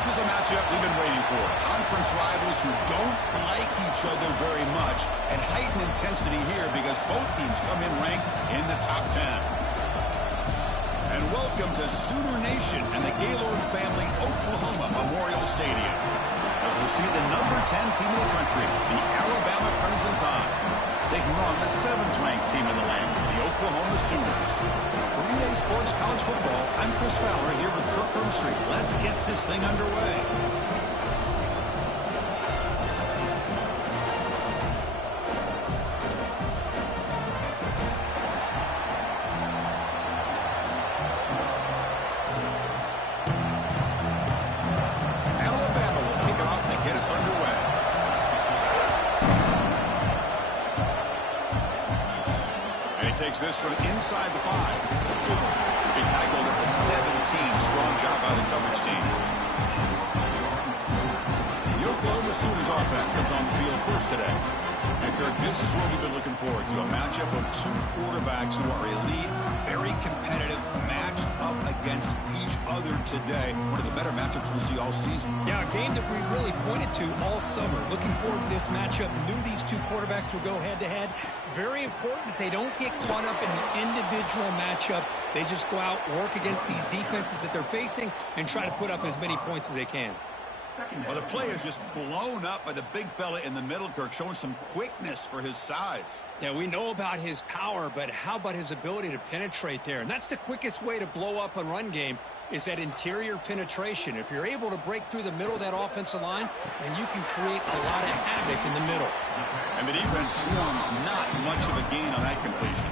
This is a matchup we've been waiting for. Conference rivals who don't like each other very much, and heightened intensity here because both teams come in ranked in the top 10. And welcome to Sooner Nation and the Gaylord Family Oklahoma Memorial Stadium, as we'll see the number 10 team in the country, the Alabama Crimson Tide, taking on the 7th-ranked team in the land, the Oklahoma Sooners. For EA Sports College Football, I'm Chris Fowler here with Kirk Herbstreit. Let's get this thing underway. Alabama will kick it off to get us underway. Takes this from inside the 5. He tackled at the 17. Strong job by the coverage team. The Oklahoma Sooners offense comes on the field first today. And Kirk, this is what we've been looking forward to. A matchup of two quarterbacks who are elite, very competitive, matched up against each other today. One of the better matchups we'll see all season. Yeah, a game that we really pointed to all summer. Looking forward to this matchup. Knew these two quarterbacks would go head-to-head. Very important that they don't get caught up in the individual matchup. They just go out, work against these defenses that they're facing, and try to put up as many points as they can. Well, the play is just blown up by the big fella in the middle, Kirk, showing some quickness for his size. Yeah, we know about his power, but how about his ability to penetrate there? And that's the quickest way to blow up a run game, is that interior penetration. If you're able to break through the middle of that offensive line, then you can create a lot of havoc in the middle. And the defense swarms not much of a gain on that completion.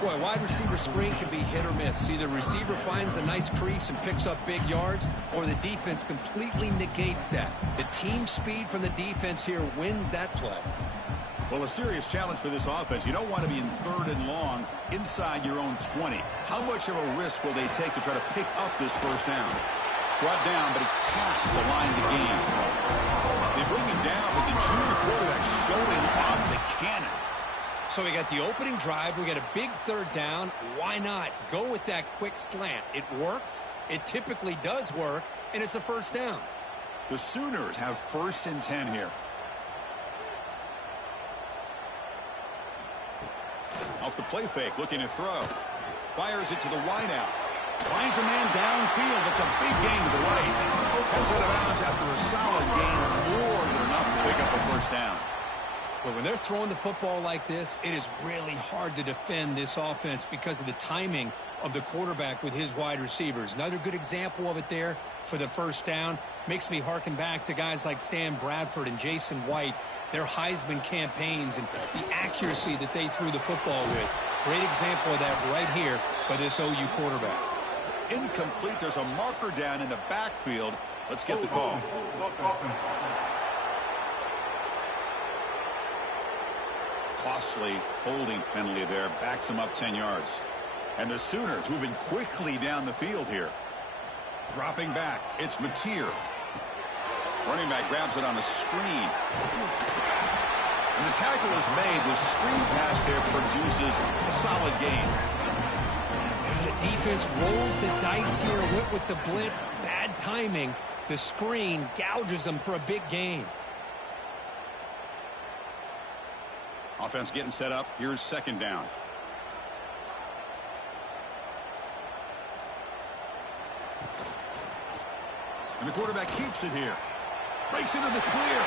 Boy, wide receiver screen can be hit or miss. Either receiver finds a nice crease and picks up big yards, or the defense completely negates that. The team speed from the defense here wins that play. Well, a serious challenge for this offense. You don't want to be in 3rd and long inside your own 20. How much of a risk will they take to try to pick up this first down? Brought down, but it's past the line to gain. They bring him down with the junior quarterback showing off the cannon. So we got the opening drive. We got a big 3rd down. Why not go with that quick slant? It works. It typically does work, and it's a first down. The Sooners have 1st and 10 here. Off the play fake, looking to throw. Fires it to the wideout. Finds a man downfield. It's a big gain to the right. Heads out of bounds after a solid gain, more than enough to pick up a first down. But when they're throwing the football like this, it is really hard to defend this offense because of the timing of the quarterback with his wide receivers. Another good example of it there for the first down. Makes me harken back to guys like Sam Bradford and Jason White, their Heisman campaigns and the accuracy that they threw the football with. Great example of that right here by this OU quarterback. Incomplete. There's a marker down in the backfield. Let's get the call. Costly holding penalty there. Backs him up 10 yards. And the Sooners moving quickly down the field here. Dropping back. It's Mateer. Running back grabs it on a screen. And the tackle is made. The screen pass there produces a solid gain. And the defense rolls the dice here. Went with the blitz. Bad timing. The screen gouges them for a big gain. Offense getting set up. Here's 2nd down. And the quarterback keeps it here. Breaks into the clear.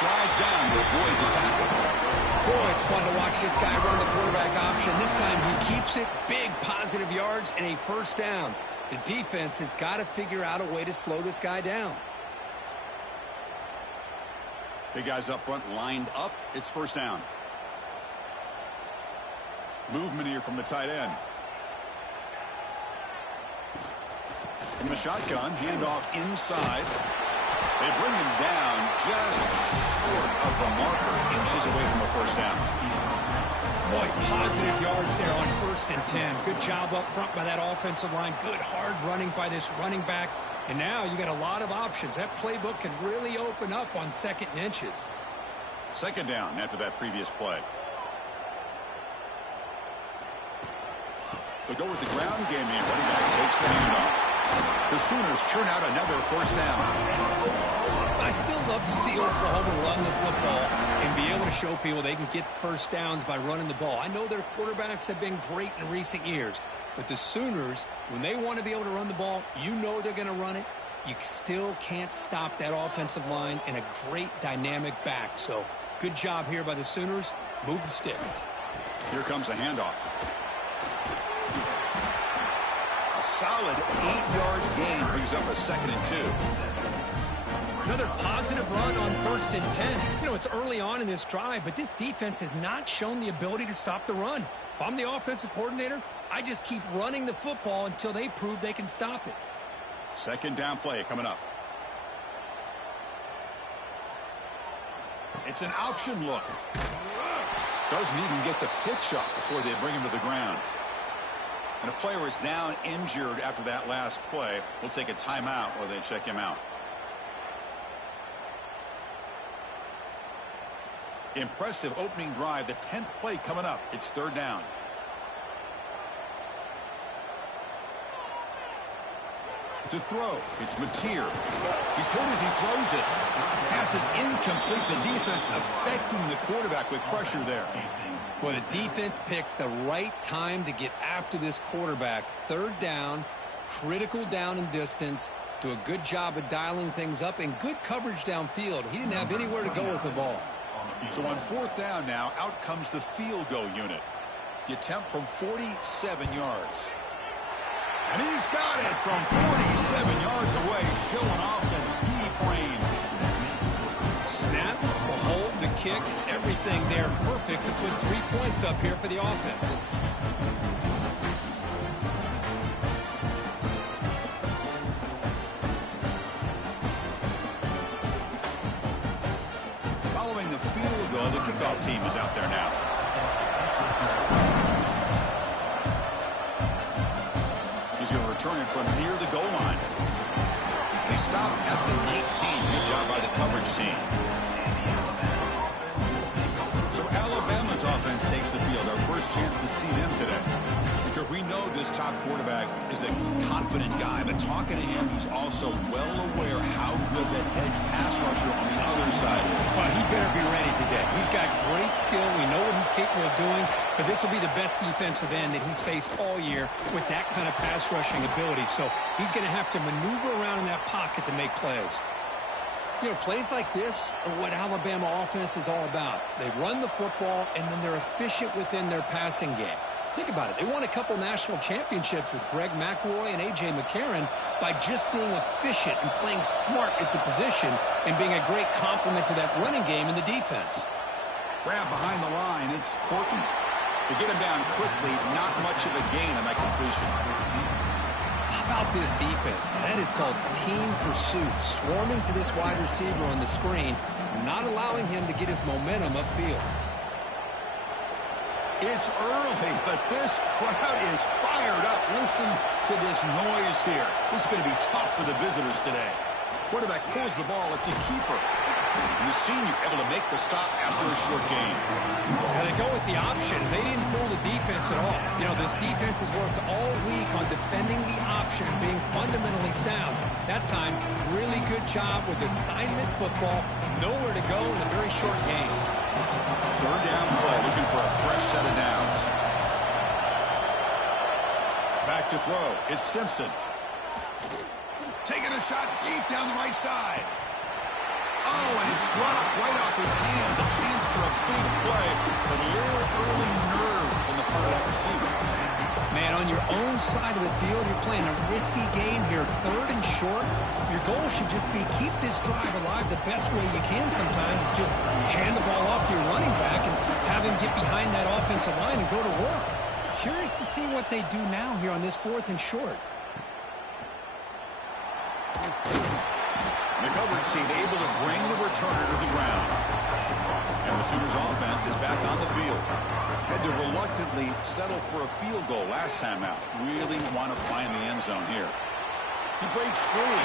Slides down to avoid the tackle. Boy, it's fun to watch this guy run the quarterback option. This time he keeps it. Big positive yards and a first down. The defense has got to figure out a way to slow this guy down. Big guys up front lined up. It's first down. Movement here from the tight end. From the shotgun, handoff inside. They bring him down just short of the marker, inches away from a first down. Boy, positive yards there on 1st and 10. Good job up front by that offensive line. Good hard running by this running back. And now you got a lot of options. That playbook can really open up on 2nd and inches. 2nd down after that previous play. They'll go with the ground game here. Running back takes the handoff. The Sooners churn out another first down. I still love to see Oklahoma run the football and be able to show people they can get first downs by running the ball. I know their quarterbacks have been great in recent years, but the Sooners, when they want to be able to run the ball, you know they're going to run it. You still can't stop that offensive line and a great dynamic back. So good job here by the Sooners. Move the sticks. Here comes a handoff. A solid 8-yard gain brings up a 2nd and 2. Another positive run on 1st and 10. You know, it's early on in this drive, but this defense has not shown the ability to stop the run. If I'm the offensive coordinator, I just keep running the football until they prove they can stop it. 2nd down play coming up. It's an option look. Doesn't even get the pitch up before they bring him to the ground. And a player is down injured after that last play. We'll take a timeout while they check him out. Impressive opening drive. The 10th play coming up. It's 3rd down. To throw, it's Mateer. He's hit as he throws it. Pass is incomplete. The defense affecting the quarterback with pressure there. Well, the defense picks the right time to get after this quarterback. 3rd down, critical down and distance. Do a good job of dialing things up and good coverage downfield. He didn't have anywhere to go with the ball. So on 4th down now, out comes the field goal unit. The attempt from 47 yards. And he's got it from 47 yards away, showing off the deep range. Snap, the hold, the kick, everything there perfect to put 3 points up here for the offense. Following the field goal, the kickoff team is out there now. He's going to return it from near the goal line. They stop at the 19. Good job by the coverage team. So Alabama's offense takes the field. Our first chance to see them today. Because we know this top quarterback is a confident guy, but talking to him, he's also well aware how good that edge pass rusher on the other side is. Well, he better be ready today. He's got great skill. We know what he's capable of doing, but this will be the best defensive end that he's faced all year with that kind of pass rushing ability. So he's going to have to maneuver around in that pocket to make plays. You know, plays like this are what Alabama offense is all about. They run the football, and then they're efficient within their passing game. Think about it. They won a couple national championships with Greg McElroy and A.J. McCarron by just being efficient and playing smart at the position and being a great complement to that running game in the defense. Grab behind the line. It's Horton. To get him down quickly, not much of a gain on that completion. How about this defense? That is called team pursuit. Swarming to this wide receiver on the screen, not allowing him to get his momentum upfield. It's early, but this crowd is fired up. Listen to this noise here. This is going to be tough for the visitors today. Quarterback pulls the ball. It's a keeper. And the senior able to make the stop after a short gain. Now they go with the option. They didn't fool the defense at all. You know, this defense has worked all week on defending the option and being fundamentally sound. That time, really good job with assignment football. Nowhere to go in a very short game. 3rd down play, looking for a fresh set of downs. Back to throw. It's Simpson. Taking a shot deep down the right side. Oh, and it's dropped right off his hands. A chance for a big play, but a little early nerves on the part of that receiver. Man, on your own side of the field, you're playing a risky game here. 3rd and short. Your goal should just be keep this drive alive the best way you can sometimes. Is just hand the ball off to your running back and have him get behind that offensive line and go to work. Curious to see what they do now here on this 4th and short. The coverage team able to bring the returner to the ground. And the Sooners offense is back on the field. Had to reluctantly settle for a field goal last time out. Really want to find the end zone here. He breaks free.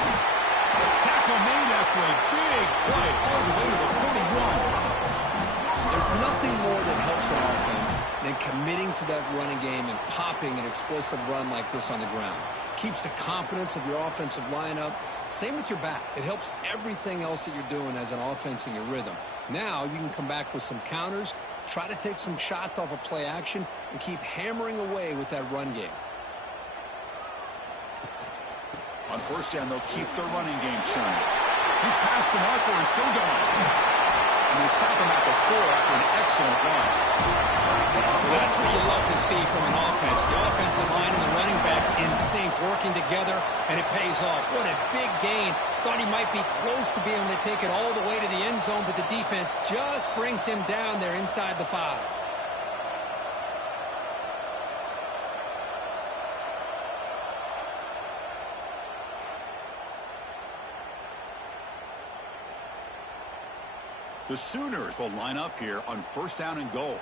Tackle made after a big play all the way to the 41. There's nothing more that helps an offense than committing to that running game and popping an explosive run like this on the ground. keeps the confidence of your offensive lineup. Same with your back. It helps everything else that you're doing as an offense in your rhythm. Now you can come back with some counters, try to take some shots off of play action, and keep hammering away with that run game. On first down, they'll keep their running game churning. He's past the marker and still going. And they sack him at the 4 after an excellent run. That's what you love to see from an offense. The offensive line and the running back in sync, working together, and it pays off. What a big gain. Thought he might be close to being able to take it all the way to the end zone, but the defense just brings him down there inside the 5. The Sooners will line up here on first down and goal.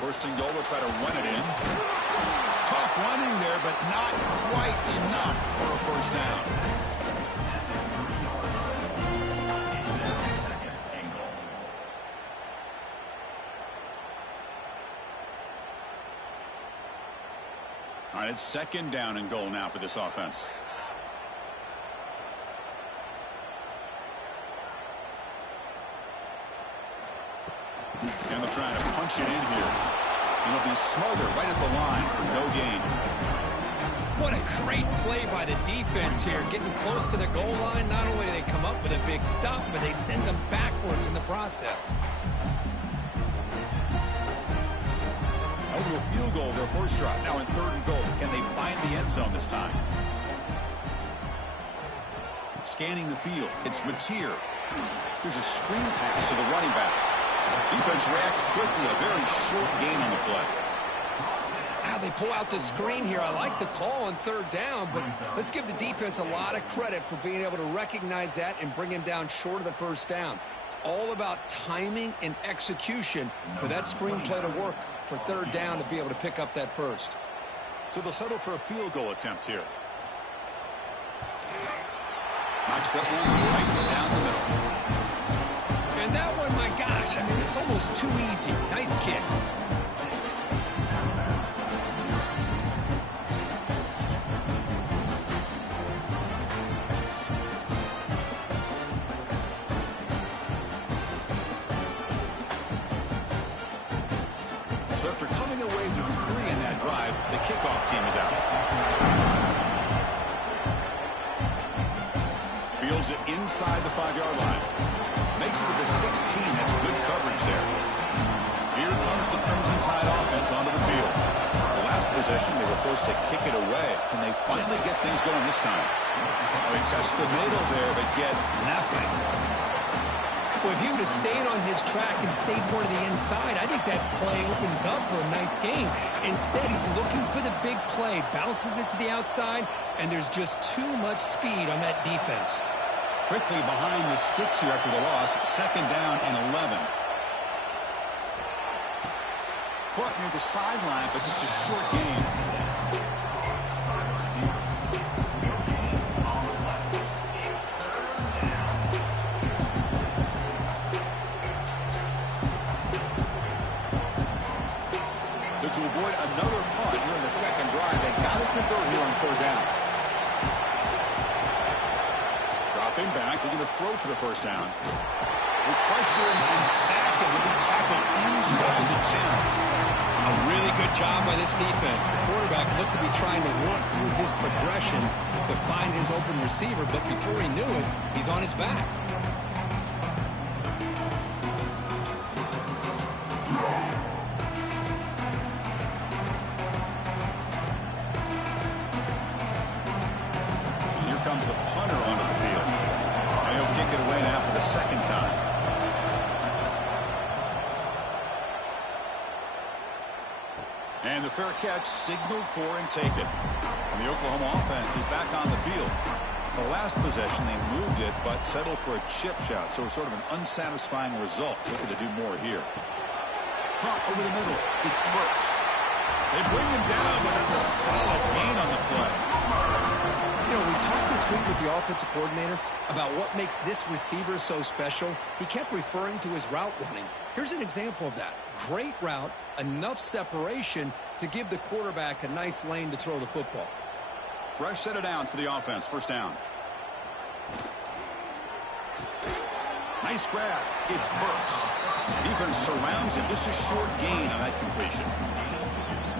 First and goal, they'll try to run it in. Tough running there, but not quite enough for a first down. All right, it's second down and goal now for this offense. And they're trying to punch it in here. And it'll be Smolder right at the line for no gain. What a great play by the defense here. Getting close to the goal line, not only do they come up with a big stop, but they send them backwards in the process. Over a field goal, their first drive. Now in third and goal. Can they find the end zone this time? Scanning the field. It's Mateer. Here's a screen pass to the running back. Defense reacts quickly. A very short gain on the play. Now they pull out the screen here. I like the call on third down, but let's give the defense a lot of credit for being able to recognize that and bring him down short of the first down. It's all about timing and execution for that screenplay to work for third down to be able to pick up that first. So they'll settle for a field goal attempt here. Knocks that one right down the middle. And that one, my gosh, I mean, it's almost too easy. Nice kick. So after coming away with 3 in that drive, the kickoff team is out. Fields it inside the 5-yard line. Makes it to the 16. That's good coverage there. Here comes the Crimson Tide offense onto the field. The last possession, they were forced to kick it away. Can they finally get things going this time? They test the middle there, but get nothing. Well, if he would have stayed on his track and stayed more to the inside, I think that play opens up for a nice gain. Instead, he's looking for the big play, bounces it to the outside, and there's just too much speed on that defense. Quickly behind the sticks here after the loss. Second down and 11. Caught near the sideline, but just a short gain. So to avoid another punt here in the second drive, they got to convert here on third down. Dropping back, they're going to throw for the first down. With pressure and sack, and he'll be tackled inside the 10. A really good job by this defense. The quarterback looked to be trying to work through his progressions to find his open receiver, but before he knew it, he's on his back. Here comes the punter onto the field. And he'll kick it away now for the second time. And the fair catch signaled for and taken. And the Oklahoma offense is back on the field. The last possession, they moved it, but settled for a chip shot. So sort of an unsatisfying result. Looking to do more here. Caught over the middle. It's Brooks. They bring him down, but that's a solid gain on the play. You know, we talked this week with the offensive coordinator about what makes this receiver so special. He kept referring to his route running. Here's an example of that. Great route, enough separation to give the quarterback a nice lane to throw the football. Fresh set of downs for the offense. First down. Nice grab. It's Burks. Defense surrounds him. Just a short gain on that completion.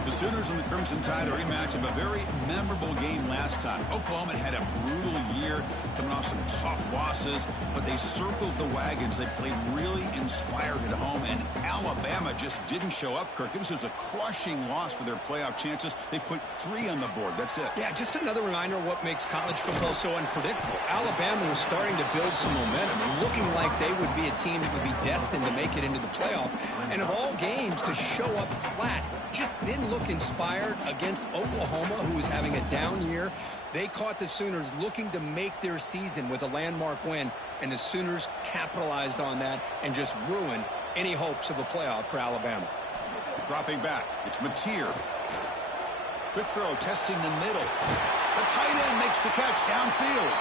The Sooners and the Crimson Tide, a rematch of a very memorable game last time. Oklahoma had a brutal year, coming off some tough losses, but they circled the wagons. They played really inspired at home, and Alabama just didn't show up, Kirk. It was just a crushing loss for their playoff chances. They put 3 on the board. That's it. Yeah, just another reminder of what makes college football so unpredictable. Alabama was starting to build some momentum, looking like they would be a team that would be destined to make it into the playoff. And of all games, to show up flat, just didn't look inspired against Oklahoma, who was having a down year. They caught the Sooners looking to make their season with a landmark win, and the Sooners capitalized on that and just ruined any hopes of a playoff for Alabama. Dropping back, it's Mateer. Quick throw, testing the middle. The tight end makes the catch downfield.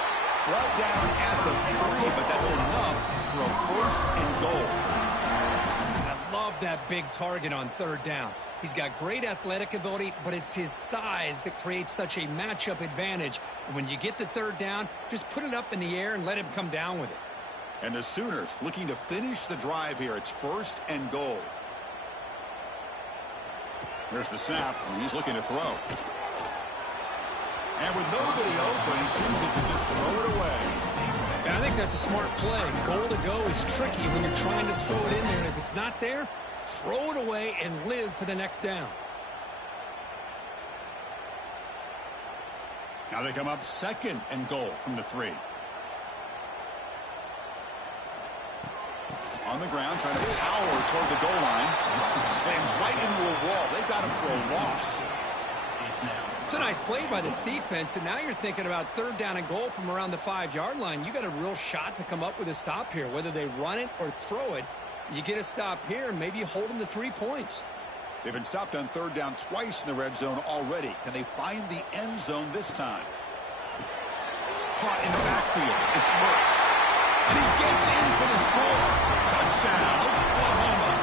Brought down at the 3, but that's enough for a first and goal. That big target on third down. He's got great athletic ability, but it's his size that creates such a matchup advantage. And when you get to third down, just put it up in the air and let him come down with it. And the Sooners looking to finish the drive here. It's first and goal. There's the snap, and he's looking to throw. And with nobody open, he chooses to just throw it away. And I think that's a smart play. Goal to go is tricky when you're trying to throw it in there. And if it's not there, throw it away and live for the next down. Now they come up second and goal from the 3. On the ground, trying to power toward the goal line. Slams right into a wall. They've got him for a loss. It's a nice play by this defense, and now you're thinking about third down and goal from around the 5-yard line. You got a real shot to come up with a stop here. Whether they run it or throw it, you get a stop here, and maybe you hold them to 3 points. They've been stopped on third down twice in the red zone already. Can they find the end zone this time? Caught in the backfield. It's Burks. And he gets in for the score. Touchdown, Oklahoma.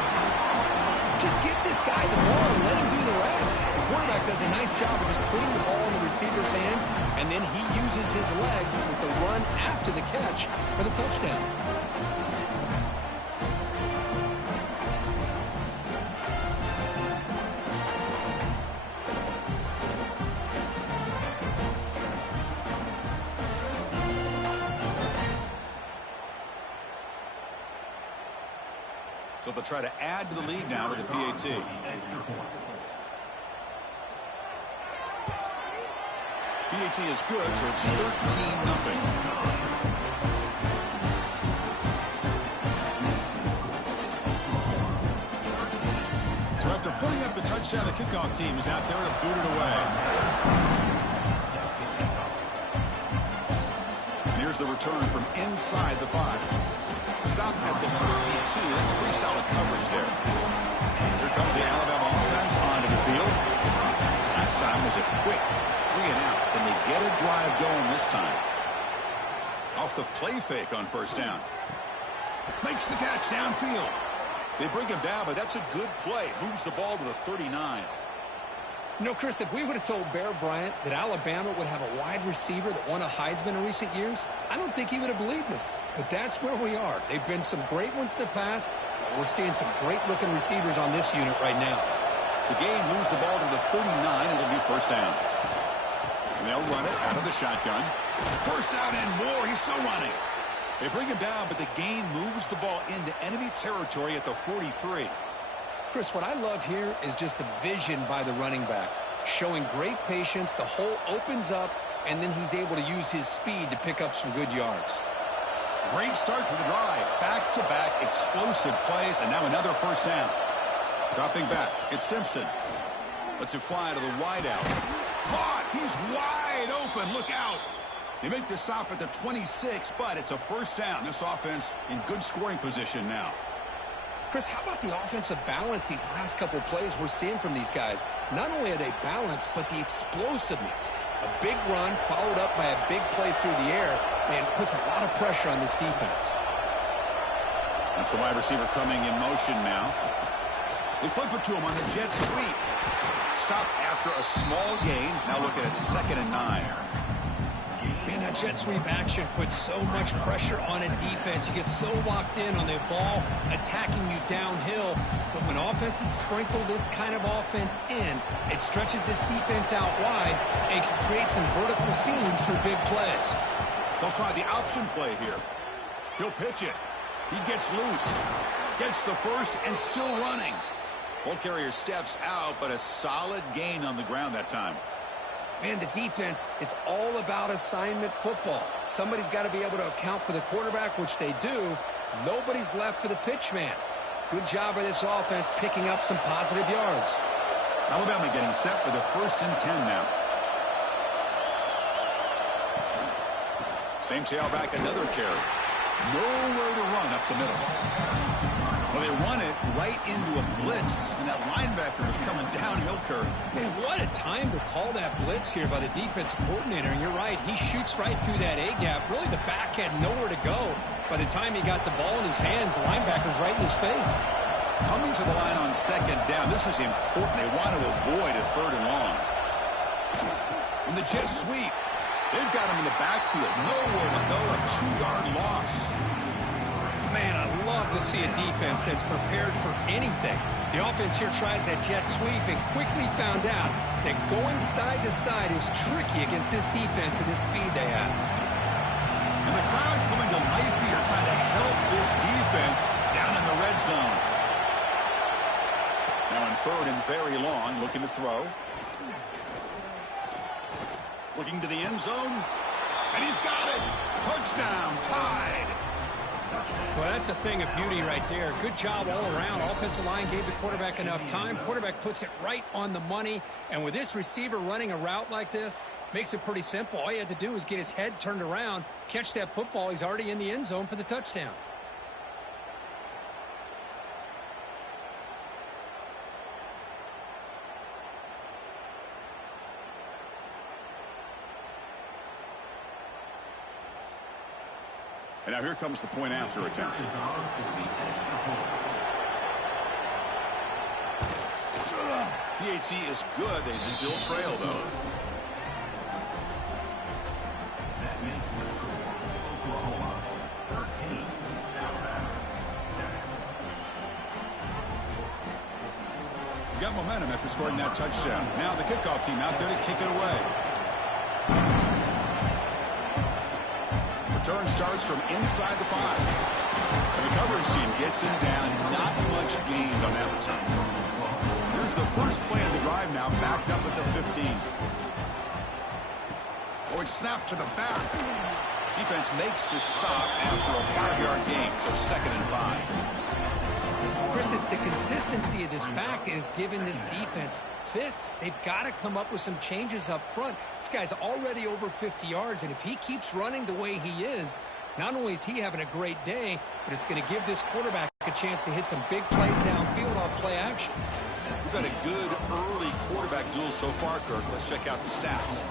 Just get this guy the ball and let him do the rest. The quarterback does a nice job of just putting the ball in the receiver's hands, and then he uses his legs with the run after the catch for the touchdown. So they'll try to add to the lead now with the PAT. PAT is good, so it's 13-0. So after putting up the touchdown, the kickoff team is out there to boot it away. And here's the return from inside the 5. Stop at the 22. That's pretty solid coverage there. Here comes the Alabama offense onto the field. Last time was a quick 3 and out. Can they get a drive going this time? Off the play fake on first down. Makes the catch downfield. They bring him down, but that's a good play. Moves the ball to the 39. You know, Chris, if we would have told Bear Bryant that Alabama would have a wide receiver that won a Heisman in recent years, I don't think he would have believed us. But that's where we are. They've been some great ones in the past. We're seeing some great-looking receivers on this unit right now. The game moves the ball to the 39. It'll be first down. And they'll run it out of the shotgun. First down and more. He's still running. They bring him down, but the gain moves the ball into enemy territory at the 43. Chris, what I love here is just the vision by the running back. Showing great patience, the hole opens up, and then he's able to use his speed to pick up some good yards. Great start to the drive. Back-to-back explosive plays, and now another first down. Dropping back, it's Simpson. Lets it fly to the wideout. Caught! He's wide open. Look out! They make the stop at the 26, but it's a first down. This offense in good scoring position now. Chris, how about the offensive balance these last couple plays we're seeing from these guys? Not only are they balanced, but the explosiveness. A big run followed up by a big play through the air and puts a lot of pressure on this defense. That's the wide receiver coming in motion now. They flip it to him on the jet sweep. Stop after a small gain. Now looking at 2nd and 9. Man, that jet sweep action puts so much pressure on a defense. You get so locked in on the ball attacking you downhill. But when offenses sprinkle this kind of offense in, it stretches this defense out wide and can create some vertical seams for big plays. They'll try the option play here. He'll pitch it. He gets loose. Gets the first and still running. Ball carrier steps out, but a solid gain on the ground that time. Man, the defense, it's all about assignment football. Somebody's got to be able to account for the quarterback, which they do. Nobody's left for the pitch man. Good job by this offense picking up some positive yards. Alabama getting set for the 1st and 10 now. Same tailback, another carry. Nowhere to run up the middle. Well, they run it right into a blitz, and that linebacker was coming downhill, Kirk. Man, what a time to call that blitz here by the defensive coordinator. And you're right, he shoots right through that A-gap. Really, the back had nowhere to go. By the time he got the ball in his hands, the linebacker's right in his face. Coming to the line on 2nd down, this is important. They want to avoid a 3rd and long. And the jet sweep. They've got him in the backfield. Nowhere to go, a 2-yard loss. Man, I love to see a defense that's prepared for anything. The offense here tries that jet sweep and quickly found out that going side to side is tricky against this defense and the speed they have. And the crowd coming to life here, trying to help this defense down in the red zone. Now in 3rd and very long, looking to throw. Looking to the end zone. And he's got it. Touchdown, tied. Well, that's a thing of beauty right there. Good job all around. Offensive line gave the quarterback enough time. Quarterback puts it right on the money. And with this receiver running a route like this, makes it pretty simple. All you had to do is get his head turned around, catch that football. He's already in the end zone for the touchdown. And now here comes the point after attempt. PAT is good. They still trail, though. You got momentum after scoring that touchdown. Now the kickoff team out there to kick it away. Return starts from inside the 5. And the coverage team gets him down. Not much gained on that return. Here's the first play of the drive now, backed up at the 15. Oh, it's snapped to the back. Defense makes the stop after a 5-yard gain, so 2nd and 5. Chris, it's the consistency of this back is giving this defense fits. They've got to come up with some changes up front. This guy's already over 50 yards, and if he keeps running the way he is, not only is he having a great day, but it's going to give this quarterback a chance to hit some big plays downfield off play action. We've had a good early quarterback duel so far, Kirk. Let's check out the stats.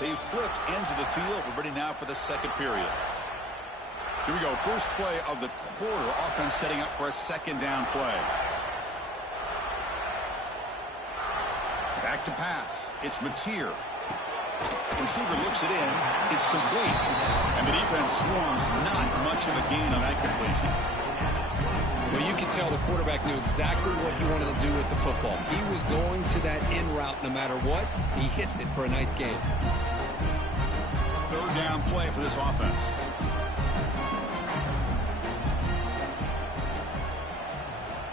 They've flipped ends of the field. We're ready now for the 2nd period. Here we go. First play of the quarter. Offense setting up for a 2nd down play. Back to pass. It's Mateer. Receiver looks it in. It's complete. And the defense swarms. Not much of a gain on that completion. Well, you can tell the quarterback knew exactly what he wanted to do with the football. He was going to that in route no matter what. He hits it for a nice gain. 3rd down play for this offense.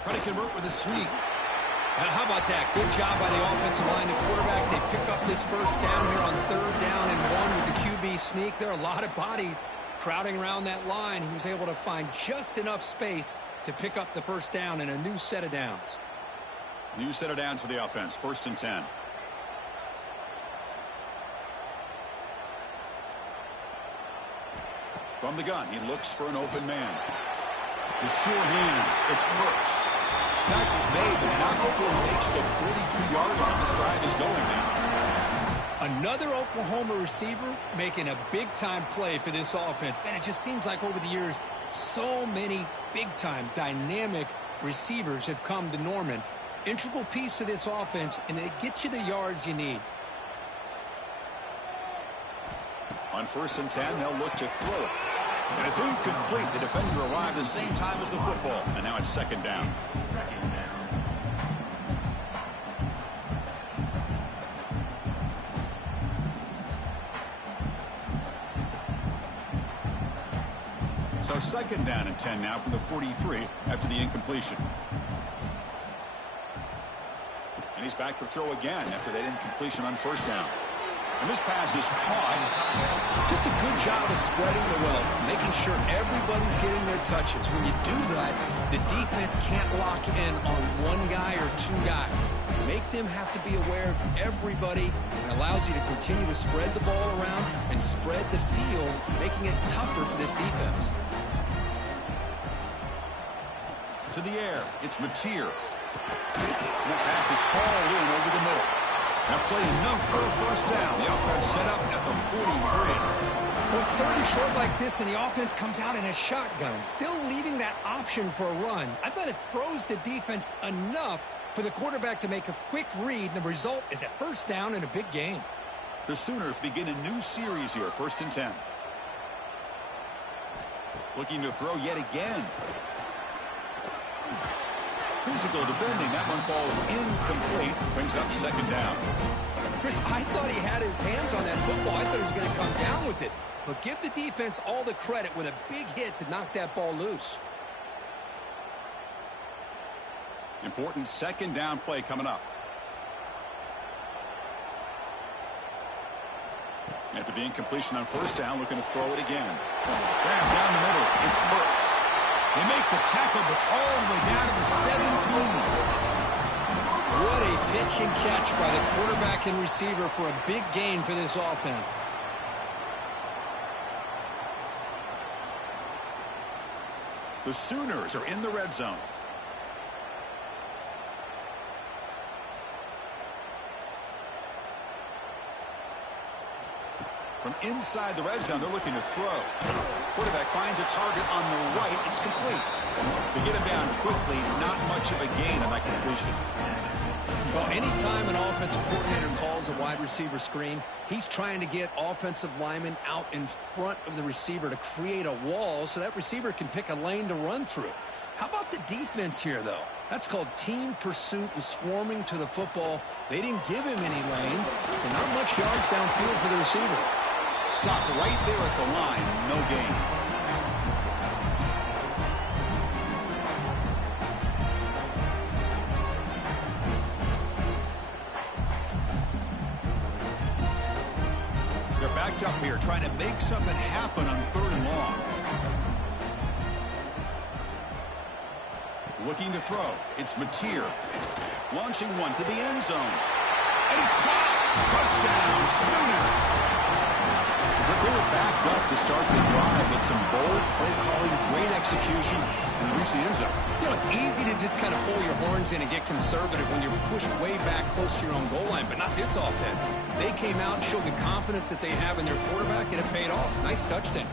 Try to convert with a sweep. How about that? Good job by the offensive line and quarterback. They pick up this 1st down here on 3rd down and 1 with the QB sneak. There are a lot of bodies crowding around that line. He was able to find just enough space to pick up the 1st down and a new set of downs. New set of downs for the offense. 1st and 10. From the gun, he looks for an open man. The sure hands, it's Brooks. Tackle's made, but not before he makes the 43-yard line. This drive is going now. Another Oklahoma receiver making a big-time play for this offense. Man, it just seems like over the years, so many big-time, dynamic receivers have come to Norman. Integral piece of this offense, and it gets you the yards you need. On 1st and 10, they'll look to throw it. And it's incomplete. The defender arrived at the same time as the football. And now it's 2nd down. So 2nd down and 10 now from the 43 after the incompletion. And he's back to throw again after that incompletion on 1st down. And this pass is caught. Just a good job of spreading the wealth, making sure everybody's getting their touches. When you do that, the defense can't lock in on one guy or two guys. Make them have to be aware of everybody, and allows you to continue to spread the ball around and spread the field, making it tougher for this defense. To the air, it's Mateer. And that pass is hauled in over the middle. Now play enough for a 1st down. The offense set up at the 43. Well, starting short like this and the offense comes out in a shotgun, still leaving that option for a run. I thought it throws the defense enough for the quarterback to make a quick read, and the result is a 1st down and a big gain. The Sooners begin a new series here, 1st and 10. Looking to throw yet again. Physical defending. That one falls incomplete. Brings up 2nd down. Chris, I thought he had his hands on that football. I thought he was going to come down with it. But give the defense all the credit with a big hit to knock that ball loose. Important 2nd down play coming up. After the incompletion on 1st down, looking to throw it again. Pass down the middle. It's Burks. They make the tackle, but all the way down to the 17. What a pitch and catch by the quarterback and receiver for a big gain for this offense. The Sooners are in the red zone. From inside the red zone, they're looking to throw. Quarterback finds a target on the right. It's complete. They get him down quickly. Not much of a gain on that completion. Well, anytime an offensive coordinator calls a wide receiver screen, he's trying to get offensive linemen out in front of the receiver to create a wall so that receiver can pick a lane to run through. How about the defense here, though? That's called team pursuit and swarming to the football. They didn't give him any lanes, so not much yards downfield for the receiver. Stopped right there at the line. No gain. They're backed up here trying to make something happen on 3rd and long. Looking to throw. It's Mateer. Launching one to the end zone. And it's caught. Touchdown, Sooners. But they were backed up to start the drive with some bold play calling, great execution, and reach the end zone. You know, it's easy to just kind of pull your horns in and get conservative when you're pushed way back close to your own goal line, but not this offense. They came out and showed the confidence that they have in their quarterback, and it paid off. Nice touchdown.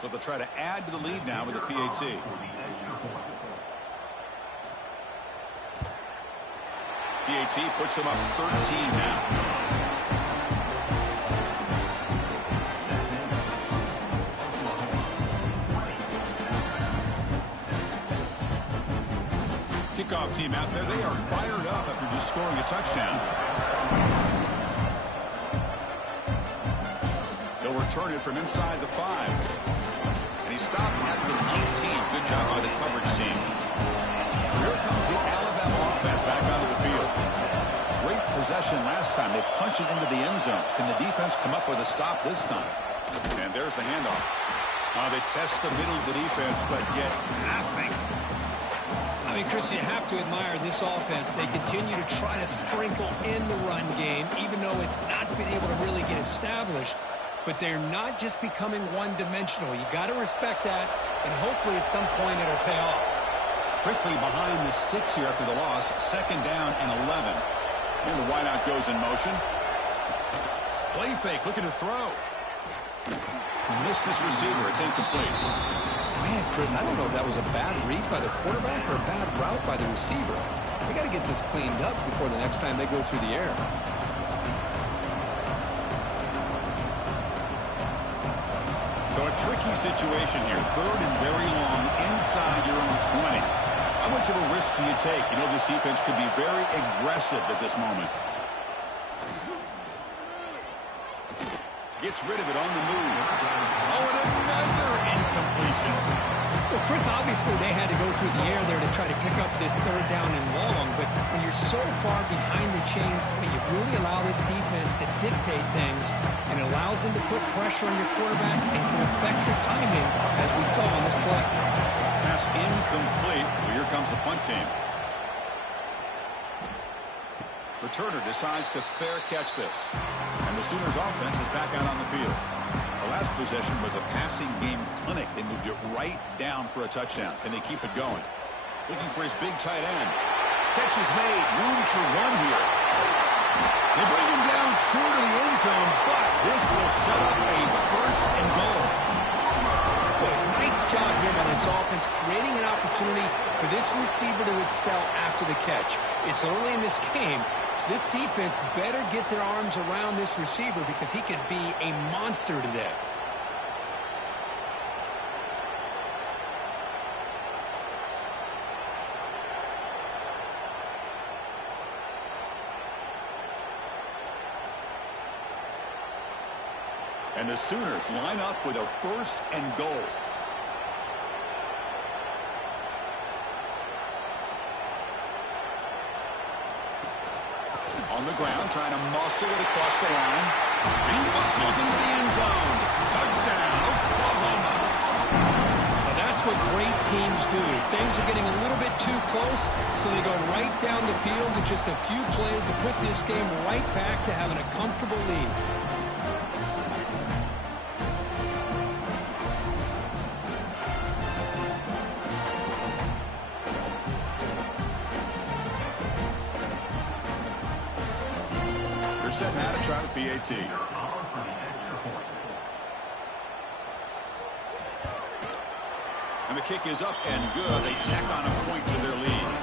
So they'll try to add to the lead now with a PAT. PAT puts them up 13 now. Kickoff team out there. They are fired up after just scoring a touchdown. They'll return it from inside the 5. And he's stopped at the 19. Good job by the coverage team. Here comes the Alabama offense back onto the field. Great possession last time. They punch it into the end zone. Can the defense come up with a stop this time? And there's the handoff. They test the middle of the defense, but get nothing. I mean, Chris, you have to admire this offense. They continue to try to sprinkle in the run game, even though it's not been able to really get established. but they're not just becoming one-dimensional. You got to respect that, and hopefully at some point it'll pay off. Quickly behind the sticks here after the loss. 2nd down and 11. And the wideout goes in motion. Play fake, looking to throw. Missed his receiver. It's incomplete. Man, Chris, I don't know if that was a bad read by the quarterback or a bad route by the receiver. They got to get this cleaned up before the next time they go through the air. So a tricky situation here. 3rd and very long inside your own 20. How much of a risk do you take? You know this defense could be very aggressive at this moment. Gets rid of it on the move. Oh, and another incompletion. Well, Chris, obviously they had to go through the air there to try to pick up this 3rd down and long, but when you're so far behind the chains, you really allow this defense to dictate things, and it allows them to put pressure on your quarterback and can affect the timing, as we saw on this play. Pass incomplete. Well, here comes the punt team. Returner decides to fair catch this. And the Sooners offense is back out on the field. The last possession was a passing game clinic. They moved it right down for a touchdown. Can they keep it going? Looking for his big tight end. Catch is made. Room to run here. They bring him down short of the end zone, but this will set up a 1st and goal. Boy, nice job here by this offense, creating an opportunity for this receiver to excel after the catch. It's early in this game, so this defense better get their arms around this receiver because he could be a monster today. And the Sooners line up with a 1st and goal. On the ground, trying to muscle it across the line. And he muscles into the end zone. Touchdown, Oklahoma. Now that's what great teams do. Things are getting a little bit too close, so they go right down the field with just a few plays to put this game right back to having a comfortable lead. Set now to try the PAT. And the kick is up and good. They tack on a point to their lead.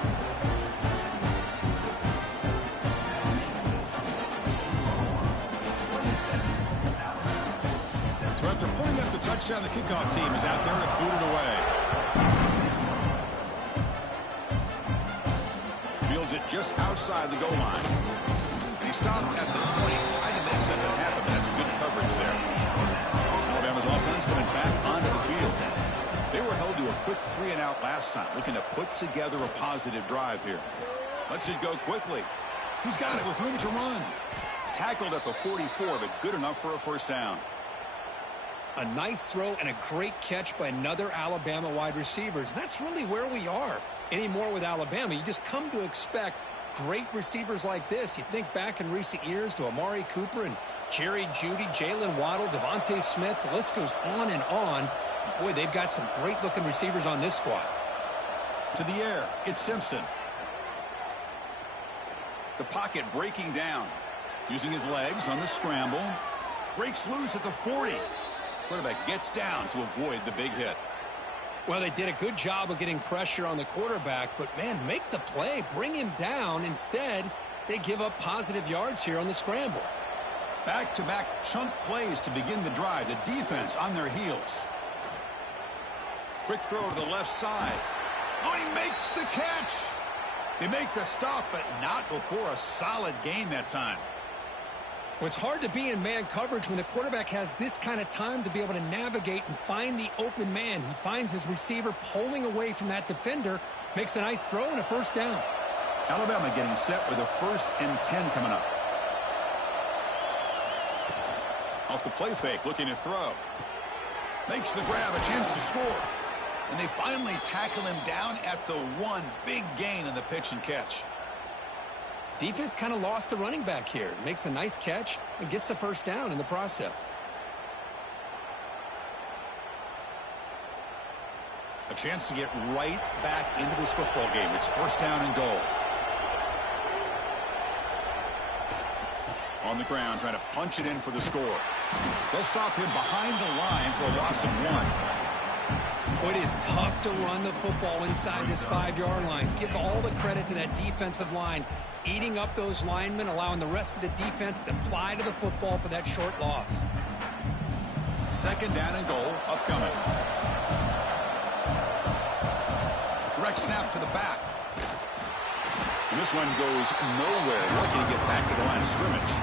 So after putting up the touchdown, the kickoff team is out there to boot it away. Fields it just outside the goal line. He stopped at the 20, trying to make something happen. That's good coverage there. Alabama's offense coming back onto the field. They were held to a quick 3-and-out last time, looking to put together a positive drive here. Lets it go quickly. He's got it with room to run. Tackled at the 44, but good enough for a 1st down. A nice throw and a great catch by another Alabama wide receivers. And that's really where we are anymore with Alabama. You just come to expect great receivers like this. You think back in recent years to Amari Cooper and Jerry Jeudy, Jalen Waddle, Devontae Smith. The list goes on and on. Boy, they've got some great-looking receivers on this squad. To the air, it's Simpson. The pocket breaking down. Using his legs on the scramble. Breaks loose at the 40. Quarterback gets down to avoid the big hit. Well, they did a good job of getting pressure on the quarterback, but, man, make the play. Bring him down. Instead, they give up positive yards here on the scramble. Back-to-back chunk plays to begin the drive. The defense on their heels. Quick throw to the left side. Oh, he makes the catch. They make the stop, but not before a solid gain that time. Well, it's hard to be in man coverage when the quarterback has this kind of time to be able to navigate and find the open man. He finds his receiver pulling away from that defender, makes a nice throw and a 1st down. Alabama getting set with a 1st and 10 coming up. Off the play fake, looking to throw. Makes the grab, a chance to score. And they finally tackle him down at the 1. Big gain in the pitch and catch. Defense kind of lost the running back here. Makes a nice catch and gets the 1st down in the process. A chance to get right back into this football game. It's first down and goal. On the ground, trying to punch it in for the score. They'll stop him behind the line for a loss of 1. Well, it is tough to run the football inside this 5-yard line. Give all the credit to that defensive line, eating up those linemen, allowing the rest of the defense to fly to the football for that short loss. Second down and goal upcoming. Direct snap to the back. And this one goes nowhere. Lucky to get back to the line of scrimmage.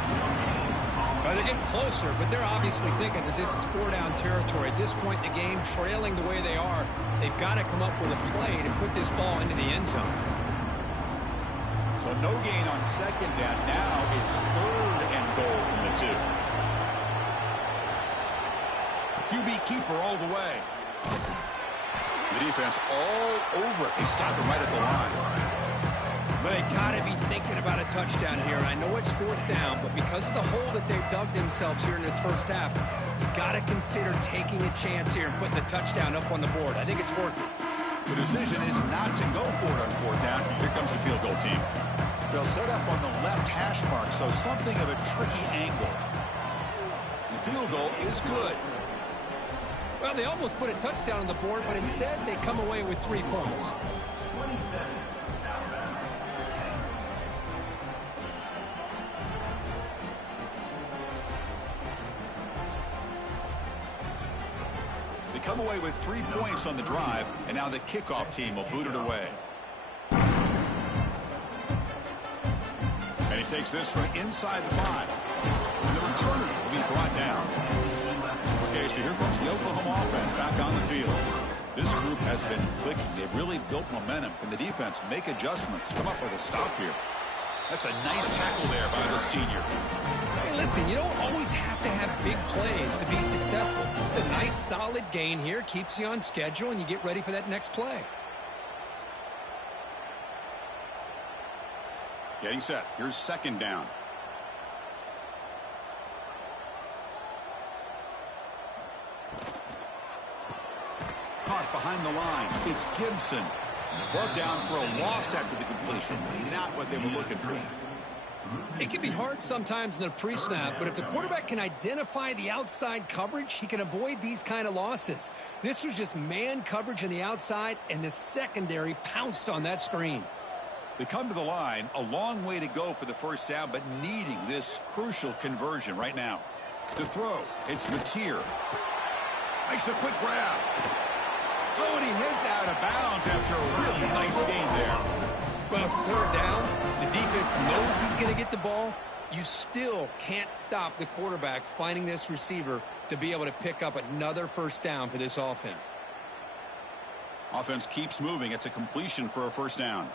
Well, they're getting closer, but they're obviously thinking that this is 4-down territory. At this point in the game, trailing the way they are, they've got to come up with a play to put this ball into the end zone. So no gain on second down. Now it's third and goal from the 2. QB keeper all the way. The defense all over it. They stop him right at the line. But they got to be thinking about a touchdown here. I know it's 4th down, but because of the hole that they've dug themselves here in this first half, you got to consider taking a chance here and putting the touchdown up on the board. I think it's worth it. The decision is not to go for it on 4th down. Here comes the field goal team. They'll set up on the left hash mark, so something of a tricky angle. The field goal is good. Well, they almost put a touchdown on the board, but instead they come away with 3 points. They come away with 3 points on the drive, and now the kickoff team will boot it away. And he takes this from inside the 5. And the returner will be brought down. Okay, so here comes the Oklahoma offense back on the field. This group has been clicking. They've really built momentum. Can the defense make adjustments? Come up with a stop here. That's a nice tackle there by the senior. Hey, listen, you don't always have to have big plays to be successful. It's a nice, solid gain here. Keeps you on schedule, and you get ready for that next play. Getting set. Here's second down. Caught behind the line. It's Gibson. Brought down for a loss after the completion. Not what they were looking for. It can be hard sometimes in the pre-snap, but if the quarterback can identify the outside coverage, he can avoid these kind of losses. This was just man coverage on the outside, and the secondary pounced on that screen. They come to the line, a long way to go for the first down, but needing this crucial conversion right now. To throw, it's Mateer. Makes a quick grab. Oh, and he heads out of bounds after a really nice game there. Well, it's 3rd down. The defense knows he's going to get the ball. You still can't stop the quarterback finding this receiver to be able to pick up another first down for this offense. Offense keeps moving. It's a completion for a first down.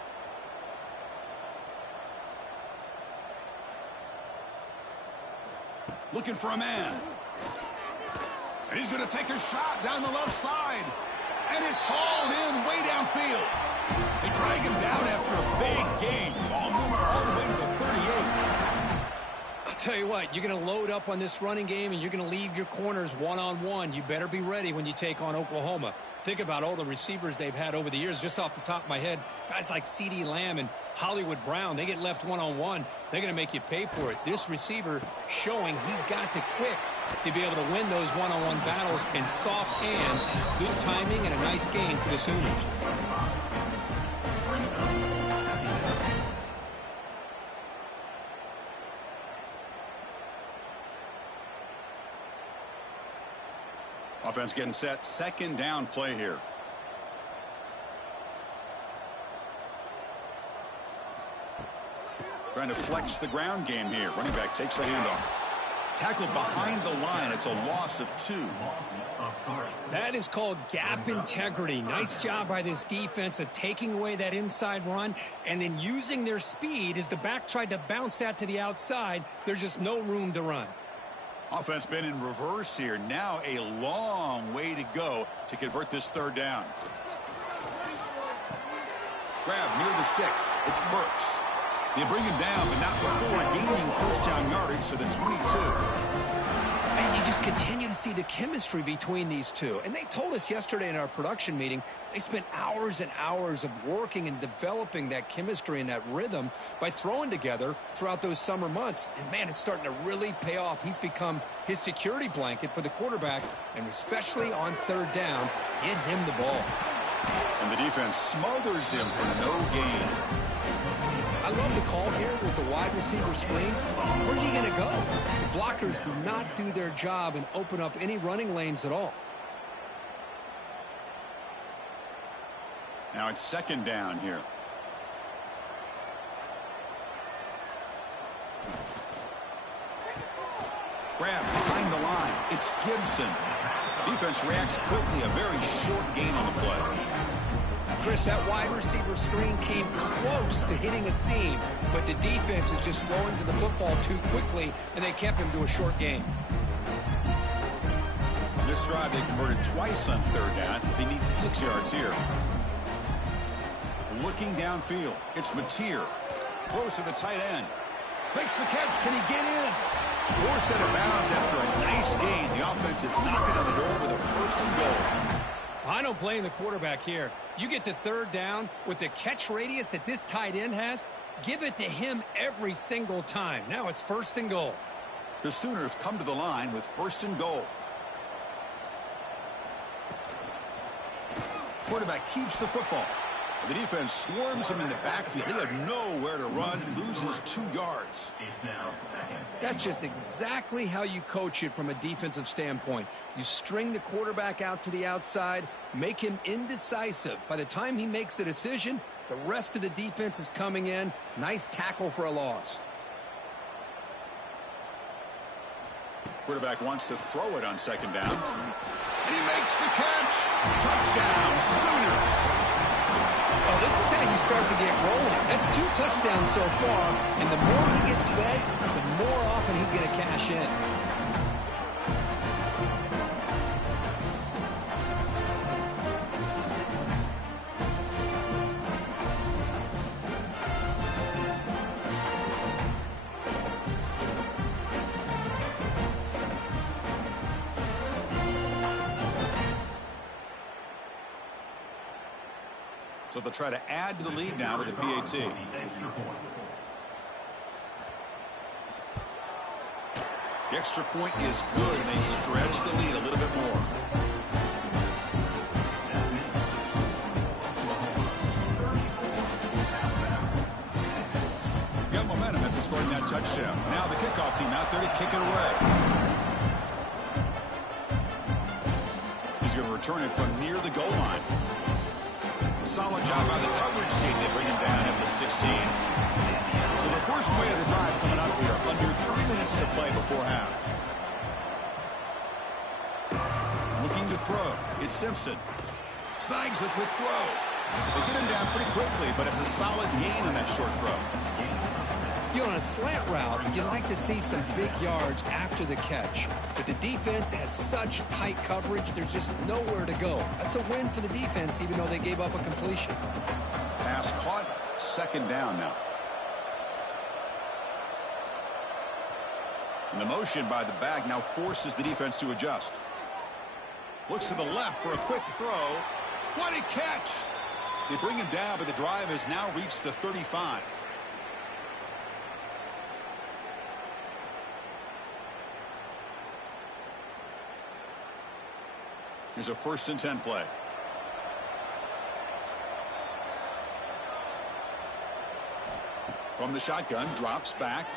Looking for a man. And he's going to take a shot down the left side. And it's hauled in way downfield. They drag him down after a big gain. Ball moved all the way to the 38. I'll tell you what, you're going to load up on this running game, and you're going to leave your corners one-on-one. You better be ready when you take on Oklahoma. Think about all the receivers they've had over the years. Just off the top of my head, guys like CeeDee Lamb and Hollywood Brown, they get left one-on-one. They're going to make you pay for it. This receiver showing he's got the quicks to be able to win those one-on-one battles in soft hands. Good timing and a nice gain for the Sooners. Offense getting set. Second down play here. Trying to flex the ground game here. Running back takes the handoff. Tackled behind the line. It's a loss of 2. That is called gap integrity. Nice job by this defense of taking away that inside run and then using their speed as the back tried to bounce that to the outside. There's just no room to run. Offense been in reverse here. Now a long way to go to convert this third down. Grab near the sticks. It's Burks. They bring him down, but not before gaining first down yardage to the 22. And you just continue to see the chemistry between these two. And they told us yesterday in our production meeting, they spent hours and hours of working and developing that chemistry and that rhythm by throwing together throughout those summer months. And, man, it's starting to really pay off. He's become his security blanket for the quarterback, and especially on third down, get him the ball. And the defense smothers him for no gain. I love the call here with the wide receiver screen. Where's he going to go? The blockers do not do their job and open up any running lanes at all. Now it's second down here. Grab behind the line. It's Gibson. Defense reacts quickly. A very short gain on the play. Chris, that wide receiver screen came close to hitting a seam, but the defense is just flowing to the football too quickly, and they kept him to a short gain. This drive, they converted twice on third down. They need 6 yards here. Looking downfield, it's Mateer. Close to the tight end. Makes the catch. Can he get in? Forced out of bounds after a nice gain. The offense is knocking on the door with a first and goal. I don't blame the quarterback here. You get to third down with the catch radius that this tight end has, give it to him every single time. Now it's first and goal. The Sooners come to the line with first and goal. Quarterback keeps the football. The defense swarms him in the backfield. He had nowhere to run, loses 2 yards. That's just exactly how you coach it from a defensive standpoint. You string the quarterback out to the outside, make him indecisive. By the time he makes a decision, the rest of the defense is coming in. Nice tackle for a loss. Quarterback wants to throw it on second down. And he makes the catch. Touchdown, Sooners. Oh, this is how you start to get rolling. That's 2 touchdowns so far, and the more he gets fed, the more often he's going to cash in. So they'll try to add to the lead now with a PAT. The extra point is good, and they stretch the lead a little bit more. Got momentum after scoring that touchdown. Now the kickoff team out there to kick it away. He's going to return it from near the goal line. Solid job by the coverage team. They bring him down at the 16. So the first play of the drive coming up here. Under 3 minutes to play before half. Looking to throw. It's Simpson. Snags the quick throw. They get him down pretty quickly, but it's a solid gain on that short throw. You know, on a slant route, you like to see some big yards after the catch. But the defense has such tight coverage, there's just nowhere to go. That's a win for the defense, even though they gave up a completion. Pass caught, second down now. And the motion by the back now forces the defense to adjust. Looks to the left for a quick throw. What a catch! They bring him down, but the drive has now reached the 35. Here's a 1st and 10 play. From the shotgun, drops back.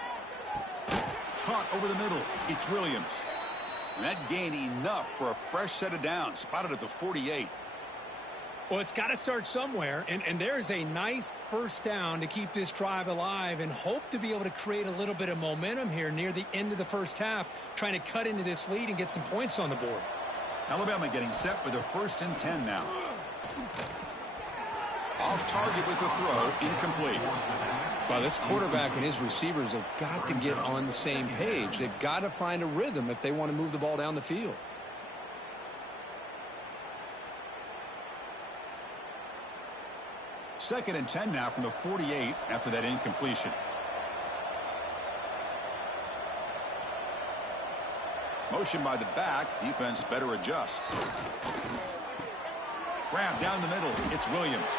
Caught over the middle. It's Williams. And that gained enough for a fresh set of downs. Spotted at the 48. Well, it's got to start somewhere, and there's a nice first down to keep this drive alive and hope to be able to create a little bit of momentum here near the end of the first half, trying to cut into this lead and get some points on the board. Alabama getting set with a 1st and 10 now. Off target with the throw, incomplete. Well, this quarterback and his receivers have got to get on the same page. They've got to find a rhythm if they want to move the ball down the field. Second and 10 now from the 48 after that incompletion. Motion by the back. Defense better adjust. Grab down the middle. It's Williams.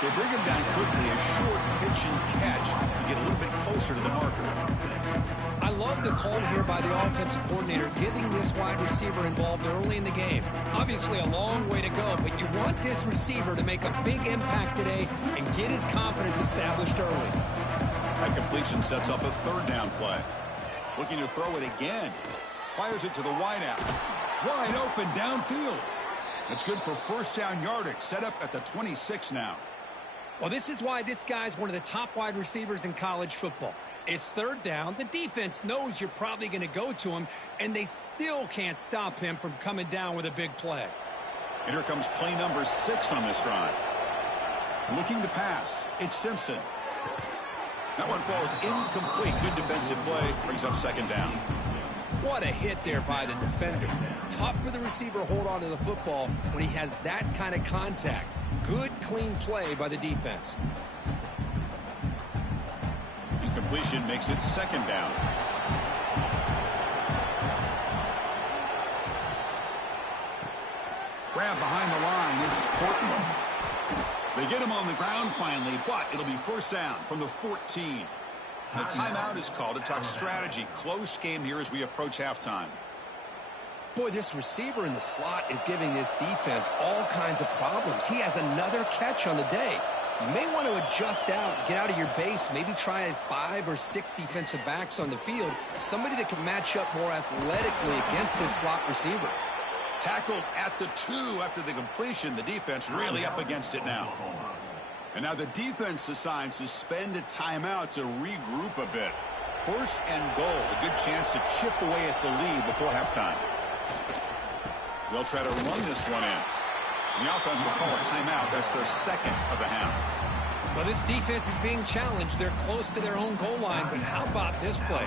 They bring him down quickly. A short pitch and catch to get a little bit closer to the marker. I love the call here by the offensive coordinator, getting this wide receiver involved early in the game. Obviously a long way to go, but you want this receiver to make a big impact today and get his confidence established early. That completion sets up a third down play. Looking to throw it again. Fires it to the wideout. Wide open downfield. That's good for first down yardage. Set up at the 26 now. Well, this is why this guy's one of the top wide receivers in college football. It's third down. The defense knows you're probably going to go to him, and they still can't stop him from coming down with a big play. And here comes play number 6 on this drive. Looking to pass. It's Simpson. That one falls incomplete. Good defensive play. Brings up second down. What a hit there by the defender. Tough for the receiver to hold on to the football when he has that kind of contact. Good, clean play by the defense. Incompletion makes it second down. Grab behind the line. It's Portman. They get him on the ground finally, but it'll be first down from the 14. The timeout is called to talk strategy. Close game here as we approach halftime. Boy, this receiver in the slot is giving this defense all kinds of problems. He has another catch on the day. You may want to adjust out, get out of your base, maybe try 5 or 6 defensive backs on the field, somebody that can match up more athletically against this slot receiver. Tackled at the 2 after the completion. The defense really up against it now. And now the defense decides to spend a timeout to regroup a bit. First and goal, a good chance to chip away at the lead before halftime. They'll try to run this one in. And the offense will call a timeout. That's their second of the half. Well, this defense is being challenged. They're close to their own goal line, but how about this play?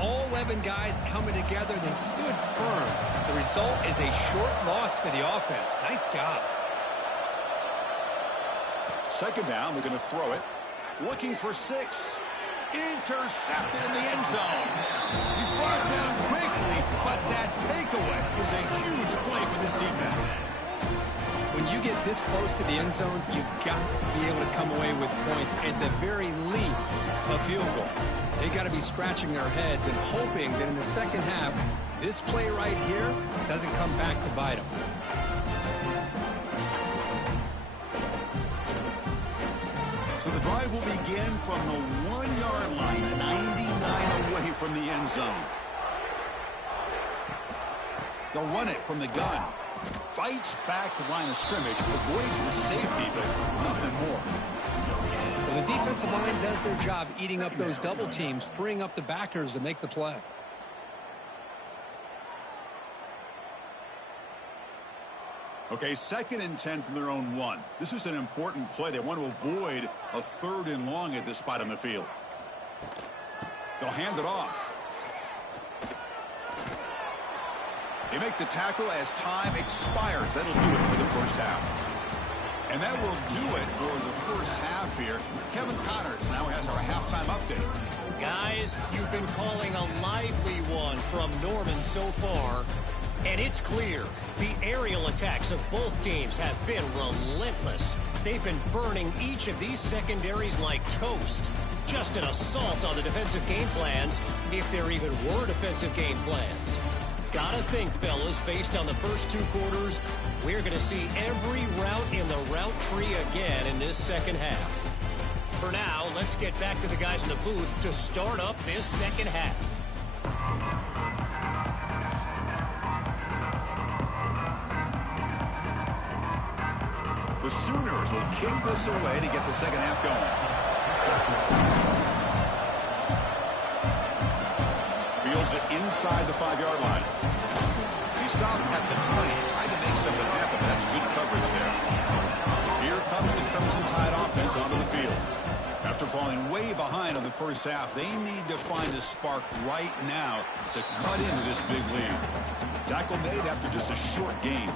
All 11 guys coming together. They stood firm. The result is a short loss for the offense. Nice job. Second down, they're going to throw it. Looking for 6. Intercepted in the end zone. He's brought down quickly, but that takeaway is a huge play for this defense. When you get this close to the end zone, you've got to be able to come away with points, at the very least, a field goal. They've got to be scratching their heads and hoping that in the second half, this play right here doesn't come back to bite them. So the drive will begin from the 1-yard line, 99 away from the end zone. They'll run it from the gun. Fights back to the line of scrimmage, avoids the safety, but nothing more. Well, the defensive line does their job eating up those double teams, freeing up the backers to make the play. Okay, 2nd and 10 from their own 1. This is an important play. They want to avoid a 3rd and long at this spot on the field. They'll hand it off. They make the tackle as time expires. That'll do it for the first half. And that will do it for the first half here. Kevin Connors now has our halftime update. Guys, you've been calling a lively one from Norman so far. And it's clear, the aerial attacks of both teams have been relentless. They've been burning each of these secondaries like toast. Just an assault on the defensive game plans, if there even were defensive game plans. Gotta think, fellas, based on the first 2 quarters, we're going to see every route in the route tree again in this second half. For now, let's get back to the guys in the booth to start up this second half. The Sooners will kick this away to get the second half going. Fields it inside the 5-yard line. He stopped at the 20, tried to make something happen, but that's good coverage there. Here comes the Crimson Tide offense onto the field. After falling way behind in the first half, they need to find a spark right now to cut into this big lead. Tackle made after just a short game.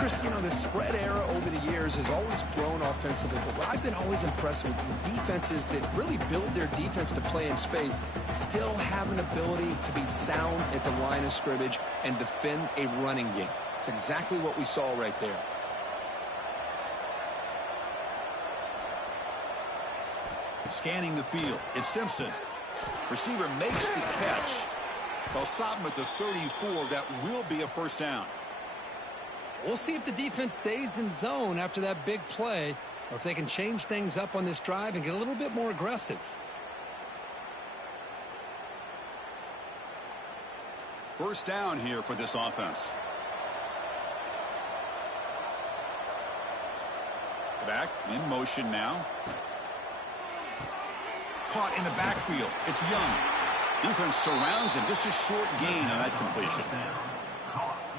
Chris, you know, the spread era over the years has always grown offensively, but what I've been always impressed with defenses that really build their defense to play in space still have an ability to be sound at the line of scrimmage and defend a running game. It's exactly what we saw right there. Scanning the field, it's Simpson. Receiver makes the catch. They'll stop him at the 34. That will be a first down. We'll see if the defense stays in zone after that big play, or if they can change things up on this drive and get a little bit more aggressive. First down here for this offense. Back in motion now. Caught in the backfield. It's Young. Defense surrounds him. Just a short gain on that completion.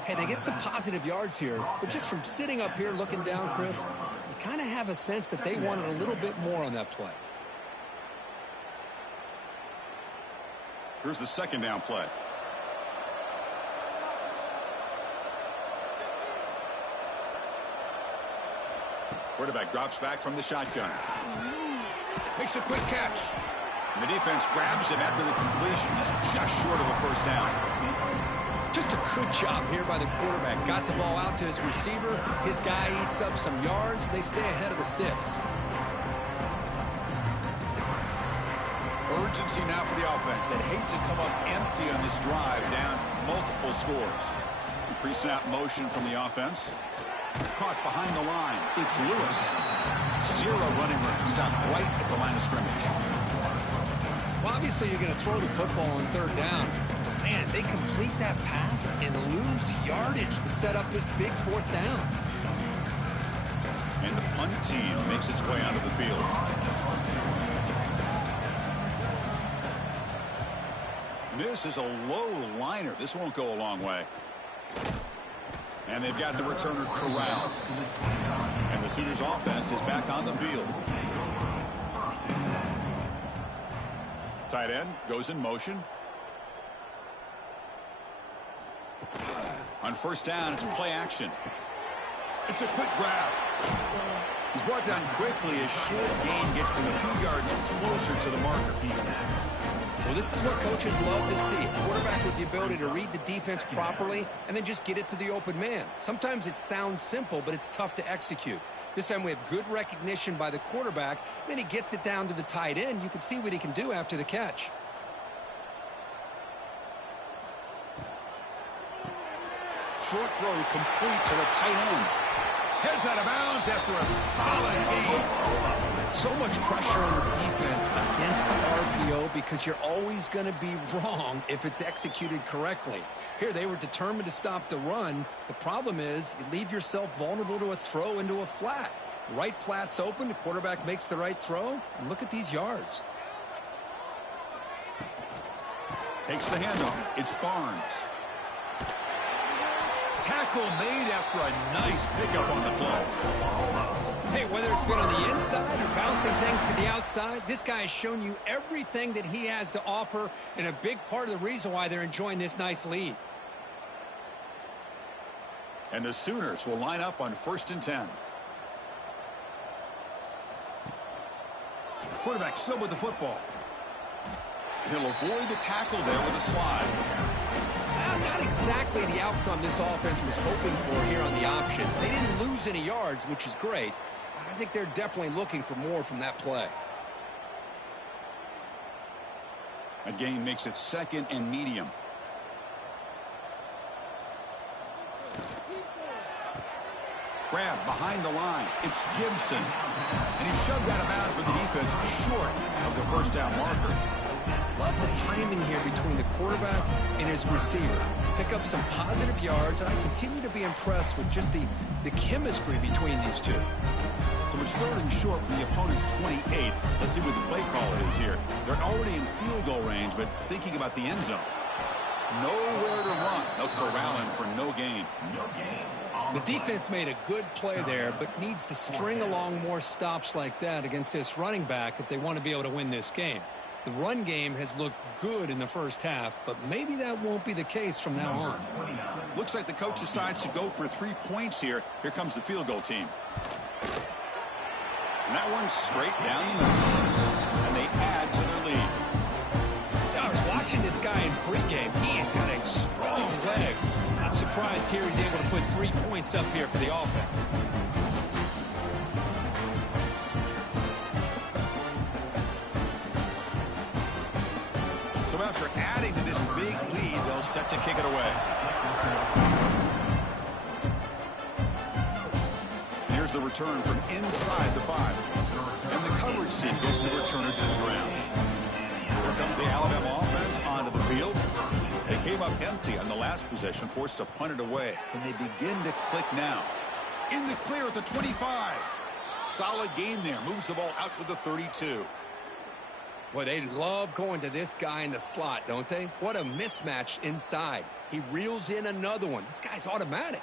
Hey, they get some positive yards here, but just from sitting up here looking down, Chris, you kind of have a sense that they wanted a little bit more on that play. Here's the second down play. Quarterback drops back from the shotgun. Makes a quick catch. And the defense grabs him after the completion. He's just short of a first down. Just a good job here by the quarterback. Got the ball out to his receiver. His guy eats up some yards. They stay ahead of the sticks. Urgency now for the offense that hates to come up empty on this drive, down multiple scores. Pre-snap motion from the offense. Caught behind the line. It's Lewis. Zero running room. Stopped right at the line of scrimmage. Well, obviously you're going to throw the football on third down. Man, they complete that pass and lose yardage to set up this big fourth down. And the punt team makes its way onto the field. This is a low liner. This won't go a long way. And they've got the returner corralled. And the Sooners offense is back on the field. Tight end goes in motion. On first down, it's play action. It's a quick grab. He's brought down quickly. A short gain gets them a few yards closer to the marker. Well, this is what coaches love to see. A quarterback with the ability to read the defense properly and then just get it to the open man. Sometimes it sounds simple, but it's tough to execute. This time we have good recognition by the quarterback. Then he gets it down to the tight end. You can see what he can do after the catch. Short throw complete to the tight end. Heads out of bounds after a solid gain. So much pressure on the defense against the RPO because you're always going to be wrong if it's executed correctly. Here they were determined to stop the run. The problem is you leave yourself vulnerable to a throw into a flat. Right flat's open. The quarterback makes the right throw. And look at these yards. Takes the handoff. It's Barnes. Tackle made after a nice pickup on the play. Hey, whether it's been on the inside or bouncing things to the outside, this guy has shown you everything that he has to offer and a big part of the reason why they're enjoying this nice lead. And the Sooners will line up on 1st and 10. Quarterback still with the football. He'll avoid the tackle there with a slide. Not exactly the outcome this offense was hoping for here on the option. They didn't lose any yards, which is great. I think they're definitely looking for more from that play. A gain makes it 2nd and medium. Grab behind the line. It's Gibson. And he's shoved out of bounds with the defense short of the first down marker. Love the timing here between the quarterback and his receiver. Pick up some positive yards, and I continue to be impressed with just the chemistry between these two. So it's 3rd and short from the opponent's 28. Let's see what the play call is here. They're already in field goal range, but thinking about the end zone. Nowhere to run. They'll corral him for no gain. The defense made a good play there, but needs to string along more stops like that against this running back if they want to be able to win this game. The run game has looked good in the first half, but maybe that won't be the case from now on. Looks like the coach decides to go for 3 points here. Here comes the field goal team. And that one's straight down the middle. And they add to their lead. I was watching this guy in pregame. He has got a strong leg. Not surprised here he's able to put 3 points up here for the offense. So after adding to this big lead, they'll set to kick it away. Here's the return from inside the 5. And the coverage seam gets the returner to the ground. Here comes the Alabama offense onto the field. They came up empty on the last possession, forced to punt it away. Can they begin to click now? In the clear at the 25. Solid gain there. Moves the ball out to the 32. Well, they love going to this guy in the slot, don't they? What a mismatch inside. He reels in another one. This guy's automatic.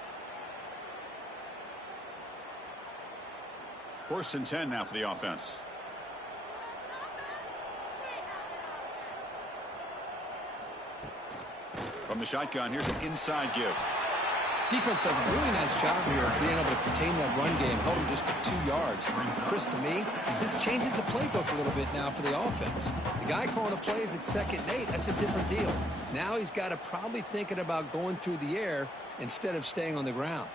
1st and 10 now for the offense. From the shotgun, here's an inside give. Defense does a really nice job here of being able to contain that run game, held him just to 2 yards. Chris, to me, this changes the playbook a little bit now for the offense. The guy calling the plays at 2nd and 8, that's a different deal. Now he's got to probably thinking about going through the air instead of staying on the ground.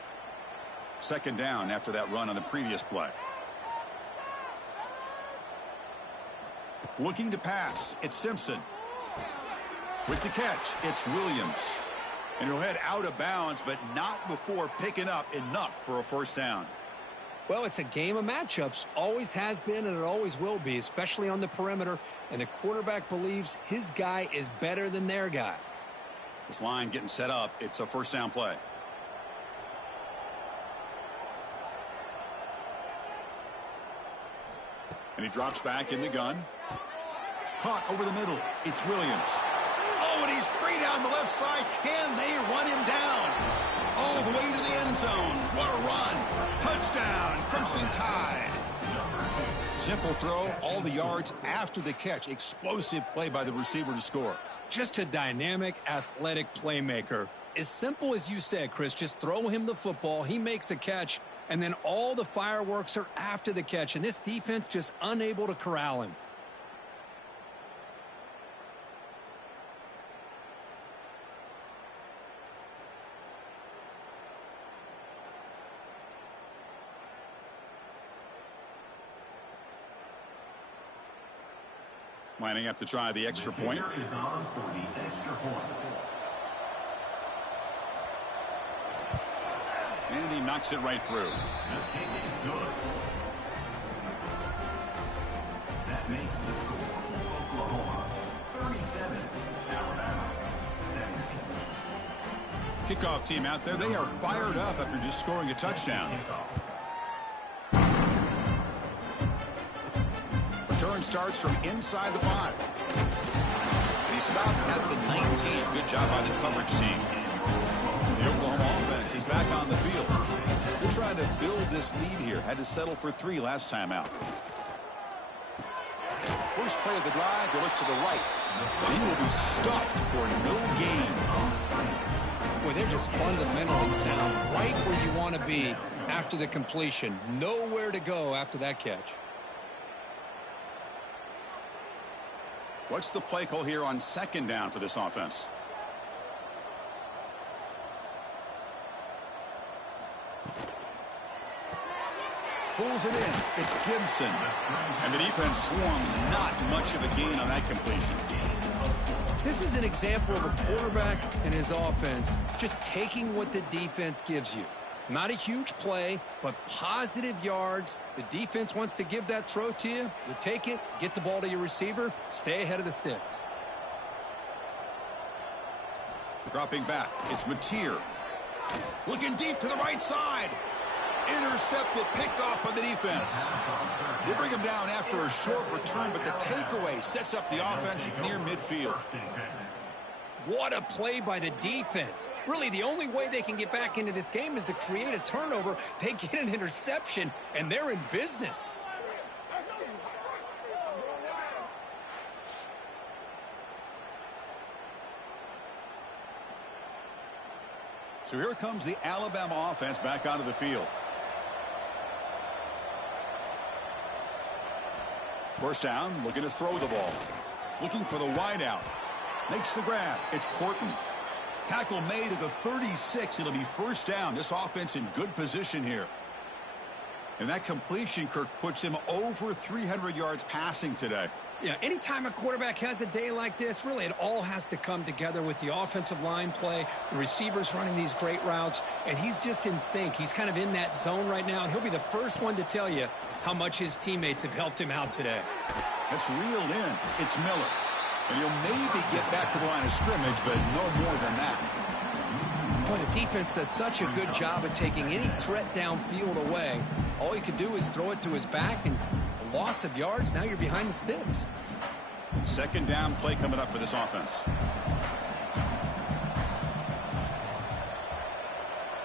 2nd down after that run on the previous play. Looking to pass, it's Simpson. With the catch, it's Williams. And he'll head out of bounds, but not before picking up enough for a 1st down. Well, it's a game of matchups. Always has been, and it always will be, especially on the perimeter. And the quarterback believes his guy is better than their guy. This line getting set up. It's a 1st down play. And he drops back in the gun. Caught over the middle. It's Williams. Oh, and he's free down the left side. Can they run him down? All the way to the end zone. What a run. Touchdown, Crimson Tide. Simple throw, all the yards after the catch. Explosive play by the receiver to score. Just a dynamic, athletic playmaker. As simple as you said, Chris, just throw him the football. He makes a catch, and then all the fireworks are after the catch. And this defense just unable to corral him. Lining up to try the extra point. Is on for the extra point. And he knocks it right through. The kick is good. That makes the score Oklahoma 37, Alabama 17. Kickoff team out there. They are fired up after just scoring a touchdown. Return starts from inside the 5. And he stopped at the 19. Good job by the coverage team. The Oklahoma offense is back on the field. They're trying to build this lead here. Had to settle for 3 last time out. First play of the drive, they look to the right. And he will be stuffed for no gain. Boy, they're just fundamentally sound right where you want to be after the completion. Nowhere to go after that catch. What's the play call here on 2nd down for this offense? Pulls it in. It's Gibson. And the defense swarms. Not much of a gain on that completion. This is an example of a quarterback and his offense just taking what the defense gives you. Not a huge play, but positive yards. The defense wants to give that throw to you. You take it, get the ball to your receiver, stay ahead of the sticks. Dropping back, it's Mateer. Looking deep to the right side. Intercepted, picked off by the defense. They bring him down after a short return, but the takeaway sets up the offense near midfield. What a play by the defense. Really, the only way they can get back into this game is to create a turnover. They get an interception, and they're in business. So here comes the Alabama offense back onto the field. First down, looking to throw the ball. Looking for the wide out. Makes the grab. It's Horton. Tackle made at the 36. It'll be first down. This offense in good position here. And that completion, Kirk, puts him over 300 yards passing today. Yeah, anytime a quarterback has a day like this, really it all has to come together with the offensive line play, the receivers running these great routes, and he's just in sync. He's kind of in that zone right now, and he'll be the first one to tell you how much his teammates have helped him out today. That's reeled in. It's Miller. And he'll maybe get back to the line of scrimmage, but no more than that. Boy, the defense does such a good job of taking any threat downfield away. All he could do is throw it to his back, and a loss of yards, now you're behind the sticks. Second down play coming up for this offense.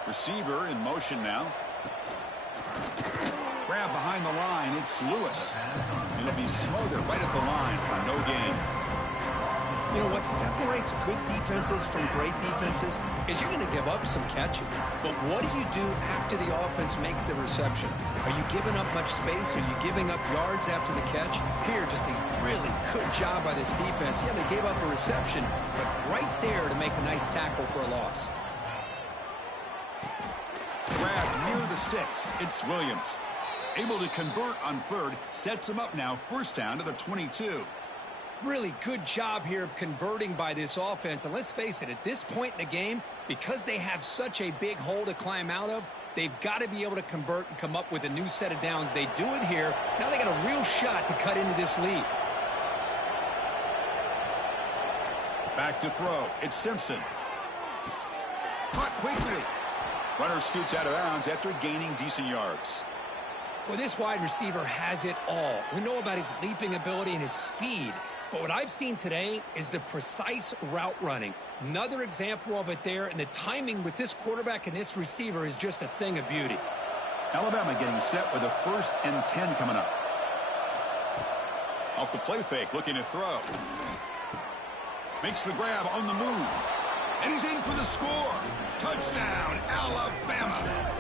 Receiver in motion now. Grab behind the line. It's Lewis. And it'll be smothered right at the line for no gain. You know, what separates good defenses from great defenses is you're going to give up some catches. But what do you do after the offense makes the reception? Are you giving up much space? Are you giving up yards after the catch? Here, just a really good job by this defense. Yeah, they gave up a reception, but right there to make a nice tackle for a loss. Grabbed near the sticks. It's Williams. Able to convert on third. Sets him up now. First down to the 22. Really good job here of converting by this offense. And let's face it, at this point in the game, because they have such a big hole to climb out of, they've got to be able to convert and come up with a new set of downs. They do it here. Now they got a real shot to cut into this lead. Back to throw. It's Simpson. Caught quickly. Runner scoots out of bounds after gaining decent yards. Well, this wide receiver has it all. We know about his leaping ability and his speed. But what I've seen today is the precise route running. Another example of it there, and the timing with this quarterback and this receiver is just a thing of beauty. Alabama getting set with a 1st and 10 coming up. Off the play fake, looking to throw. Makes the grab on the move. And he's in for the score. Touchdown, Alabama.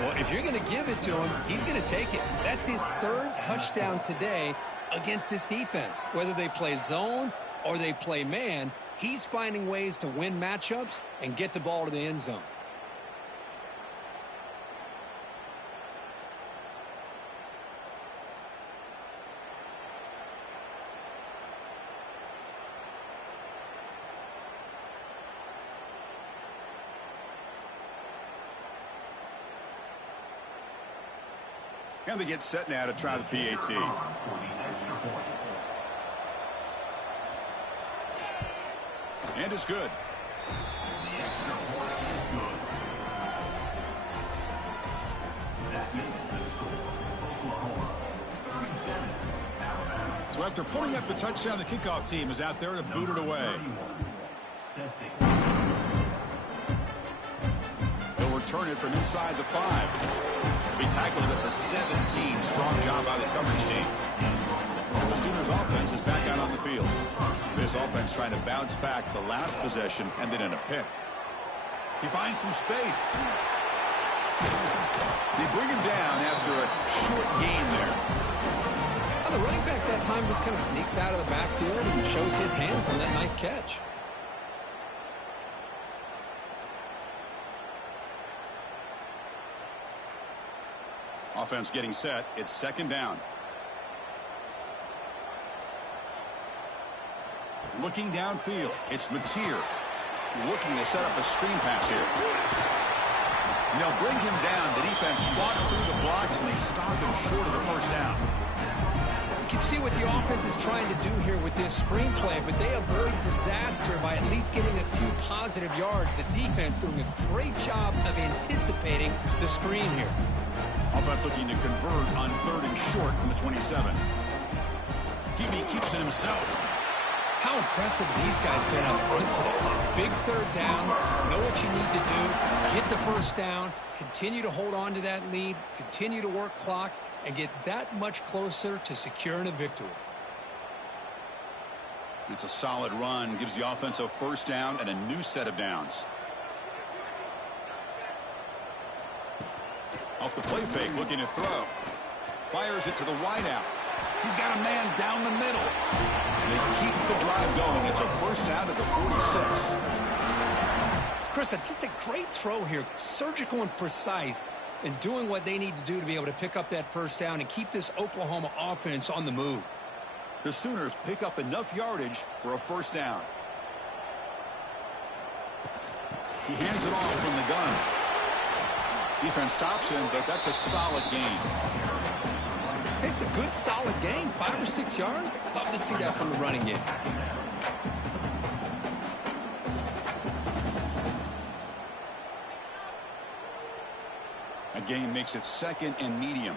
Well, if you're going to give it to him, he's going to take it. That's his 3rd touchdown today against this defense. Whether they play zone or they play man, he's finding ways to win matchups and get the ball to the end zone. And they get set now to try the PAT. And it's good. So after putting up the touchdown, the kickoff team is out there to boot it away. They'll return it from inside the 5. Be tackled at the 17. Strong job by the coverage team. The Sooners offense is back out on the field. This offense trying to bounce back the last possession and then in a pick. He finds some space. They bring him down after a short gain there. Well, the running back that time just kind of sneaks out of the backfield and shows his hands on that nice catch. Offense getting set. It's second down. Looking downfield. It's Mateer. Looking to set up a screen pass here. And they'll bring him down. The defense fought through the blocks, and they stopped him short of the first down. You can see what the offense is trying to do here with this screenplay, but they avoid disaster by at least getting a few positive yards. The defense doing a great job of anticipating the screen here. Offense looking to convert on 3rd and short from the 27. Hebe keeps it himself. How impressive these guys been up front today. Big 3rd down, know what you need to do, get the first down, continue to hold on to that lead, continue to work clock, and get that much closer to securing a victory. It's a solid run, gives the offense a first down and a new set of downs. Off the play fake, looking to throw. Fires it to the wideout. He's got a man down the middle. They keep the drive going. It's a first down at the 46. Chris, just a great throw here. Surgical and precise and doing what they need to do to be able to pick up that first down and keep this Oklahoma offense on the move. The Sooners pick up enough yardage for a first down. He hands it off from the gun. Defense stops him, but that's a solid gain. It's a good, solid gain. 5 or 6 yards. Love to see that from the running game. A gain makes it 2nd and medium.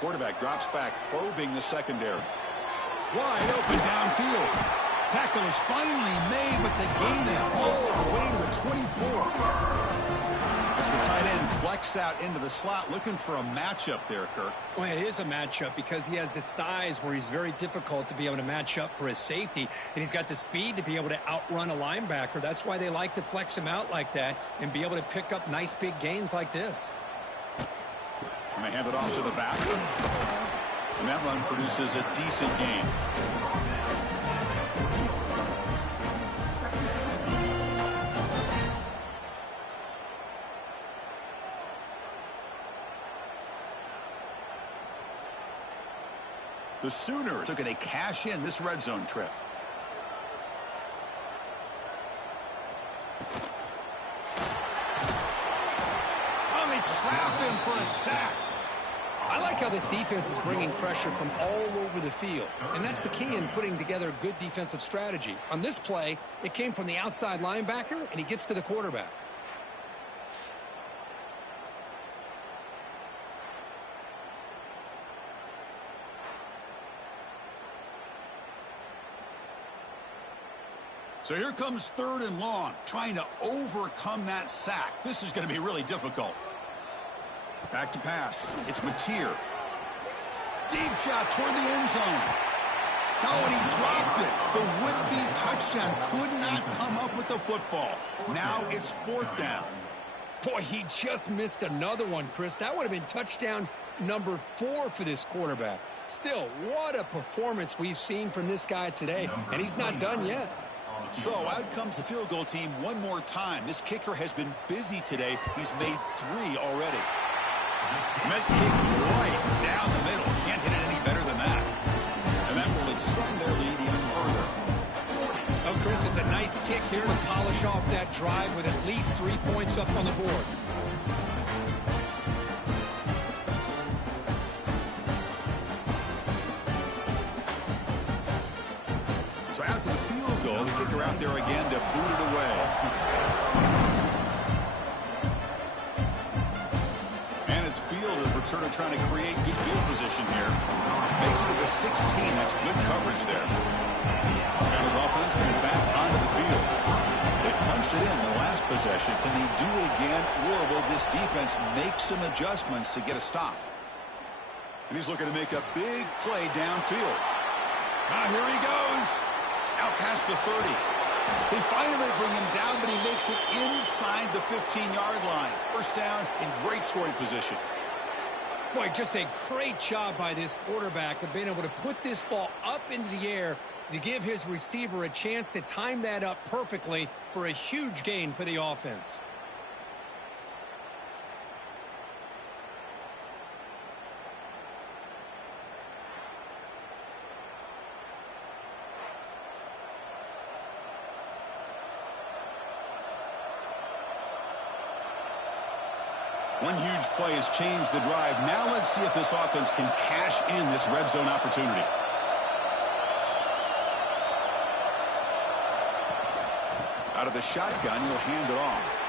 Quarterback drops back, probing the secondary. Wide open downfield. Tackle is finally made, but the gain is all the way to the 24. As the tight end flex out into the slot, looking for a matchup there, Kirk. Well, it is a matchup because he has the size where he's very difficult to be able to match up for his safety, and he's got the speed to be able to outrun a linebacker. That's why they like to flex him out like that and be able to pick up nice big gains like this. And they hand it off to the back. And that run produces a decent gain. The Sooners are going to cash in this red zone trip. Oh, they trap him for a sack. I like how this defense is bringing pressure from all over the field, and that's the key in putting together a good defensive strategy. On this play, it came from the outside linebacker, and he gets to the quarterback. So here comes 3rd and long, trying to overcome that sack. This is going to be really difficult. Back to pass. It's Mateer. Deep shot toward the end zone. Oh, and he dropped it. The would-be touchdown could not come up with the football. Now it's 4th down. Boy, he just missed another one, Chris. That would have been touchdown number 4 for this quarterback. Still, what a performance we've seen from this guy today, and he's not done yet. So out comes the field goal team one more time. This kicker has been busy today. He's made 3 already. Met kick right down the middle. Can't hit it any better than that. And that will extend their lead even further. Oh, Chris, it's a nice kick here to polish off that drive with at least 3 points up on the board. So after the field goal, the kicker out there again to boot it away. And it's Field, the returner, trying to create good field position here. Makes it to the 16. That's good coverage there. And his offense comes back onto the field. They punched it in the last possession. Can they do it again, or will this defense make some adjustments to get a stop? And he's looking to make a big play downfield. Here he goes. Out past the 30. They finally bring him down, but he makes it inside the 15-yard line. First down in great scoring position. Boy, just a great job by this quarterback of being able to put this ball up into the air to give his receiver a chance to time that up perfectly for a huge gain for the offense. One huge play has changed the drive. Now let's see if this offense can cash in this red zone opportunity. Out of the shotgun, he'll hand it off.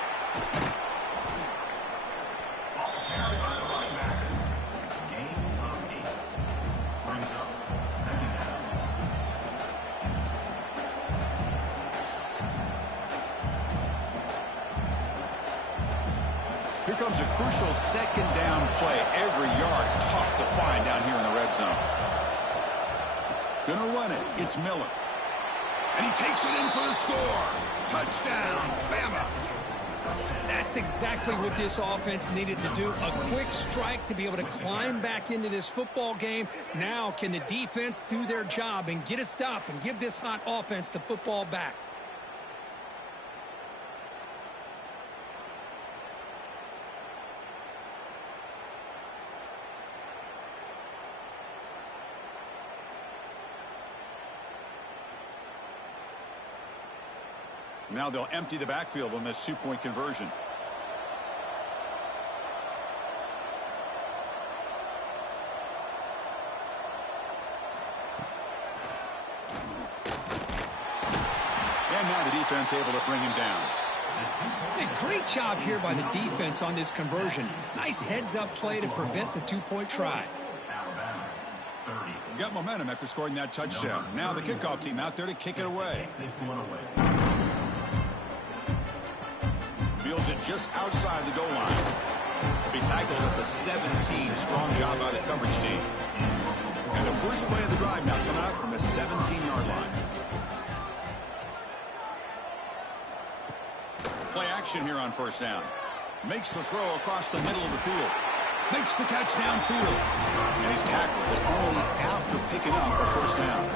Here comes a crucial 2nd down play. Every yard tough to find down here in the red zone. Gonna run it. It's Miller. And he takes it in for the score. Touchdown, Bama. That's exactly what this offense needed to do. A quick strike to be able to climb back into this football game. Now can the defense do their job and get a stop and give this hot offense the football back? Now they'll empty the backfield on this two-point conversion. And now the defense able to bring him down. A great job here by the defense on this conversion. Nice heads-up play to prevent the two-point try. Got momentum after scoring that touchdown. Now the kickoff team out there to kick it away. Fields it just outside the goal line. He'll be tackled at the 17. Strong job by the coverage team. And the first play of the drive now coming out from the 17-yard line. Play action here on first down. Makes the throw across the middle of the field. Makes the catch downfield. And he's tackled, but only after picking up a first down.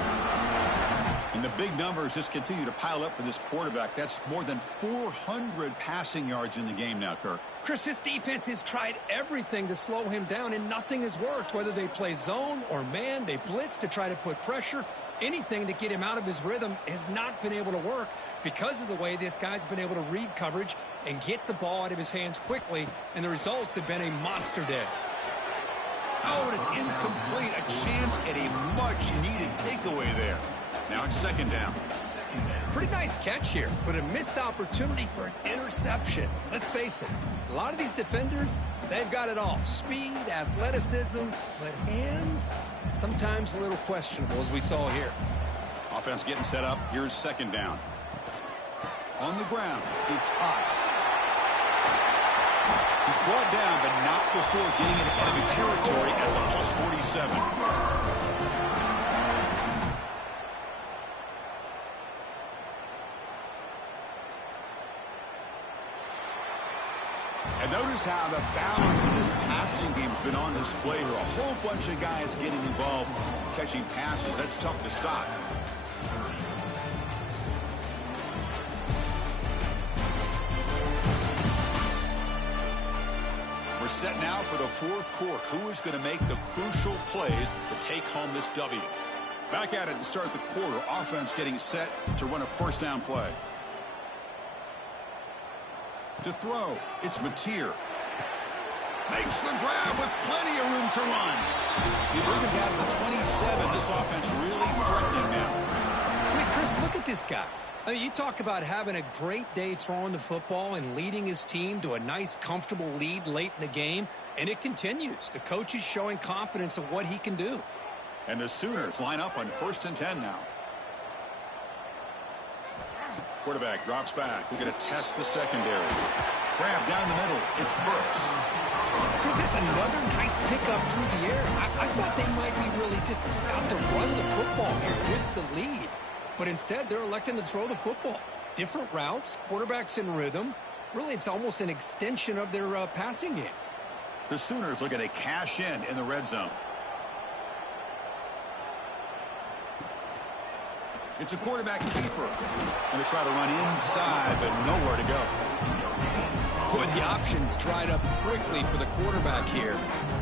And the big numbers just continue to pile up for this quarterback. That's more than 400 passing yards in the game now, Kirk. Chris, this defense has tried everything to slow him down, and nothing has worked. Whether they play zone or man, they blitz to try to put pressure. Anything to get him out of his rhythm has not been able to work because of the way this guy's been able to read coverage and get the ball out of his hands quickly, and the results have been a monster day. Oh, and it's incomplete. A chance at a much-needed takeaway there. Now it's second down. Pretty nice catch here, but a missed opportunity for an interception. Let's face it, a lot of these defenders, they've got it all. Speed, athleticism, but hands, sometimes a little questionable, as we saw here. Offense getting set up. Here's second down. On the ground, it's Ott. He's brought down, but not before getting into enemy territory at the plus 47. And notice how the balance of this passing game has been on display here. A whole bunch of guys getting involved, catching passes. That's tough to stop. We're set now for the fourth quarter. Who is going to make the crucial plays to take home this W? Back at it to start the quarter. Offense getting set to run a first down play. To throw, it's Mateer. Makes the grab with plenty of room to run. You bring him down to the 27. This offense really threatening now. I mean, Chris, look at this guy. I mean, you talk about having a great day throwing the football and leading his team to a nice, comfortable lead late in the game, and it continues. The coach is showing confidence of what he can do. And the Sooners line up on 1st and 10 now. Quarterback drops back. We're going to test the secondary. Grab down the middle. It's Burks. Chris, it's another nice pickup through the air. I thought they might be really just out to run the football here with the lead. But instead, they're electing to throw the football. Different routes, quarterbacks in rhythm. Really, it's almost an extension of their passing game. The Sooners looking to cash in the red zone. It's a quarterback keeper. And they try to run inside, but nowhere to go. Boy, the options dried up quickly for the quarterback here.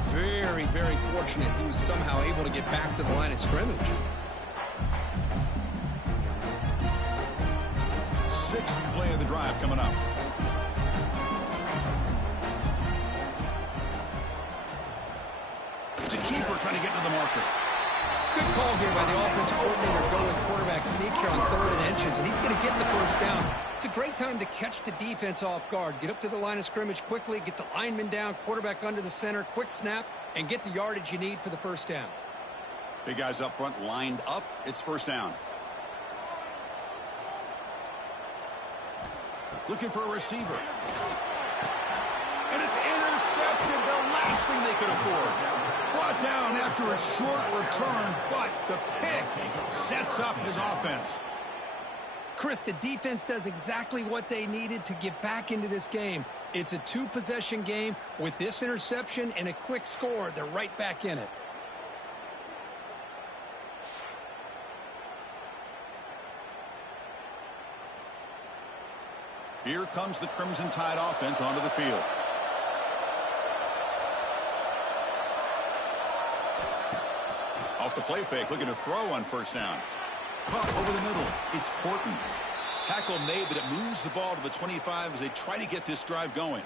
Very, very fortunate he was somehow able to get back to the line of scrimmage. Sixth play of the drive coming up. It's a keeper trying to get to the marker. Good call here by the offensive coordinator. Go with quarterback sneak here on 3rd and inches, and he's going to get the first down. It's a great time to catch the defense off guard. Get up to the line of scrimmage quickly, get the lineman down, quarterback under the center, quick snap, and get the yardage you need for the first down. Big guys up front lined up. It's first down. Looking for a receiver. And it's intercepted. The last thing they could afford. Brought down after a short return, but the pick sets up his offense. Chris, the defense does exactly what they needed to get back into this game. It's a two-possession game. With this interception and a quick score, they're right back in it. Here comes the Crimson Tide offense onto the field. Off the play fake, looking to throw on first down. Caught over the middle. It's Horton. Tackle made, but it moves the ball to the 25 as they try to get this drive going.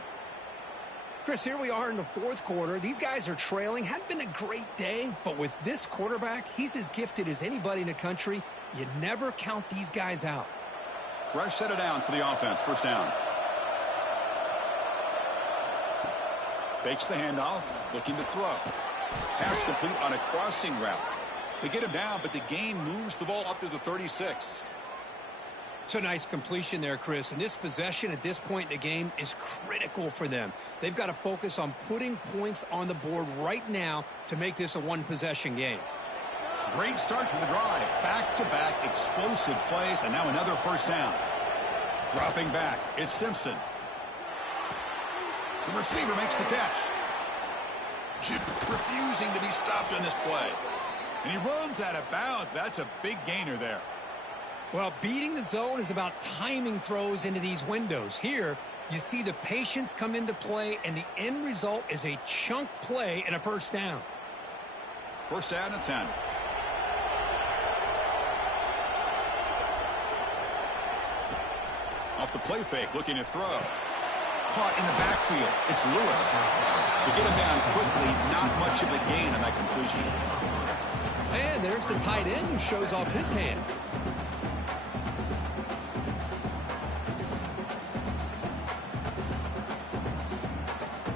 Chris, here we are in the fourth quarter. These guys are trailing. Hadn't been a great day, but with this quarterback, he's as gifted as anybody in the country. You never count these guys out. Fresh set of downs for the offense. First down. Fakes the handoff. Looking to throw. Pass complete on a crossing route. They get him down, but the gain moves the ball up to the 36. It's a nice completion there, Chris. And this possession at this point in the game is critical for them. They've got to focus on putting points on the board right now to make this a one-possession game. Great start to the drive. Back-to-back explosive plays, and now another first down. Dropping back, it's Simpson. The receiver makes the catch. Refusing to be stopped on this play. And he runs out of bounds. That's a big gainer there. Well, beating the zone is about timing throws into these windows. Here, you see the patience come into play, and the end result is a chunk play and a first down. First down and 10. Off the play fake, looking to throw. Caught in the backfield. It's Lewis. To get him down quickly, not much of a gain on that completion. And there's the tight end who shows off his hands.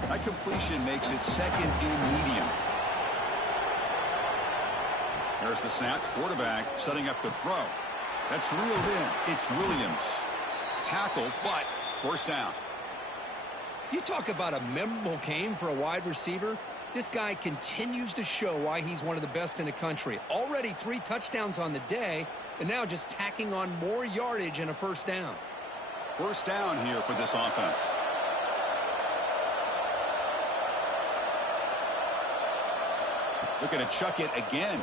That completion makes it second and medium. There's the snap. Quarterback setting up to throw. That's reeled in. It's Williams. Tackle, but first down. You talk about a memorable game for a wide receiver. This guy continues to show why he's one of the best in the country. Already 3 touchdowns on the day, and now just tacking on more yardage and a first down. First down here for this offense. Looking to chuck it again.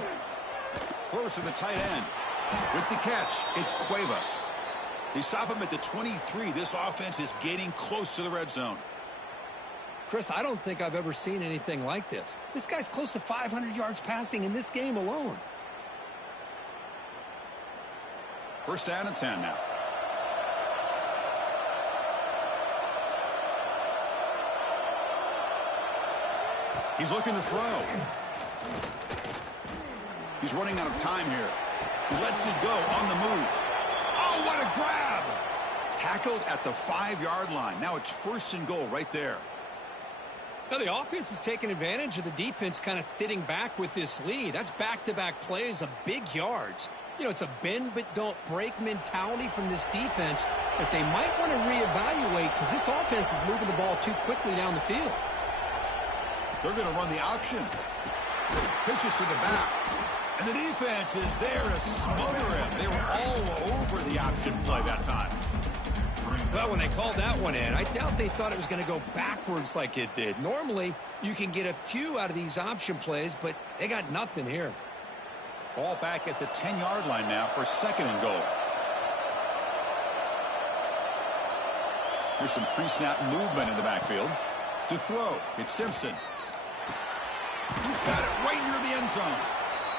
Close to the tight end. With the catch, it's Cuevas. They stop him at the 23. This offense is getting close to the red zone. Chris, I don't think I've ever seen anything like this. This guy's close to 500 yards passing in this game alone. First down and 10 now. He's looking to throw. He's running out of time here. He lets it go on the move. Oh, what a grab! Tackled at the 5-yard line. Now it's first and goal right there. Now the offense is taking advantage of the defense kind of sitting back with this lead. That's back-to-back plays of big yards. You know, it's a bend but don't break mentality from this defense that they might want to reevaluate because this offense is moving the ball too quickly down the field. They're going to run the option. Pitches to the back. And the defense is there to smother him. They were all over the option play that time. Well, when they called that one in, I doubt they thought it was going to go backwards like it did. Normally, you can get a few out of these option plays, but they got nothing here. Ball back at the 10-yard line now for second and goal. Here's some pre-snap movement in the backfield. To throw, it's Simpson. He's got it right near the end zone.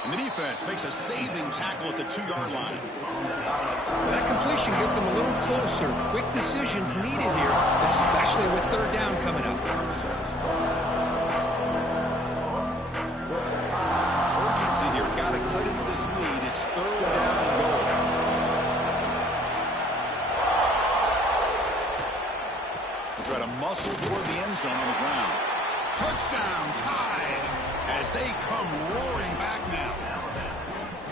And the defense makes a saving tackle at the 2-yard line. That completion gets them a little closer. Quick decisions needed here, especially with third down coming up. Urgency here. Got to cut into this lead. It's third down and goal. We'll try to muscle toward the end zone on the ground. Touchdown, Tide, as they come roaring back now.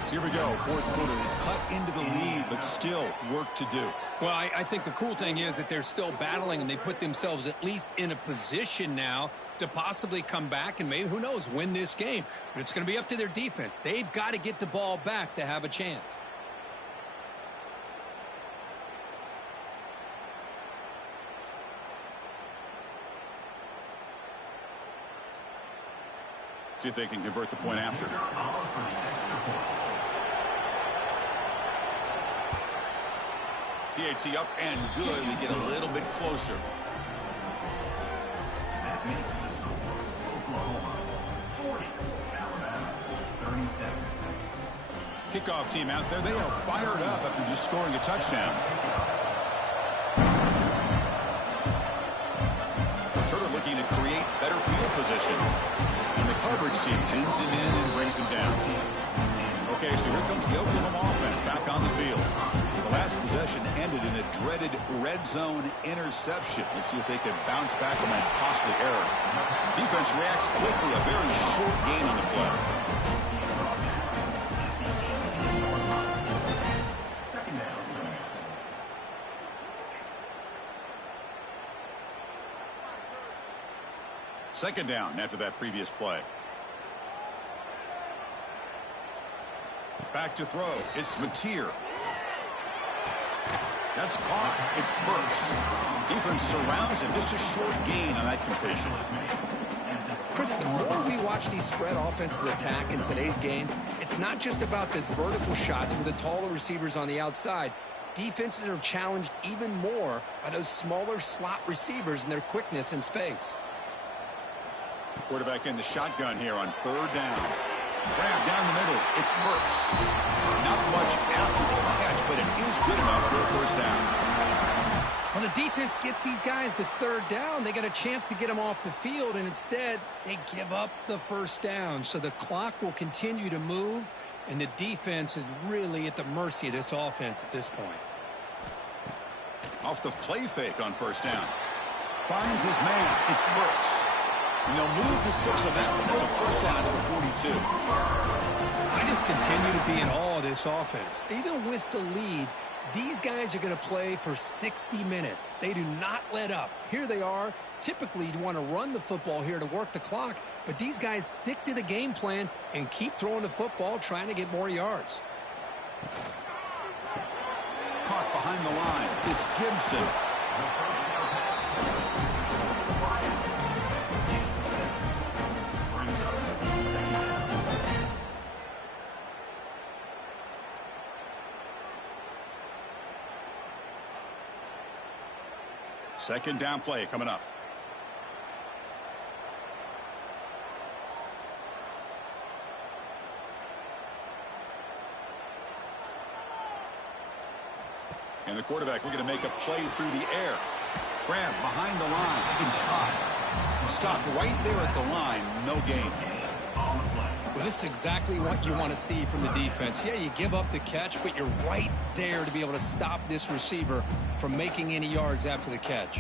So here we go, fourth quarter. They've cut into the lead, but still work to do. Well, I think the cool thing is that they're still battling, and they put themselves at least in a position now to possibly come back and maybe, who knows, win this game. But it's going to be up to their defense. They've got to get the ball back to have a chance. See if they can convert the point after. PAT up and good. We get a little bit closer. That makes the score Oklahoma 40, Alabama 37. Kickoff team out there. They are fired up after just scoring a touchdown. Turner looking to create better field position. And the coverage team pins him in and brings him down. Okay, so here comes the Oklahoma offense back on the field. The last possession ended in a dreaded red zone interception. Let's see if they can bounce back from that costly error. Defense reacts quickly. A very short gain on the play. Second down. Second down after that previous play. Back to throw. It's Mateer. That's caught. It's Burks. Defense surrounds him. Just a short gain on that completion. Chris, the more we watch these spread offenses attack in today's game, it's not just about the vertical shots with the taller receivers on the outside. Defenses are challenged even more by those smaller slot receivers and their quickness in space. Quarterback in the shotgun here on third down. Grab down the middle. It's Burks. Not much after the catch, but it is good enough for a first down. When the defense gets these guys to third down, they got a chance to get them off the field, and instead they give up the first down. So the clock will continue to move, and the defense is really at the mercy of this offense at this point. Off the play fake on first down. Finds his man. It's Burks. And they'll move the 6 on that one. It's a first down to the 42. I just continue to be in awe of this offense. Even with the lead, these guys are going to play for 60 minutes. They do not let up. Here they are. Typically, you want to run the football here to work the clock, but these guys stick to the game plan and keep throwing the football, trying to get more yards. Caught behind the line. It's Gibson. Second down play coming up. And the quarterback looking to make a play through the air. Grab behind the line in spots. Stopped right there at the line. No gain. Well, this is exactly what you want to see from the defense. Yeah, you give up the catch, but you're right there to be able to stop this receiver from making any yards after the catch.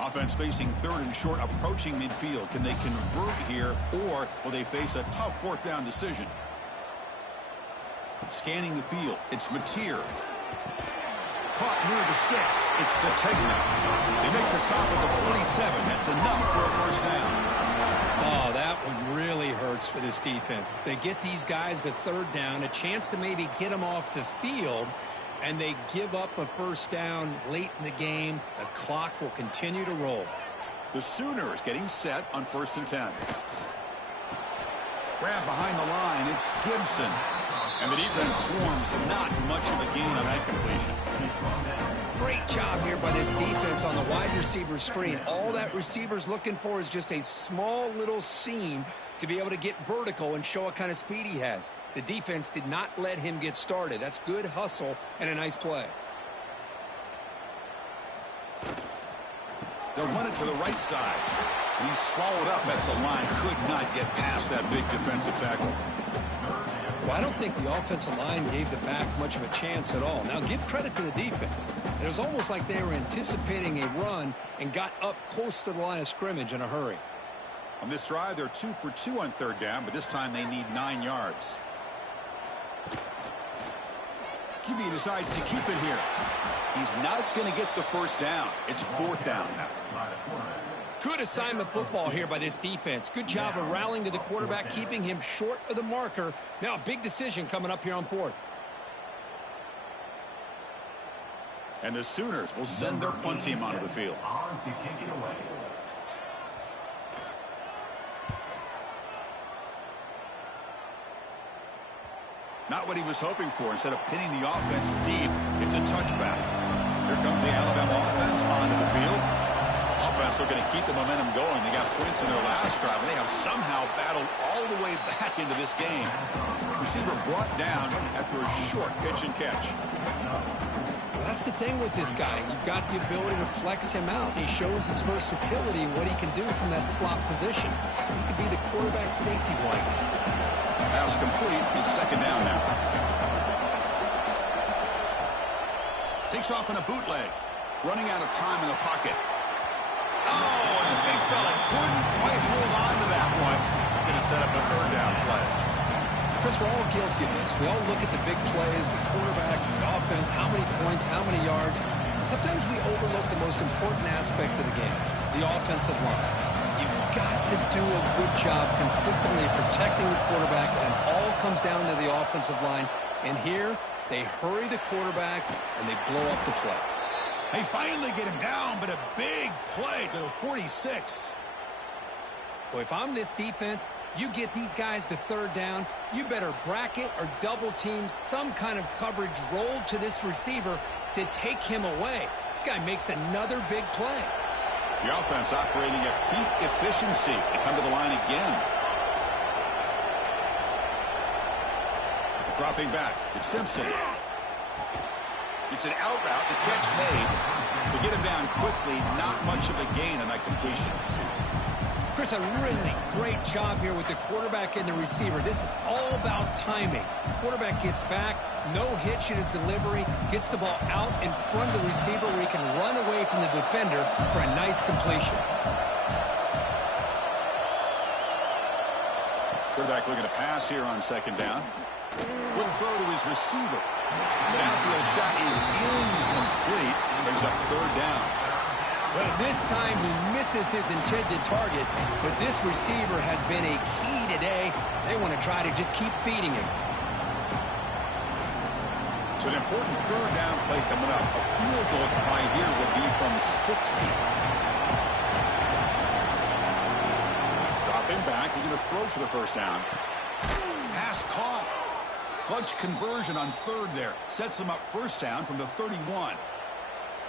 Offense facing third and short, approaching midfield. Can they convert here, or will they face a tough fourth down decision? Scanning the field. It's Mateer. Caught near the sticks. It's Sategna. They make the stop at the 47. That's enough for a first down. Oh, that one really hurts for this defense. They get these guys to third down, a chance to maybe get them off the field, and they give up a first down late in the game. The clock will continue to roll. The Sooners getting set on 1st and 10. Grab behind the line. It's Gibson. And the defense swarms. Not much of a gain on that completion. Great job here by this defense on the wide receiver screen. All that receiver's looking for is just a small little seam to be able to get vertical and show what kind of speed he has. The defense did not let him get started. That's good hustle and a nice play. They'll run it to the right side. And he's swallowed up at the line. Could not get past that big defensive tackle. Well, I don't think the offensive line gave the back much of a chance at all. Now, give credit to the defense. It was almost like they were anticipating a run and got up close to the line of scrimmage in a hurry. On this drive, they're 2 for 2 on third down, but this time they need 9 yards. QB decides to keep it here. He's not going to get the first down. It's fourth down now. Good assignment football here by this defense. Good job of rallying to the quarterback, keeping him short of the marker. Now a big decision coming up here on fourth. And the Sooners will send their punt team onto the field. Not what he was hoping for. Instead of pinning the offense deep, it's a touchback. Here comes the Alabama offense onto the field. Offense looking to keep the momentum going. They got points in their last drive, and they have somehow battled all the way back into this game. Receiver brought down after a short pitch and catch. Well, that's the thing with this guy. You've got the ability to flex him out. He shows his versatility and what he can do from that slot position. He could be the quarterback safety blanket. Pass complete. It's second down now. Takes off in a bootleg. Running out of time in the pocket. Oh, and the big fella couldn't quite hold on to that one. Going to set up a third down play. Chris, we're all guilty of this. We all look at the big plays, the quarterbacks, the offense, how many points, how many yards. And sometimes we overlook the most important aspect of the game, the offensive line. You've got to do a good job consistently protecting the quarterback, and it all comes down to the offensive line. And here, they hurry the quarterback, and they blow up the play. They finally get him down, but a big play to the 46. Well, if I'm this defense, you get these guys to third down, you better bracket or double team some kind of coverage roll to this receiver to take him away. This guy makes another big play. The offense operating at peak efficiency. They come to the line again. Dropping back. It's Simpson. It's an out route. The catch made. To get him down quickly, not much of a gain on that completion. Chris, a really great job here with the quarterback and the receiver. This is all about timing. Quarterback gets back, no hitch in his delivery, gets the ball out in front of the receiver where he can run away from the defender for a nice completion. Quarterback looking to pass here on second down. Quick throw to his receiver. The downfield shot is incomplete. Brings up third down. Well, this time he misses his intended target, but this receiver has been a key today. They want to try to just keep feeding him. So an important third down play coming up. A field goal try here would be from 60. Dropping back. He's going to throw for the first down. Pass caught. Clutch conversion on third there. Sets him up first down from the 31.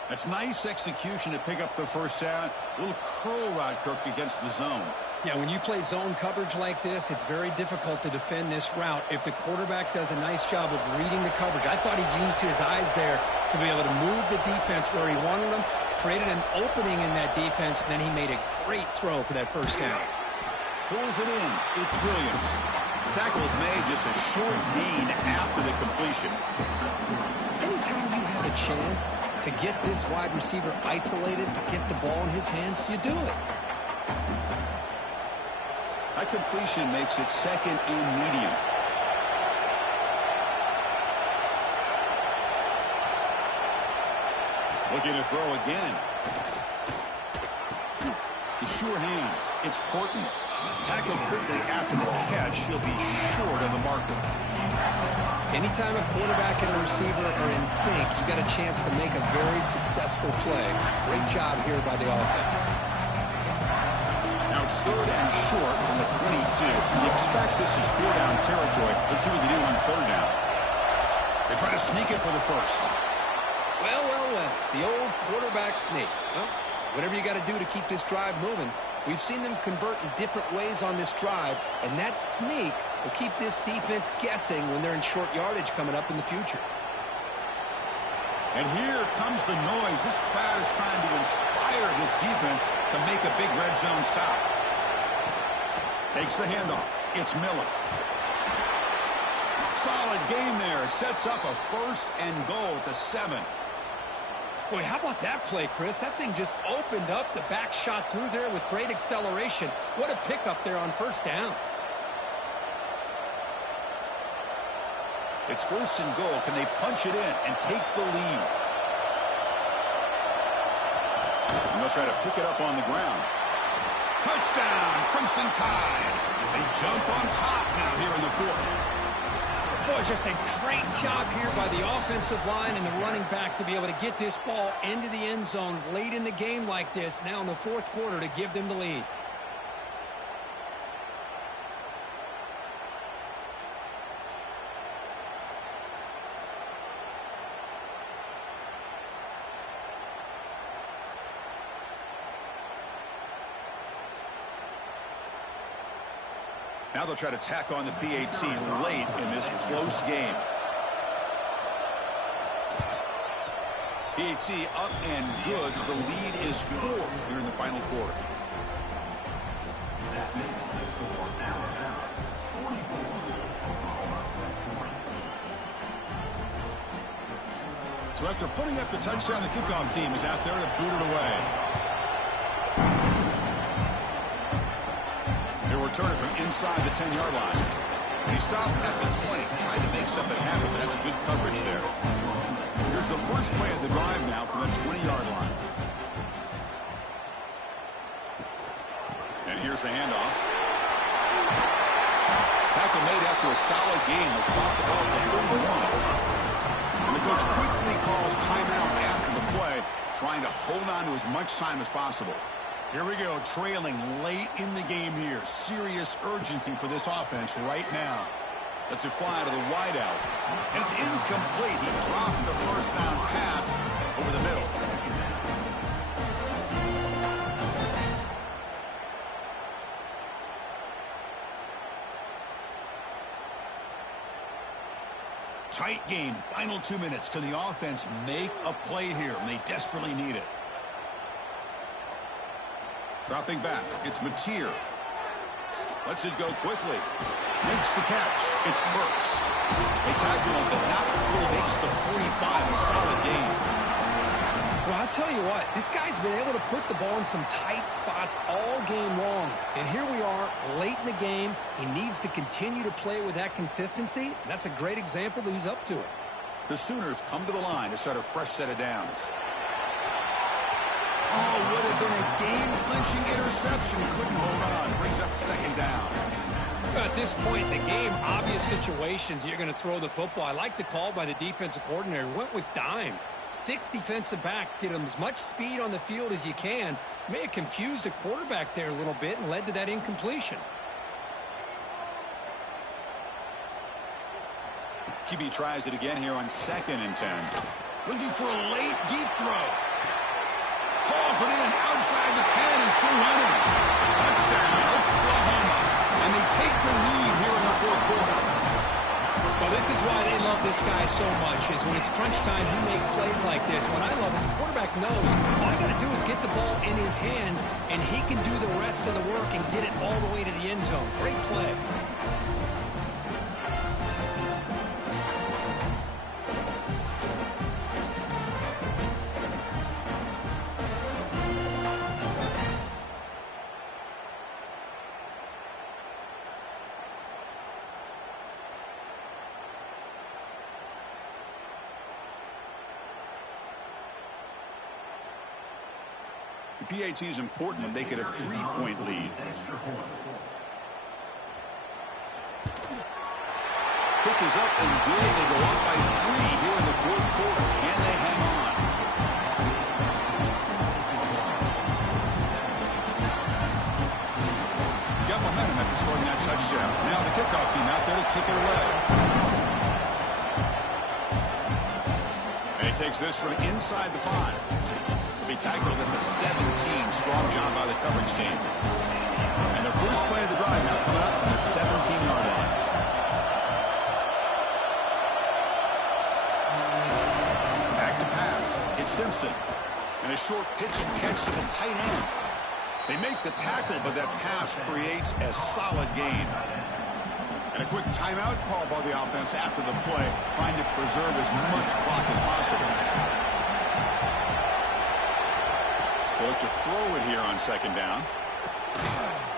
That's nice execution to pick up the first down. A little curl route, Kirk, against the zone. Yeah, when you play zone coverage like this, it's very difficult to defend this route if the quarterback does a nice job of reading the coverage. I thought he used his eyes there to be able to move the defense where he wanted them, created an opening in that defense, and then he made a great throw for that first down. Pulls it in. It's Williams. The tackle is made, just a short gain after the completion. Anytime you have a chance to get this wide receiver isolated, to get the ball in his hands, you do it. That completion makes it second and medium. Looking to throw again. The sure hands. It's Portman. Tackled quickly after the catch. He'll be short of the marker. Anytime a quarterback and a receiver are in sync, you got a chance to make a very successful play. Great job here by the offense. Now it's third and short from the 22. You expect this is four down territory. Let's see what they do on third down. They try to sneak it for the first. Well, well, well. The old quarterback sneak. Well, whatever you got to do to keep this drive moving. We've seen them convert in different ways on this drive, and that sneak will keep this defense guessing when they're in short yardage coming up in the future. And here comes the noise. This crowd is trying to inspire this defense to make a big red zone stop. Takes the handoff. It's Miller. Solid gain there. Sets up a first and goal at the 7. Boy, how about that play, Chris? That thing just opened up. The back shot through there with great acceleration. What a pickup there on first down. It's first and goal. Can they punch it in and take the lead? And they'll try to pick it up on the ground. Touchdown, Crimson Tide. They jump on top now here in the 4th. Boy, just a great job here by the offensive line and the running back to be able to get this ball into the end zone late in the game like this, now in the 4th quarter, to give them the lead. Now they'll try to tack on the PAT late in this close game. PAT up and good. So the lead is 4 here in the final quarter. That makes the score Alabama 44, Oklahoma 40. So after putting up the touchdown, the kickoff team is out there to boot it away. They'll return it from inside the 10-yard line. He stopped at the 20, tried to make something happen, but that's good coverage there. Here's the first play of the drive now from the 20-yard line. And here's the handoff. Tackle made after a solid game. Will stop the ball for 31. And the coach quickly calls timeout after the play, trying to hold on to as much time as possible. Here we go, trailing late in the game here. Serious urgency for this offense right now. Let's it fly to the wideout. And it's incomplete. He dropped the first down pass over the middle. Tight game. Final 2 minutes. Can the offense make a play here? And they desperately need it. Dropping back. It's Mateer. Lets it go quickly. Makes the catch. It's Burks. They tagged him, but not before he makes the 45. A solid game. Well, I'll tell you what, this guy's been able to put the ball in some tight spots all game long. And here we are, late in the game. He needs to continue to play with that consistency. And that's a great example that he's up to it. The Sooners come to the line to start a fresh set of downs. Oh, would have been a game-clinching interception. Couldn't hold on. Brings up second down. At this point in the game, obvious situations, you're going to throw the football. I like the call by the defensive coordinator. Went with dime. 6 defensive backs, get them as much speed on the field as you can. May have confused the quarterback there a little bit and led to that incompletion. QB tries it again here on 2nd and 10. Looking for a late, deep throw. Calls it in outside the 10 and still running. Touchdown, Oklahoma. And they take the lead here in the 4th quarter. Well, this is why they love this guy so much, is when it's crunch time, he makes plays like this. What I love is the quarterback knows all I got to do is get the ball in his hands, and he can do the rest of the work and get it all the way to the end zone. Great play. PAT is important when they get a 3-point lead. Kick is up and good. They go up by 3 here in the 4th quarter. Can they hang on? Got momentum after scoring that touchdown. Now the kickoff team out there to kick it away. And he takes this from inside the 5. Be tackled at the 17. Strong job by the coverage team. And the first play of the drive now coming up from the 17-yard line. Back to pass. It's Simpson. And a short pitch and catch to the tight end. They make the tackle, but that pass creates a solid gain. And a quick timeout call by the offense after the play, trying to preserve as much clock as possible. They look to throw it here on 2nd down.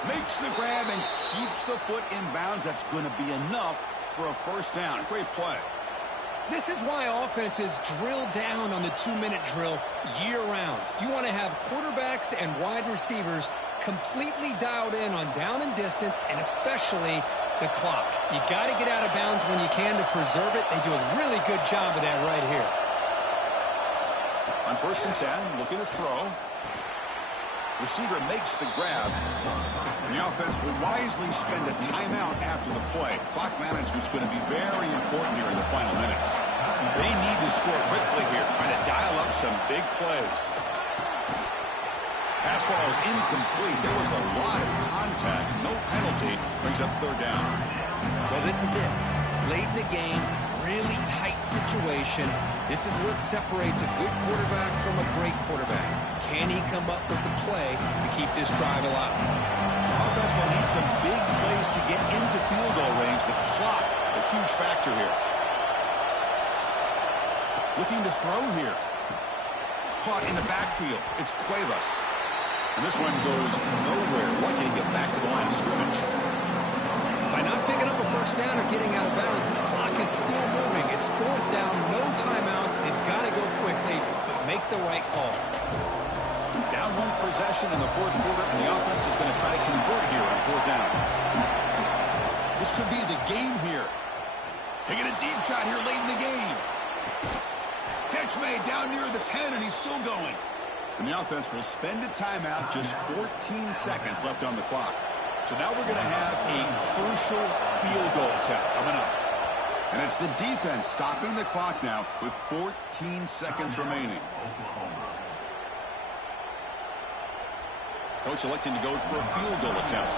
Makes the grab and keeps the foot in bounds. That's going to be enough for a first down. Great play. This is why offenses drill down on the 2-minute drill year-round. You want to have quarterbacks and wide receivers completely dialed in on down and distance, and especially the clock. You got to get out of bounds when you can to preserve it. They do a really good job of that right here. On 1st and 10, looking to throw. Receiver makes the grab, and the offense will wisely spend a timeout after the play. Clock management's going to be very important here in the final minutes. They need to score quickly here, trying to dial up some big plays. Pass ball is incomplete. There was a lot of contact. No penalty. Brings up third down. Well, this is it. Late in the game, really tight situation. This is what separates a good quarterback from a great quarterback. Can he come up with the play to keep this drive alive? Offense will need some big plays to get into field goal range. The clock, a huge factor here. Looking to throw here. Caught in the backfield. It's Cuevas. And this one goes nowhere. Lucky to get back to the line of scrimmage. By not picking up a first down or getting out of bounds, this clock is still moving. It's fourth down, no timeouts. They've got to go quickly, but make the right call. Down one possession in the fourth quarter, and the offense is going to try to convert here on fourth down. This could be the game here. Taking a deep shot here late in the game. Catch made down near the 10, and he's still going. And the offense will spend a timeout, just 14 seconds left on the clock. So now we're going to have a crucial field goal attempt coming up. And it's the defense stopping the clock now with 14 seconds remaining. Coach electing to go for a field goal attempt.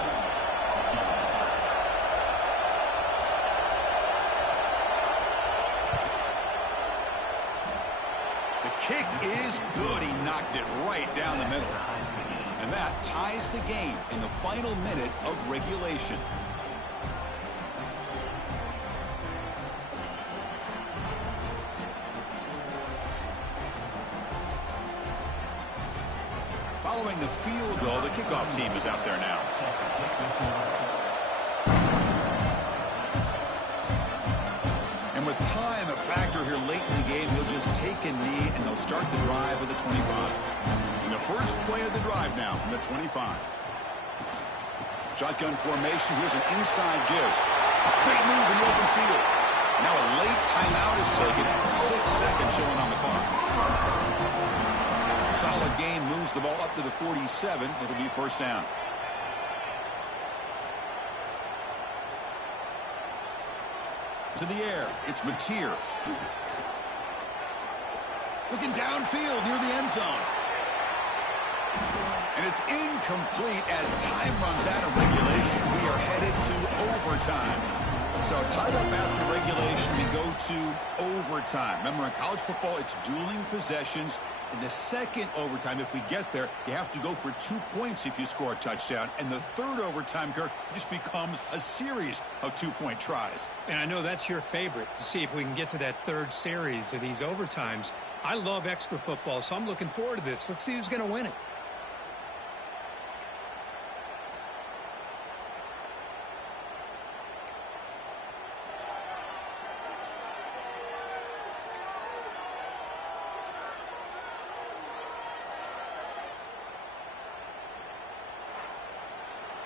Kick is good. He knocked it right down the middle. And that ties the game in the final minute of regulation. Following the field goal, the kickoff team is out there now. And with time a factor here late in the game, he'll just take a knee and they'll start the drive with the 25. And the first play of the drive now from the 25. Shotgun formation. Here's an inside give. Great move in the open field. Now a late timeout is taken. 6 seconds showing on the clock. Solid gain, moves the ball up to the 47. It'll be first down. To the air, it's Mateer. Looking downfield near the end zone. And it's incomplete as time runs out of regulation. We are headed to overtime. So tied up after regulation, we go to overtime. Remember, in college football, it's dueling possessions. In the second overtime, if we get there, you have to go for 2 points if you score a touchdown. And the third overtime, Kirk, just becomes a series of 2-point tries. And I know that's your favorite, to see if we can get to that third series of these overtimes. I love extra football, so I'm looking forward to this. Let's see who's going to win it.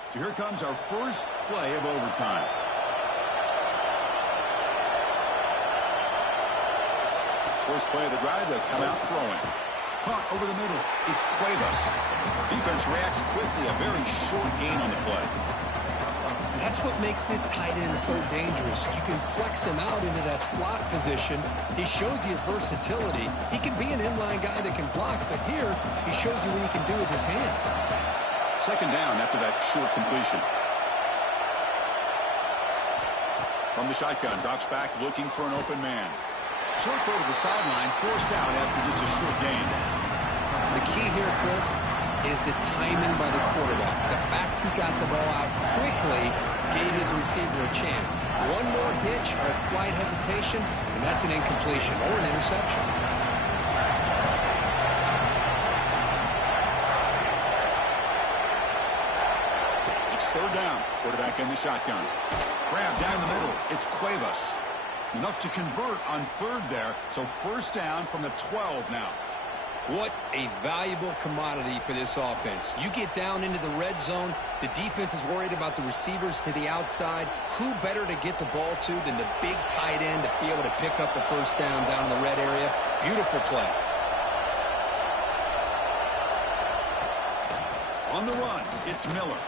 So here comes our first play of overtime. First play of the drive, they'll come out throwing. Caught over the middle. It's Cuevas. Defense reacts quickly. A very short gain on the play. That's what makes this tight end so dangerous. You can flex him out into that slot position. He shows you his versatility. He can be an inline guy that can block, but here he shows you what he can do with his hands. Second down after that short completion. From the shotgun, drops back looking for an open man. Short throw to the sideline, forced out after just a short gain. The key here, Chris, is the timing by the quarterback. The fact he got the ball out quickly gave his receiver a chance. One more hitch or a slight hesitation, and that's an incompletion or an interception. Third down. Quarterback in the shotgun. Grab down the middle. It's Cuevas. Enough to convert on third there. So first down from the 12 now. What a valuable commodity for this offense. You get down into the red zone. The defense is worried about the receivers to the outside. Who better to get the ball to than the big tight end to be able to pick up the first down in the red area? Beautiful play. On the run, it's Miller.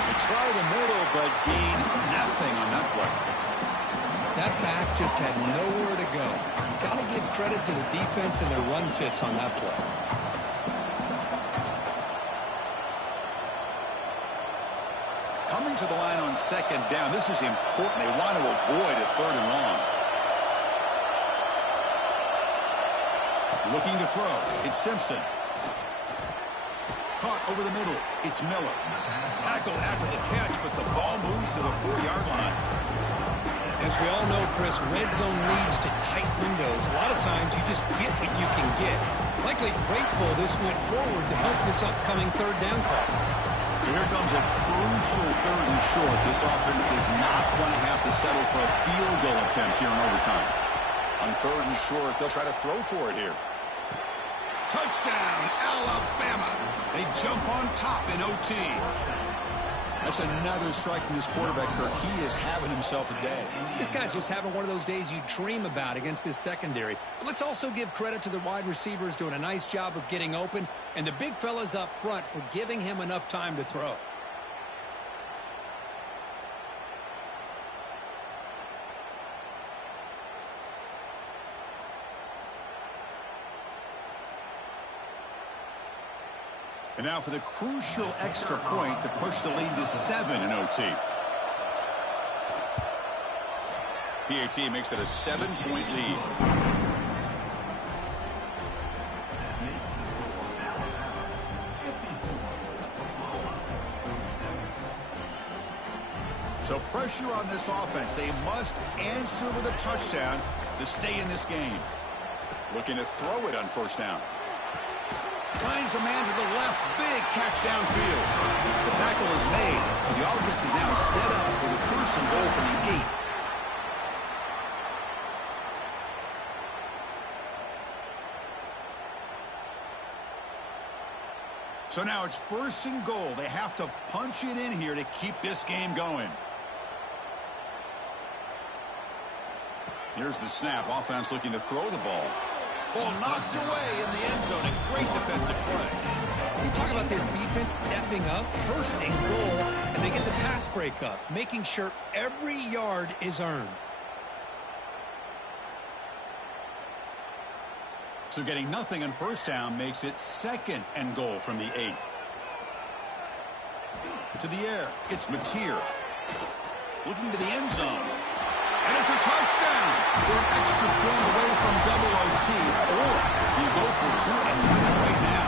They try the middle, but gain nothing on that play. That back just had nowhere to go. Got to give credit to the defense and their run fits on that play. second down. This is important. They want to avoid a 3rd and long. Looking to throw. It's Simpson. Caught over the middle. It's Miller. Tackled after the catch, but the ball moves to the 4-yard line. As we all know, Chris, red zone leads to tight windows. A lot of times you just get what you can get. Likely grateful this went forward to help this upcoming 3rd down call. So here comes a crucial 3rd and short. This offense does not want to have to settle for a field goal attempt here in overtime. On 3rd and short, they'll try to throw for it here. Touchdown, Alabama. They jump on top in OT. That's another strike from this quarterback, Kirk. He is having himself a day. This guy's just having one of those days you dream about against this secondary. But let's also give credit to the wide receivers doing a nice job of getting open, and the big fellas up front for giving him enough time to throw. And now for the crucial extra point to push the lead to 7 in OT. PAT makes it a 7-point lead. So pressure on this offense. They must answer with a touchdown to stay in this game. Looking to throw it on 1st down. Finds a man to the left. Big catch downfield. The tackle is made. The offense is now set up with a 1st and goal from the 8. So now it's 1st and goal. They have to punch it in here to keep this game going. Here's the snap. Offense looking to throw the ball. Ball knocked away in the end zone. A great defensive play. You talk about this defense stepping up, 1st and goal, and they get the pass breakup, making sure every yard is earned. So getting nothing on 1st down makes it 2nd and goal from the 8. To the air, it's Mateer. Looking to the end zone. And it's a touchdown. They're an extra point away from double OT, or you go for 2 and win it right now.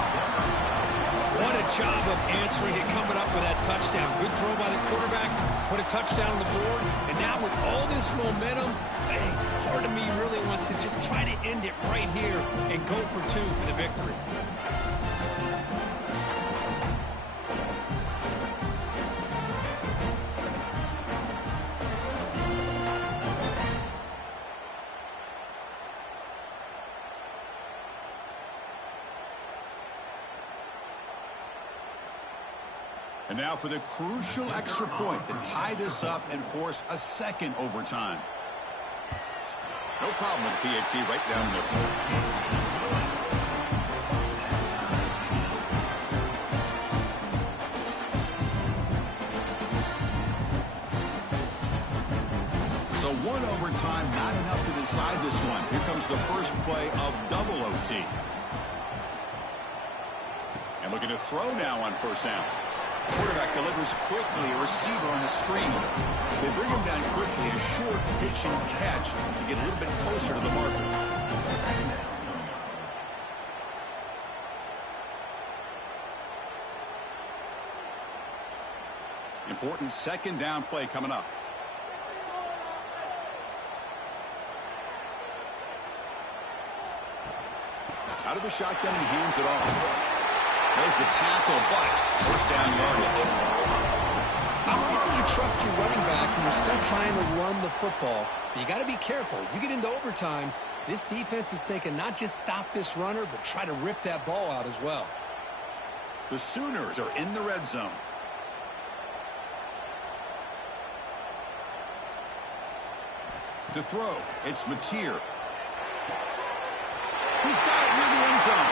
What a job of answering it, coming up with that touchdown. Good throw by the quarterback, put a touchdown on the board, and now with all this momentum, hey, part of me really wants to just try to end it right here and go for 2 for the victory. And now for the crucial extra point to tie this up and force a 2nd overtime. No problem with PAT right down the middle. So 1 overtime, not enough to decide this one. Here comes the first play of double OT. And looking to throw now on 1st down. Quarterback delivers quickly, a receiver on the screen. They bring him down quickly, a short pitch and catch to get a little bit closer to the marker. Important 2nd down play coming up. Out of the shotgun, he hands it off. There's the tackle, but 1st down yardage. I like that you trust your running back and you're still trying to run the football. But you got to be careful. You get into overtime, this defense is thinking not just stop this runner, but try to rip that ball out as well. The Sooners are in the red zone. To throw, it's Mateer. He's got it near the end zone.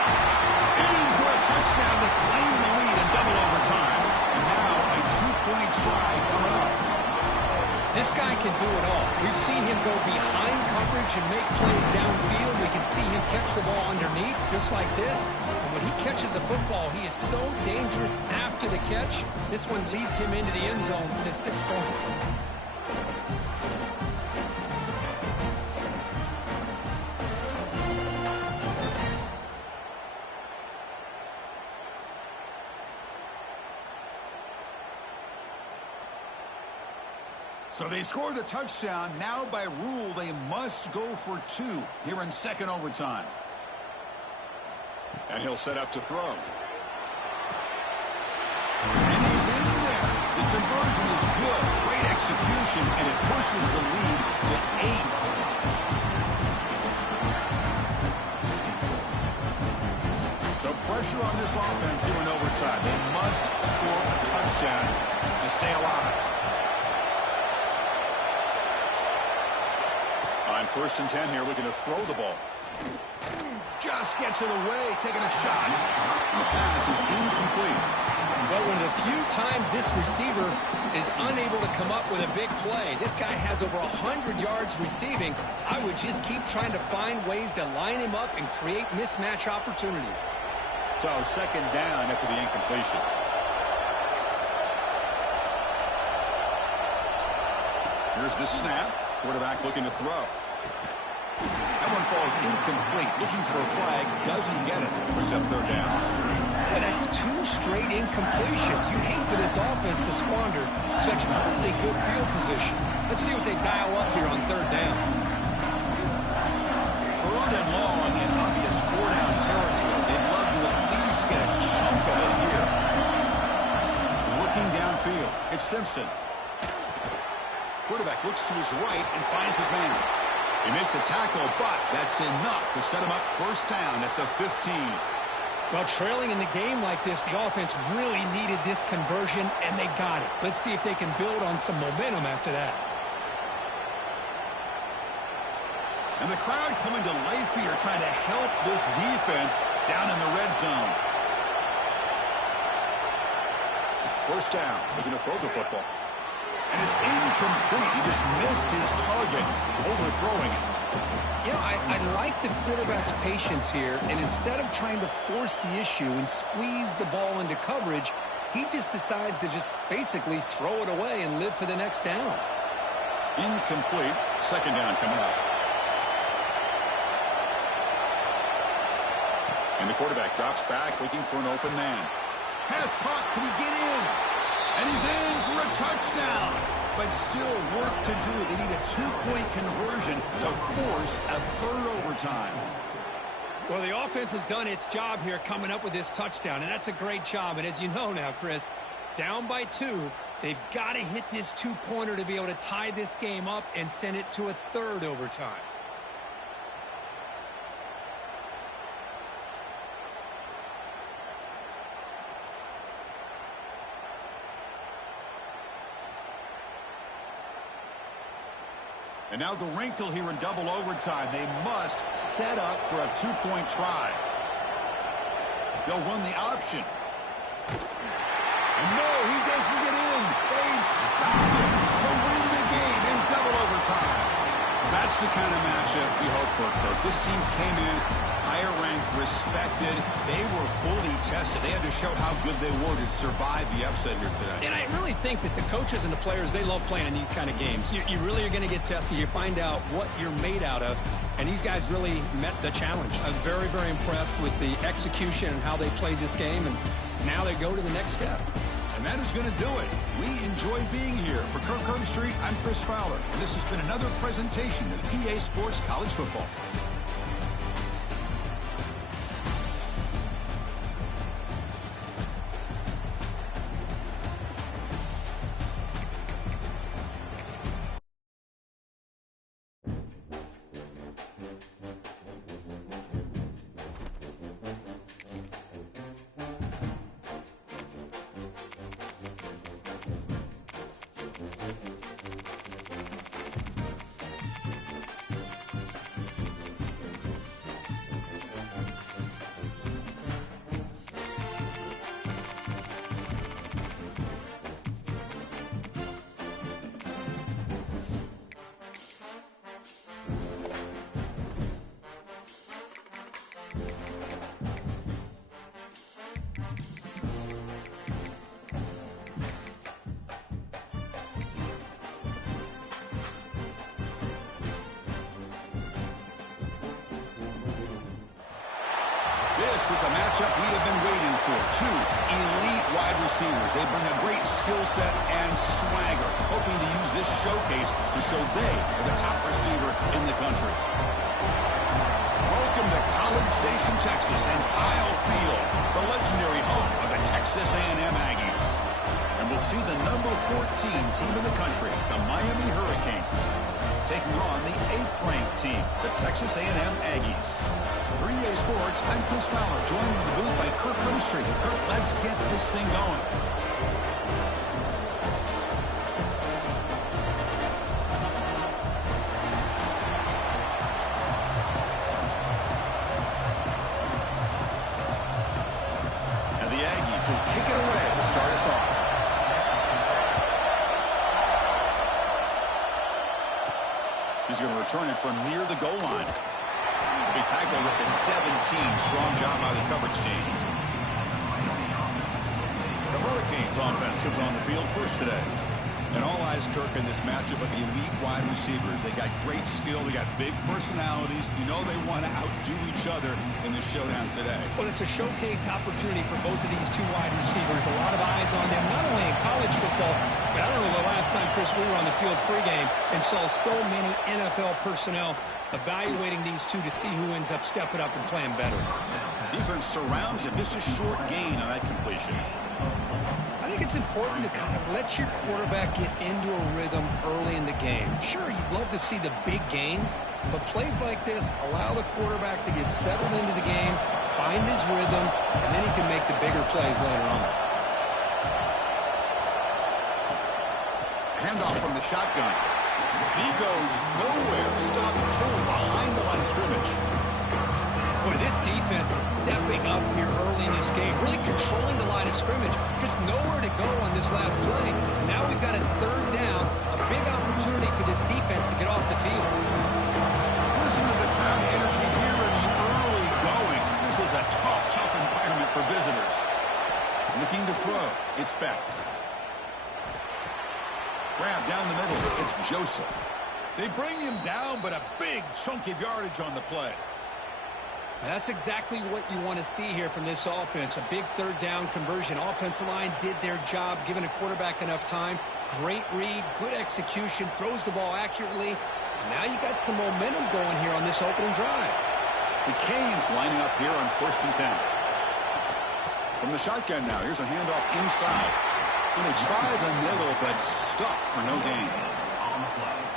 Aiming for a touchdown to claim the lead in double overtime. And now a 2-point try coming up. This guy can do it all. We've seen him go behind coverage and make plays downfield. We can see him catch the ball underneath, just like this. And when he catches a football, he is so dangerous after the catch. This one leads him into the end zone for the 6 points. So they score the touchdown. Now by rule, they must go for 2 here in second overtime. And he'll set up to throw. And he's in there. The conversion is good. Great execution, and it pushes the lead to 8. So pressure on this offense here in overtime. They must score a touchdown to stay alive. On 1st and 10 here, looking to throw the ball. Just gets it away, taking a shot. And the pass is incomplete. Well, one of the few times this receiver is unable to come up with a big play. This guy has over 100 yards receiving. I would just keep trying to find ways to line him up and create mismatch opportunities. So 2nd down after the incompletion. Here's the snap. Quarterback looking to throw. That one falls incomplete. Looking for a flag. Doesn't get it. Brings up 3rd down. Well, that's 2 straight incompletions. You'd hate for this offense to squander such really good field position. Let's see what they dial up here on 3rd down. 3rd and long in obvious 4-down territory. They'd love to at least get a chunk of it here. Looking downfield. It's Simpson. Quarterback looks to his right and finds his man. They make the tackle, but that's enough to set him up 1st down at the 15. Well, trailing in the game like this, the offense really needed this conversion, and they got it. Let's see if they can build on some momentum after that. And the crowd coming to life here, trying to help this defense down in the red zone. 1st down, looking to throw the football. And it's incomplete. He just missed his target, overthrowing it. You know, I like the quarterback's patience here, and instead of trying to force the issue and squeeze the ball into coverage, he just decides to just basically throw it away and live for the next down. Incomplete. 2nd down coming up. And the quarterback drops back, looking for an open man. Pass caught. Can he get in? And he's in for a touchdown. But still work to do. They need a 2-point conversion to force a 3rd overtime. Well, the offense has done its job here coming up with this touchdown, and that's a great job. And as you know now, Chris, down by 2, they've got to hit this 2-pointer to be able to tie this game up and send it to a 3rd overtime. And now the wrinkle here in double overtime. They must set up for a 2-point try. They'll run the option. And no, he doesn't get in. They stop him to win the game in double overtime. That's the kind of matchup we hope for, Kirk. This team came in higher ranked, respected. They were fully tested. They had to show how good they were to survive the upset here today. And I really think that the coaches and the players, they love playing in these kind of games. You really are going to get tested. You find out what you're made out of. And these guys really met the challenge. I'm very, very impressed with the execution and how they played this game. And now they go to the next step. And that is going to do it. We enjoyed being here. For Kirk Herbstreit, I'm Chris Fowler. And this has been another presentation of EA Sports College Football. this is a matchup we have been waiting for. Two elite wide receivers. They bring a great skill set and swagger, hoping to use this showcase to show they are the top receiver in the country. Welcome to College Station, Texas, and Kyle Field, the legendary home of the Texas A&M Aggies. And we'll see the number 14 team in the country, the Miami Hurricanes, taking on the 8th-ranked team, the Texas A&M Aggies. For EA Sports, I'm Chris Fowler, joined in the booth by Kirk Herbstreit. Kirk, let's get this thing going. And the Aggies will kick it away to start us off. He's going to return it from near the goal line. He'll be tackled with the 17. Strong job by the coverage team. The Hurricanes offense comes on the field first today. And all eyes, Kirk, in this matchup of elite wide receivers. They got great skill. They got big personalities. You know they want to outdo each other in the showdown today. Well, it's a showcase opportunity for both of these two wide receivers. A lot of eyes on them, not only in college football, but I don't know the last time, Chris, we were on the field pregame and saw so many NFL personnel evaluating these two to see who ends up stepping up and playing better. Defense surrounds him. Just a short gain on that completion. I think it's important to kind of let your quarterback get into a rhythm early in the game. Sure, you'd love to see the big gains, but plays like this allow the quarterback to get settled into the game, find his rhythm, and then he can make the bigger plays later on. Handoff from the shotgun. He goes nowhere. Stop cold behind the line of scrimmage. Boy, this defense is stepping up here early in this game, really controlling the line of scrimmage. Just nowhere to go on this last play. And now we've got a third down, a big opportunity for this defense to get off the field. Listen to the crowd energy here in the early going. This is a tough environment for visitors. Looking to throw. It's back. Grab down the middle. It's Joseph. They bring him down, but a big chunk of yardage on the play. That's exactly what you want to see here from this offense. A big third down conversion. Offensive line did their job, giving a quarterback enough time. Great read, good execution, throws the ball accurately. And now you got some momentum going here on this opening drive. The Canes lining up here on 1st and 10. From the shotgun now, here's a handoff inside. And they try the middle, but stuffed for no gain.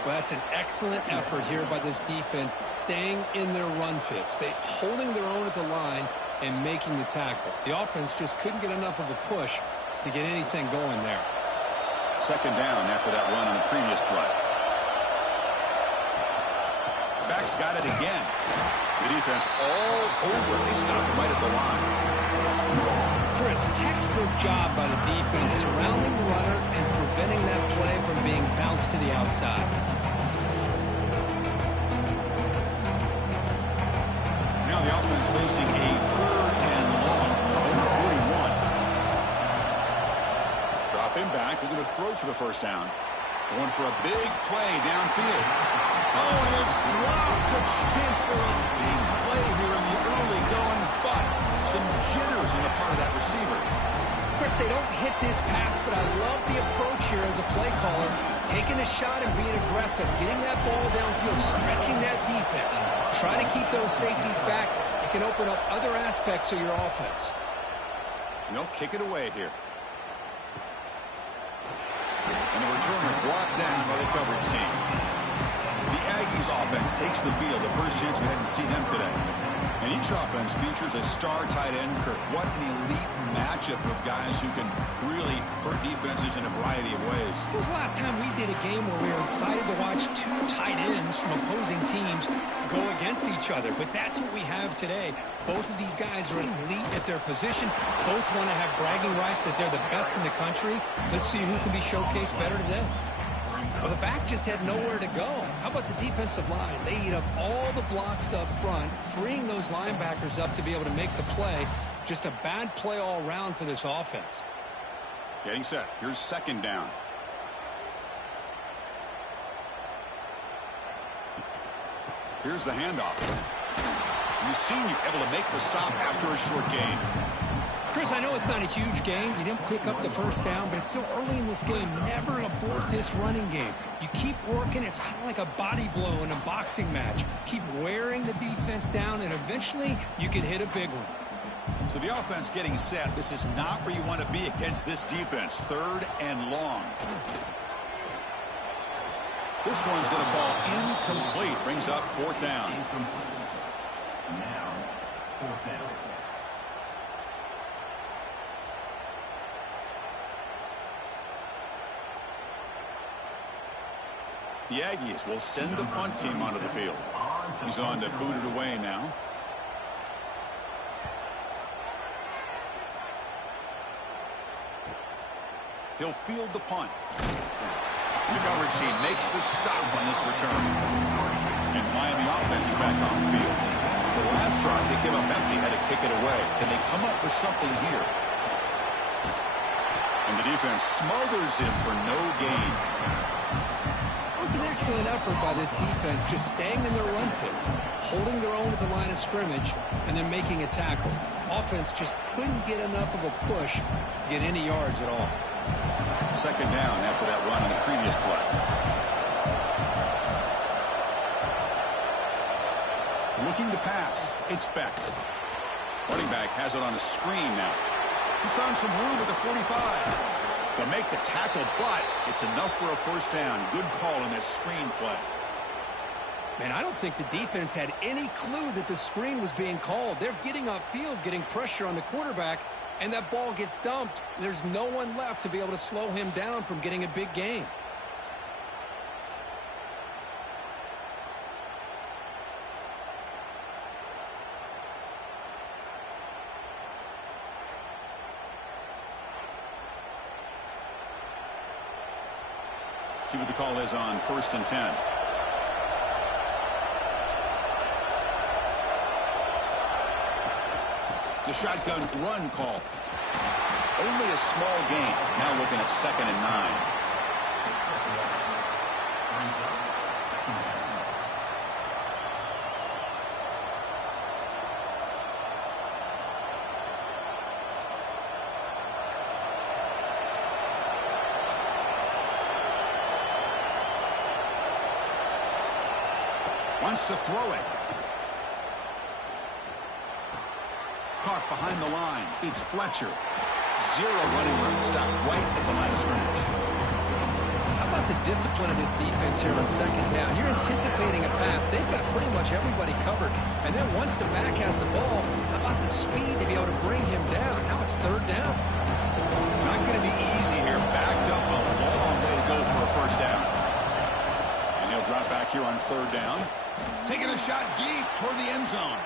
Well, that's an excellent effort here by this defense, staying in their run fits. They holding their own at the line and making the tackle. The offense just couldn't get enough of a push to get anything going there. 2nd down after that run on the previous play. The back's got it again. The defense all over. They stop him right at the line. Chris, textbook job by the defense surrounding the runner and preventing that play from being bounced to the outside. Now the offense facing a 3rd and long. Number 41. Drop him back. They're going to throw for the first down. Going for a big play downfield. Oh, and it's dropped. A chance for a big play here in the early going, but some jitters on the part of that receiver. Chris, they don't hit this pass, but I love the approach here as a play caller. Taking a shot and being aggressive, getting that ball downfield, stretching that defense. Try to keep those safeties back. It can open up other aspects of your offense. And they'll kick it away here. And the returner brought down by the coverage team. The Aggies offense takes the field. The first chance we had to see them today. And each offense features a star tight end, Kirk. What an elite matchup of guys who can really hurt defenses in a variety of ways. When was the last time we did a game where we were excited to watch two tight ends from opposing teams go against each other? But that's what we have today. Both of these guys are elite at their position. Both want to have bragging rights that they're the best in the country. Let's see who can be showcased better today. Well, the back just had nowhere to go. How about the defensive line? They eat up all the blocks up front, freeing those linebackers up to be able to make the play. Just a bad play all around for this offense. Getting set. Here's 2nd down. Here's the handoff. The senior able to make the stop after a short gain. Chris, I know it's not a huge gain. You didn't pick up the first down, but it's still early in this game. Never abort this running game. You keep working. It's kind of like a body blow in a boxing match. Keep wearing the defense down, and eventually you can hit a big one. So the offense getting set. This is not where you want to be against this defense. 3rd and long. This one's going to fall incomplete. Brings up 4th down. Now, 4th down. The Aggies will send the punt team onto the field. He's on to boot it away now. He'll field the punt. The coverage team makes the stop on this return. And Miami offense is back on the field. The last drive they came up empty, had to kick it away. Can they come up with something here? And the defense smothers him for no gain. It was an excellent effort by this defense, just staying in their run fits, holding their own at the line of scrimmage, and then making a tackle. Offense just couldn't get enough of a push to get any yards at all. 2nd down after that run in the previous play. Looking to pass. It's Beck. Running back has it on a screen now. He's found some room at the 45. They'll make the tackle, but it's enough for a 1st down. Good call on that screen play. Man, I don't think the defense had any clue that the screen was being called. They're getting upfield, getting pressure on the quarterback, and that ball gets dumped. There's no one left to be able to slow him down from getting a big gain. See what the call is on 1st and 10. It's a shotgun run call. Only a small gain. Now looking at 2nd and 9. Wants to throw it. Caught behind the line. It's Fletcher. 0 running room. Stopped right at the line of scrimmage. How about the discipline of this defense here on 2nd down? You're anticipating a pass. They've got pretty much everybody covered. And then once the back has the ball, how about the speed to be able to bring him down? Now it's 3rd down. Not going to be easy here. Backed up a long way to go for a 1st down. And he'll drop back here on 3rd down. Taking a shot deep toward the end zone.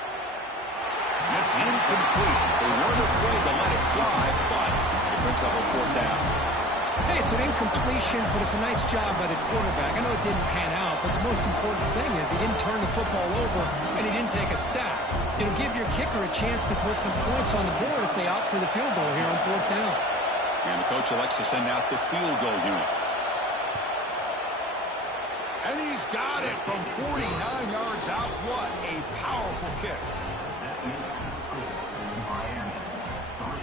That's incomplete. They weren't afraid to let it fly, but it brings up a 4th down. Hey, it's an incompletion, but it's a nice job by the quarterback. I know it didn't pan out, but the most important thing is he didn't turn the football over and he didn't take a sack. It'll give your kicker a chance to put some points on the board if they opt for the field goal here on 4th down. And the coach elects to send out the field goal unit. And he's got it from 49 yards out. What a powerful kick. That is the score. Miami 3,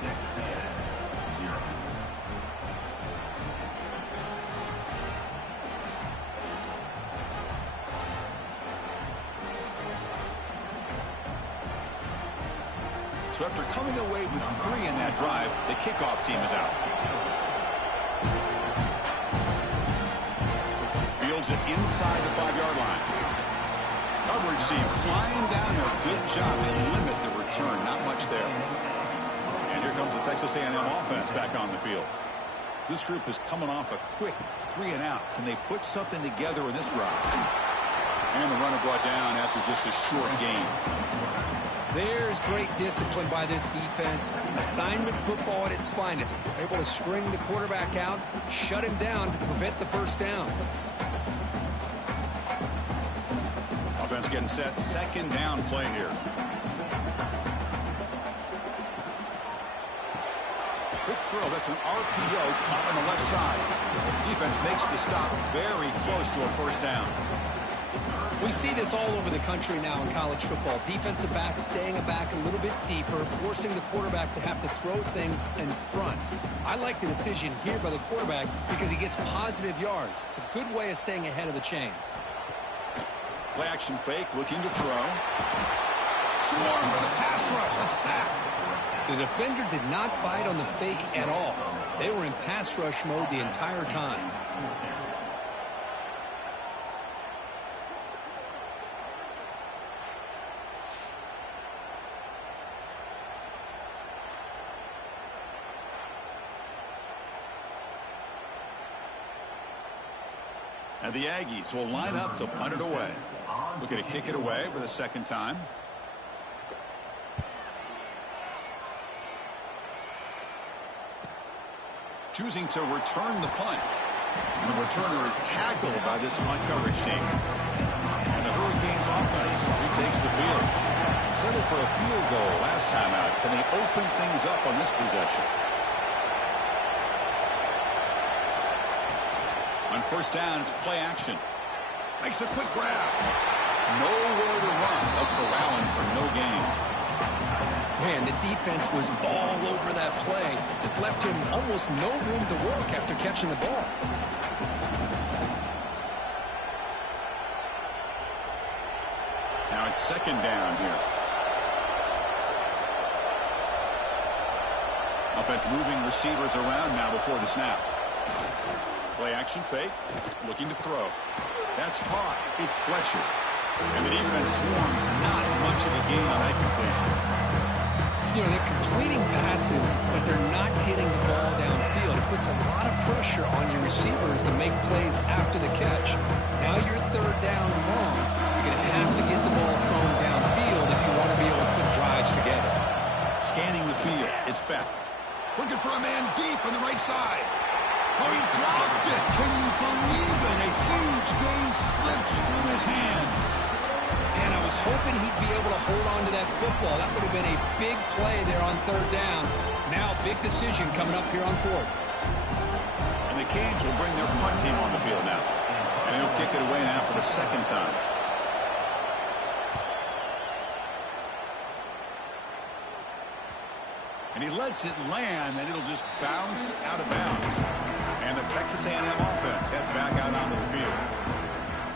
Texas A&M 0. So after coming away with 3 in that drive, the kickoff team is out. Fields it inside the 5-yard line. Coverage team flying down there. Good job. They limit the return. Not much there. And here comes the Texas A&M offense back on the field. This group is coming off a quick 3-and-out. Can they put something together in this drive? And the runner brought down after just a short gain. There's great discipline by this defense. Assignment football at its finest. Able to string the quarterback out, shut him down to prevent the 1st down. Offense getting set. 2nd down play here. Quick throw. That's an RPO caught on the left side. Defense makes the stop very close to a 1st down. We see this all over the country now in college football. Defensive backs staying back a little bit deeper, forcing the quarterback to have to throw things in front. I like the decision here by the quarterback because he gets positive yards. It's a good way of staying ahead of the chains. Play action fake, looking to throw. Swarm with a pass rush, a sack. The defender did not bite on the fake at all. They were in pass rush mode the entire time. And the Aggies will line up to punt it away. Looking to kick it away for the second time. Choosing to return the punt. And the returner is tackled by this punt coverage team. And the Hurricanes offense retakes the field. Settled for a field goal last time out. Can they open things up on this possession? On first down, it's play action. Makes a quick grab. Nowhere to run. Up corralling for no gain. Man, the defense was all over that play. Just left him almost no room to work after catching the ball. Now it's second down here. Offense moving receivers around now before the snap. Play action fake, looking to throw. That's caught. It's Fletcher. And the defense swarms. Not much of a gain on that completion. You know, they're completing passes, but they're not getting the ball downfield. It puts a lot of pressure on your receivers to make plays after the catch. Now you're third down and long. You're going to have to get the ball thrown downfield if you want to be able to put drives together. Scanning the field. It's back. Looking for a man deep on the right side. Oh, he dropped it. Can you believe it? A huge gain slips through his hands. And I was hoping he'd be able to hold on to that football. That would have been a big play there on third down. Now, big decision coming up here on fourth. And the Canes will bring their punt team on the field now. And he'll kick it away now for the second time. And he lets it land, and it'll just bounce out of bounds. And the Texas A&M offense heads back out onto the field.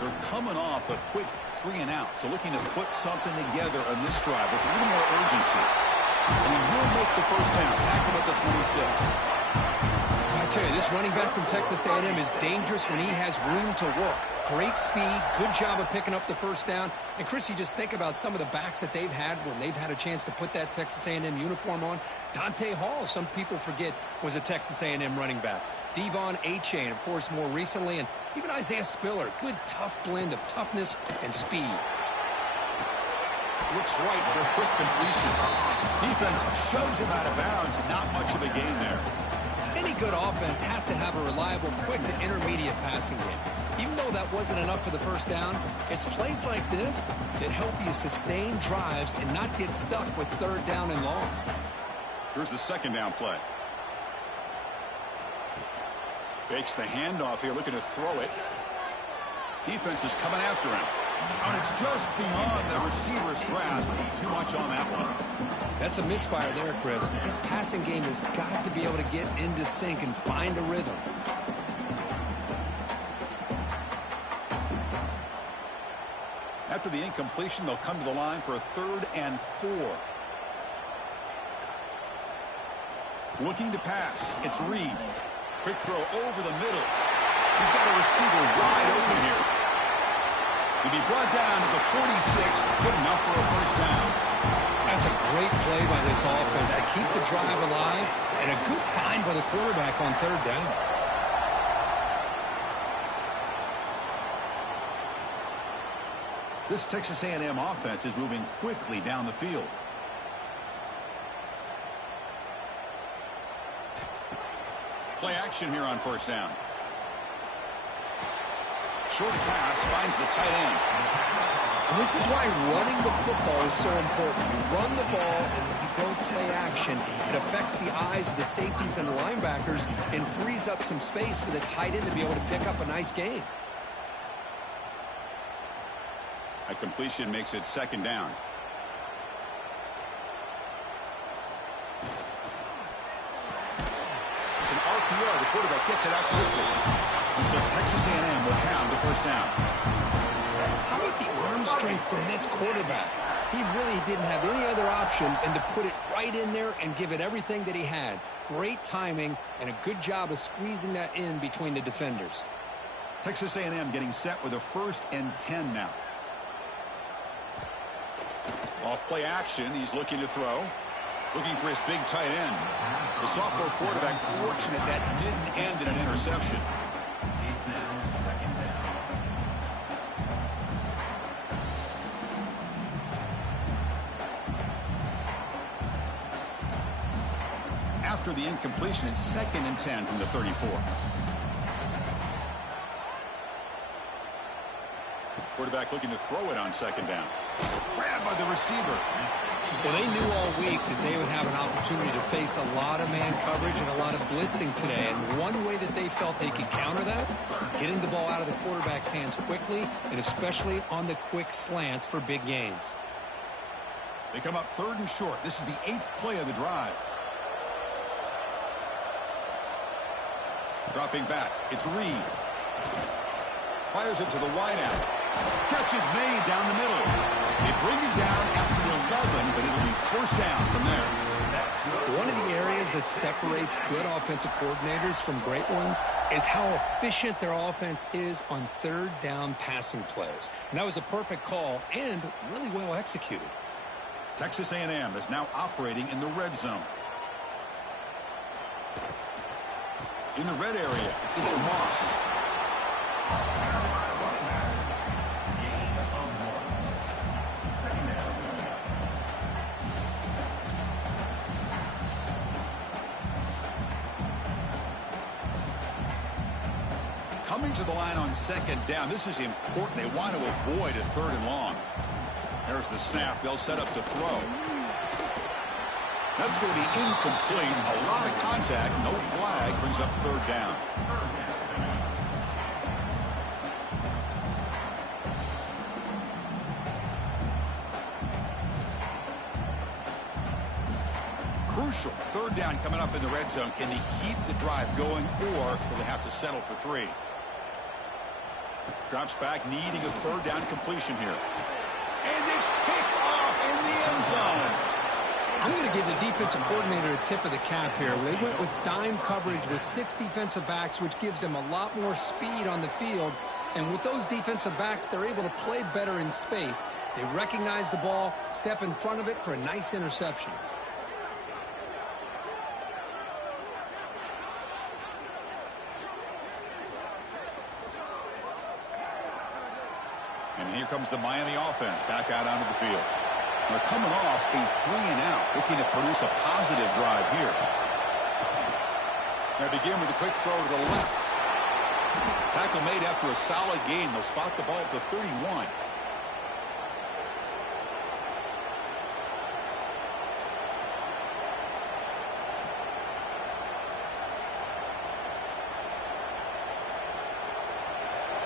They're coming off a quick 3-and-out, so looking to put something together on this drive with a little more urgency. And he will make the first down, tackled at the 26. I tell you, this running back from Texas A&M is dangerous when he has room to work. Great speed, good job of picking up the first down. And, Chris, you just think about some of the backs that they've had when they've had a chance to put that Texas A&M uniform on. Dante Hall, some people forget, was a Texas A&M running back. Devon Achane, of course, more recently. And even Isaiah Spiller, good, tough blend of toughness and speed. Looks right for a quick completion. Defense shoves him out of bounds. Not much of a gain there. Any good offense has to have a reliable, quick to intermediate passing game. Even though that wasn't enough for the first down, it's plays like this that help you sustain drives and not get stuck with third down and long. Here's the second down play. Fakes the handoff here, looking to throw it. Defense is coming after him. And it's just beyond the receiver's grasp. Too much on that one. That's a misfire there, Chris. This passing game has got to be able to get into sync and find a rhythm. After the incompletion, they'll come to the line for a 3rd and 4. Looking to pass. It's Reed. Quick throw over the middle. He's got a receiver wide open here. He'll be brought down to the 46. Good enough for a first down. That's a great play by this offense to keep the drive alive, and a good find by the quarterback on third down. This Texas A&M offense is moving quickly down the field. Play action here on first down. Short pass finds the tight end. And this is why running the football is so important. You run the ball, and if you go play action, it affects the eyes of the safeties and the linebackers and frees up some space for the tight end to be able to pick up a nice gain. A completion makes it second down. It's an RPO. The quarterback gets it out quickly. And so Texas A&M will have the first down. How about the arm strength from this quarterback? He really didn't have any other option than to put it right in there and give it everything that he had. Great timing and a good job of squeezing that in between the defenders. Texas A&M getting set with a 1st and 10 now. Off play action. He's looking to throw. Looking for his big tight end. The sophomore quarterback fortunate that didn't end in an interception. It's now second down. After the incompletion, it's 2nd and 10 from the 34. Quarterback looking to throw it on 2nd down. Grabbed by the receiver. Well, they knew all week that they would have an opportunity to face a lot of man coverage and a lot of blitzing today. And one way that they felt they could counter that, getting the ball out of the quarterback's hands quickly, and especially on the quick slants for big gains. They come up 3rd and short. This is the 8th play of the drive. Dropping back. It's Reed. Fires it to the wideout. Catch is made down the middle. They bring it down at the 11, but it'll be first down from there. One of the areas that separates good offensive coordinators from great ones is how efficient their offense is on 3rd down passing plays. And that was a perfect call and really well executed. Texas A&M is now operating in the red zone. In the red area, it's Moss. Coming to the line on 2nd down. This is important. They want to avoid a 3rd and long. There's the snap. They'll set up to throw. That's going to be incomplete. A lot of contact. No flag. Brings up 3rd down. Crucial. 3rd down coming up in the red zone. Can they keep the drive going, or will they have to settle for 3? Drops back, needing a 3rd down completion here. And it's picked off in the end zone. I'm going to give the defensive coordinator a tip of the cap here. They went with dime coverage with 6 defensive backs, which gives them a lot more speed on the field. And with those defensive backs, they're able to play better in space. They recognize the ball, step in front of it for a nice interception. And here comes the Miami offense back out onto the field. They're coming off a 3-and-out, looking to produce a positive drive here. They begin with a quick throw to the left. Tackle made after a solid gain. They'll spot the ball at the 31.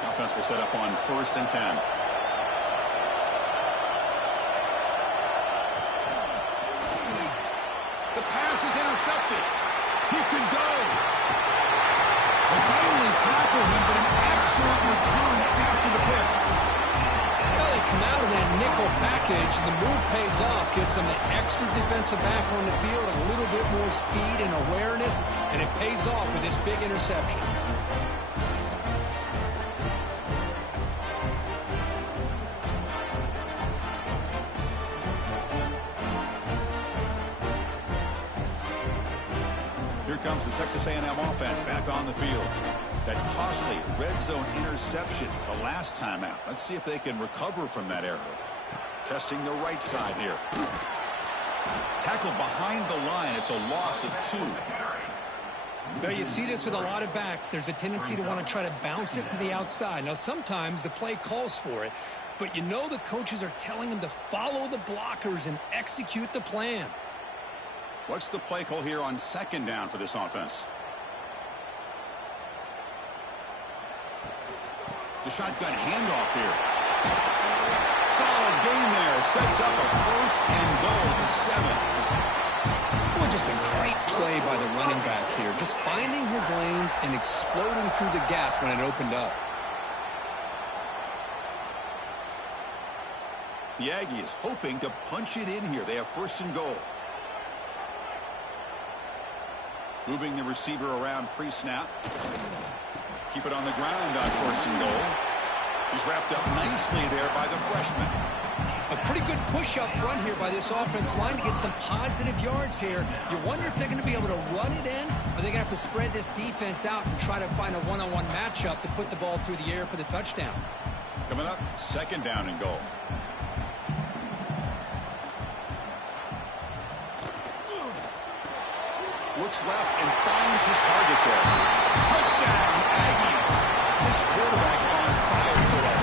Offense will set up on 1st and 10. The pass is intercepted. He could go. They finally tackle him, but an excellent return after the pick. Well, they come out of that nickel package, and the move pays off, gives them an extra defensive back on the field, a little bit more speed and awareness, and it pays off with this big interception. Comes the Texas A&M offense back on the field. That costly red zone interception the last time out. Let's see if they can recover from that error. Testing the right side here. Tackled behind the line. It's a loss of 2. Now, you see this with a lot of backs. There's a tendency to want to try to bounce it to the outside. Now, sometimes the play calls for it, but you know the coaches are telling them to follow the blockers and execute the plan. What's the play call here on 2nd down for this offense? It's a shotgun handoff here. sets up a first and goal at the 7. Well, just a great play by the running back here. Just finding his lanes and exploding through the gap when it opened up. The Aggie is hoping to punch it in here. They have first and goal. Moving the receiver around pre-snap. Keep it on the ground on first and goal. He's wrapped up nicely there by the freshman. A pretty good push up front here by this offense line to get some positive yards here. You wonder if they're going to be able to run it in, or they're going to have to spread this defense out and try to find a one-on-one matchup to put the ball through the air for the touchdown. Coming up, second down and goal. Looks left and finds his target there. Touchdown, Aggies. This quarterback on fire today.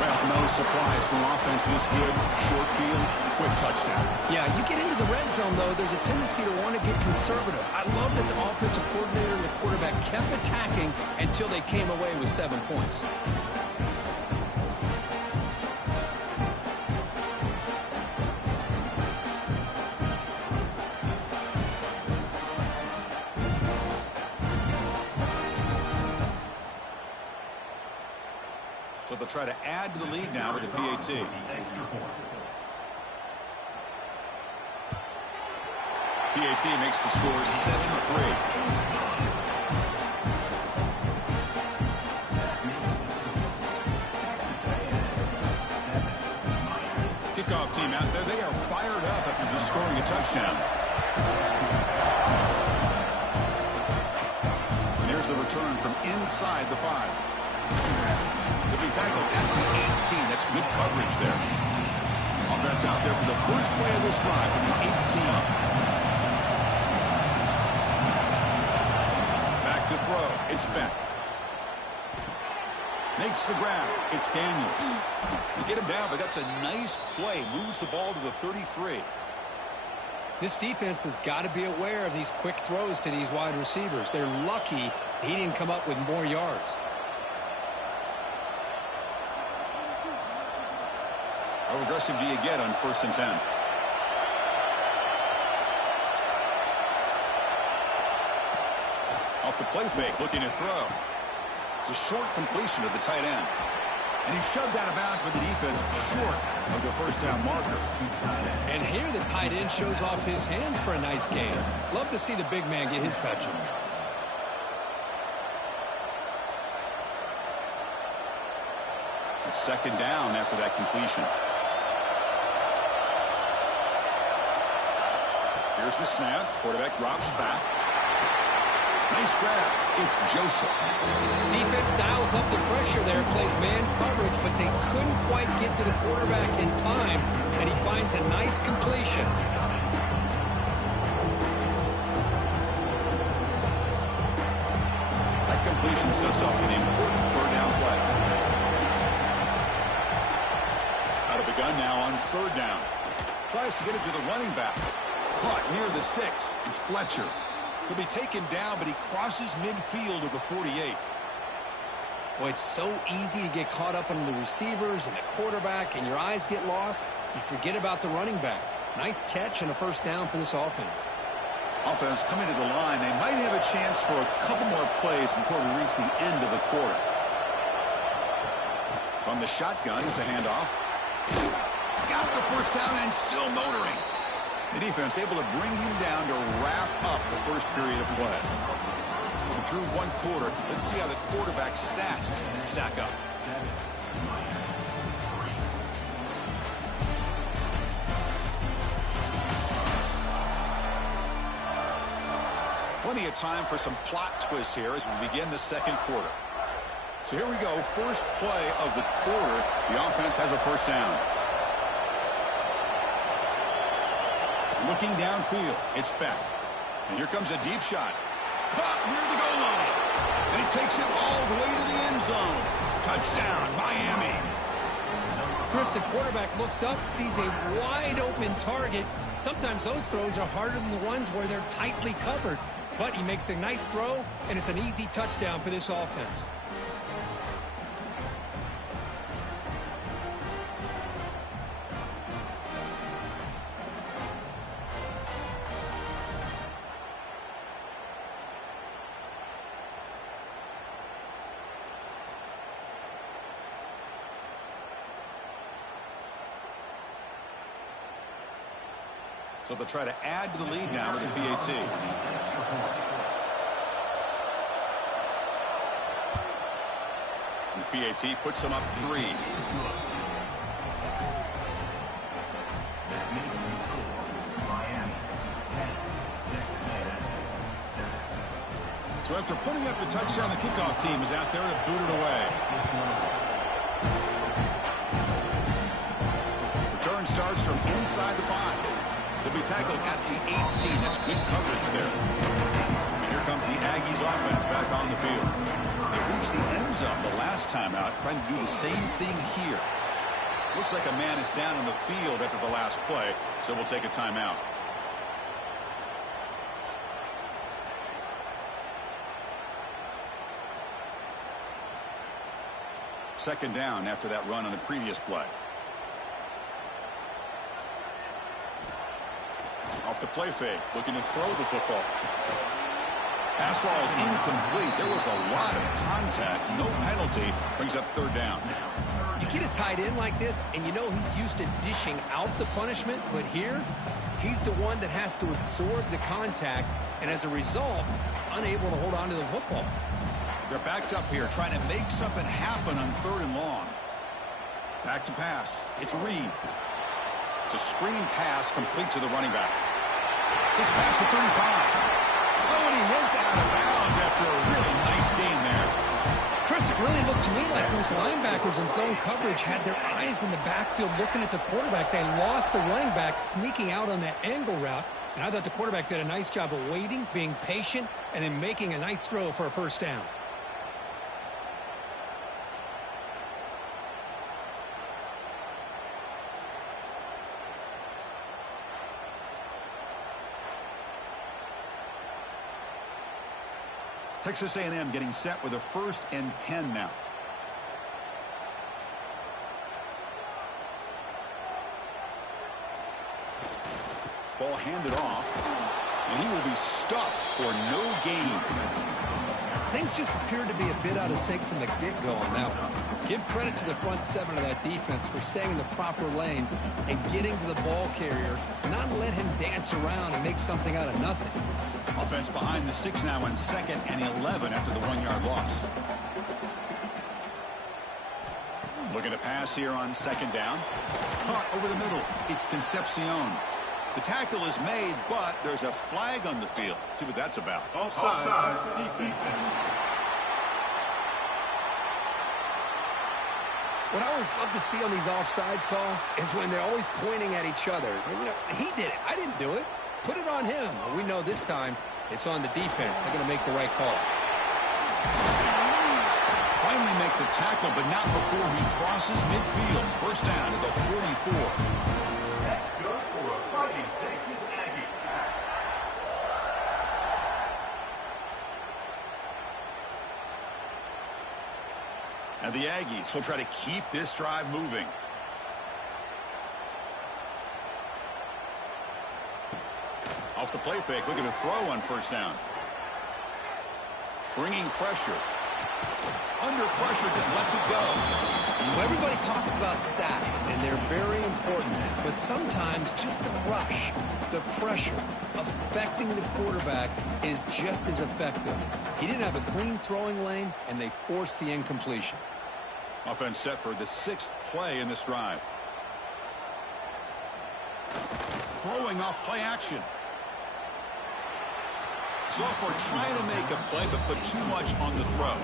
Well, no surprise from offense this good. Short field, quick touchdown. Yeah, you get into the red zone, though, there's a tendency to want to get conservative. I love that the offensive coordinator and the quarterback kept attacking until they came away with 7 points. So they'll try to add to the lead now with the PAT. PAT makes the score 7-3. Kickoff team out there. They are fired up after just scoring a touchdown. And here's the return from inside the 5. He'll be tackled at the 18. That's good coverage there. Offense out there for the first play of this drive from the 18. Back to throw. It's Beck. Makes the grab. It's Daniels. To get him down, but that's a nice play. Moves the ball to the 33. This defense has got to be aware of these quick throws to these wide receivers. They're lucky he didn't come up with more yards. How aggressive do you get on first and 10? Off the play fake, looking to throw. It's a short completion of the tight end. And he's shoved out of bounds by the defense short of the first down marker. And here the tight end shows off his hands for a nice gain. Love to see the big man get his touches. It's second down after that completion. Here's the snap. Quarterback drops back. Nice grab. It's Joseph. Defense dials up the pressure there, plays man coverage, but they couldn't quite get to the quarterback in time, and he finds a nice completion. That completion sets up an important third down play. Out of the gun now on third down. Tries to get it to the running back. Caught near the sticks. It's Fletcher. He'll be taken down, but he crosses midfield of the 48. Well, it's so easy to get caught up on the receivers and the quarterback, and your eyes get lost. You forget about the running back. Nice catch and a first down for this offense. Offense coming to the line. They might have a chance for a couple more plays before we reach the end of the quarter. On the shotgun, it's a handoff. Got the first down and still motoring. The defense able to bring him down to wrap up the first period of play. And through one quarter, let's see how the quarterback's stats stack up. Plenty of time for some plot twists here as we begin the second quarter. So here we go, first play of the quarter. The offense has a first down. Looking downfield, it's back. And here comes a deep shot. Caught near the goal line. And he takes it all the way to the end zone. Touchdown, Miami. Chris, the quarterback looks up, sees a wide-open target. Sometimes those throws are harder than the ones where they're tightly covered. But he makes a nice throw, and it's an easy touchdown for this offense. So they'll try to add to the lead now with the PAT. And the PAT puts them up 3. So after putting up the touchdown, the kickoff team is out there to boot it away. Return starts from inside the 5. They'll be tackled at the 18. That's good coverage there. And here comes the Aggies offense back on the field. They reached the end zone the last time out, trying to do the same thing here. Looks like a man is down in the field after the last play, so we'll take a timeout. Second down after that run on the previous play. Off the play fake, looking to throw the football. Pass ball is incomplete. There was a lot of contact. No penalty. Brings up third down. You get a tight end like this, and you know he's used to dishing out the punishment, but here, he's the one that has to absorb the contact, and as a result, he's unable to hold on to the football. They're backed up here, trying to make something happen on 3rd and long. Back to pass. It's Reed. It's a screen pass complete to the running back. It's past the 35. Oh, and he heads out of bounds after a really nice game there. Chris, it really looked to me like those linebackers in zone coverage had their eyes in the backfield looking at the quarterback. They lost the running back sneaking out on that angle route. And I thought the quarterback did a nice job of waiting, being patient, and then making a nice throw for a first down. Texas A&M getting set with a 1st and 10 now. Ball handed off, and he will be stuffed for no gain. Things just appeared to be a bit out of sync from the get-go on that one. Give credit to the front 7 of that defense for staying in the proper lanes and getting to the ball carrier, not let him dance around and make something out of nothing. Offense behind the 6 now on 2nd and 11 after the 1-yard loss. Looking to pass here on 2nd down. Caught over the middle. It's Concepcion. The tackle is made, but there's a flag on the field. Let's see what that's about. Offside. Defense. What I always love to see on these offsides call is when they're always pointing at each other. You know, he did it. I didn't do it. Put it on him. Well, we know this time it's on the defense. They're going to make the right call. Finally make the tackle, but not before he crosses midfield. First down at the 44. That's good for a Fighting Texas Aggie. And the Aggies will try to keep this drive moving. Off the play fake, looking to throw on first down. Bringing pressure. Under pressure, just lets it go. Well, everybody talks about sacks, and they're very important. But sometimes just the rush, the pressure, affecting the quarterback is just as effective. He didn't have a clean throwing lane, and they forced the incompletion. Offense set for the 6th play in this drive. Throwing off play action. Sophomore trying to make a play, but put too much on the throw.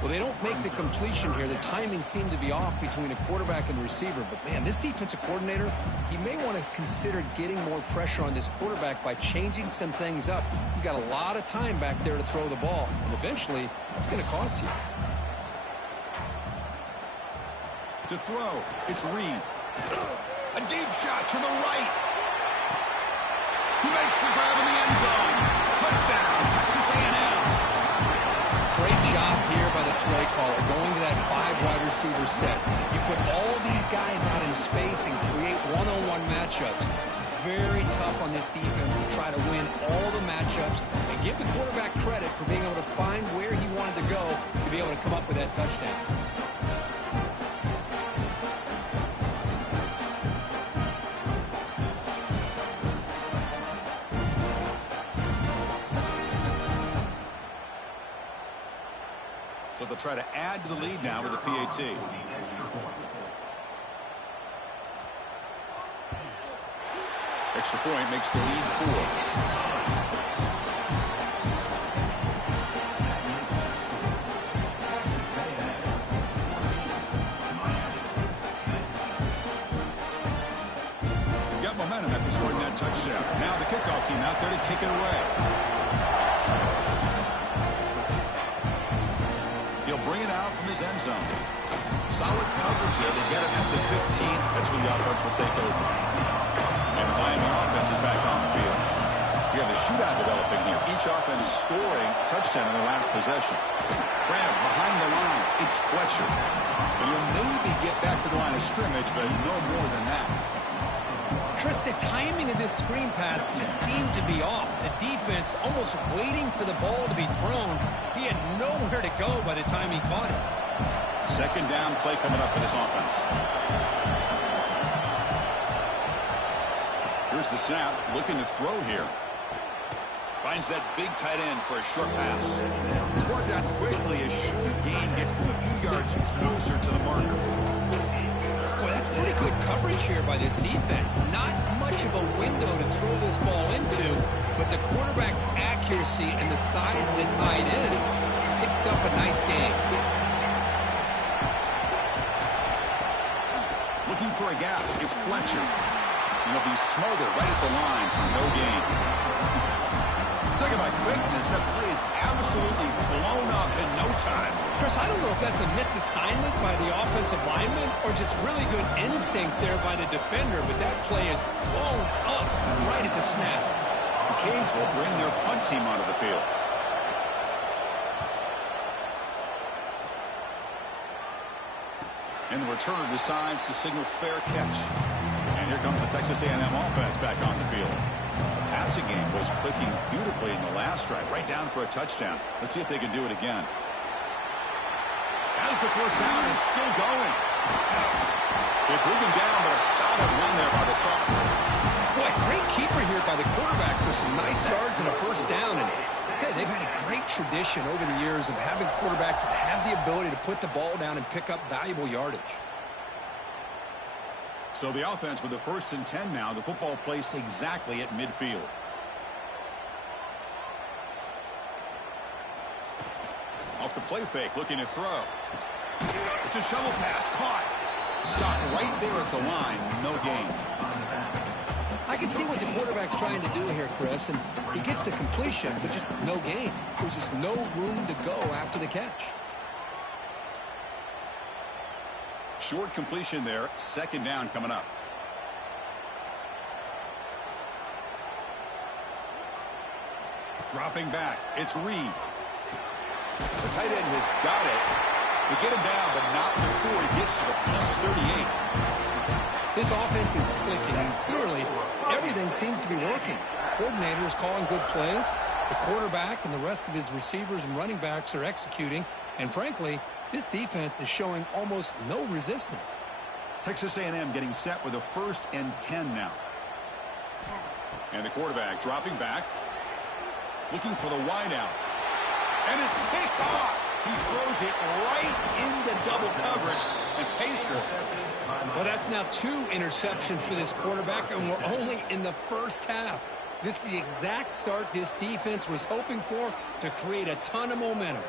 Well, they don't make the completion here. The timing seemed to be off between a quarterback and receiver. But, man, this defensive coordinator, he may want to consider getting more pressure on this quarterback by changing some things up. He's got a lot of time back there to throw the ball. And eventually, that's going to cost you. To throw, it's Reed. A deep shot to the right. He makes the grab in the end zone. Touchdown, Texas A&M. Great job here by the play caller, going to that 5 wide receiver set. You put all these guys out in space and create one-on-one matchups. It's very tough on this defense to try to win all the matchups and give the quarterback credit for being able to find where he wanted to go to be able to come up with that touchdown. try to add to the lead now with a PAT. Extra point makes the lead 4. Momentum after scoring that touchdown. Now the kickoff team out there to kick it away. He'll bring it out from his end zone. Solid coverage there. They get him at the 15. That's where the offense will take over. And the Miami offense is back on the field. We have a shootout developing here. Each offense scoring a touchdown in their last possession. Grab behind the line. It's Fletcher. And he'll maybe get back to the line of scrimmage, but no more than that. Chris, the timing of this screen pass just seemed to be off. The defense almost waiting for the ball to be thrown. He had nowhere to go by the time he caught it. Second down play coming up for this offense. Here's the snap, looking to throw here. Finds that big tight end for a short pass. It's worked out quickly. A short gain gets them a few yards closer to the marker. Boy, that's pretty good coverage here by this defense. Not much of a window to throw this ball into, but the quarterback's accuracy and the size of the tight end picks up a nice gain. Looking for a gap. It's Fletcher. And he'll be smothered right at the line for no gain. Talking about quickness, that play is absolutely blown up in no time. Chris, I don't know if that's a misassignment by the offensive lineman or just really good instincts there by the defender, but that play is blown up right at the snap. The Canes will bring their punt team onto the field. And the returner decides to signal fair catch. And here comes the Texas A&M offense back on the field. The passing game was clicking beautifully in the last drive, right down for a touchdown. Let's see if they can do it again. As the first down is still going. They bring him down, but a solid run there by the sophomore. Boy, great keeper here by the quarterback for some nice yards and a first down. And I tell you, they've had a great tradition over the years of having quarterbacks that have the ability to put the ball down and pick up valuable yardage. So the offense with the 1st and 10 now. The football placed exactly at midfield. Off the play fake, looking to throw. It's a shovel pass, caught. Stopped right there at the line, no gain. I can see what the quarterback's trying to do here, Chris, and he gets the completion, but just no gain. There's just no room to go after the catch. Short completion there, second down coming up. Dropping back, it's Reed. The tight end has got it. They get him down, but not before he gets to the plus 38. This offense is clicking, and clearly everything seems to be working. The coordinator is calling good plays. The quarterback and the rest of his receivers and running backs are executing. And frankly, this defense is showing almost no resistance. Texas A&M getting set with a 1st and 10 now. And the quarterback dropping back. Looking for the wideout. And it's picked off. He throws it right into double coverage and pays for it. Well, that's now 2 interceptions for this quarterback, and we're only in the first half. This is the exact start this defense was hoping for to create a ton of momentum.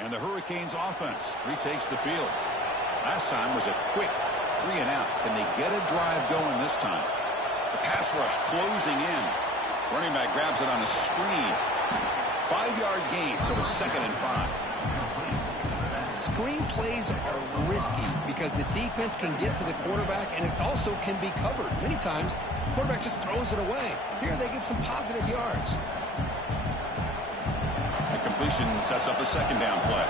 And the Hurricanes offense retakes the field. Last time was a quick 3 and out. Can they get a drive going this time? The pass rush closing in. Running back grabs it on a screen. 5-yard gain, so it's 2nd and 5. Screen plays are risky because the defense can get to the quarterback, and it also can be covered. Many times, the quarterback just throws it away. Here they get some positive yards. The completion sets up a 2nd down play.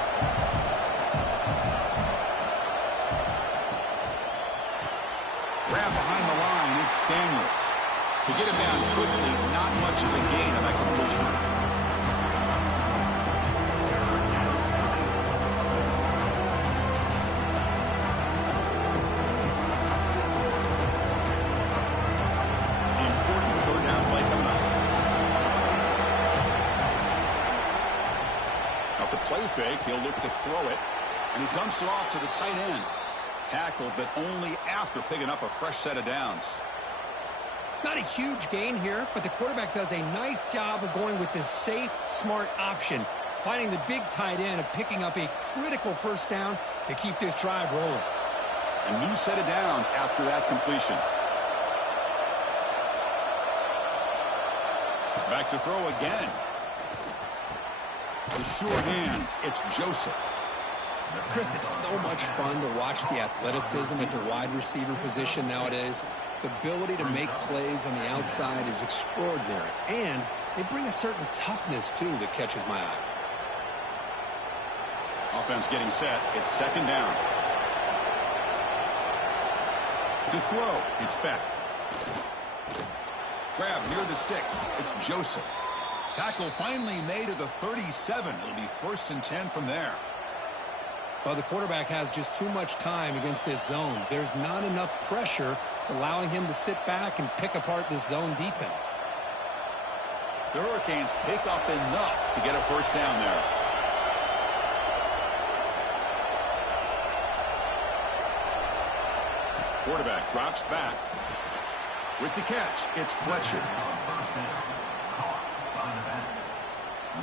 Grab behind the line, it's Daniels. To get him down quickly, not much of a gain on that completion. play fake. He'll look to throw it. And he dumps it off to the tight end. Tackled, but only after picking up a fresh set of downs. Not a huge gain here, but the quarterback does a nice job of going with this safe, smart option, finding the big tight end and picking up a critical first down to keep this drive rolling. A new set of downs after that completion. Back to throw again. The sure hands. It's Joseph. Chris, it's so much fun to watch the athleticism at the wide receiver position nowadays. The ability to make plays on the outside is extraordinary. And they bring a certain toughness, too, that catches my eye. Offense getting set. It's second down. To throw. It's Beck. Grab near the sticks. It's Joseph. Tackle finally made at the 37. It'll be 1st and 10 from there. Well, the quarterback has just too much time against this zone. There's not enough pressure. It's allowing him to sit back and pick apart this zone defense. The Hurricanes pick up enough to get a first down there. Quarterback drops back. With the catch, it's Fletcher. First down. Caught by the back.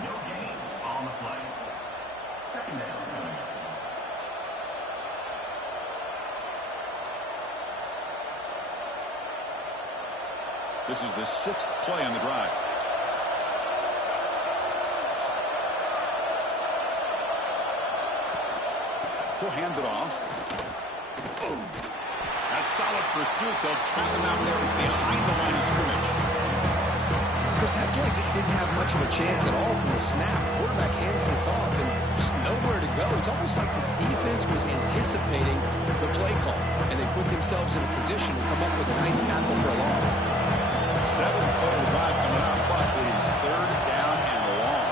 No gain on the play. Second down coming up. This is the 6th play on the drive. He'll hand it off. Boom. That solid pursuit. They'll trap him out there behind the line of scrimmage. Chris, that play just didn't have much of a chance at all from the snap. Quarterback hands this off and just nowhere to go. It's almost like the defense was anticipating the play call, and they put themselves in a position to come up with a nice tackle for a loss. 7th play of the drive coming up, but it is 3rd down and long.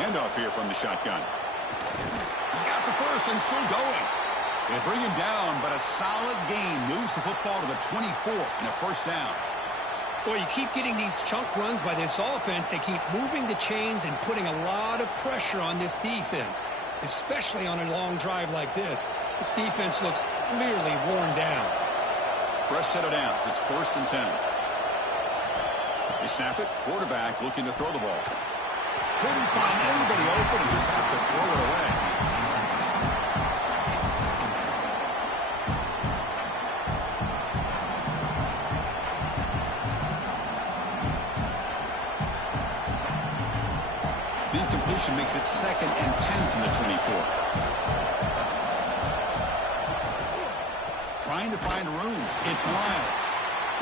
Handoff here from the shotgun. He's got the first and still going. They bring him down, but a solid gain moves the football to the 24 and a first down. Well, you keep getting these chunk runs by this offense. They keep moving the chains and putting a lot of pressure on this defense, especially on a long drive like this. This defense looks clearly worn down. Fresh set of downs. It's 1st and 10. They snap it. Quarterback looking to throw the ball. Couldn't find anybody open and just has to throw it away. The incompletion makes it 2nd and 10 from the 24. Trying to find room. It's Lyle.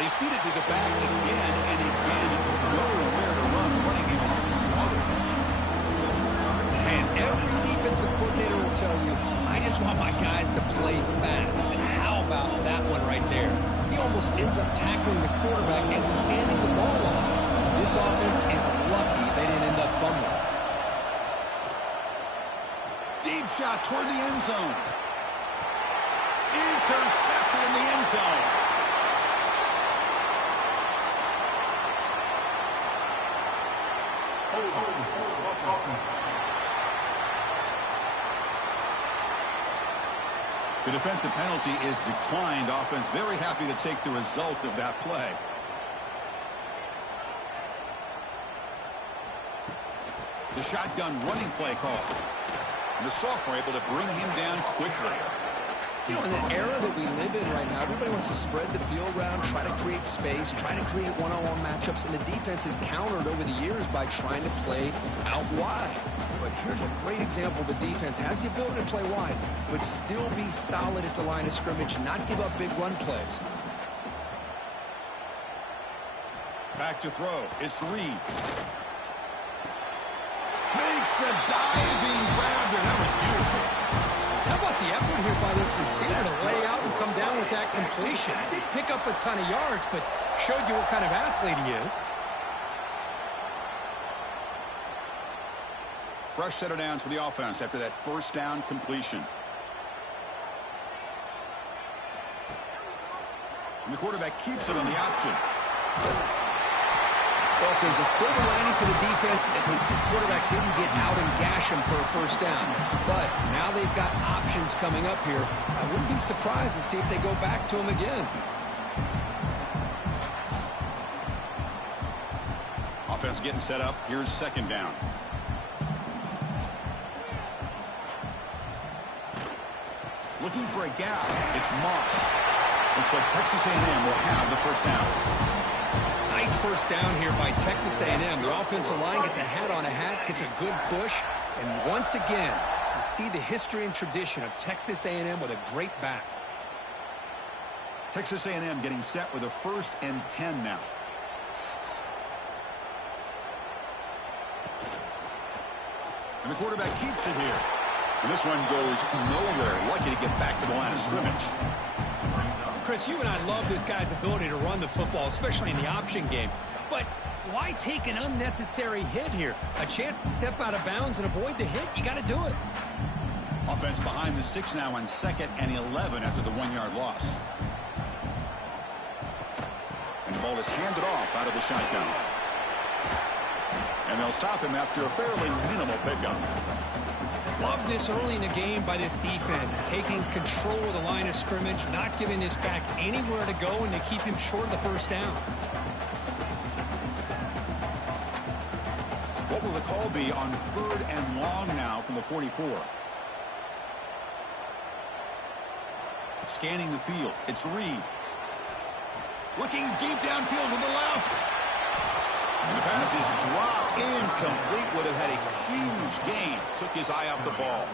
They feed it to the back again and again. Nowhere to run. The running game has been slaughtered. And every defensive coordinator will tell you, I just want my guys to play fast. And how about that one right there? He almost ends up tackling the quarterback as he's handing the ball off. This offense is lucky they didn't end up fumbling. Deep shot toward the end zone. Intercepted in the end zone. The defensive penalty is declined. Offense very happy to take the result of that play. The shotgun running play call. And the sophomore able to bring him down quickly. You know, in the era that we live in right now, everybody wants to spread the field around, try to create space, try to create one-on-one matchups, and the defense is countered over the years by trying to play out wide. But here's a great example. The defense has the ability to play wide, but still be solid at the line of scrimmage and not give up big run plays. Back to throw. It's Reed. Makes the diving grab there. That was beautiful. How about the effort here by this receiver to lay out and come down with that completion? Didn't pick up a ton of yards, but showed you what kind of athlete he is. Fresh set of downs for the offense after that first down completion. And the quarterback keeps it on the option. Well, if there's a silver lining for the defense, at least this quarterback didn't get out and gash him for a first down. But now they've got options coming up here. I wouldn't be surprised to see if they go back to him again. Offense getting set up. Here's second down. Looking for a gap. It's Moss. Looks like Texas A&M will have the first down. Nice first down here by Texas A&M. The offensive line gets a hat on a hat, gets a good push. And once again, you see the history and tradition of Texas A&M with a great back. Texas A&M getting set with a 1st and 10 now. And the quarterback keeps it here. And this one goes nowhere. Lucky to get back to the line of scrimmage. Chris, you and I love this guy's ability to run the football, especially in the option game. But why take an unnecessary hit here? A chance to step out of bounds and avoid the hit? You got to do it. Offense behind the 6 now on 2nd and 11 after the 1-yard loss. And the ball is handed off out of the shotgun. And they'll stop him after a fairly minimal pickup. Love this early in the game by this defense, taking control of the line of scrimmage, not giving this back anywhere to go, and to keep him short of the first down. What will the call be on 3rd and long now from the 44? Scanning the field. It's Reed. Looking deep downfield to the left. And the pass is dropped incomplete. Would have had a huge gain. Took his eye off the ball.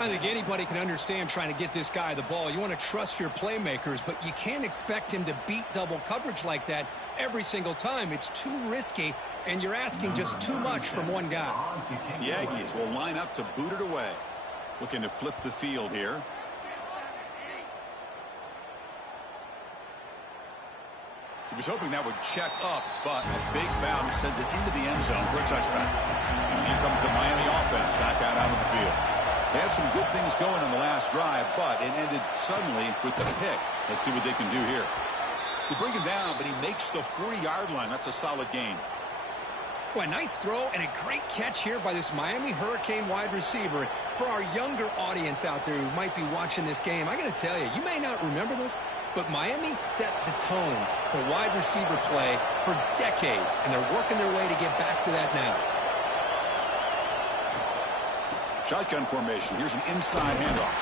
I think anybody can understand trying to get this guy the ball. You want to trust your playmakers, but you can't expect him to beat double coverage like that every single time. It's too risky, and you're asking just too much from one guy. The Aggies will line up to boot it away. Looking to flip the field here. He was hoping that would check up, but a big bounce sends it into the end zone for a touchback. And here comes the Miami offense back out onto the field. They had some good things going on the last drive, but it ended suddenly with the pick. Let's see what they can do here. They bring him down, but he makes the 40-yard line. That's a solid gain. Well, a nice throw and a great catch here by this Miami Hurricane wide receiver. For our younger audience out there who might be watching this game, I got to tell you, you may not remember this, but Miami set the tone for wide receiver play for decades, and they're working their way to get back to that now. Shotgun formation. Here's an inside handoff.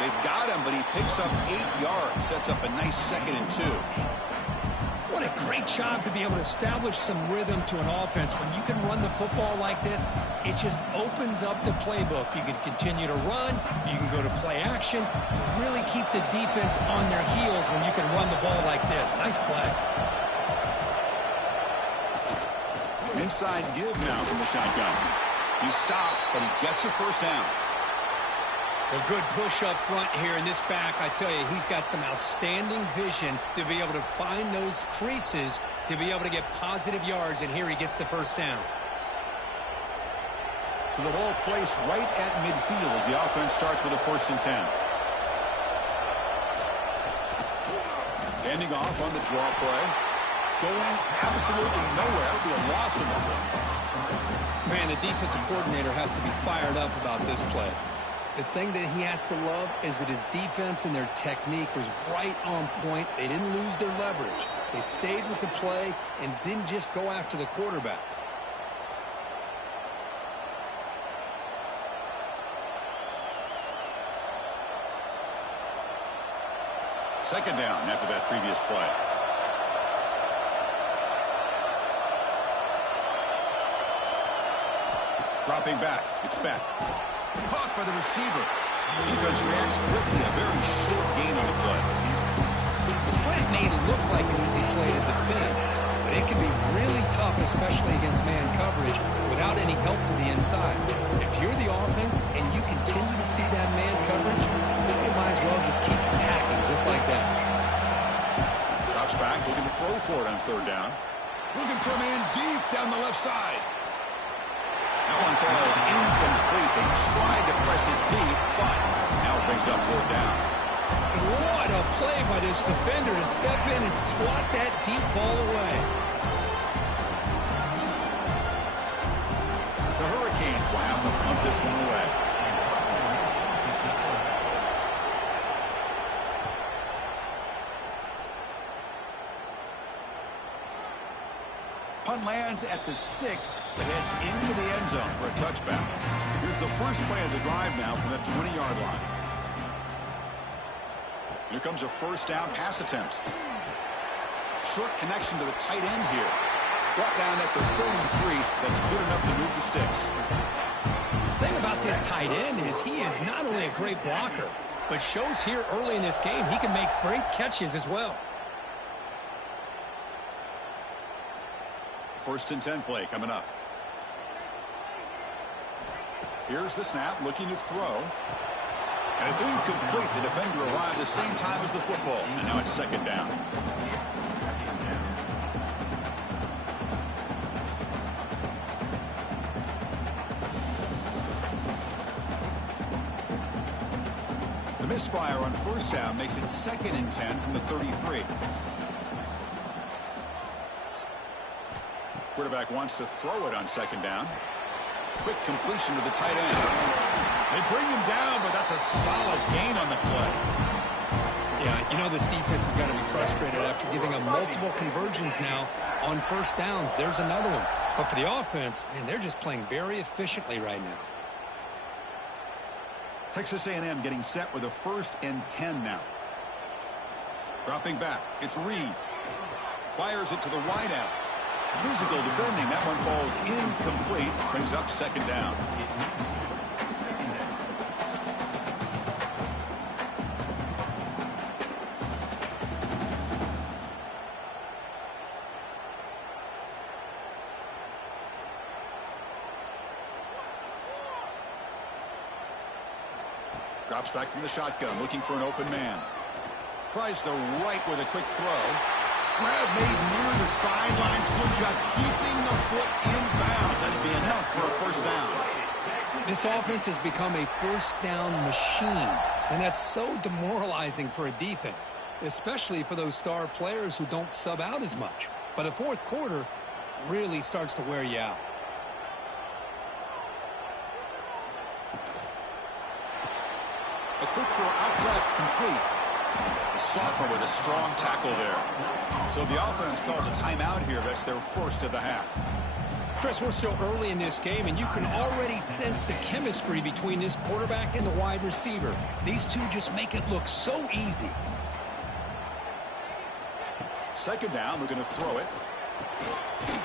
They've got him, but he picks up 8 yards. Sets up a nice 2nd and 2. What a great job to be able to establish some rhythm to an offense. When you can run the football like this, it just opens up the playbook. You can continue to run. You can go to play action. You really keep the defense on their heels when you can run the ball like this. Nice play. Inside give now from the shotgun. He stopped, but he gets a first down. A good push up front here in this back. I tell you, he's got some outstanding vision to be able to find those creases to be able to get positive yards, and here he gets the first down. So the ball placed right at midfield as the offense starts with a 1st and 10. Ending off on the draw play. Going absolutely nowhere. It'll be a loss in the play. Man, the defensive coordinator has to be fired up about this play. The thing that he has to love is that his defense and their technique was right on point. They didn't lose their leverage. They stayed with the play and didn't just go after the quarterback. Second down after that previous play. Dropping back. It's back. Caught by the receiver. Defense reacts quickly. A very short gain on the play. The slant may look like an easy play to defend, but it can be really tough, especially against man coverage, without any help to the inside. If you're the offense and you continue to see that man coverage, you might as well just keep attacking just like that. Drops back, looking to throw for it on 3rd down. Looking for a man deep down the left side. That one falls incomplete. They tried to press it deep, but now it brings up 4th down. What a play by this defender to step in and swat that deep ball away. The Hurricanes will have to punt this one away. Punt lands at the 6, but heads into the end zone for a touchback. Here's the first play of the drive now from the 20-yard line. Here comes a first down pass attempt. Short connection to the tight end here. Brought down at the 33. That's good enough to move the sticks. The thing about this tight end is he is not only a great blocker, but shows here early in this game he can make great catches as well. First and 10 play coming up. Here's the snap, looking to throw. And it's incomplete. The defender arrived the same time as the football. And now it's second down. The misfire on first down makes it second and 10 from the 33. Quarterback wants to throw it on second down. Quick completion to the tight end. They bring him down, but that's a solid gain on the play. Yeah, you know this defense has got to be frustrated after giving up multiple conversions now on first downs. There's another one. But for the offense, man, they're just playing very efficiently right now. Texas A&M getting set with a first and 10 now. Dropping back, it's Reed. Fires it to the wideout. Physical defending. That one falls incomplete. Brings up second down. Drops back from the shotgun, looking for an open man. Tries the right with a quick throw. Grab made near the sidelines. Good job keeping the foot in bounds. That'd be enough for a first down. This offense has become a first down machine, and that's so demoralizing for a defense, especially for those star players who don't sub out as much. But the fourth quarter really starts to wear you out. A quick throw out left, complete. Sotmer with a strong tackle there. So the offense calls a timeout here. That's their first of the half. Chris, we're still early in this game, and you can already sense the chemistry between this quarterback and the wide receiver. These two just make it look so easy. Second down, we're going to throw it.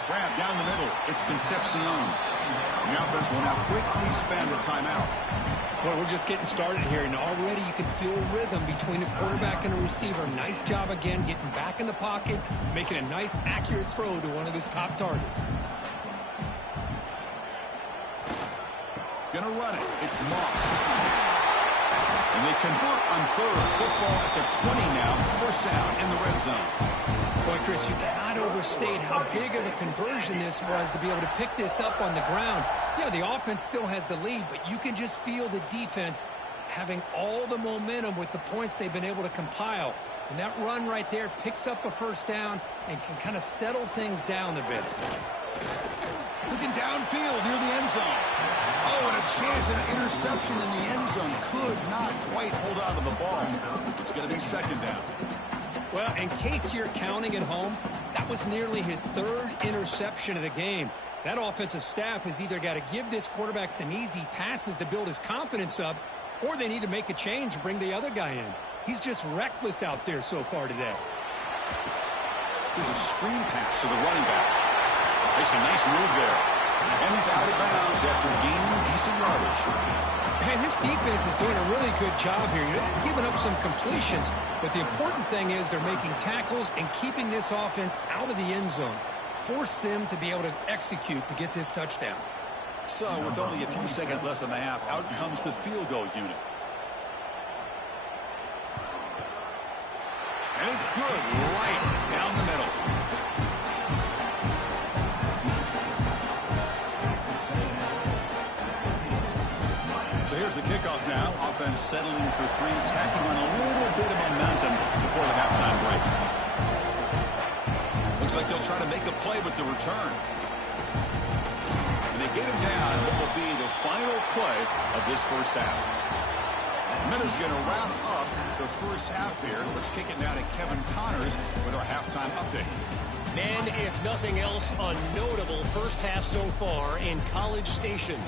Grab down the middle. It's Concepcion. The offense will now quickly spend a timeout. Well, we're just getting started here, and already you can feel rhythm between a quarterback and a receiver. Nice job again getting back in the pocket, making a nice, accurate throw to one of his top targets. Gonna run it. It's Moss. And they convert on third. Football at the 20 now. First down in the red zone. Boy, Chris, you cannot overstate how big of a conversion this was to be able to pick this up on the ground. Yeah, the offense still has the lead, but you can just feel the defense having all the momentum with the points they've been able to compile. And that run right there picks up a first down and can kind of settle things down a bit. Looking downfield near the end zone. Oh, and a chance at an interception in the end zone. Could not quite hold on to the ball. It's going to be second down. Well, in case you're counting at home, that was nearly his third interception of the game. That offensive staff has either got to give this quarterback some easy passes to build his confidence up, or they need to make a change and bring the other guy in. He's just reckless out there so far today. There's a screen pass to the running back. Makes a nice move there. And he's out of bounds after gaining decent yardage. And this defense is doing a really good job here. They're giving up some completions, but the important thing is they're making tackles and keeping this offense out of the end zone. Force them to be able to execute to get this touchdown. So, with only a few seconds left in the half, out comes the field goal unit. And it's good, right down the middle. So here's the kickoff now. Offense settling for three, tacking on a little bit of momentum before the halftime break. Looks like they'll try to make a play with the return. And they get him down what will be the final play of this first half. Minutes going to wrap up the first half here. Let's kick it now to Kevin Connors with our halftime update. Men, if nothing else, a notable first half so far in College Station.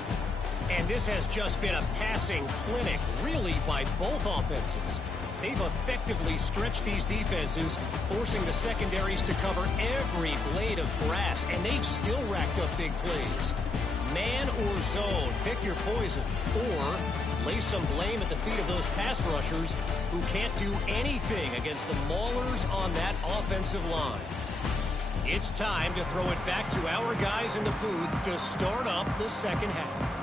And this has just been a passing clinic, really, by both offenses. They've effectively stretched these defenses, forcing the secondaries to cover every blade of grass, and they've still racked up big plays. Man or zone, pick your poison, or lay some blame at the feet of those pass rushers who can't do anything against the maulers on that offensive line. It's time to throw it back to our guys in the booth to start up the second half.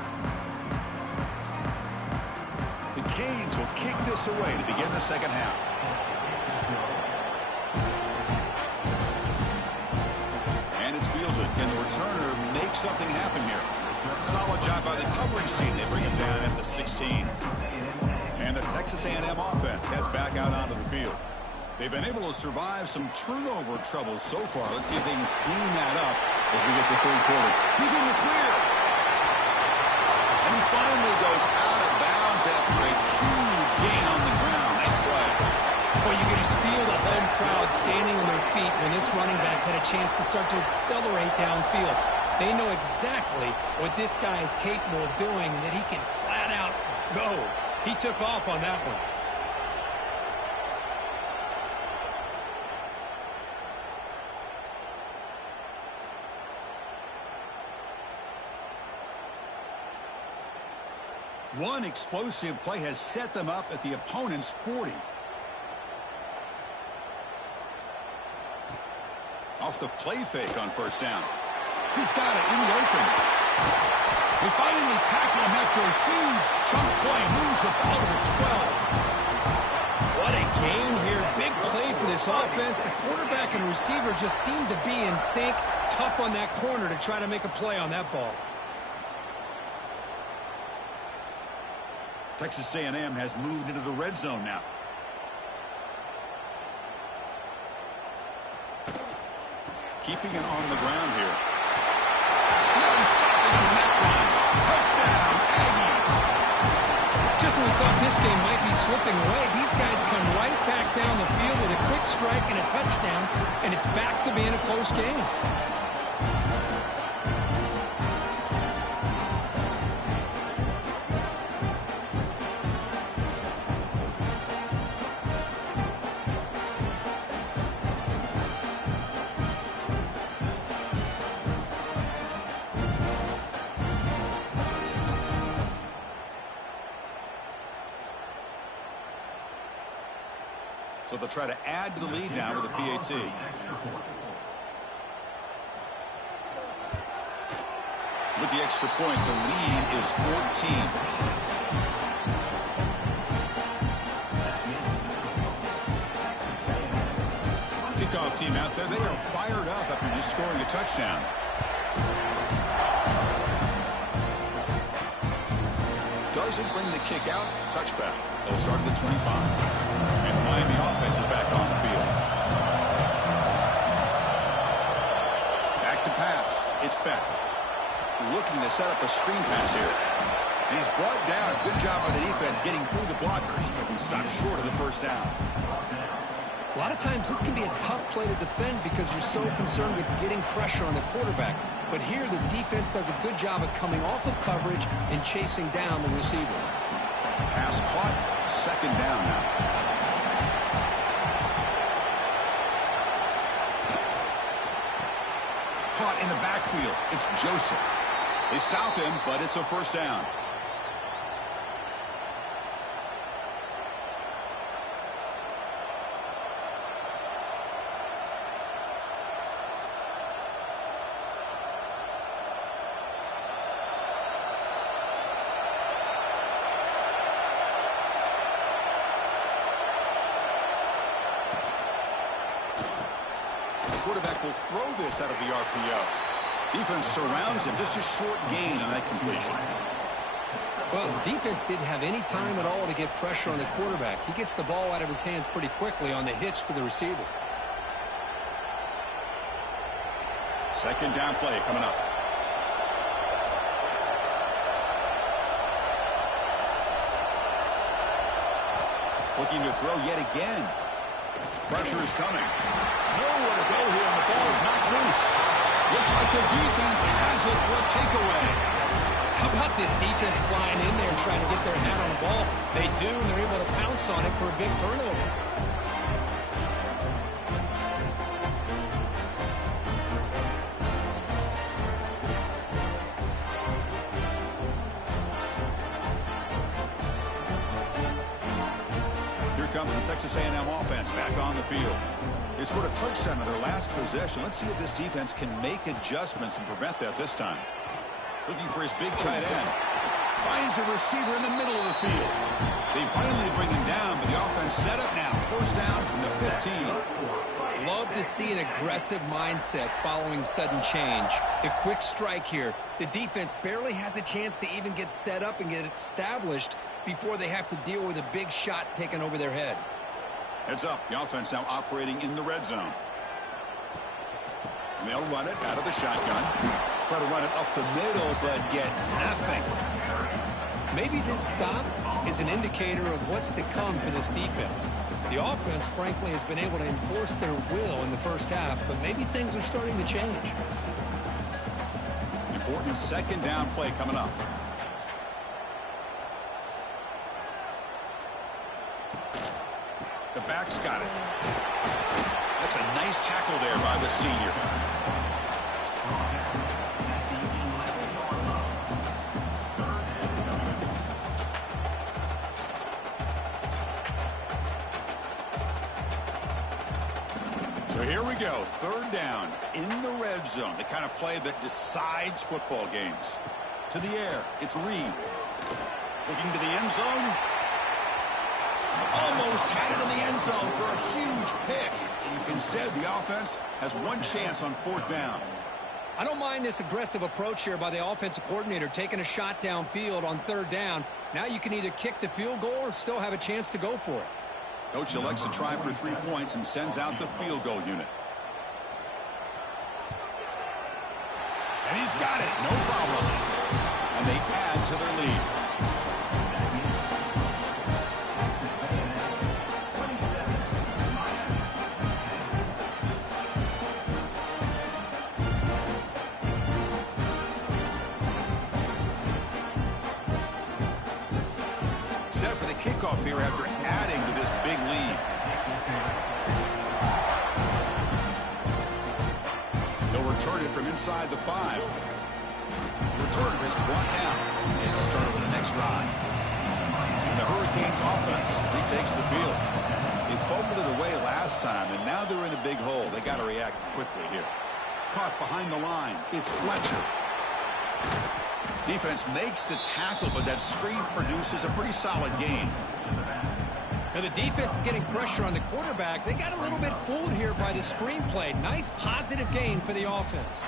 The Canes will kick this away to begin the second half. And it's fielded. Can the returner make something happen here? Solid job by the coverage team. They bring him down at the 16. And the Texas A&M offense heads back out onto the field. They've been able to survive some turnover troubles so far. Let's see if they can clean that up as we get the third quarter. He's in the clear. And he finally goes out of bounds after a huge gain on the ground. Nice play. Well, you can just feel the home crowd standing on their feet when this running back had a chance to start to accelerate downfield. They know exactly what this guy is capable of doing and that he can flat out go. He took off on that one. One explosive play has set them up at the opponent's 40. Off the play fake on first down. He's got it in the open. They finally tackle him after a huge chunk play. Moves the ball to the 12. What a game here. Big play for this offense. The quarterback and receiver just seem to be in sync. Tough on that corner to try to make a play on that ball. Texas A&M has moved into the red zone now. Keeping it on the ground here. No stopping on that one. Touchdown, Aggies. Just when we thought this game might be slipping away, these guys come right back down the field with a quick strike and a touchdown, and it's back to being a close game. So they'll try to add to the lead now with a PAT. With the extra point, the lead is 14. Kickoff team out there. They are fired up after just scoring a touchdown. Doesn't bring the kick out. Touchback. They'll start at the 25. And the Miami offense is back on the field. Back to pass. It's Beck. Looking to set up a screen pass here. And he's brought down. Good job by the defense getting through the blockers. And stopped short of the first down. A lot of times this can be a tough play to defend because you're so concerned with getting pressure on the quarterback. But here the defense does a good job of coming off of coverage and chasing down the receiver. Pass caught. Second down now. Caught in the backfield. It's Joseph. They stop him, but it's a first down. Quarterback will throw this out of the RPO. Defense surrounds him. Just a short gain on that completion. Well, the defense didn't have any time at all to get pressure on the quarterback. He gets the ball out of his hands pretty quickly on the hitch to the receiver. Second down play coming up. Looking to throw yet again. Pressure is coming. Nowhere to go here, and the ball is knocked loose. Looks like the defense has it for a takeaway. How about this defense flying in there and trying to get their hand on the ball? They do, and they're able to pounce on it for a big turnover. Here comes the Texas A&M offense back on the field. They scored a touchdown in their last possession. Let's see if this defense can make adjustments and prevent that this time. Looking for his big tight end. Finds a receiver in the middle of the field. They finally bring him down, but the offense set up now. First down from the 15. Love to see an aggressive mindset following sudden change. The quick strike here. The defense barely has a chance to even get set up and get established before they have to deal with a big shot taken over their head. Heads up. The offense now operating in the red zone. And they'll run it out of the shotgun. Try to run it up the middle, but get nothing. Maybe this stop is an indicator of what's to come for this defense. The offense, frankly, has been able to enforce their will in the first half, but maybe things are starting to change. Important second down play coming up. The back's got it. That's a nice tackle there by the senior. So here we go, third down in the red zone, the kind of play that decides football games. To the air, it's Reed. Looking to the end zone. Almost had it in the end zone for a huge pick. Instead, the offense has one chance on fourth down. I don't mind this aggressive approach here by the offensive coordinator, taking a shot downfield on third down. Now you can either kick the field goal or still have a chance to go for it. Coach elects to try for 3 points and sends out the field goal unit. And he's got it, no problem. And they add to their lead. Set for the kickoff here after adding to this big lead. They'll return it from inside the 5. The returner is brought down. It's a start of the next drive. And the Hurricanes offense retakes the field. They fumbled it away last time, and now they're in a big hole. They got to react quickly here. Caught behind the line. It's Fletcher. Defense makes the tackle, but that screen produces a pretty solid gain. Now the defense is getting pressure on the quarterback. They got a little bit fooled here by the screenplay. Nice positive gain for the offense.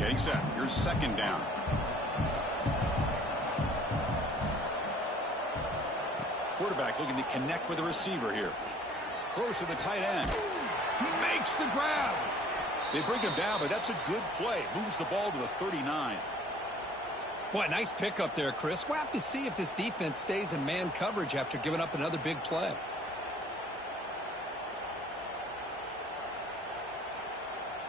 Getting set. Here's second down. Quarterback looking to connect with the receiver here. Throws to the tight end. He makes the grab. They bring him down, but that's a good play. Moves the ball to the 39. Boy, nice pickup there, Chris. We'll have to see if this defense stays in man coverage after giving up another big play.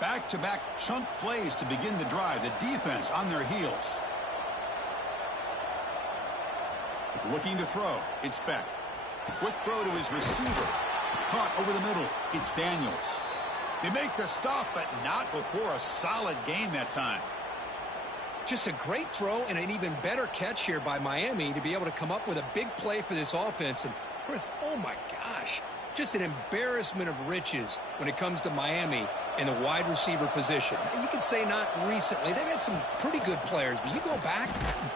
Back-to-back chunk plays to begin the drive. The defense on their heels. Looking to throw. It's Beck. Quick throw to his receiver. Caught over the middle. It's Daniels. They make the stop, but not before a solid gain that time. Just a great throw and an even better catch here by Miami to be able to come up with a big play for this offense. And Chris, oh my gosh, just an embarrassment of riches when it comes to Miami in the wide receiver position. You could say not recently. They've had some pretty good players, but you go back,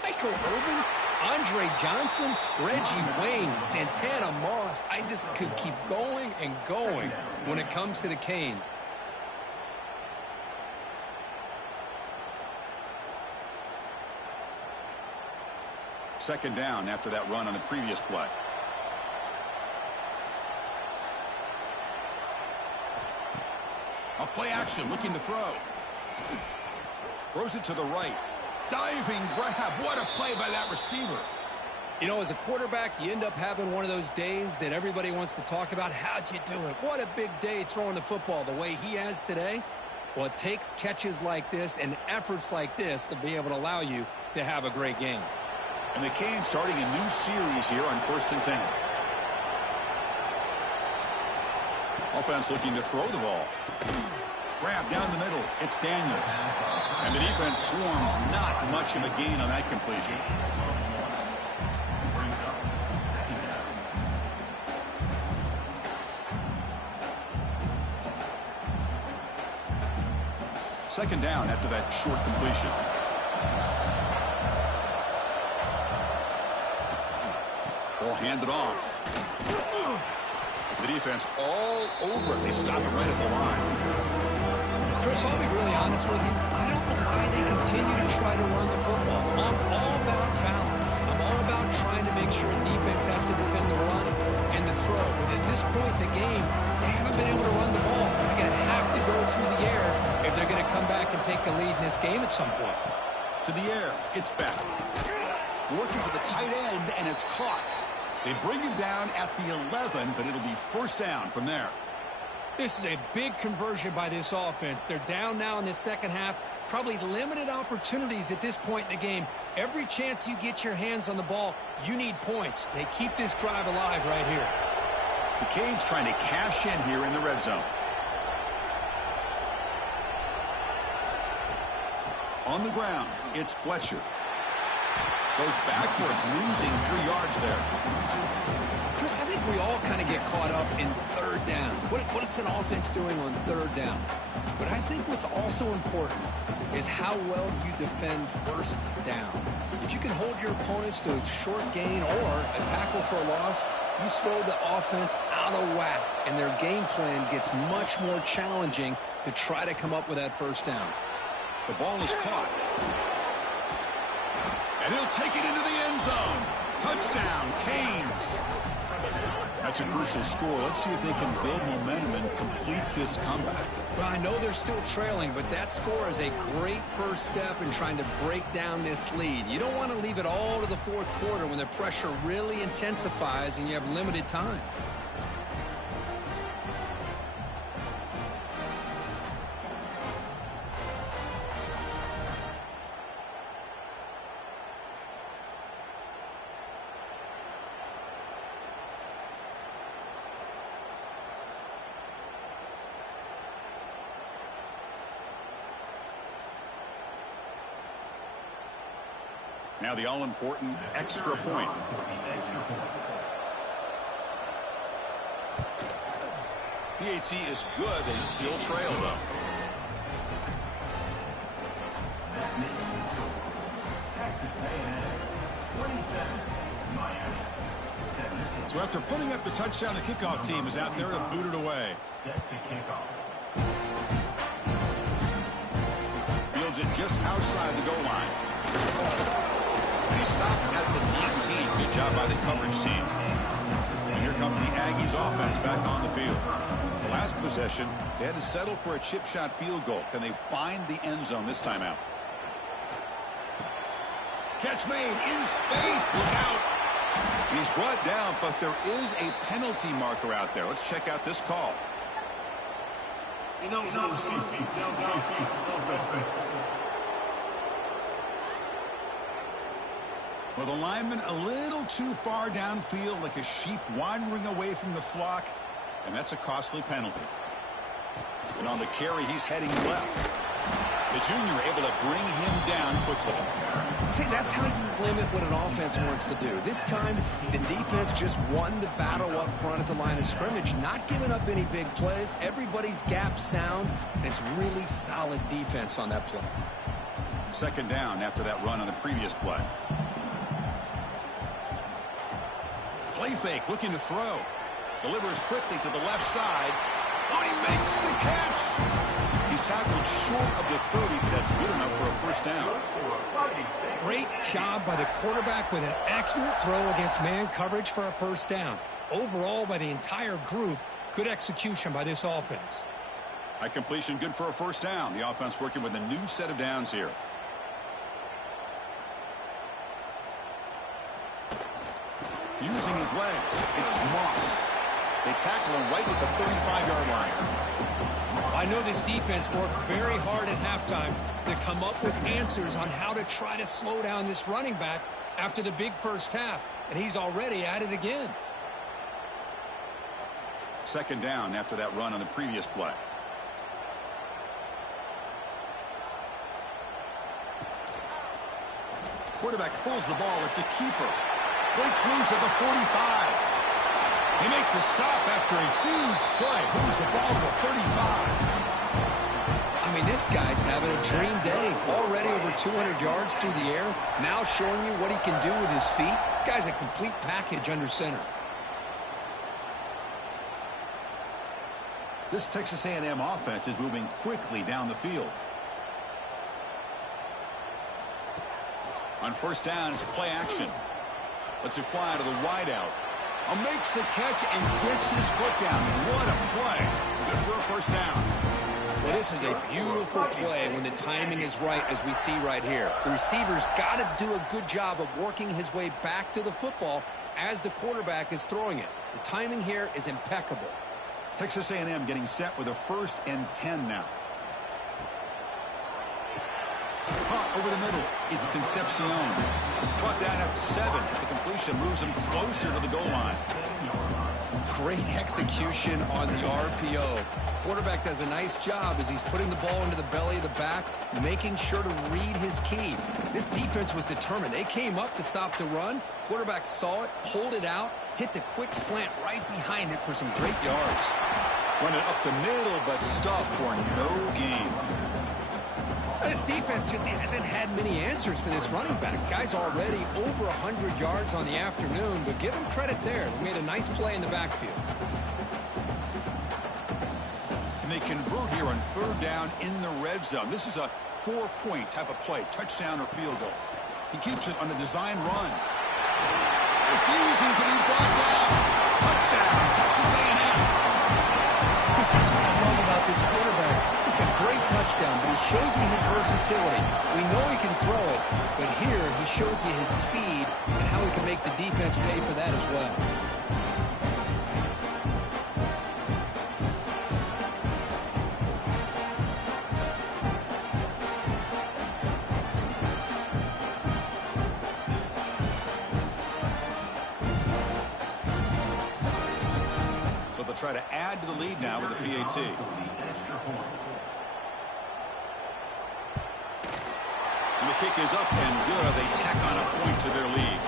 Michael Irvin, Andre Johnson, Reggie Wayne, Santana Moss. I just could keep going and going when it comes to the Canes. second down after that run on the previous play. A play action, looking to throw. Throws it to the right. Diving grab. What a play by that receiver. You know, as a quarterback, you end up having one of those days that everybody wants to talk about. How'd you do it? What a big day throwing the football the way he has today. Well, it takes catches like this and efforts like this to be able to allow you to have a great game. And the Canes starting a new series here on 1st and 10. Offense looking to throw the ball. Grab down the middle. It's Daniels. And the defense swarms. Not much of a gain on that completion. Second down after that short completion. Ball handed off. The defense all over it. They stop it right at the line. Chris, I'll be really honest with you. I don't know why they continue to try to run the football. I'm all about balance. I'm all about trying to make sure defense has to defend the run and the throw. But at this point in the game, they haven't been able to run the ball. They're going to have to go through the air if they're going to come back and take the lead in this game at some point. To the air. It's back. Looking for the tight end, and it's caught. They bring him down at the 11, but it'll be first down from there. This is a big conversion by this offense. They're down now in the second half. Probably limited opportunities at this point in the game. Every chance you get your hands on the ball, you need points. They keep this drive alive right here. The Canes trying to cash in here in the red zone. On the ground, it's Fletcher. Goes backwards, losing 3 yards there. Chris, I think we all kind of get caught up in third down. What is an offense doing on third down? But I think what's also important is how well you defend first down. If you can hold your opponents to a short gain or a tackle for a loss, you throw the offense out of whack, and their game plan gets much more challenging to try to come up with that first down. The ball is caught. And he'll take it into the end zone. Touchdown, Canes. That's a crucial score. Let's see if they can build momentum and complete this comeback. Well, I know they're still trailing, but that score is a great first step in trying to break down this lead. You don't want to leave it all to the fourth quarter when the pressure really intensifies and you have limited time. Now the all-important extra point. PAT is good. They still trail, though. So after putting up the touchdown, the kickoff team is out there to boot it away. Fields it just outside the goal line. And he stopped at the 19. Good job by the coverage team. And here comes the Aggies offense back on the field. Last possession, they had to settle for a chip shot field goal. Can they find the end zone this time out? Catch made in space. Look out. He's brought down, but there is a penalty marker out there. Let's check out this call. Well, the lineman a little too far downfield, like a sheep wandering away from the flock, and that's a costly penalty. And on the carry, he's heading left. The junior able to bring him down quickly. See, that's how you limit what an offense wants to do. This time, the defense just won the battle up front at the line of scrimmage, not giving up any big plays. Everybody's gap sound, and it's really solid defense on that play. Second down after that run on the previous play. Play fake, looking to throw. Delivers quickly to the left side. Oh, he makes the catch. He's tackled short of the 30, but that's good enough for a first down. Great job by the quarterback with an accurate throw against man coverage for a first down. Overall, by the entire group, good execution by this offense. High completion, good for a first down. The offense working with a new set of downs here. Using his legs, it's Moss. They tackle him right at the 35-yard line. I know this defense worked very hard at halftime to come up with answers on how to try to slow down this running back after the big first half, and he's already at it again. Second down after that run on the previous play. Quarterback pulls the ball. It's a keeper. Breaks loose at the 45. They make the stop after a huge play. Moves the ball to the 35. I mean, this guy's having a dream day. Already over 200 yards through the air. Now showing you what he can do with his feet. This guy's a complete package under center. This Texas A&M offense is moving quickly down the field. On first down, it's play action. Lets it fly to the wideout. Makes the catch and gets his foot down. What a play. Good for a first down. Well, this is a beautiful play when the timing is right, as we see right here. The receiver's got to do a good job of working his way back to the football as the quarterback is throwing it. The timing here is impeccable. Texas A&M getting set with a 1st and 10 now. Caught over the middle. It's Concepcion. Caught down at the 7. The completion moves him closer to the goal line. Great execution on the RPO. Quarterback does a nice job as he's putting the ball into the belly of the back, making sure to read his key. This defense was determined. They came up to stop the run. Quarterback saw it, pulled it out, hit the quick slant right behind it for some great yards. Running up the middle, but stuffed for no gain. This defense just hasn't had many answers for this running back. Guy's already over 100 yards on the afternoon, but give him credit there. They made a nice play in the backfield. And they convert here on third down in the red zone. This is a 4-point type of play, touchdown or field goal. He keeps it on the design run. Refusing to be brought down. Touchdown, Texas A&M. Chris, that's what I love about this quarterback. It's a great touchdown, but he shows you his versatility. We know he can throw it, but here he shows you his speed and how he can make the defense pay for that as well. Try to add to the lead now with the PAT. And the kick is up and good. They tack on a point to their lead.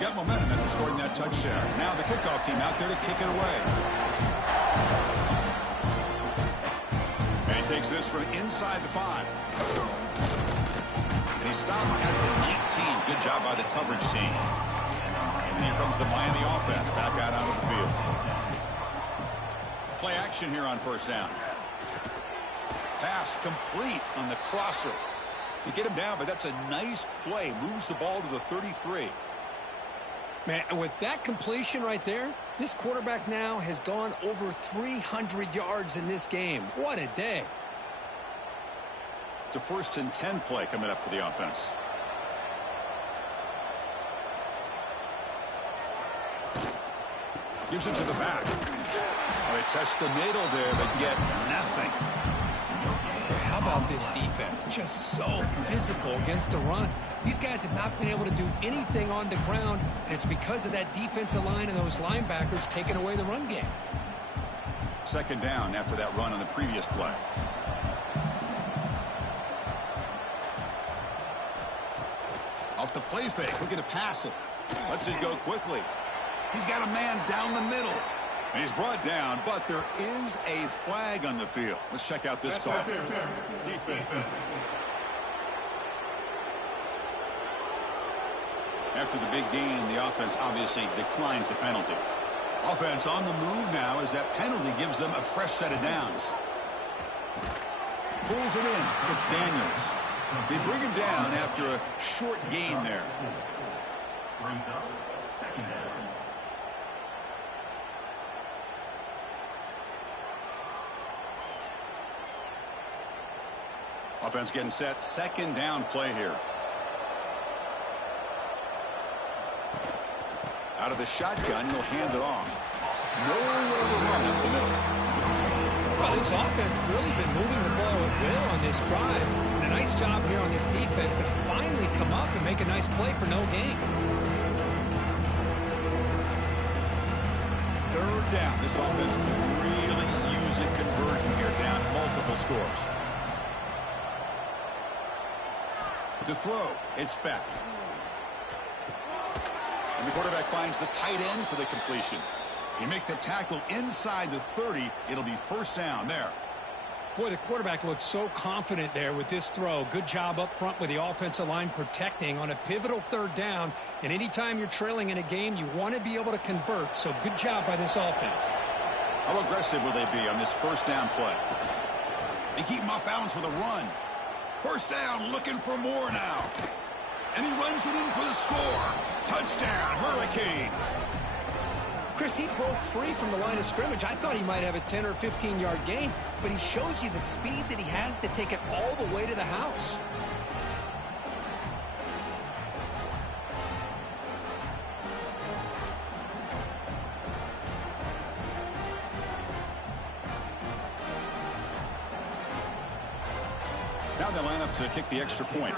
Got momentum after scoring that touchdown. Now the kickoff team out there to kick it away. And he takes this from inside the 5. And he stopped at the 19. Good job by the coverage team. And here comes the Miami offense back out onto the field. Play action here on first down. Pass complete on the crosser. They get him down, but that's a nice play. Moves the ball to the 33. Man, and with that completion right there, this quarterback now has gone over 300 yards in this game. What a day. It's a 1st and 10 play coming up for the offense. Gives it to the back. Well, they test the middle there, but get nothing. How about this defense? Just so physical against the run. These guys have not been able to do anything on the ground, and it's because of that defensive line and those linebackers taking away the run game. Second down after that run on the previous play. Off the play fake, looking to pass it. Lets it go quickly. He's got a man down the middle. And he's brought down, but there is a flag on the field. Let's check out this call. After the big gain, the offense obviously declines the penalty. Offense on the move now as that penalty gives them a fresh set of downs. Pulls it in. It's Daniels. They bring him down after a short gain there. Brings up second down. Offense getting set. Second down play here. Out of the shotgun, he'll hand it off. Nowhere to run up the middle. Well, this offense has really been moving the ball at will on this drive. And a nice job here on this defense to finally come up and make a nice play for no gain. Third down. This offense can really use a conversion here, down multiple scores. To throw, it's Beck. And the quarterback finds the tight end for the completion. You make the tackle inside the 30, it'll be first down there. Boy, the quarterback looks so confident there with this throw. Good job up front with the offensive line protecting on a pivotal third down. And anytime you're trailing in a game, you want to be able to convert. So good job by this offense. How aggressive will they be on this first down play? They keep him off balance with a run. First down, looking for more now. And he runs it in for the score. Touchdown, Hurricanes. Chris, he broke free from the line of scrimmage. I thought he might have a 10 or 15-yard gain, but he shows you the speed that he has to take it all the way to the house. Now they line up to kick the extra point.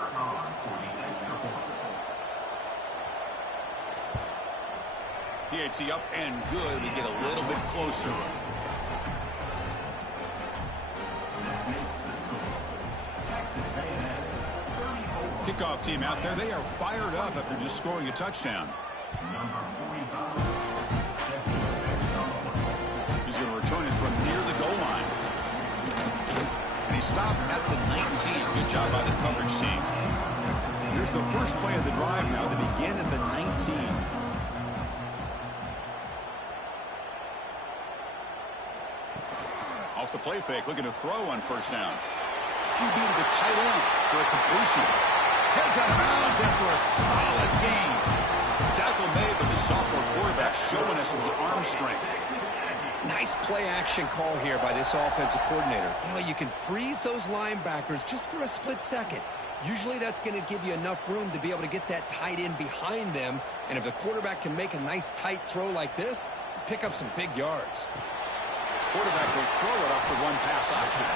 PAT up and good. We get a little bit closer. Kickoff team out there. They are fired up after just scoring a touchdown. He's going to return it from near the goal line. And he stopped at the 19. Good job by the coverage team. Here's the first play of the drive now. They begin at the 19. Off the play fake, looking to throw on first down. QB to the tight end for a completion. Heads out of bounds after a solid gain. Tackle made, but the sophomore quarterback showing us the arm strength. Nice play action call here by this offensive coordinator. You know, you can freeze those linebackers just for a split second. Usually that's going to give you enough room to be able to get that tight end behind them. And if the quarterback can make a nice tight throw like this, pick up some big yards. Quarterback will throw it off the run-pass option.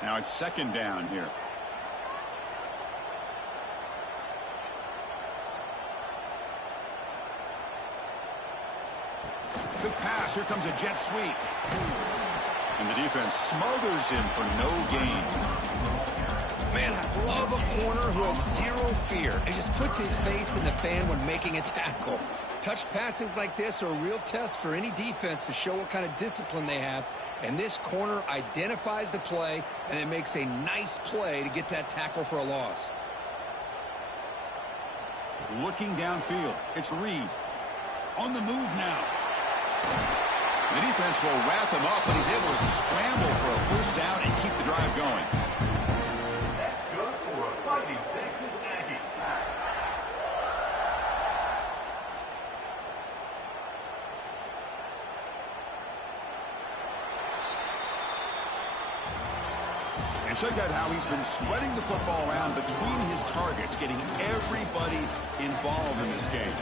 Now it's second down here. Good pass. Here comes a jet sweep. And the defense smothers him for no gain. Man, I love a corner who has zero fear and just puts his face in the fan when making a tackle. Touch passes like this are a real test for any defense to show what kind of discipline they have. And this corner identifies the play and it makes a nice play to get that tackle for a loss. Looking downfield, it's Reed. On the move now. The defense will wrap him up, but he's able to scramble for a first down and keep the drive going. That's good for a Fighting Texas Aggie. And check out how he's been spreading the football around between his targets, getting everybody involved in this game.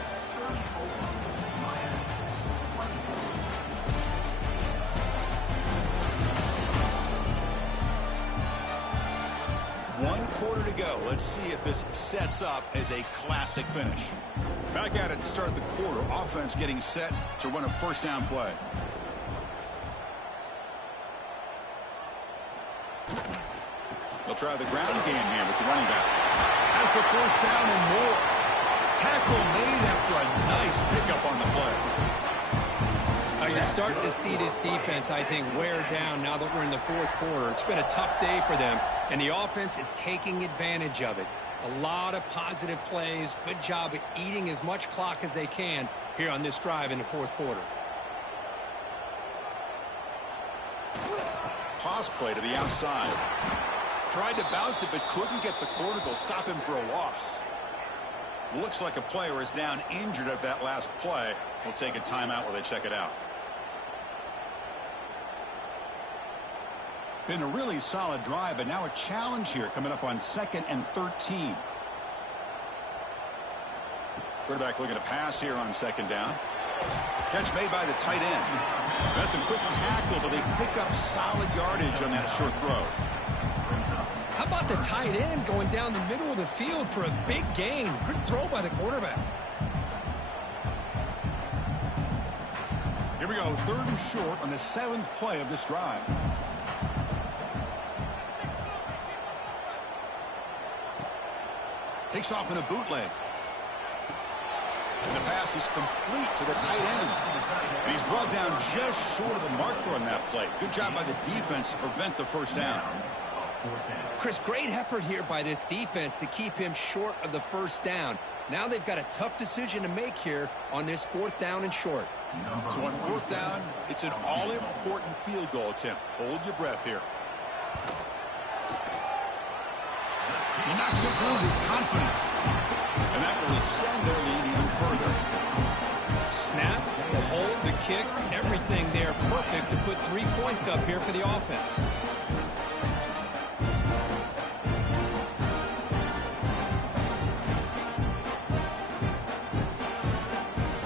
One quarter to go. Let's see if this sets up as a classic finish. Back at it to start the quarter. Offense getting set to run a first down play. They'll try the ground game here with the running back. Has the first down and more. Tackle made after a nice pickup on the play. You're starting to see this defense, I think, wear down now that we're in the fourth quarter. It's been a tough day for them, and the offense is taking advantage of it. A lot of positive plays. Good job at eating as much clock as they can here on this drive in the fourth quarter. Toss play to the outside. Tried to bounce it, but couldn't get the corner to stop him for a loss. Looks like a player is down injured at that last play. We'll take a timeout while they check it out. Been a really solid drive, but now a challenge here coming up on 2nd and 13. Quarterback looking to pass here on 2nd down. Catch made by the tight end. That's a quick tackle, but they pick up solid yardage on that short throw. How about the tight end going down the middle of the field for a big gain? Good throw by the quarterback. Here we go, 3rd and short on the 7th play of this drive. Takes off in a bootleg. And the pass is complete to the tight end. And he's brought down just short of the marker on that play. Good job by the defense to prevent the first down. Chris, great effort here by this defense to keep him short of the first down. Now they've got a tough decision to make here on this 4th down and short. So on 4th down, it's an all-important field goal attempt. Hold your breath here. He knocks it through with confidence. And that will extend their lead even further. Snap, the hold, the kick, everything there perfect to put 3 points up here for the offense.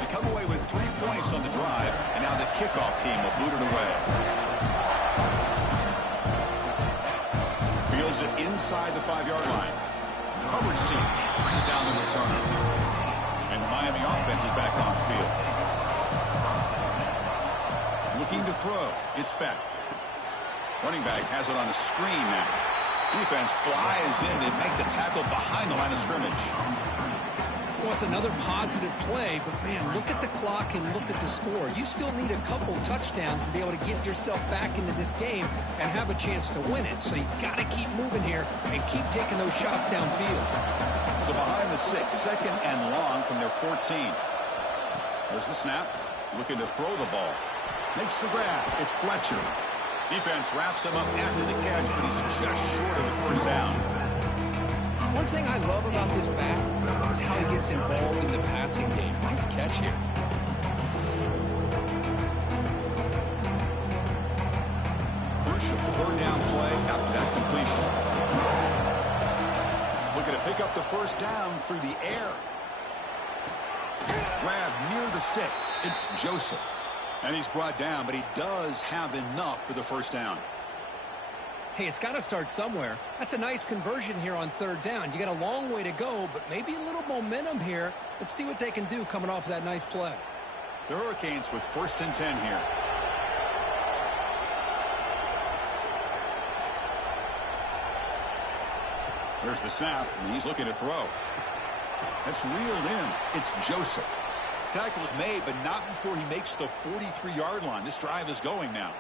They come away with 3 points on the drive, and now the kickoff team will boot it away. Fields it inside the 5-yard line. Coverage team brings down the return. And the Miami offense is back on the field. Looking to throw. It's back. Running back has it on a screen now. Defense flies in to make the tackle behind the line of scrimmage. Well, it's another positive play, but, man, look at the clock and look at the score. You still need a couple touchdowns to be able to get yourself back into this game and have a chance to win it. So you got to keep moving here and keep taking those shots downfield. So behind the 6, 2nd and long from their 14. There's the snap. Looking to throw the ball. Makes the grab. It's Fletcher. Defense wraps him up after the catch, but he's just short of the first down. One thing I love about this back is how he gets involved in the passing game. Nice catch here. Crucial 3rd down play after that completion. Looking to pick up the first down through the air. Grab near the sticks. It's Joseph. And he's brought down, but he does have enough for the first down. Hey, it's got to start somewhere. That's a nice conversion here on 3rd down. You got a long way to go, but maybe a little momentum here. Let's see what they can do coming off that nice play. The Hurricanes with 1st and 10 here. There's the snap, and he's looking to throw. That's reeled in. It's Joseph. Tackle is made, but not before he makes the 43-yard line. This drive is going now.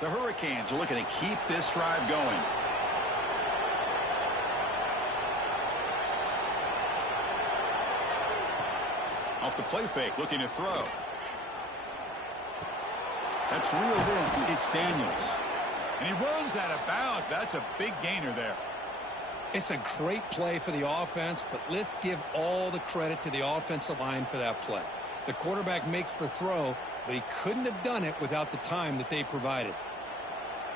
The Hurricanes are looking to keep this drive going. Off the play fake, looking to throw. That's reeled in. It's Daniels. And he runs out of bounds. That's a big gainer there. It's a great play for the offense, but let's give all the credit to the offensive line for that play. The quarterback makes the throw, but he couldn't have done it without the time that they provided.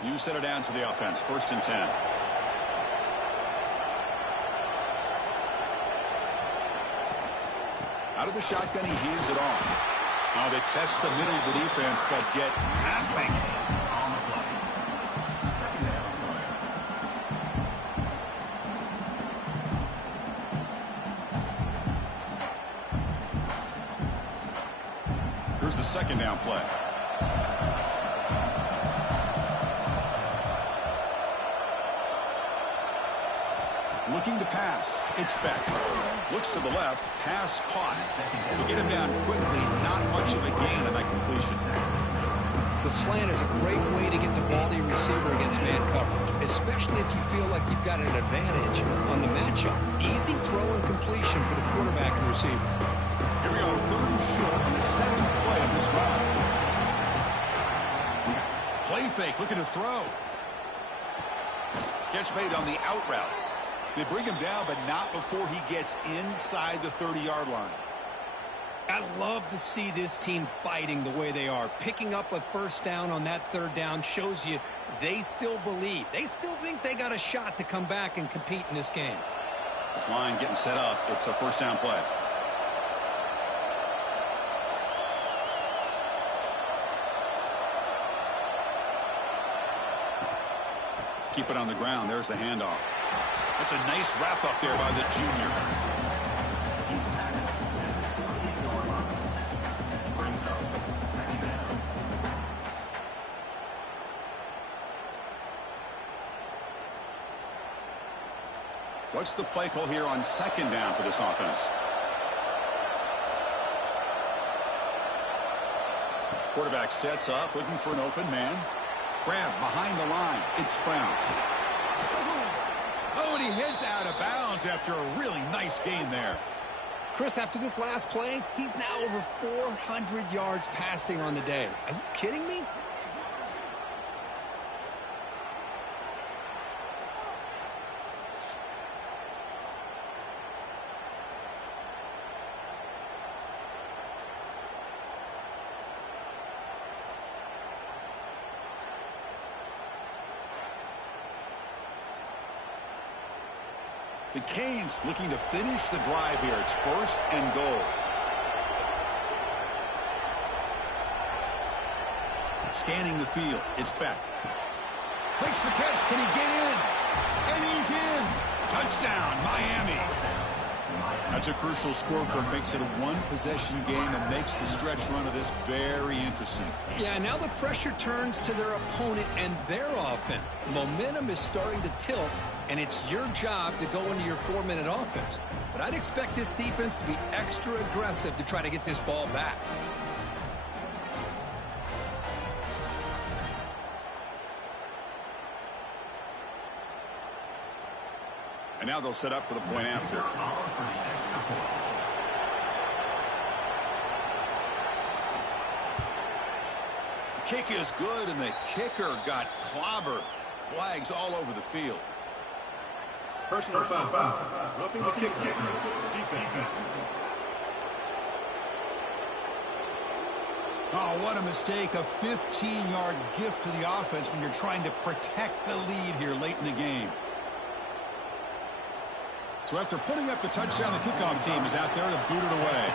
You set it down to the offense. 1st and 10. Out of the shotgun, he hands it off. Now they test the middle of the defense, but get nothing. Here's the 2nd down play. Looking to pass. It's Beck. Looks to the left. Pass caught. To get him down quickly, not much of a gain on that completion. The slant is a great way to get the ball to your receiver against man coverage, especially if you feel like you've got an advantage on the matchup. Easy throw and completion for the quarterback and receiver. Here we go, 3rd and short on the 7th play of this drive. Play fake, looking to throw. Catch made on the out route. They bring him down, but not before he gets inside the 30-yard line. I love to see this team fighting the way they are. Picking up a first down on that 3rd down shows you they still believe. They still think they got a shot to come back and compete in this game. This line getting set up. It's a 1st down play. Keep it on the ground. There's the handoff. That's a nice wrap up there by the junior. What's the play call here on 2nd down for this offense? Quarterback sets up, looking for an open man. Grab behind the line. It's Brown. Oh, and he heads out of bounds after a really nice gain there. Chris, after this last play, he's now over 400 yards passing on the day. Are you kidding me? The Canes looking to finish the drive here. It's 1st and goal. Scanning the field. It's Beck. Makes the catch. Can he get in? And he's in. Touchdown, Miami. That's a crucial scorecard. Makes it a 1-possession game and makes the stretch run of this very interesting. Yeah, now the pressure turns to their opponent and their offense. The momentum is starting to tilt, and it's your job to go into your 4-minute offense. But I'd expect this defense to be extra aggressive to try to get this ball back. And now they'll set up for the point after. Kick is good, and the kicker got clobbered. Flags all over the field. Personal foul. Roughing the kicker. Defense. Oh, what a mistake. A 15-yard gift to the offense when you're trying to protect the lead here late in the game. So after putting up the touchdown, the kickoff team is out there to boot it away.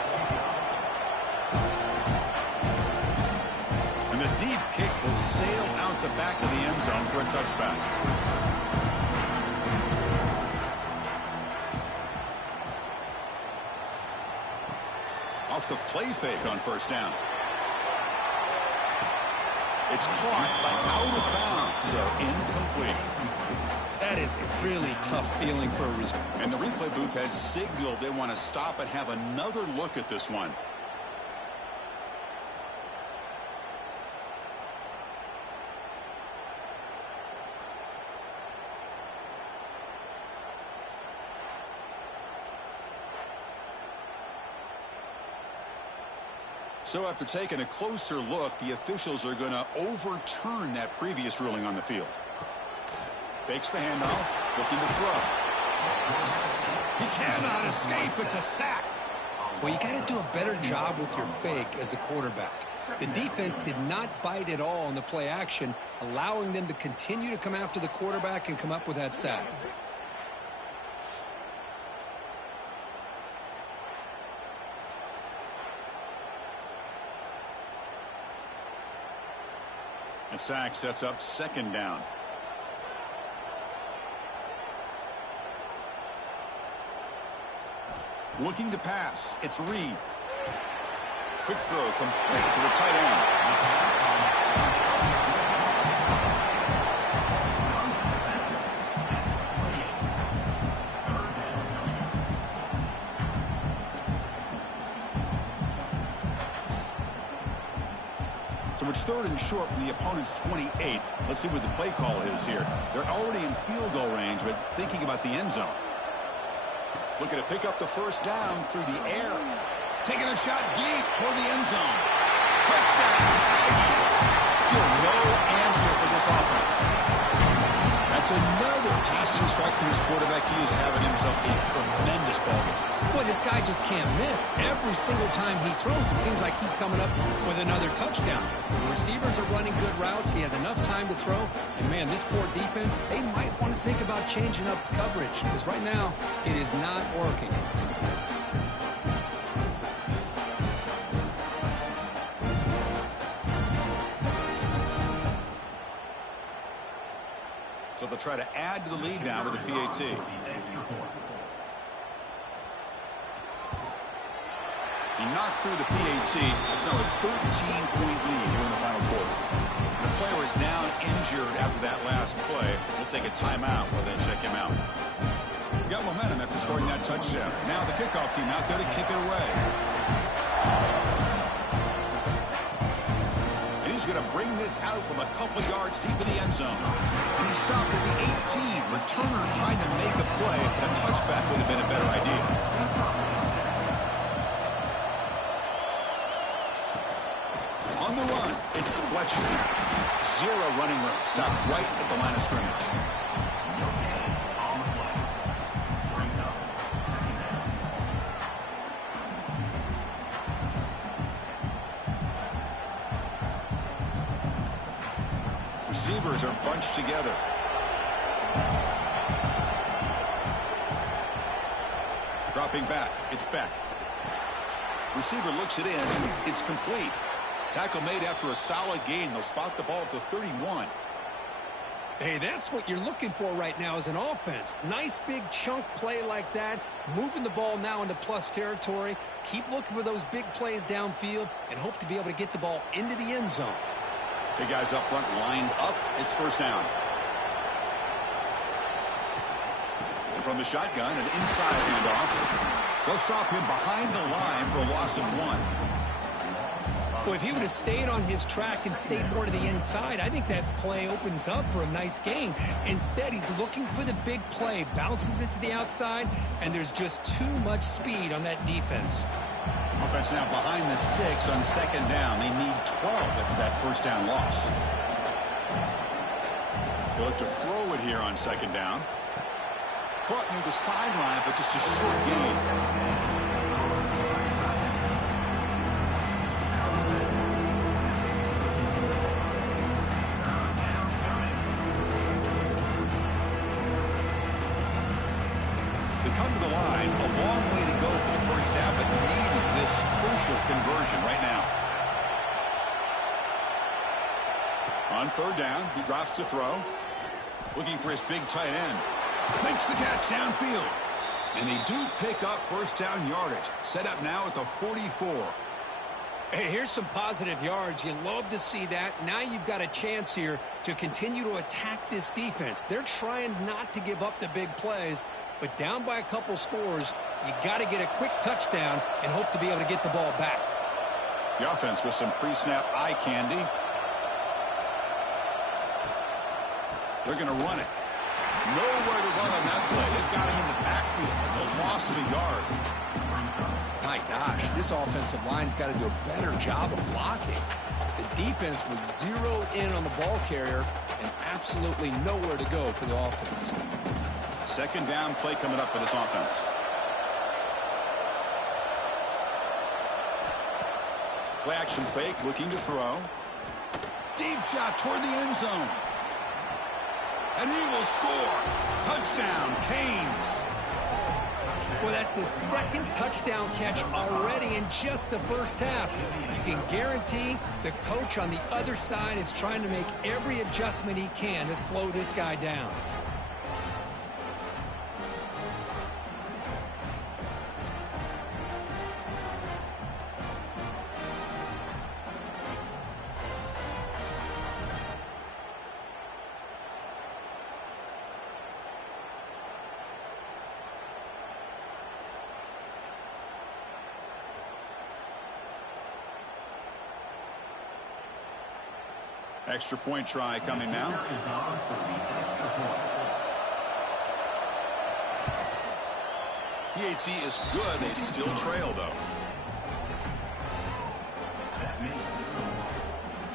And the deep kick will sail out the back of the end zone for a touchback. Off the play fake on 1st down. It's caught, but out of bounds, so incomplete. That is a really tough feeling for a receiver. And the replay booth has signaled they want to stop and have another look at this one. So after taking a closer look, the officials are going to overturn that previous ruling on the field. Fakes the handoff, looking to throw. He cannot escape. It's a sack. Well, you got to do a better job with your fake as the quarterback. The defense did not bite at all on the play action, allowing them to continue to come after the quarterback and come up with that sack. A sack sets up 2nd down. Looking to pass. It's Reed. Quick throw complete to the tight end. So it's 3rd and short from the opponent's 28. Let's see what the play call is here. They're already in field goal range, but thinking about the end zone. Looking to pick up the first down through the air. Taking a shot deep toward the end zone. Touchdown, Aggies. Still no answer for this offense. That's another passing strike from his quarterback. He is having himself a tremendous ball game. Boy, this guy just can't miss. Every single time he throws, it seems like he's coming up with another touchdown. The receivers are running good routes. He has enough time to throw. And, man, this poor defense, they might want to think about changing up coverage because right now it is not working. So they'll try to add to the lead now with a PAT. He knocked through the PAT. It's now a 13-point lead here in the final quarter. The player is down injured after that last play. We'll take a timeout while they check him out. Got momentum after scoring that touchdown. Now the kickoff team out there to kick it away. And he's going to bring this out from a couple yards deep in the end zone. And he stopped at the 18. Returner tried to make a play, but a touchback would have been a better idea. On the run, it's Fletcher. 0 running room. Stopped right at the line of scrimmage. Receivers are bunched together. Dropping back. It's Beck. Receiver looks it in. It's complete. Tackle made after a solid gain. They'll spot the ball at the 31. Hey, that's what you're looking for right now as an offense. Nice big chunk play like that. Moving the ball now into plus territory. Keep looking for those big plays downfield and hope to be able to get the ball into the end zone. Big guys up front lined up. It's first down. And from the shotgun, an inside handoff. They'll stop him behind the line for a loss of 1. Well, if he would have stayed on his track and stayed more to the inside, I think that play opens up for a nice gain. Instead, he's looking for the big play, bounces it to the outside, and there's just too much speed on that defense. Offense now behind the 6 on second down. They need 12 after that first down loss. They look to throw it here on second down. Caught near the sideline, but just a short gain. Come to the line, a long way to go for the first half, but needed this crucial conversion right now. On third down, he drops to throw. Looking for his big tight end. Makes the catch downfield. And they do pick up first down yardage. Set up now at the 44. Hey, here's some positive yards. You love to see that. Now you've got a chance here to continue to attack this defense. They're trying not to give up the big plays, but down by a couple scores, you got to get a quick touchdown and hope to be able to get the ball back. The offense with some pre-snap eye candy. They're going to run it. Nowhere to run on that play. They've got him in the backfield. It's a loss of a yard. My gosh, this offensive line's got to do a better job of blocking. The defense was zeroed in on the ball carrier and absolutely nowhere to go for the offense. Second down play coming up for this offense. Play action fake, looking to throw. Deep shot toward the end zone. And he will score. Touchdown, Canes. Well, that's his second touchdown catch already in just the first half. You can guarantee the coach on the other side is trying to make every adjustment he can to slow this guy down. Extra point try coming now. PHC is good. They still trail, though. That makes the score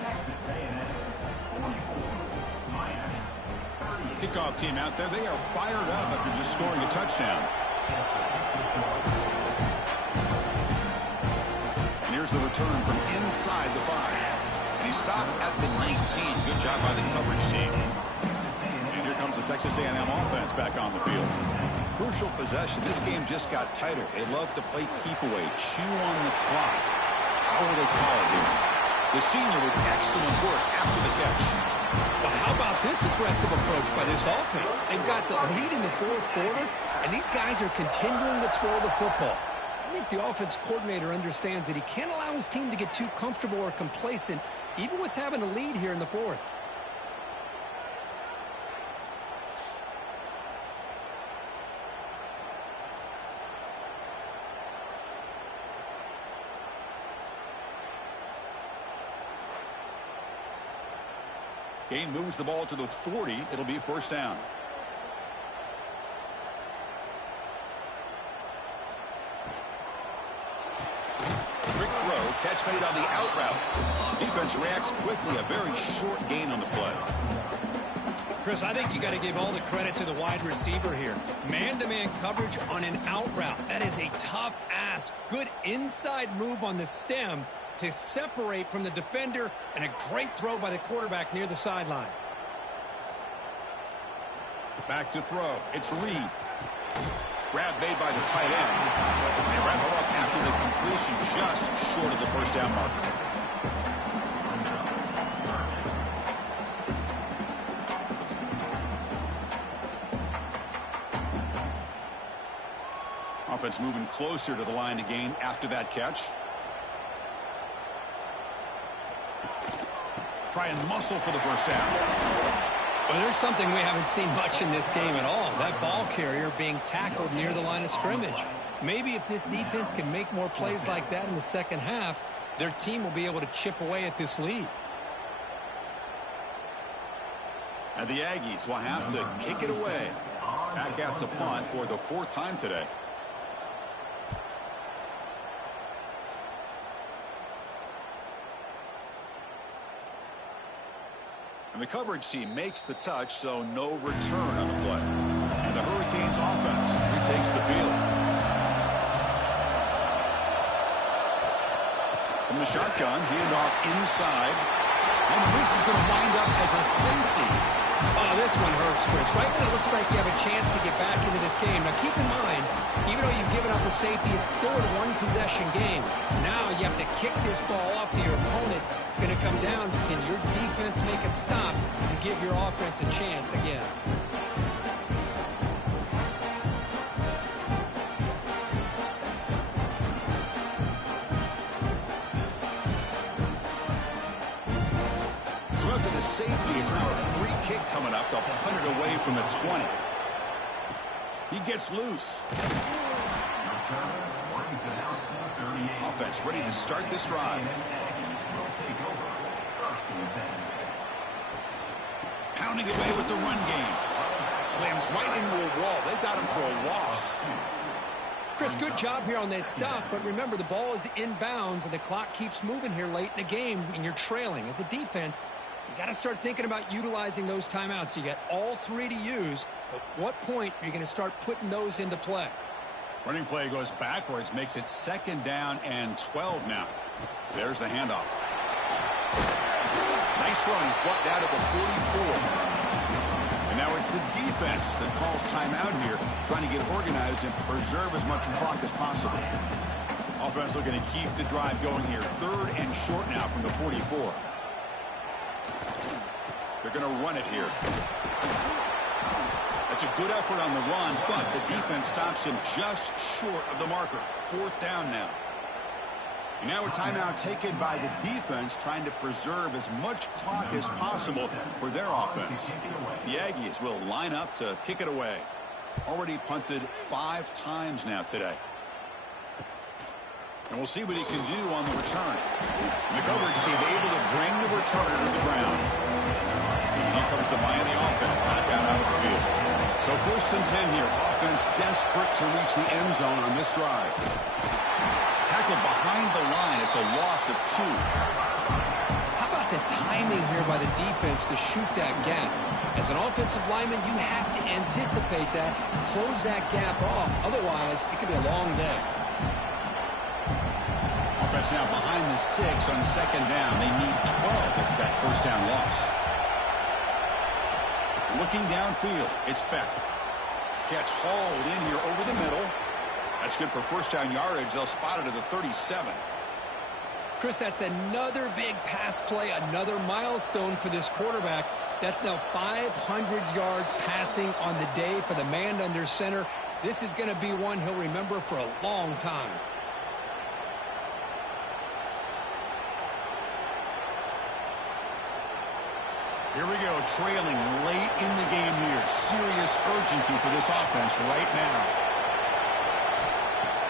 Texas A&M 44, Miami 38. Kickoff team out there. They are fired up after just scoring a touchdown. And here's the return from inside the 5. And he stopped at the 19. Good job by the coverage team. And here comes the Texas A&M offense back on the field. Crucial possession. This game just got tighter. They love to play keep away, chew on the clock. How will they call it here? The senior with excellent work after the catch. Well, how about this aggressive approach by this offense? They've got the lead in the fourth quarter, and these guys are continuing to throw the football. I think the offense coordinator understands that he can't allow his team to get too comfortable or complacent, even with having a lead here in the fourth. Gain moves the ball to the 40. It'll be first down. Quick throw. Catch made on the out route. Defense reacts quickly. A very short gain on the play. Chris, I think you got to give all the credit to the wide receiver here. Man-to-man coverage on an out route. That is a tough ask. Good inside move on the stem to separate from the defender, and a great throw by the quarterback near the sideline. Back to throw. It's Reed. Grab made by the tight end. They wrap her up after the completion, just short of the first down marker. Offense moving closer to the line to gain after that catch. Try and muscle for the first down. Well, there's something we haven't seen much in this game at all. That ball carrier being tackled near the line of scrimmage. Maybe if this defense can make more plays like that in the second half, their team will be able to chip away at this lead. And the Aggies will have to kick it away. Back out to punt for the 4th time today. And the coverage team makes the touch, so no return on the play. And the Hurricanes offense retakes the field. From the shotgun, handoff inside. And this is going to wind up as a safety. Oh, this one hurts, Chris. Right when it looks like you have a chance to get back into this game. Now, keep in mind, even though you've given up a safety, it's still a one-possession game. Now you have to kick this ball off to your opponent. It's going to come down to, can your defense make a stop to give your offense a chance again? So after the safety, it's now a free kick coming up. They'll punt it away from the 20. He gets loose. Offense ready to start this drive. Pounding away with the run game. Slams right into a wall. They've got him for a loss. Chris, good job here on that stop, but remember, the ball is inbounds, and the clock keeps moving here late in the game, and you're trailing. As a defense, you got to start thinking about utilizing those timeouts. You got all 3 to use. At what point are you going to start putting those into play? Running play goes backwards, makes it 2nd down and 12 now. There's the handoff. Nice run. He's brought down at the 44. And now it's the defense that calls timeout here, trying to get organized and preserve as much clock as possible. Offense looking to keep the drive going here. 3rd and short now from the 44. They're going to run it here. That's a good effort on the run, but the defense stops him just short of the marker. 4th down now. And now a timeout taken by the defense, trying to preserve as much clock as possible for their offense. The Aggies will line up to kick it away. Already punted 5 times now today. And we'll see what he can do on the return. And the coverage team able to bring the returner to the ground. sends the Miami offense back out onto the field. So 1st and 10 here. Offense desperate to reach the end zone on this drive. Tackled behind the line. It's a loss of 2. How about the timing here by the defense to shoot that gap? As an offensive lineman, you have to anticipate that, close that gap off. Otherwise, it could be a long day. Offense now behind the 6 on 2nd down. They need 12 after that 1st down loss. Looking downfield, it's Beck. Catch hauled in here over the middle. That's good for 1st down yardage. They'll spot it at the 37. Chris, that's another big pass play, another milestone for this quarterback. That's now 500 yards passing on the day for the man under center. This is going to be one he'll remember for a long time. Here we go, trailing late in the game here. Serious urgency for this offense right now.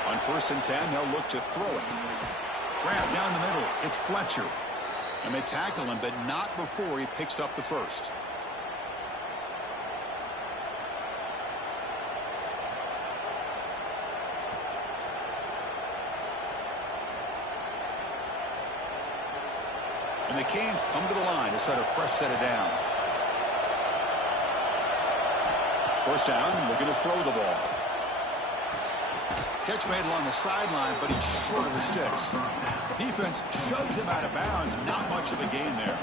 On 1st and 10, they'll look to throw it. Grab down the middle. It's Fletcher. And they tackle him, but not before he picks up the 1st. And the Canes come to the line to set a fresh set of downs. 1st down, looking to throw the ball. Catch made along the sideline, but he's short of the sticks. Defense shoves him out of bounds. Not much of a gain there.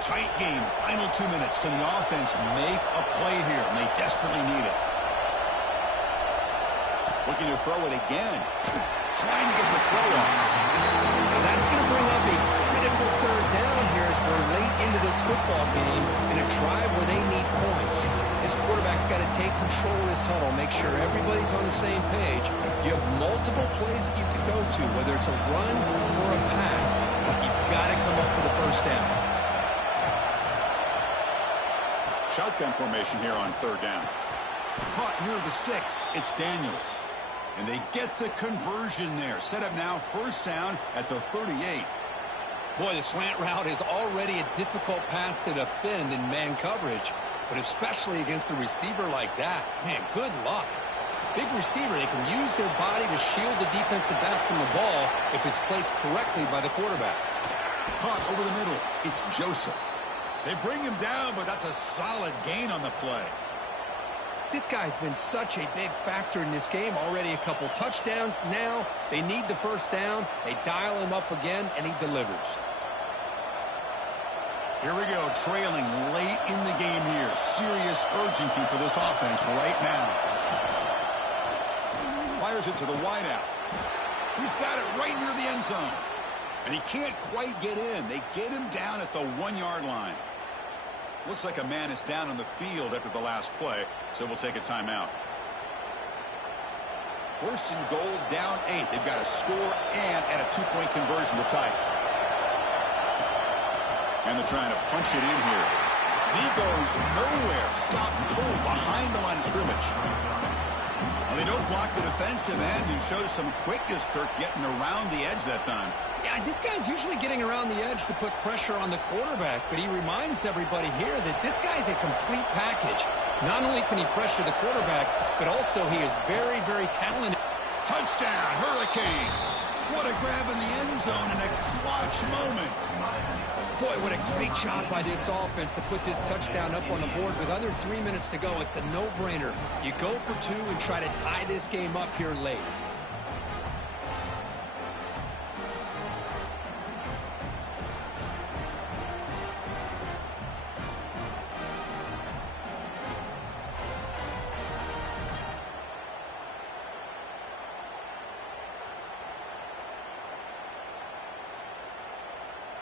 Tight game. Final 2 minutes. Can the offense make a play here? And they desperately need it. Looking to throw it again. Trying to get the throw off. Now that's going to bring up a critical 3rd down here as we're late into this football game in a drive where they need points. This quarterback's got to take control of this huddle, make sure everybody's on the same page. You have multiple plays that you could go to, whether it's a run or a pass, but you've got to come up with a 1st down. Shotgun formation here on 3rd down. Caught near the sticks. It's Daniels. And they get the conversion there. Set up now 1st down at the 38. Boy, the slant route is already a difficult pass to defend in man coverage, but especially against a receiver like that. Man, good luck. Big receiver, they can use their body to shield the defensive back from the ball if it's placed correctly by the quarterback. Caught over the middle. It's Joseph. They bring him down, but that's a solid gain on the play. This guy's been such a big factor in this game. Already a couple touchdowns. Now they need the 1st down. They dial him up again, and he delivers. Here we go, trailing late in the game here. Serious urgency for this offense right now. Fires it to the wideout. He's got it right near the end zone. And he can't quite get in. They get him down at the 1-yard line. Looks like a man is down on the field after the last play, so we'll take a timeout. 1st and goal, down 8. They've got a score and a 2-point conversion to tie. And they're trying to punch it in here. And he goes nowhere. Stopped cold behind the line of scrimmage. Well, they don't block the defensive end, who shows some quickness, Kirk, getting around the edge that time. Yeah, this guy's usually getting around the edge to put pressure on the quarterback, but he reminds everybody here that this guy's a complete package. Not only can he pressure the quarterback, but also he is very, very talented. Touchdown, Hurricanes. What a grab in the end zone in a clutch moment. Boy, what a great job by this offense to put this touchdown up on the board with under 3 minutes to go. It's a no-brainer. You go for 2 and try to tie this game up here late.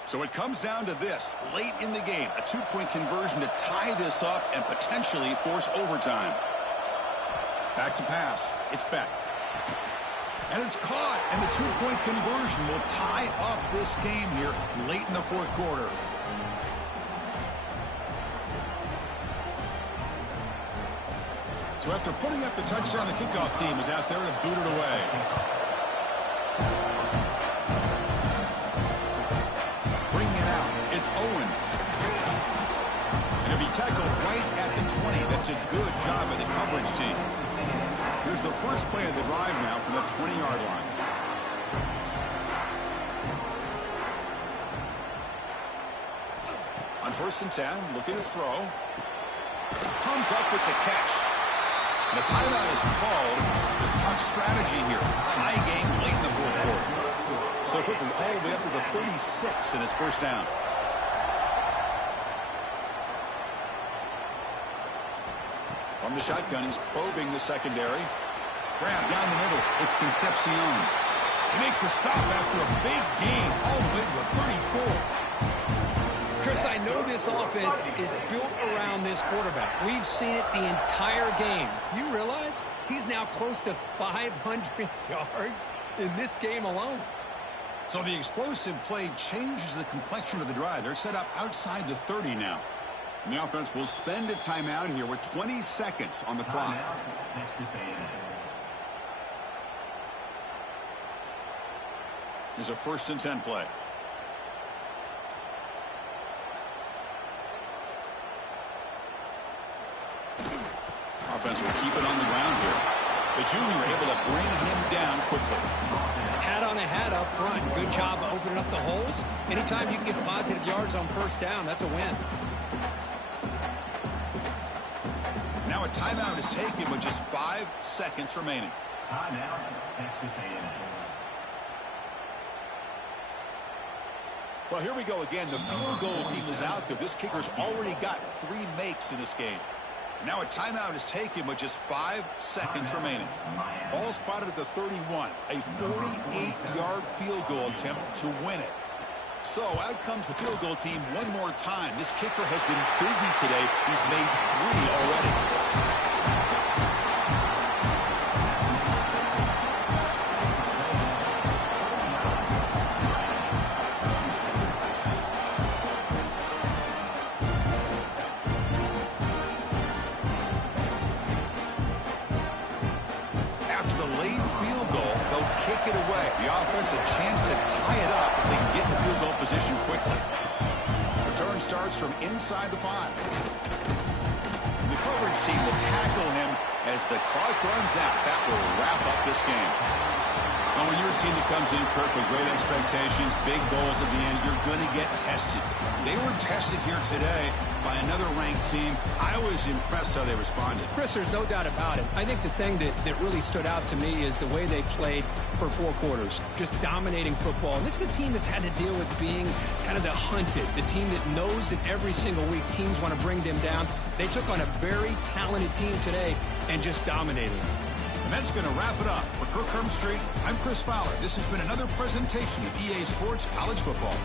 So it comes down to this, late in the game, a 2-point conversion to tie this up and potentially force overtime. Back to pass. It's Beck. And it's caught, and the 2-point conversion will tie up this game here late in the 4th quarter. So after putting up the touchdown, the kickoff team is out there to boot it away. Bringing it out, it's Owens. And he'll be tackled right at the 20. That's a good job by the coverage team. Here's the first play of the drive now from the 20-yard line. On 1st and 10, looking to throw. Comes up with the catch. And a timeout is called. The punt strategy here. Tie game late in the 4th quarter. So quickly all the way up to the 36 and it's first down. From the shotgun, he's probing the secondary. Grab down the middle. It's Concepcion. They make the stop after a big gain all the way to the 34. Chris, I know this offense is built around this quarterback. We've seen it the entire game. Do you realize he's now close to 500 yards in this game alone? So the explosive play changes the complexion of the drive. They're set up outside the 30 now. And the offense will spend a timeout here with 20 seconds on the clock. Here's a 1st and 10 play. Offense will keep it on the ground here. The junior able to bring him down quickly. Hat on a hat up front. Good job of opening up the holes. Anytime you can get positive yards on 1st down, that's a win. Now a timeout is taken with just 5 seconds remaining. Timeout, Texas A&M. Well, here we go again. The field goal team is out there. This kicker's already got 3 makes in this game. Now a timeout is taken with just 5 seconds remaining. Ball spotted at the 31. A 48-yard field goal attempt to win it. So out comes the field goal team one more time. This kicker has been busy today. He's made 3 already. A chance to tie it up if they can get in the field goal position quickly. Return starts from inside the 5. The coverage team will tackle him as the clock runs out. That will wrap up this game. Well, when you're a team that comes in, Kirk, with great expectations, big goals at the end, you're going to get tested. They were tested here today by another ranked team. I was impressed how they responded. Chris, there's no doubt about it. I think the thing that really stood out to me is the way they played for 4 quarters, just dominating football. And this is a team that's had to deal with being kind of the hunted, the team that knows that every single week teams want to bring them down. They took on a very talented team today and just dominated. And that's going to wrap it up. For Kirk Herbstreit, I'm Chris Fowler. This has been another presentation of EA Sports College Football.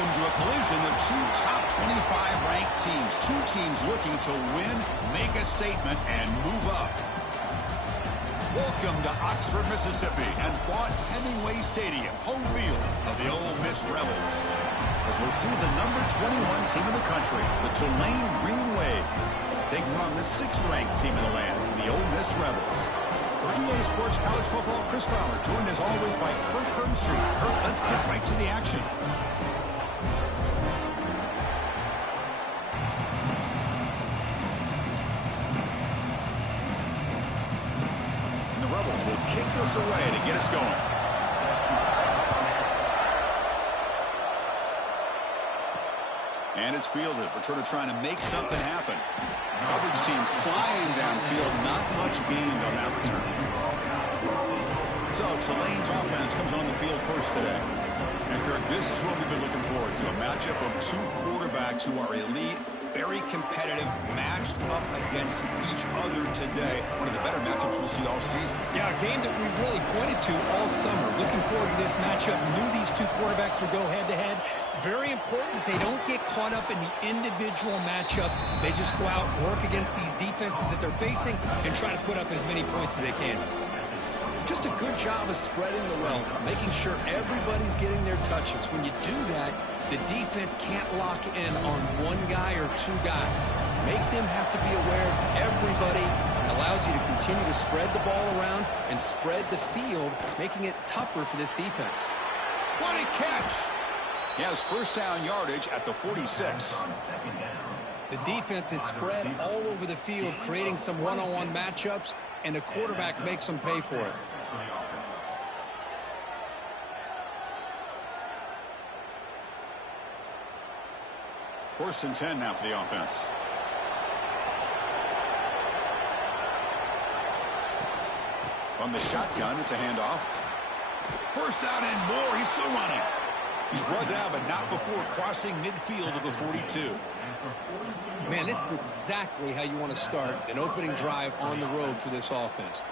Welcome to a collision of 2 top 25 ranked teams. 2 teams looking to win, make a statement, and move up. Welcome to Oxford, Mississippi, and Vaught Hemingway Stadium, home field of the Ole Miss Rebels. As we'll see the number 21 team in the country, the Tulane Green Wave, taking on the 6th ranked team in the land, the Ole Miss Rebels. For EA Sports College Football, Chris Fowler, joined as always by Kirk Herbstreit. Kirk, let's get right to the action. Rebels will kick this away to get us going. And it's fielded. Returner trying to make something happen. Coverage team flying downfield. Not much gained on that return. So Tulane's offense comes on the field first today. And Kirk, this is what we've been looking forward to. A matchup of two quarterbacks who are elite, very competitive, matched up against each other today. One of the better matchups we'll see all season. Yeah, a game that we really pointed to all summer. Looking forward to this matchup. Knew these two quarterbacks would go head-to-head. Very important that they don't get caught up in the individual matchup. They just go out, work against these defenses that they're facing, and try to put up as many points as they can. Just a good job of spreading the wealth, making sure everybody's getting their touches. When you do that, the defense can't lock in on one guy or two guys. Make them have to be aware of everybody. It allows you to continue to spread the ball around and spread the field, making it tougher for this defense. What a catch! He has first down yardage at the 46. The defense is spread all over the field, creating some one-on-one matchups, and the quarterback makes them pay for it. First and 10 now for the offense. On the shotgun, it's a handoff. First down and more. He's still running. He's brought down, but not before crossing midfield of the 42. Man, this is exactly how you want to start an opening drive on the road for this offense.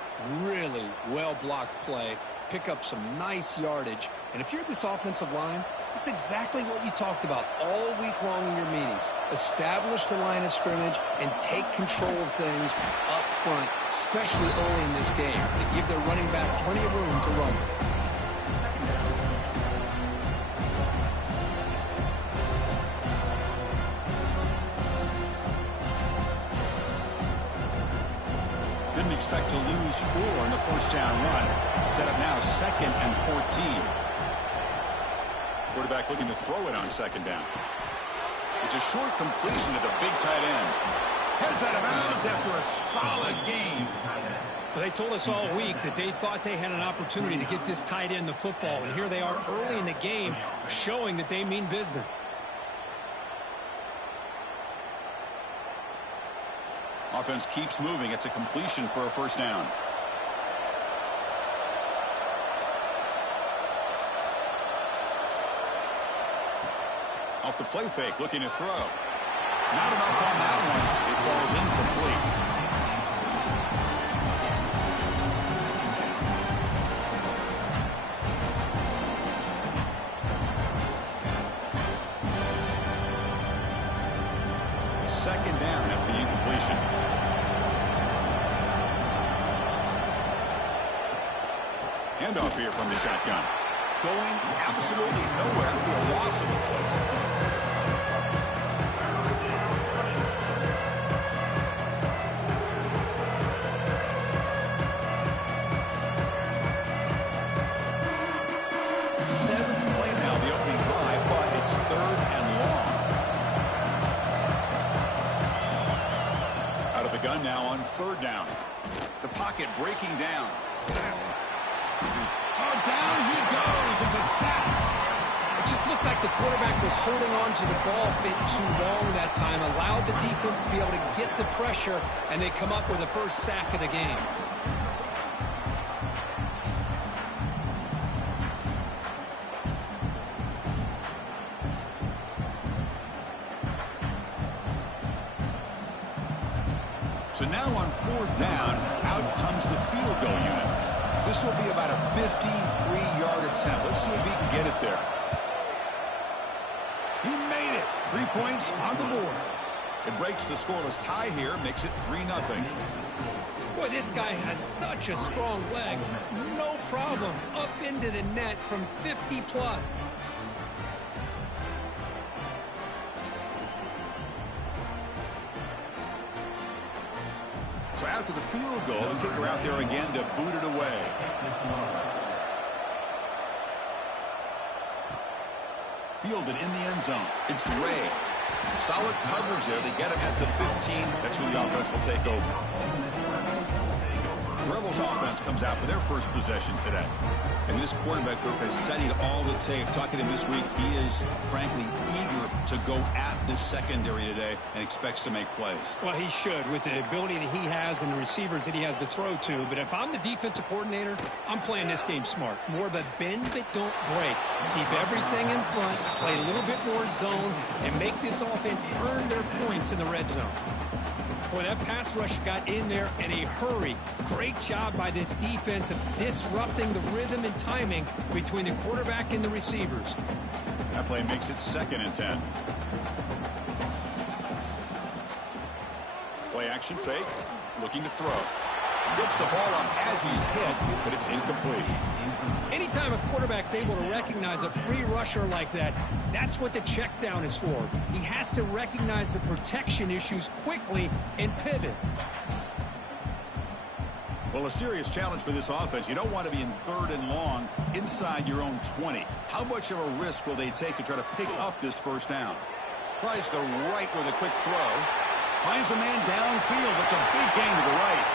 Really well-blocked play, pick up some nice yardage. And if you're this offensive line, this is exactly what you talked about all week long in your meetings. Establish the line of scrimmage and take control of things up front, especially early in this game. They give their running back plenty of room to run. Didn't expect to lose 4 in the first down run. Set up now 2nd and 14. Quarterback looking to throw it on second down. It's a short completion to the big tight end. Heads out of bounds after a solid game. Well, they told us all week that they thought they had an opportunity to get this tight end the football, and here they are early in the game showing that they mean business. Offense keeps moving. It's a completion for a first down. Off the play fake, looking to throw. Not enough on that one. It falls incomplete. Second down after the incompletion. Handoff here from the shotgun. Going absolutely nowhere to a loss of the play. Gun now on third down. The pocket breaking down. Oh, down he goes. It's a sack. It just looked like the quarterback was holding on to the ball a bit too long that time, allowed the defense to be able to get the pressure, and they come up with the first sack of the game. So now on fourth down, out comes the field goal unit. This will be about a 53-yard attempt. Let's see if he can get it there. He made it. 3 points on the board. It breaks the scoreless tie here, makes it 3-0. Boy, this guy has such a strong leg. No problem. Up into the net from 50+. So after the field goal, the kicker out there again to boot it away. Fielded in the end zone. It's Ray. Solid coverage there. They get him at the 15. That's who the offense will take over. Rebels offense comes out for their first possession today. And this quarterback group has studied all the tape. Talking to him this week, he is, frankly, eager to go at this secondary today and expects to make plays. Well, he should with the ability that he has and the receivers that he has to throw to. But if I'm the defensive coordinator, I'm playing this game smart. More of a bend but don't break. Keep everything in front, play a little bit more zone, and make this offense earn their points in the red zone. Boy, that pass rush got in there in a hurry. Great job by this defense of disrupting the rhythm and timing between the quarterback and the receivers. That play makes it 2nd and 10. Play action fake, looking to throw. Gets the ball off as he's hit, but it's incomplete. Anytime a quarterback's able to recognize a free rusher like that, that's what the check down is for. He has to recognize the protection issues quickly and pivot. Well, a serious challenge for this offense. You don't want to be in 3rd and long inside your own 20. How much of a risk will they take to try to pick up this first down? Tries the right with a quick throw. Finds a man downfield. That's a big gain to the right.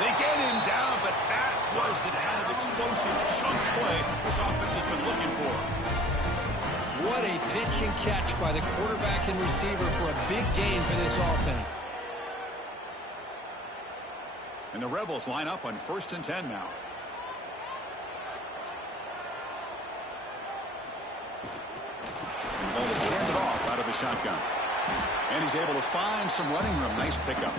They get him down, but that was the kind of explosive chunk play this offense has been looking for. What a pitch and catch by the quarterback and receiver for a big gain for this offense. And the Rebels line up on 1st and 10 now. And the ball is handed off out of the shotgun. And he's able to find some running room. Nice pickup.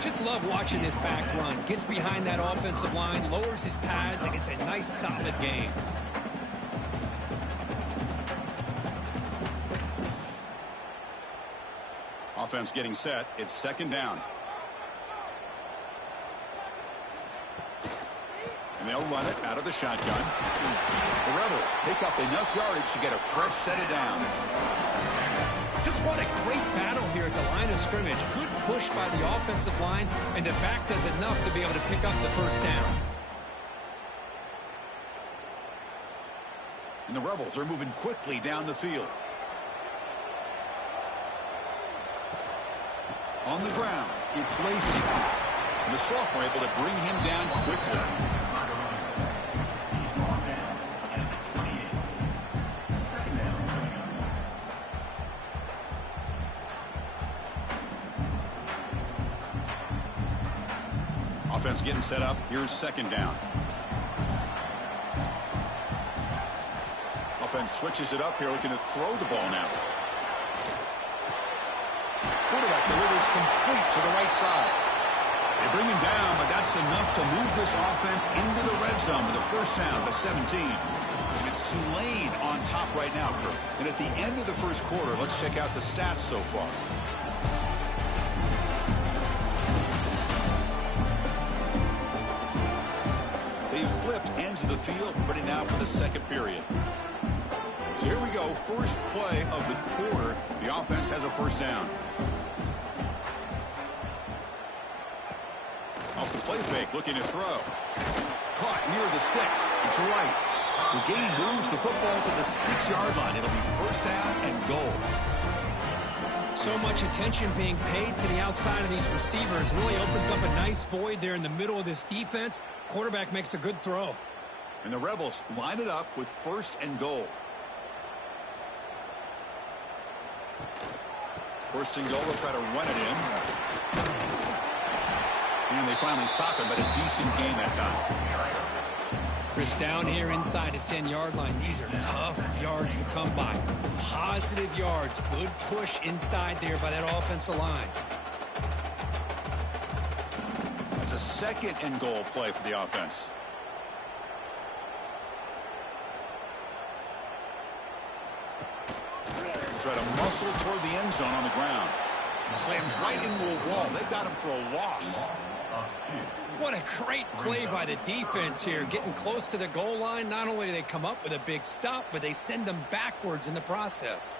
Just love watching this back run. Gets behind that offensive line, lowers his pads, and gets a nice, solid gain. Offense getting set. It's 2nd down. And they'll run it out of the shotgun. The Rebels pick up enough yardage to get a fresh set of downs. Just what a great battle here at the line of scrimmage. Good push by the offensive line, and the back does enough to be able to pick up the first down. And the Rebels are moving quickly down the field. On the ground, it's Lacy. And the sophomore able to bring him down quickly. Offense getting set up. Here's 2nd down. Offense switches it up here, looking to throw the ball now. Quarterback delivers complete to the right side. They bring him down, but that's enough to move this offense into the red zone with a first down to 17. It's Tulane on top right now, Kirk. And at the end of the first quarter, let's check out the stats so far. They've flipped ends of the field, ready now for the 2nd period. So here we go, first play of the quarter. The offense has a first down. Off the play fake, looking to throw. Caught near the sticks. It's right. The gain moves the football to the 6-yard line. It'll be first down and goal. So much attention being paid to the outside of these receivers. Really opens up a nice void there in the middle of this defense. Quarterback makes a good throw. And the Rebels line it up with 1st and goal. 1st and goal, they'll try to run it in. And they finally stop him, but a decent gain that time. Chris, down here inside the 10-yard line. These are tough yards to come by. Positive yards. Good push inside there by that offensive line. That's a 2nd and goal play for the offense. Try to muscle toward the end zone on the ground. Slams right into a wall. They've got him for a loss. What a great play by the defense here. Getting close to the goal line. Not only do they come up with a big stop, but they send them backwards in the process.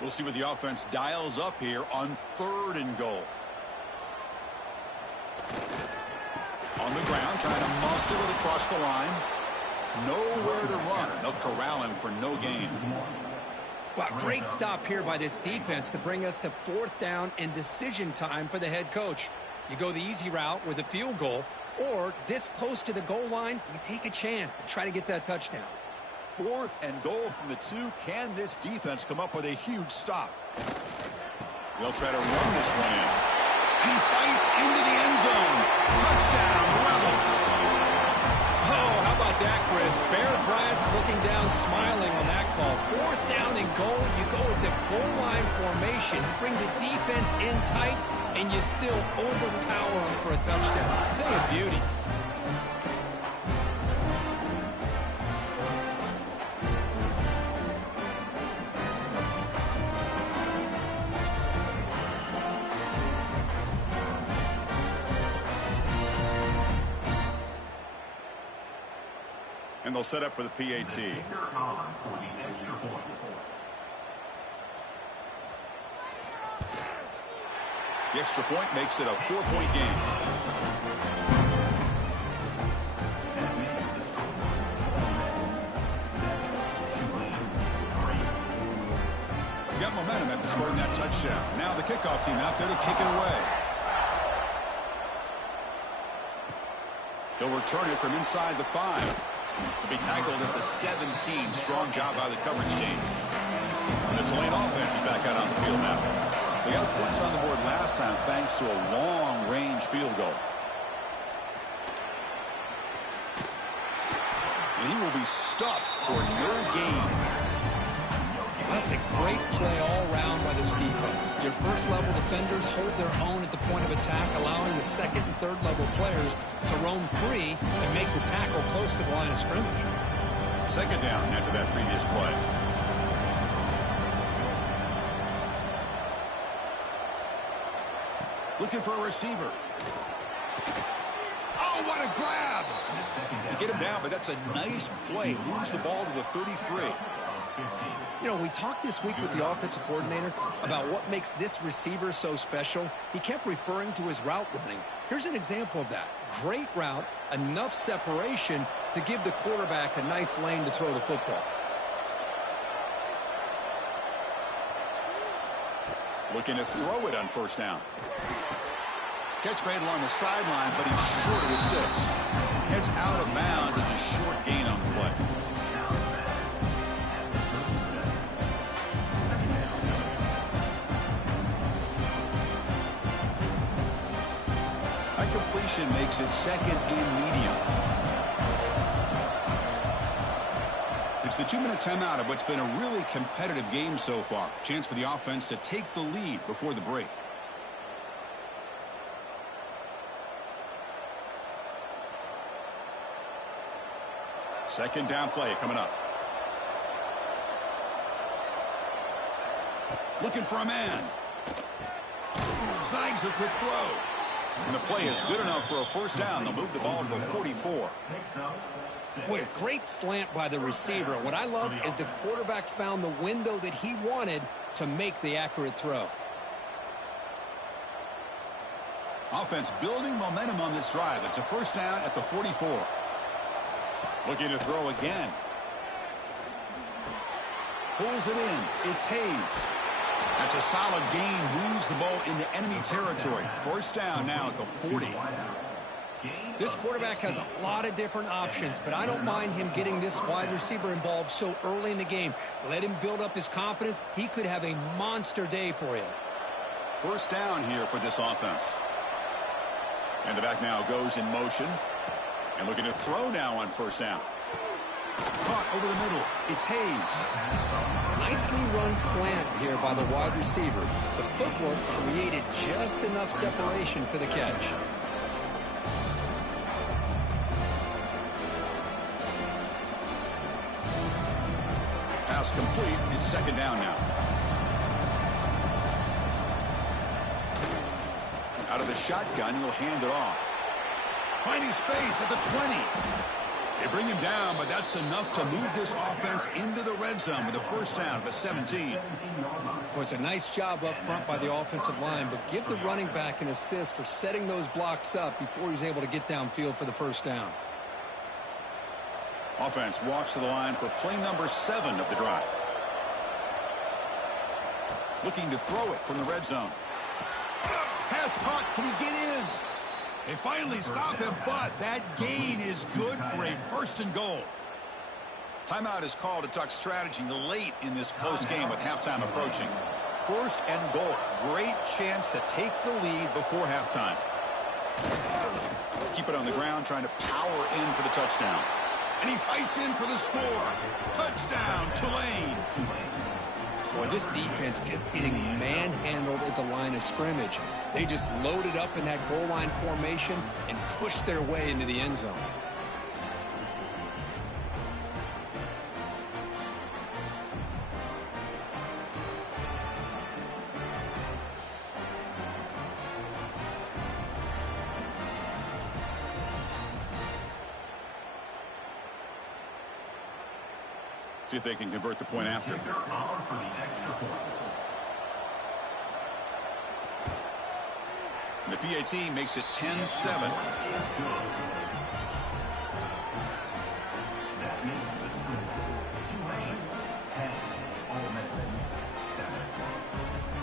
We'll see what the offense dials up here on 3rd and goal. On the ground, trying to muscle it across the line. Nowhere to run. They'll corral him for no gain. Well, great stop here by this defense to bring us to 4th down and decision time for the head coach. You go the easy route with a field goal, or this close to the goal line, you take a chance and try to get that touchdown. 4th and goal from the 2. Can this defense come up with a huge stop? They'll try to run this one in. And he fights into the end zone. Touchdown, Rebels. Oh, how about that, Chris? Bear Bryant's looking down, smiling on that call. 4th down and goal. You go with the goal line formation, bring the defense in tight, and you still overpower them for a touchdown. Thing of beauty. And they'll set up for the PAT. The extra point makes it a 4-point game. Got momentum after scoring that touchdown. Now the kickoff team out there to kick it away. He'll return it from inside the 5. To be tackled at the 17. Strong job by the coverage team. And the Tulane offense is back out on the field now. They got points on the board last time thanks to a long-range field goal. And he will be stuffed for no gain. That's a great play all around by this defense. Your first-level defenders hold their own at the point of attack, allowing the second and third-level players to roam free and make the tackle close to the line of scrimmage. Second down after that previous play. Looking for a receiver. Oh, what a grab! They get him down, but that's a nice play. Moves the ball to the 33. You know, we talked this week with the offensive coordinator about what makes this receiver so special. He kept referring to his route running. Here's an example of that. Great route, enough separation to give the quarterback a nice lane to throw the football. Looking to throw it on 1st down. Catch made along the sideline, but he's short of the sticks. Heads out of bounds as a short gain on the play. That completion makes it 2nd and medium. It's the 2-minute timeout of what's been a really competitive game so far. Chance for the offense to take the lead before the break. Second down play coming up. Looking for a man. Snags the quick throw. And the play is good enough for a 1st down. They'll move the ball to the 44. Boy, a great slant by the receiver. What I love is the quarterback found the window that he wanted to make the accurate throw. Offense building momentum on this drive. It's a 1st down at the 44. Looking to throw again. Pulls it in. It's Hayes. That's a solid gain. Moves the ball into enemy territory. 1st down now at the 40. This quarterback has a lot of different options, but I don't mind him getting this wide receiver involved so early in the game. Let him build up his confidence. He could have a monster day for you. 1st down here for this offense. And the back now goes in motion. And looking to throw now on 1st down. Caught over the middle. It's Hayes. Nicely run slant here by the wide receiver. The footwork created just enough separation for the catch. Pass complete. It's 2nd down now. Out of the shotgun, he'll hand it off. Finding space at the 20. They bring him down, but that's enough to move this offense into the red zone with a 1st down at the 17. Well, it's a nice job up front by the offensive line, but give the running back an assist for setting those blocks up before he's able to get downfield for the 1st down. Offense walks to the line for play number 7 of the drive. Looking to throw it from the red zone. Pass caught. Can he get in? They finally stop him, but that gain is good for a 1st and goal. Timeout is called to talk strategy late in this close game with halftime approaching. 1st and goal. Great chance to take the lead before halftime. Keep it on the ground, trying to power in for the touchdown. And he fights in for the score. Touchdown, Tulane. Boy, this defense just getting manhandled at the line of scrimmage. They just loaded up in that goal line formation and pushed their way into the end zone. See if they can convert the point after. And the PAT makes it 10-7.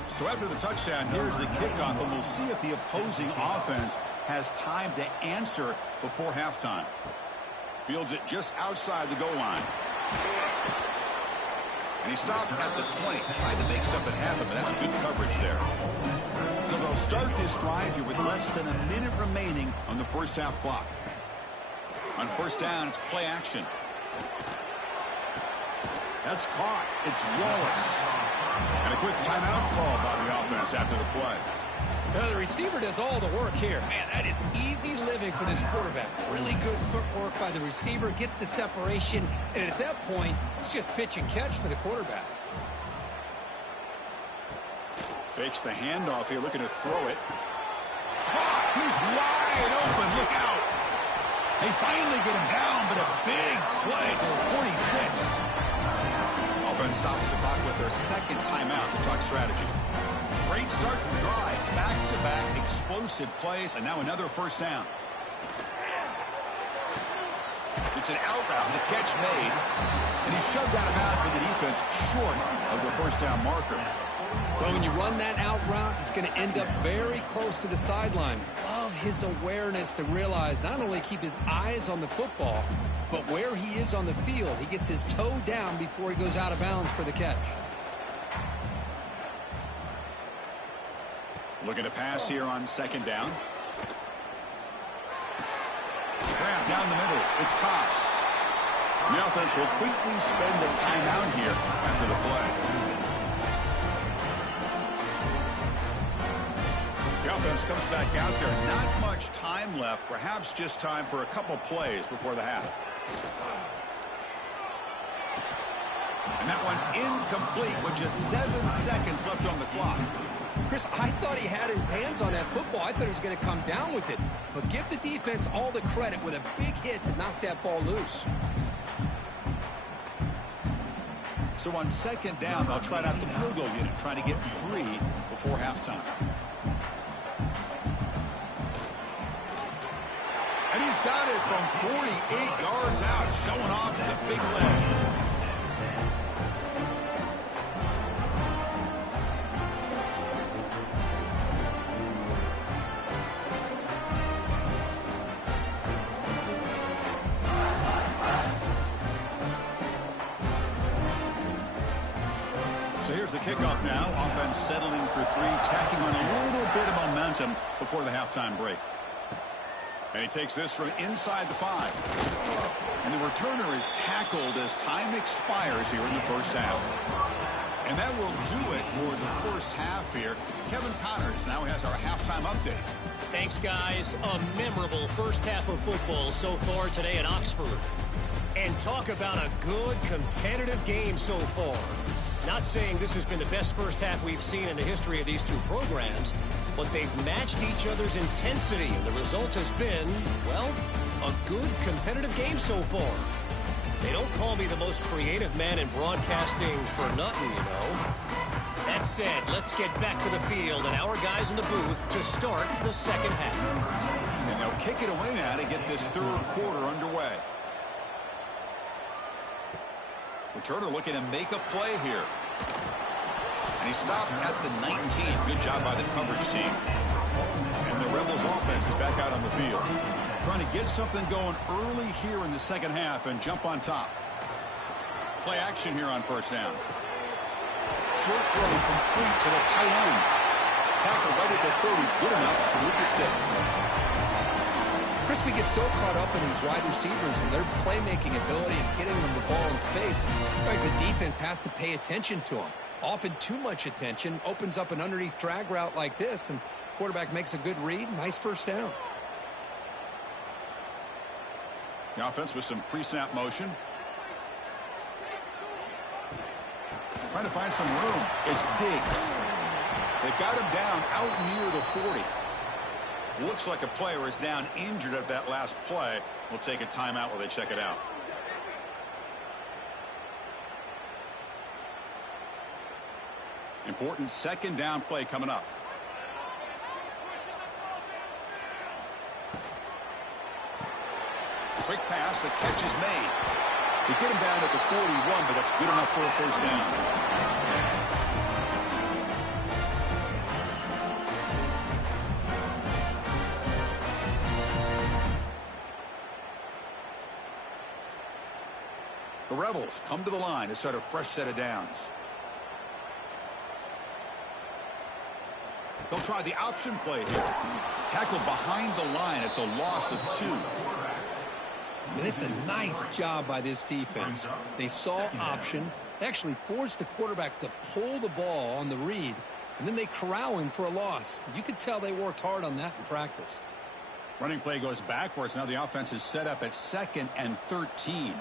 So after the touchdown, here's the kickoff, and we'll see if the opposing offense has time to answer before halftime. Fields it just outside the goal line. And he stopped at the 20, trying to make something happen, but that's good coverage there. So they'll start this drive here with less than a minute remaining on the first half clock. On 1st down, it's play action. That's caught. It's Wallace. And a quick timeout call by the offense after the play. Now, the receiver does all the work here. Man, that is easy living for this quarterback. Really good footwork by the receiver, gets the separation, and at that point, it's just pitch and catch for the quarterback. Fakes the handoff here, looking to throw it. Caught! He's wide open. Look out! They finally get him down, but a big play to the 46. Offense stops the clock with their 2nd timeout to talk strategy. Great start to the drive. Back-to-back explosive plays, and now another 1st down. It's an out route, the catch made, and he's shoved out of bounds with the defense short of the 1st down marker. Well, when you run that out route, it's going to end up very close to the sideline. Love his awareness to realize not only keep his eyes on the football, but where he is on the field. He gets his toe down before he goes out of bounds for the catch. Looking to pass here on 2nd down. Grab down the middle. It's Koss. The offense will quickly spend the timeout here after the play. The offense comes back out there. Not much time left. Perhaps just time for a couple plays before the half. And that one's incomplete with just 7 seconds left on the clock. Chris, I thought he had his hands on that football. I thought he was going to come down with it. But give the defense all the credit with a big hit to knock that ball loose. So on 2nd down, they'll try out the field goal unit, trying to get 3 before halftime. And he's got it from 48 yards out, showing off the big leg. So here's the kickoff now. Offense settling for 3, tacking on a little bit of momentum before the halftime break. And he takes this from inside the 5. And the returner is tackled as time expires here in the 1st half. And that will do it for the 1st half here. Kevin Connors now has our halftime update. Thanks, guys. A memorable 1st half of football so far today in Oxford. And talk about a good competitive game so far. Not saying this has been the best 1st half we've seen in the history of these two programs, but they've matched each other's intensity, and the result has been, well, a good competitive game so far. They don't call me the most creative man in broadcasting for nothing, you know. That said, let's get back to the field and our guys in the booth to start the 2nd half. And they'll kick it away now to get this 3rd quarter underway. Returner looking to make a play here. And he stopped at the 19. Good job by the coverage team. And the Rebels offense is back out on the field. Trying to get something going early here in the second half and jump on top. Play action here on first down. Short throw complete to the tight end. Tackle right at the 30. Good enough to move the sticks. Chris, we get so caught up in these wide receivers and their playmaking ability and getting them the ball in space. Right, the defense has to pay attention to them. Often too much attention opens up an underneath drag route like this, and quarterback makes a good read. Nice first down. The offense with some pre-snap motion. Trying to find some room. It's Diggs. They got him down out near the 40. Looks like a player is down injured at that last play. We'll take a timeout while they check it out. Important second down play coming up. Quick pass, the catch is made. They get him down at the 41, but that's good enough for a first down. The Rebels come to the line to start a fresh set of downs. They'll try the option play here. Tackle behind the line. It's a loss of 2. And it's a nice job by this defense. They saw option, actually forced the quarterback to pull the ball on the read, and then they corral him for a loss. You could tell they worked hard on that in practice. Running play goes backwards. Now the offense is set up at 2nd and 13.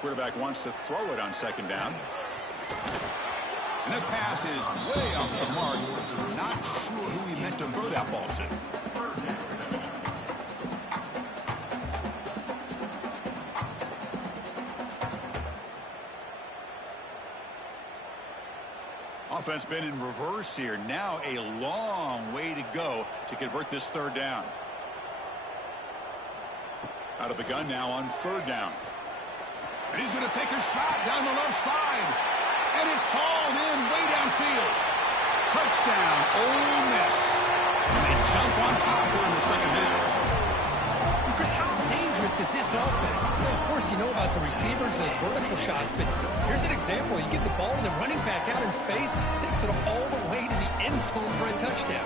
Quarterback wants to throw it on second down. And that pass is way off the mark. Not sure who he meant to throw that ball to. Offense been in reverse here. Now a long way to go to convert this third down. Out of the gun now on third down. And he's going to take a shot down the left side. And it's hauled in way downfield. Touchdown, Ole Miss. And they jump on top here in the second half. Chris, how dangerous is this offense? Of course, you know about the receivers, those vertical shots, but here's an example. You get the ball and the running back out in space, takes it all the way to the end zone for a touchdown.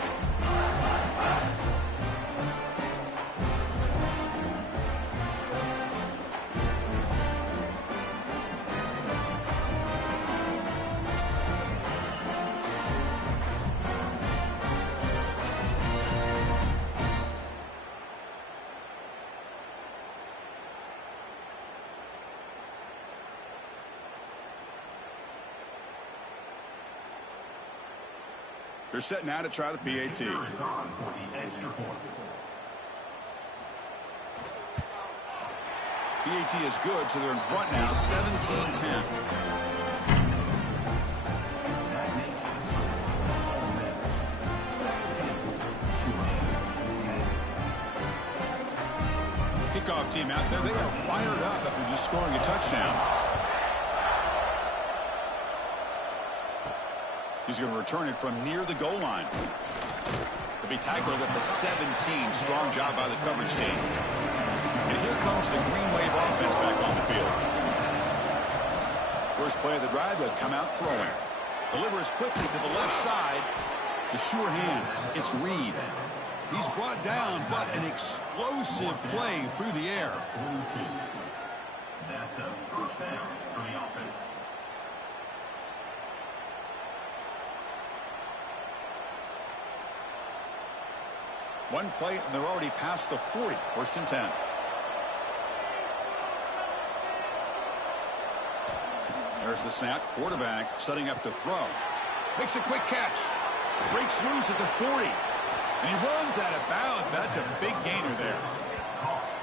They're setting now to try the PAT. PAT is good, so they're in front now, 17-10. Kickoff team out there, they are fired up after just scoring a touchdown. He's going to return it from near the goal line. To be tackled at the 17. Strong job by the coverage team. And here comes the Green Wave offense back on the field. First play of the drive, they'll come out throwing. Delivers quickly to the left side. The sure hands. It's Reed. He's brought down, but an explosive play through the air. That's a first down for the offense. One play, and they're already past the 40. First and 10. There's the snap. Quarterback setting up to throw. Makes a quick catch. Breaks loose at the 40. And he runs out of bounds. That's a big gainer there.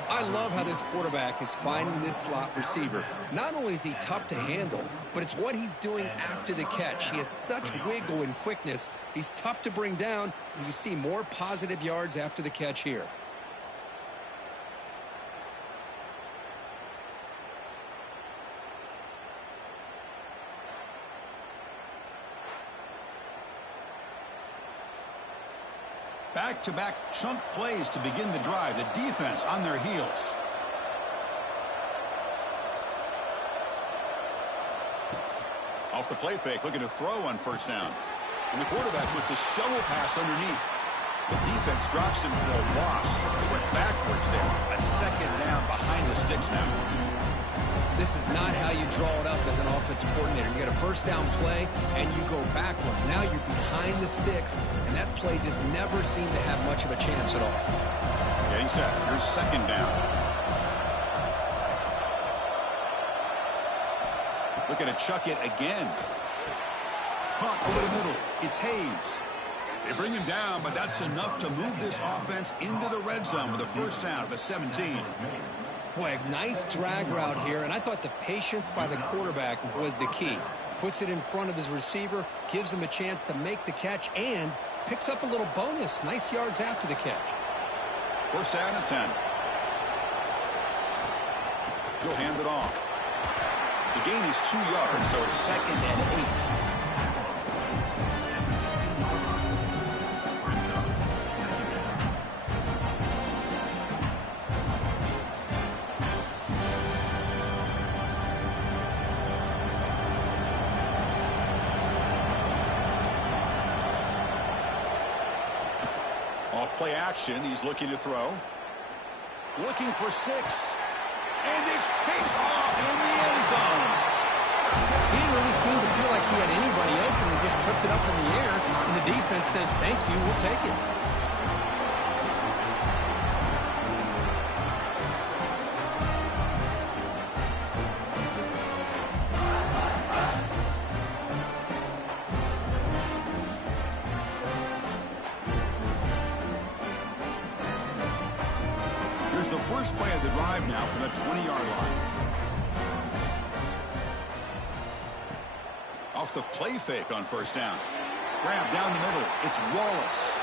I love how this quarterback is finding this slot receiver. Not only is he tough to handle, but it's what he's doing after the catch. He has such wiggle and quickness. He's tough to bring down, and you see more positive yards after the catch here. Back-to-back chunk plays to begin the drive. The defense on their heels. Off the play fake, looking to throw on first down. And the quarterback with the shovel pass underneath. The defense drops him for a loss. He went backwards there. A second down behind the sticks now. This is not how you draw it up as an offensive coordinator. You get a first down play, and you go backwards. Now you're behind the sticks, and that play just never seemed to have much of a chance at all. Getting set. Here's second down. Looking to chuck it again. Caught over the middle. It's Hayes. They bring him down, but that's enough to move this offense into the red zone with a first down at the 17. Boy, a nice drag route here, and I thought the patience by the quarterback was the key. Puts it in front of his receiver, gives him a chance to make the catch, and picks up a little bonus. Nice yards after the catch. First down at 10. He'll hand it off. The gain is 2 yards, so it's second and 8. Play action. He's looking to throw. Looking for 6. And it's picked off in the end zone. He didn't really seem to feel like he had anybody open. He just puts it up in the air, and the defense says, thank you, we'll take it. First play of the drive now from the 20-yard line. Off the play fake on first down. Grab down the middle. It's Wallace.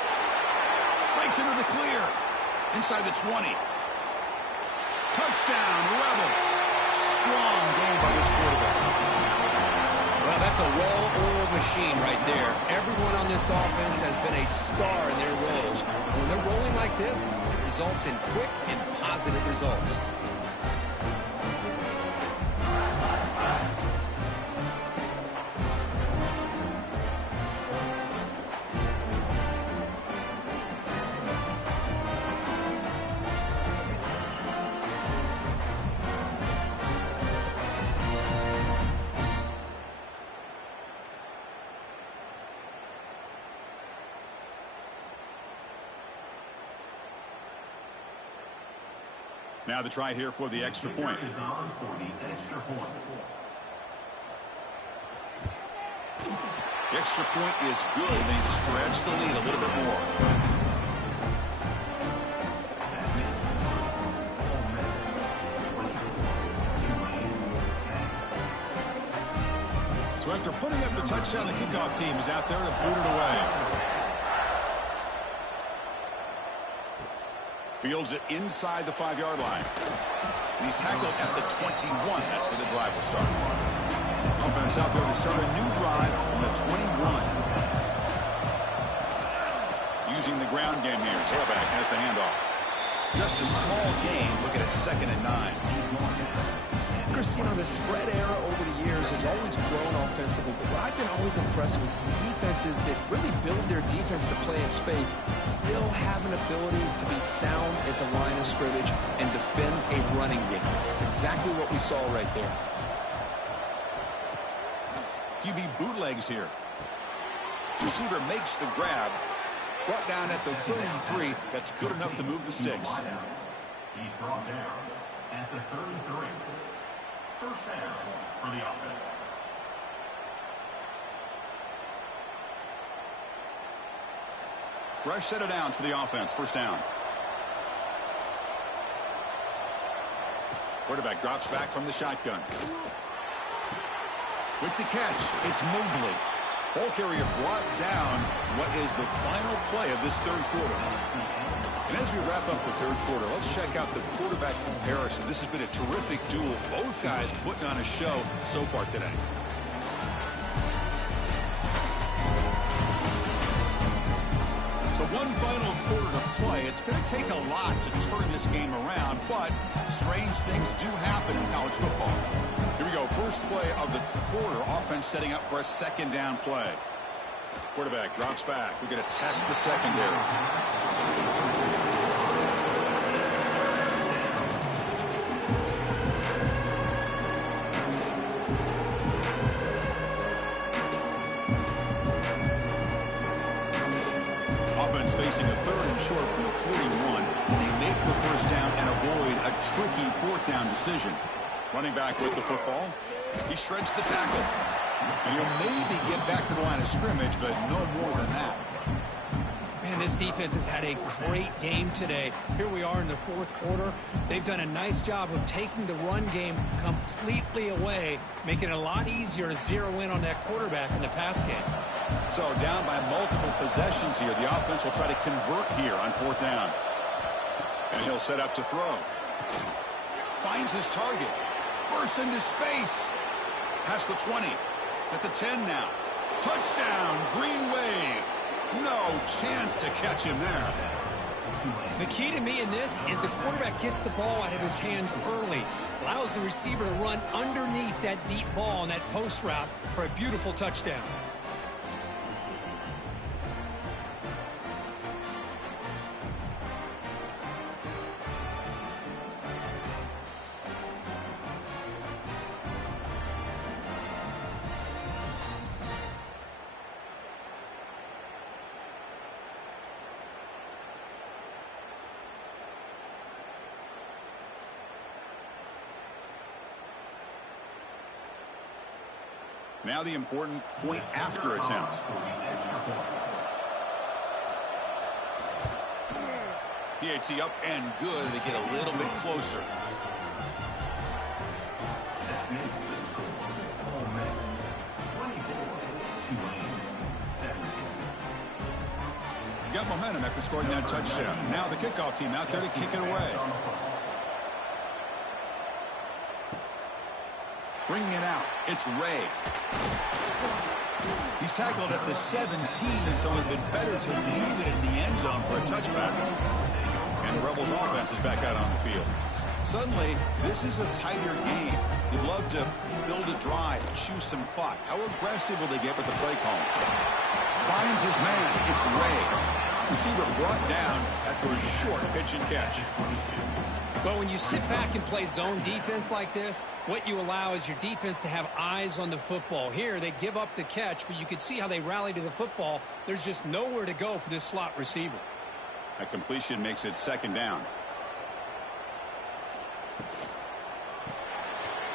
Breaks into the clear. Inside the 20. Touchdown, Rebels. Strong game by this quarterback. Well, that's a well-oiled machine right there. Everyone on this offense has been a star in their roles. When they're rolling like this, it results in quick and positive results. Now the try here for the extra point. The extra point is good. They stretch the lead a little bit more. So after putting up the touchdown, the kickoff team is out there to boot it away. Fields it inside the 5-yard line. And he's tackled at the 21. That's where the drive will start. Offense out there to start a new drive from the 21. Using the ground game here. Tailback has the handoff. Just a small gain. Looking at 2nd and 9. Chris, you know, the spread era over the years has always grown offensively, but what I've been always impressed with defenses that really build their defense to play in space still have an ability to be sound at the line of scrimmage and defend a running game. It's exactly what we saw right there. QB bootlegs here. Receiver makes the grab. Brought down at the 33. That's good enough to move the sticks. He's brought down at the 33. First down for the offense. Fresh set of downs for the offense. First down. Quarterback drops back from the shotgun. With the catch, it's Mobley. Ball carrier brought down what is the final play of this third quarter. And as we wrap up the third quarter, let's check out the quarterback comparison. This has been a terrific duel. Both guys putting on a show so far today. So one final quarter to play. It's going to take a lot to turn this game around, but strange things do happen in college football. Here we go. First play of the quarter. Offense setting up for a second down play. Quarterback drops back. We're going to test the secondary. Facing a third and short from the 41, and they make the first down and avoid a tricky fourth down decision. Running back with the football. He shreds the tackle. And he'll maybe get back to the line of scrimmage, but no more than that. Man, this defense has had a great game today. Here we are in the fourth quarter. They've done a nice job of taking the run game completely away, making it a lot easier to zero in on that quarterback in the pass game. So down by multiple possessions here. The offense will try to convert here on fourth down. And he'll set up to throw. Finds his target. Bursts into space. Past the 20. At the 10 now. Touchdown, Green Wave. No chance to catch him there. The key to me in this is the quarterback gets the ball out of his hands early. Allows the receiver to run underneath that deep ball on that post route for a beautiful touchdown. Now the important point after attempt. PAT up and good. They get a little bit closer. That makes the score Ole Miss 24-17. Got momentum after scoring that touchdown. Now the kickoff team out there to kick it away. Bringing it out, it's Ray. He's tackled at the 17, so it would have been better to leave it in the end zone for a touchback. And the Rebels offense is back out on the field. Suddenly, this is a tighter game. You'd love to build a drive, choose some clock. How aggressive will they get with the play call? Finds his man, it's Ray. Receiver brought down after a short pitch and catch. But when you sit back and play zone defense like this, what you allow is your defense to have eyes on the football. Here, they give up the catch, but you can see how they rally to the football. There's just nowhere to go for this slot receiver. That completion makes it second down.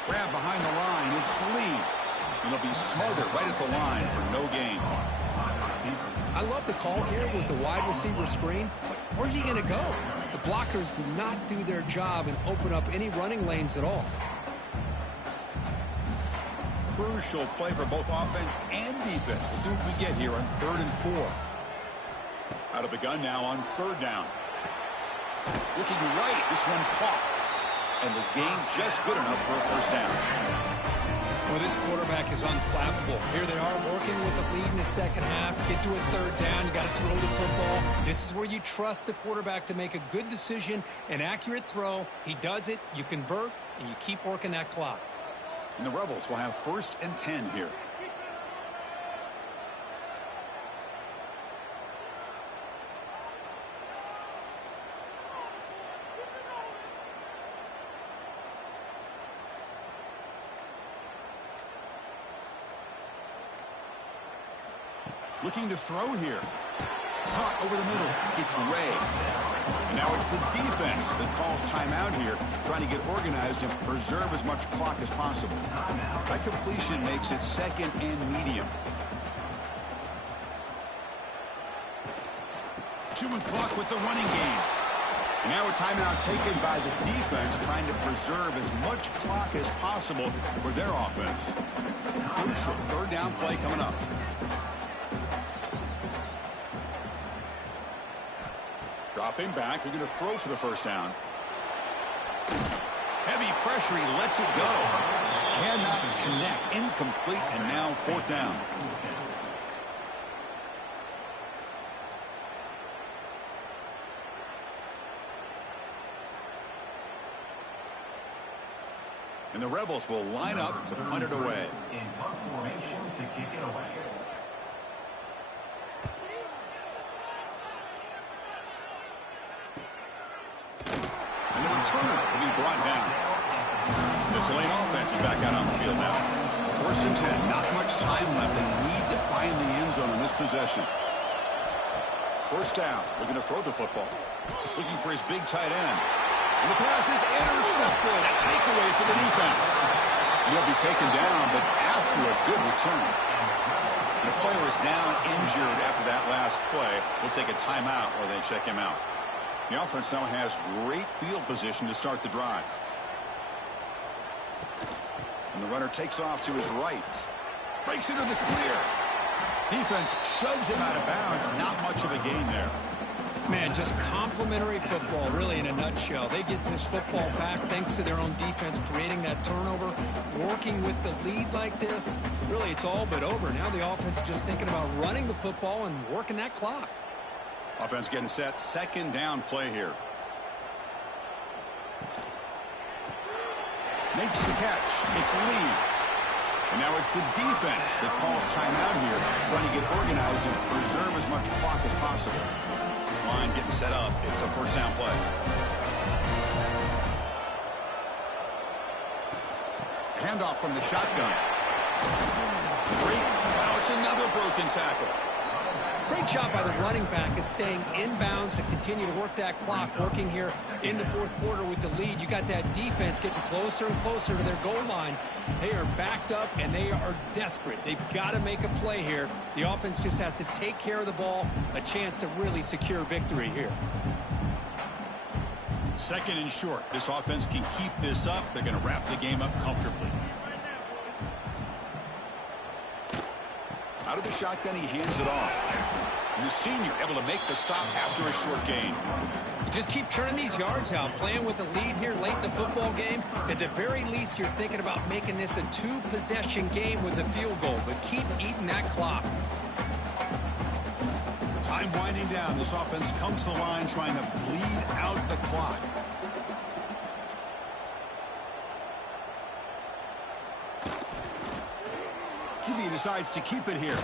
Grab behind the line, it's Lee. And he'll be smothered right at the line for no gain. I love the call here with the wide receiver screen. Where's he going to go? The blockers do not do their job and open up any running lanes at all. Crucial play for both offense and defense. We'll see what we get here on 3rd and 4. Out of the gun now on 3rd down. Looking right, this one caught. And the gain just good enough for a first down. Well, this quarterback is unflappable. Here they are working with the lead in the second half. Get to a 3rd down. You got to throw the football. This is where you trust the quarterback to make a good decision, an accurate throw. He does it, you convert, and you keep working that clock. And the Rebels will have 1st and 10 here. Looking to throw here. Caught over the middle. It's Ray. Now it's the defense that calls timeout here, trying to get organized and preserve as much clock as possible. That completion makes it 2nd and medium. 2 and clock with the running game. And now a timeout taken by the defense, trying to preserve as much clock as possible for their offense. Crucial 3rd down play coming up. Dropping back, they're going to throw for the first down. Heavy pressure, he lets it go. Cannot connect, incomplete, and now 4th down. And the Rebels will line up to punt it away. In punt formation to kick it away. And the returner will be brought down. The Tulane offense is back out on the field now. 1st and 10. Not much time left. They need to find the end zone in this possession. 1st down. Looking to throw the football. Looking for his big tight end. And the pass is intercepted. A takeaway for the defense. He'll be taken down, but after a good return. The player is down injured after that last play. We'll take a timeout or they check him out. The offense now has great field position to start the drive. And the runner takes off to his right. Breaks into the clear. Defense shoves him out of bounds. Not much of a gain there. Man, just complimentary football, really, in a nutshell. They get this football back thanks to their own defense, creating that turnover, working with the lead like this. Really, it's all but over. Now the offense is just thinking about running the football and working that clock. Offense getting set. 2nd down play here. Makes the catch. It's Lee. And now it's the defense that calls timeout here, trying to get organized and preserve as much clock as possible. This line getting set up. It's a 1st down play. Handoff from the shotgun. Great. Now it's another broken tackle. Great job by the running back is staying inbounds to continue to work that clock, working here in the 4th quarter with the lead. You got that defense getting closer and closer to their goal line. They are backed up, and they are desperate. They've got to make a play here. The offense just has to take care of the ball, a chance to really secure victory here. 2nd and short. This offense can keep this up. They're going to wrap the game up comfortably. Out of the shotgun, he hands it off. And the senior able to make the stop after a short gain. You just keep churning these yards out, playing with a lead here late in the football game. At the very least, you're thinking about making this a 2-possession game with a field goal, but keep eating that clock. Time winding down. This offense comes to the line trying to bleed out the clock. He decides to keep it here.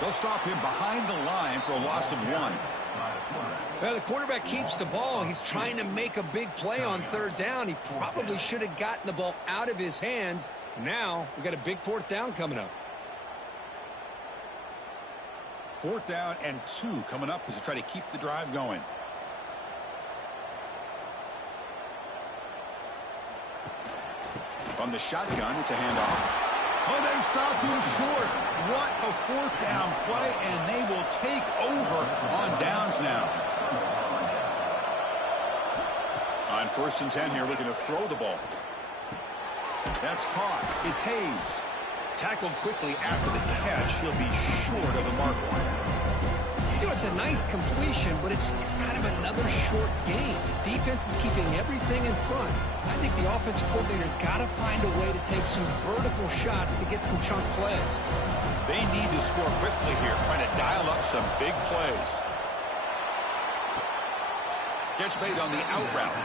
They'll stop him behind the line for a loss of 1. Well, the quarterback keeps the ball. He's trying to make a big play on 3rd down. He probably should have gotten the ball out of his hands. Now, we've got a big 4th down coming up. 4th down and 2 coming up as they try to keep the drive going. From the shotgun, it's a handoff. Oh, they've stopped him short. What a 4th down play, and they will take over on downs now. On 1st and 10 here, looking to throw the ball. That's caught. It's Hayes. Tackled quickly after the catch. He'll be short of the mark line. You know, it's a nice completion, but it's kind of another short game. The defense is keeping everything in front. I think the offensive coordinator's got to find a way to take some vertical shots to get some chunk plays. They need to score quickly here, trying to dial up some big plays. Catch made on the out route.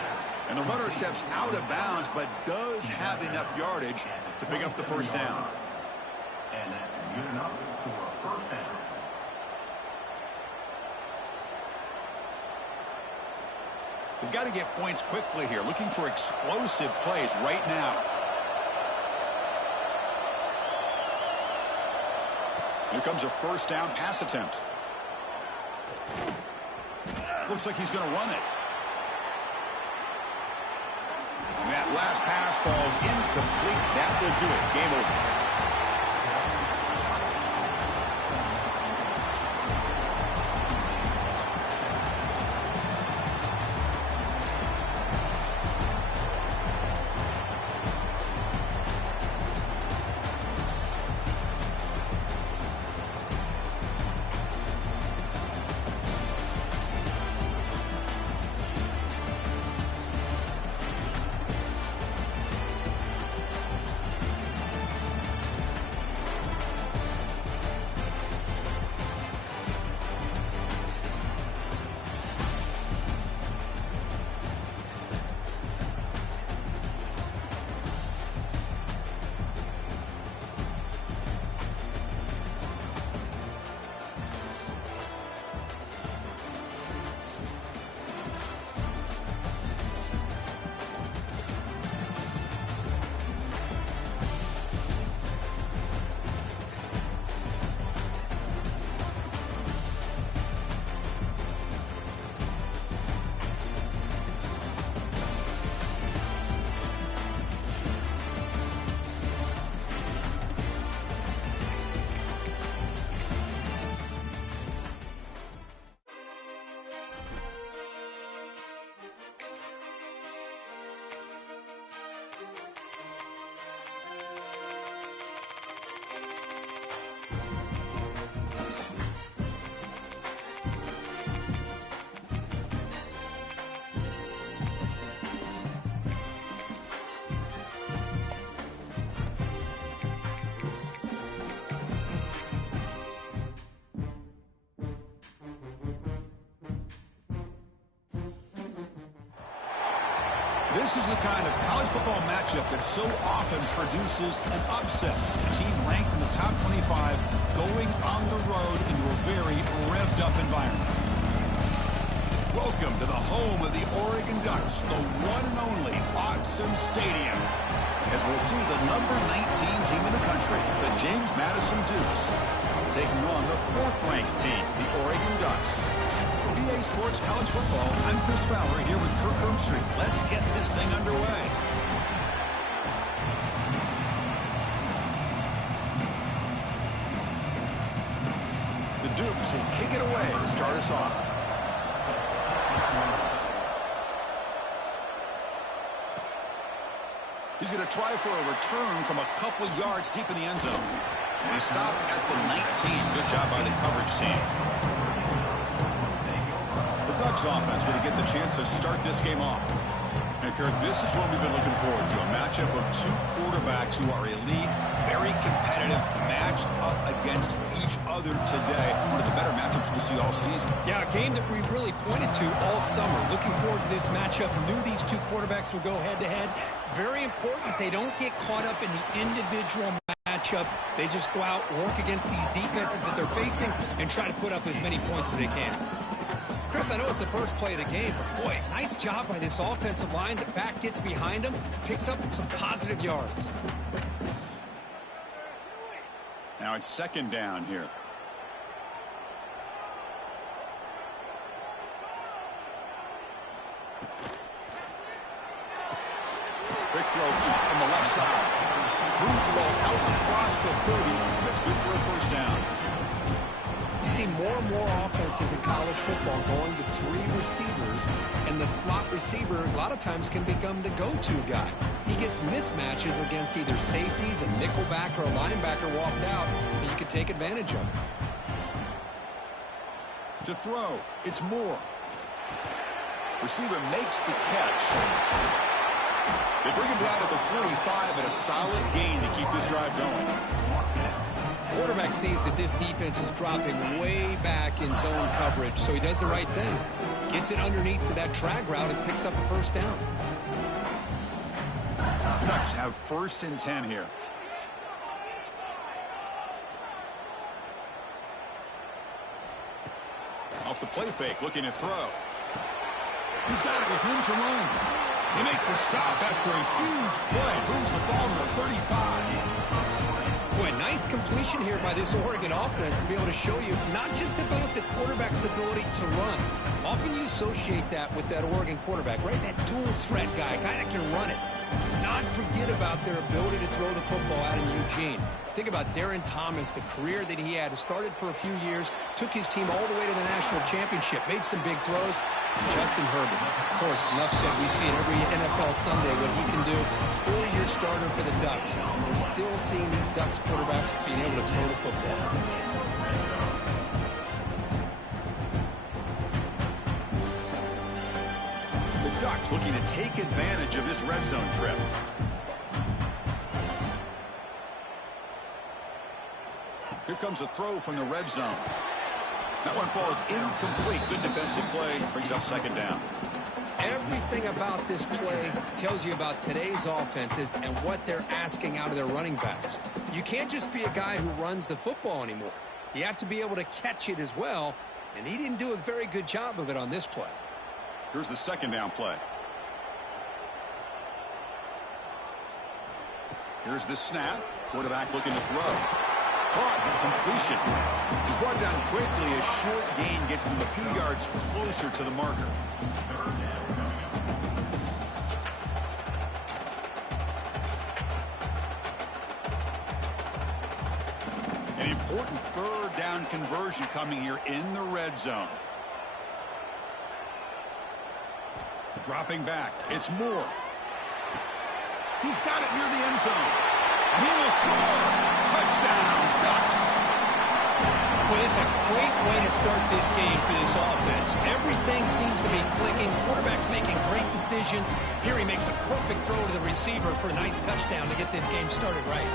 And the runner steps out of bounds, but does have enough yardage to pick up the 1st down. And that's good enough for a 1st down. We've got to get points quickly here, looking for explosive plays right now. Here comes a 1st down pass attempt. Looks like he's going to run it. And that last pass falls incomplete. That will do it. Game over. This is the kind of college football matchup that so often produces an upset. A team ranked in the top 25 going on the road into a very revved-up environment. Welcome to the home of the Oregon Ducks, the one and only Autzen Stadium. As we'll see the number 19 team in the country, the James Madison Dukes, taking on the fourth-ranked team, the Oregon Ducks. EA Sports College Football, I'm Chris Fowler here with Kirk Herbstreit. Let's get this thing underway. The Dukes will kick it away to start us off. He's going to try for a return from a couple yards deep in the end zone. They stop at the 19. Good job by the coverage team. The Ducks offense going to get the chance to start this game off. And Kirk, this is what we've been looking forward to. A matchup of two quarterbacks who are elite, very competitive, matched up against each other today. One of the better matchups we'll see all season. Yeah, a game that we really pointed to all summer. Looking forward to this matchup. Knew these two quarterbacks would go head-to-head. Very important that they don't get caught up in the individual matchup. They just go out, work against these defenses that they're facing, and try to put up as many points as they can. Chris, I know it's the first play of the game, but boy, nice job by this offensive line. The back gets behind them, picks up some positive yards. Now it's second down here. Quick throw on the left side. Moves the ball out across the 30. That's good for a first down. You see more and more offenses in college football going to three receivers, and the slot receiver a lot of times can become the go-to guy. He gets mismatches against either safeties, a nickelback, or a linebacker walked out, and you can take advantage of it. To throw, it's Moore. Receiver makes the catch. They bring him down at the 45 and a solid gain to keep this drive going. Quarterback sees that this defense is dropping way back in zone coverage, so he does the right thing. Gets it underneath to that drag route and picks up a first down. Ducks have first and 10 here. Off the play fake, looking to throw. He's got it with room to run. They make the stop after a huge play. Moves the ball to the 35. Boy, nice completion here by this Oregon offense to be able to show you it's not just about the quarterback's ability to run. Often you associate that with that Oregon quarterback, right? That dual threat guy that can run it. Not forget about their ability to throw the football out in Eugene. Think about Darren Thomas, the career that he had. Started for a few years, took his team all the way to the national championship, made some big throws. And Justin Herbert, of course, enough said, we see it every NFL Sunday what he can do. 4-year starter for the Ducks. We're still seeing these Ducks quarterbacks being able to throw the football. The Ducks looking to take advantage of this red zone trip. Here comes a throw from the red zone. That one falls incomplete. Good defensive play. Brings up second down. Everything about this play tells you about today's offenses and what they're asking out of their running backs. You can't just be a guy who runs the football anymore. You have to be able to catch it as well, and he didn't do a very good job of it on this play. Here's the second down play. Here's the snap. Quarterback looking to throw. Caught. Completion. He's brought down quickly. A short gain gets them a few yards closer to the marker. An important third down conversion coming here in the red zone. Dropping back. It's Moore. He's got it near the end zone. He will score. Touchdown, Ducks. Well, it's a great way to start this game for this offense. Everything seems to be clicking. Quarterback's making great decisions. Here he makes a perfect throw to the receiver for a nice touchdown to get this game started right.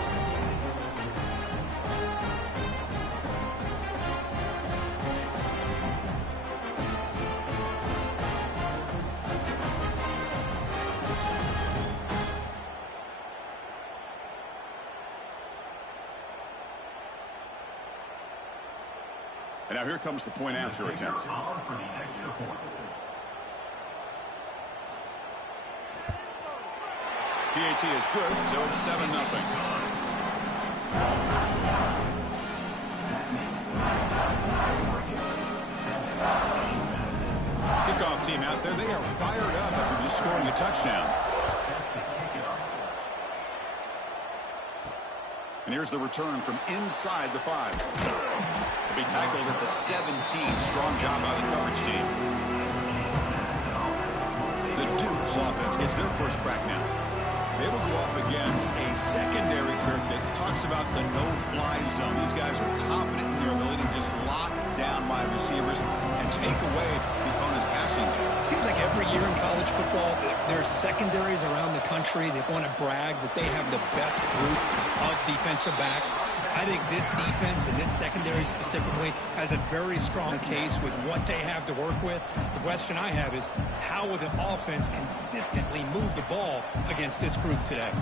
Now here comes the point after attempt. On for the extra point. PAT is good, so it's 7-0. Kickoff team out there, they are fired up after just scoring a touchdown. And here's the return from inside the 5. They'll be tackled at the 17. Strong job by the coverage team. The Dukes offense gets their first crack now. They will go up against a secondary, Kirk, that talks about the no-fly zone. These guys are confident in their ability to just lock down wide receivers and take away the opponent's passing game. Seems like every year in college football, there's secondaries around the country that want to brag that they have the best group of defensive backs. I think this defense and this secondary specifically has a very strong case with what they have to work with. The question I have is, how will the offense consistently move the ball against this group today?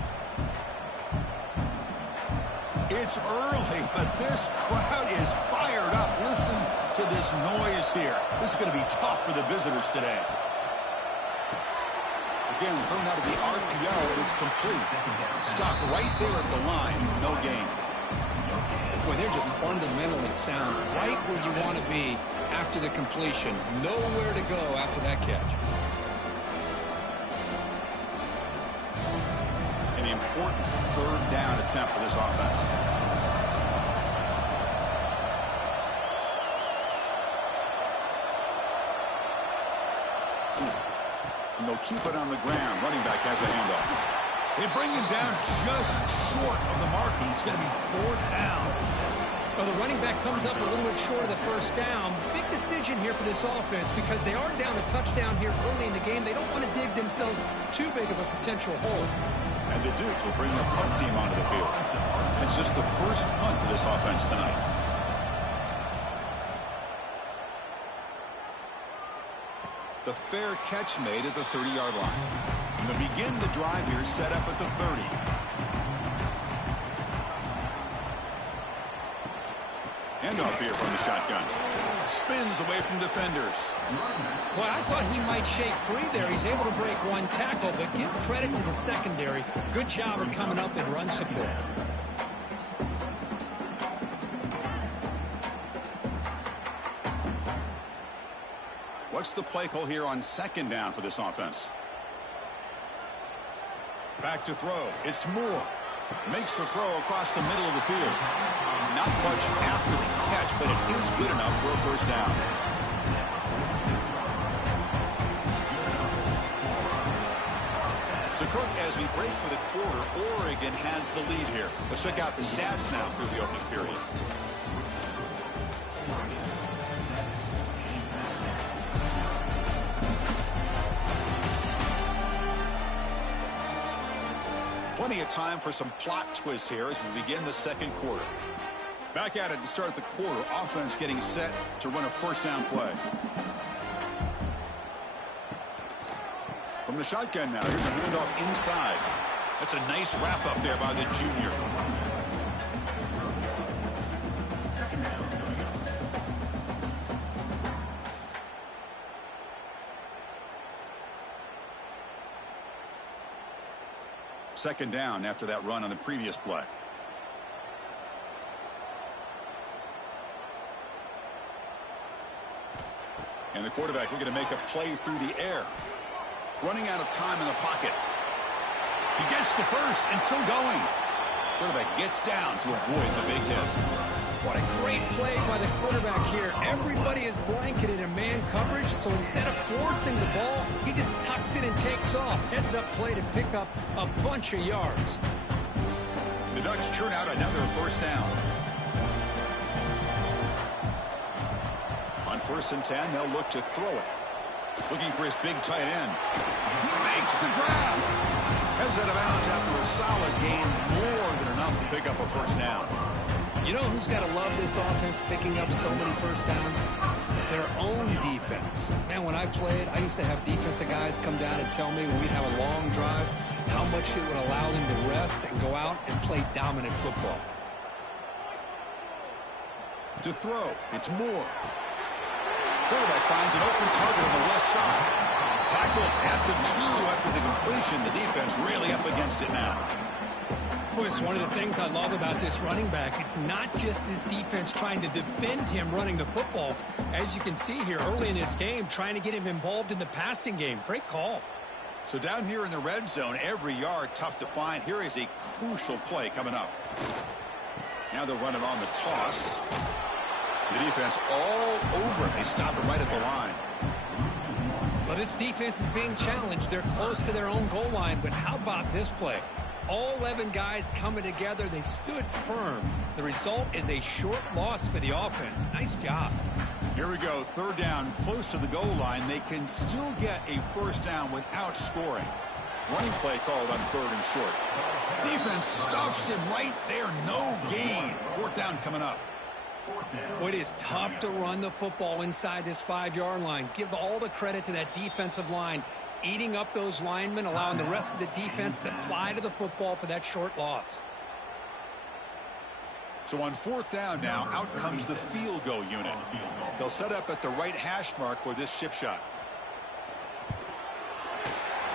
It's early, but this crowd is fired up. Listen to this noise here. This is going to be tough for the visitors today. Again, thrown out of the RPO, and it's complete. Stop right there at the line. No gain. Boy, they're just fundamentally sound. Right where you want to be after the completion. Nowhere to go after that catch. An important third down attempt for this offense. And they'll keep it on the ground. Running back has the handoff. They bring him down just short of the mark. It's going to be 4th down. Well, the running back comes up a little bit short of the first down. Big decision here for this offense because they are down a touchdown here early in the game. They don't want to dig themselves too big of a potential hole. And the Dukes will bring their punt team onto the field. It's just the first punt for this offense tonight. The fair catch made at the 30-yard line. And they'll begin the drive here, set up at the 30. Handoff here from the shotgun. Spins away from defenders. Well, I thought he might shake free there. He's able to break one tackle, but give credit to the secondary. Good job of coming up and run support. What's the play call here on 2nd down for this offense? Back to throw. It's Moore. Makes the throw across the middle of the field. Not much after the catch, but it is good enough for a first down. So, Kirk, as we break for the quarter, Oregon has the lead here. Let's check out the stats now through the opening period. Plenty of time for some plot twists here as we begin the second quarter. Back at it to start the quarter. Offense getting set to run a first down play. From the shotgun now, here's a handoff inside. That's a nice wrap up there by the junior. Second down after that run on the previous play. And the quarterback looking to make a play through the air. Running out of time in the pocket. He gets the first and still going. Quarterback gets down to avoid the big hit. What a great play by the quarterback here. Everybody is blanketed in man coverage, so instead of forcing the ball, he just tucks it and takes off. Heads up play to pick up a bunch of yards. The Ducks churn out another first down. On 1st and 10, they'll look to throw it. Looking for his big tight end. He makes the grab. Heads out of bounds after a solid gain, more than enough to pick up a first down. You know who's got to love this offense picking up so many first downs? Their own defense. Man, when I played, I used to have defensive guys come down and tell me when we'd have a long drive how much it would allow them to rest and go out and play dominant football. To throw, it's Moore. Quarterback finds an open target on the left side. Tackled at the 2 after the completion. The defense really up against it now. Chris, one of the things I love about this running back, it's not just this defense trying to defend him running the football. As you can see here early in this game, trying to get him involved in the passing game. Great call. So down here in the red zone, every yard tough to find. Here is a crucial play coming up. Now they're running on the toss. The defense all over it. They stop it right at the line. Well, this defense is being challenged. They're close to their own goal line, but how about this play? All 11 guys coming together. They stood firm. The result is a short loss for the offense. Nice job. Here we go. 3rd down, close to the goal line. They can still get a first down without scoring. Running play called on 3rd and short. Defense stuffs him right there. No gain. 4th down coming up. Well, it is tough to run the football inside this 5-yard line. Give all the credit to that defensive line, eating up those linemen, allowing the rest of the defense to fly to the football for that short loss. So on 4th down now, out comes the field goal unit. They'll set up at the right hash mark for this chip shot.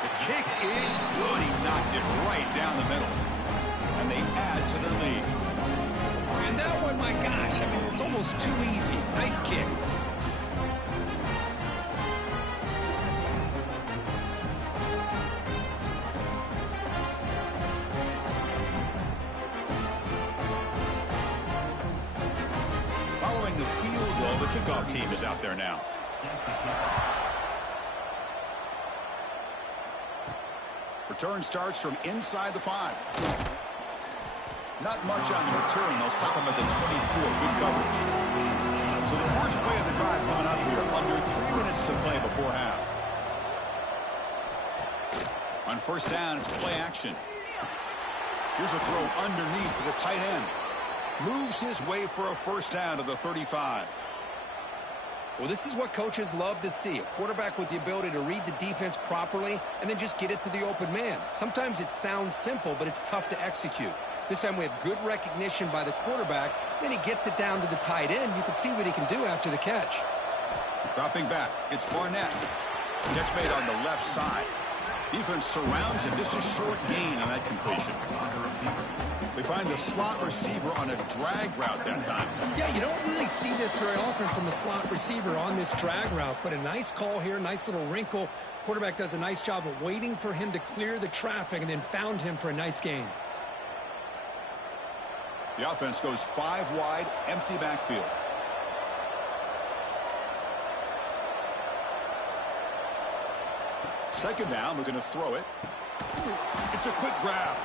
The kick is good. He knocked it right down the middle. And they add to their lead. And that one, my gosh, I mean, it's almost too easy. Nice kick. Following the field goal, the kickoff team is out there now. Return starts from inside the 5. Not much on the return. They'll stop him at the 24. Good coverage. So the first play of the drive coming up here. Under 3 minutes to play before half. On 1st down, it's play action. Here's a throw underneath to the tight end. Moves his way for a first down to the 35. Well, this is what coaches love to see. A quarterback with the ability to read the defense properly and then just get it to the open man. Sometimes it sounds simple, but it's tough to execute. This time we have good recognition by the quarterback. Then he gets it down to the tight end. You can see what he can do after the catch. Dropping back, it's Barnett. Catch made on the left side. Defense surrounds him. Just a short gain on that completion. We find the slot receiver on a drag route that time. Yeah, you don't really see this very often from a slot receiver on this drag route, but a nice call here, nice little wrinkle. Quarterback does a nice job of waiting for him to clear the traffic and then found him for a nice gain. The offense goes 5 wide, empty backfield. Second down, we're going to throw it. It's a quick grab.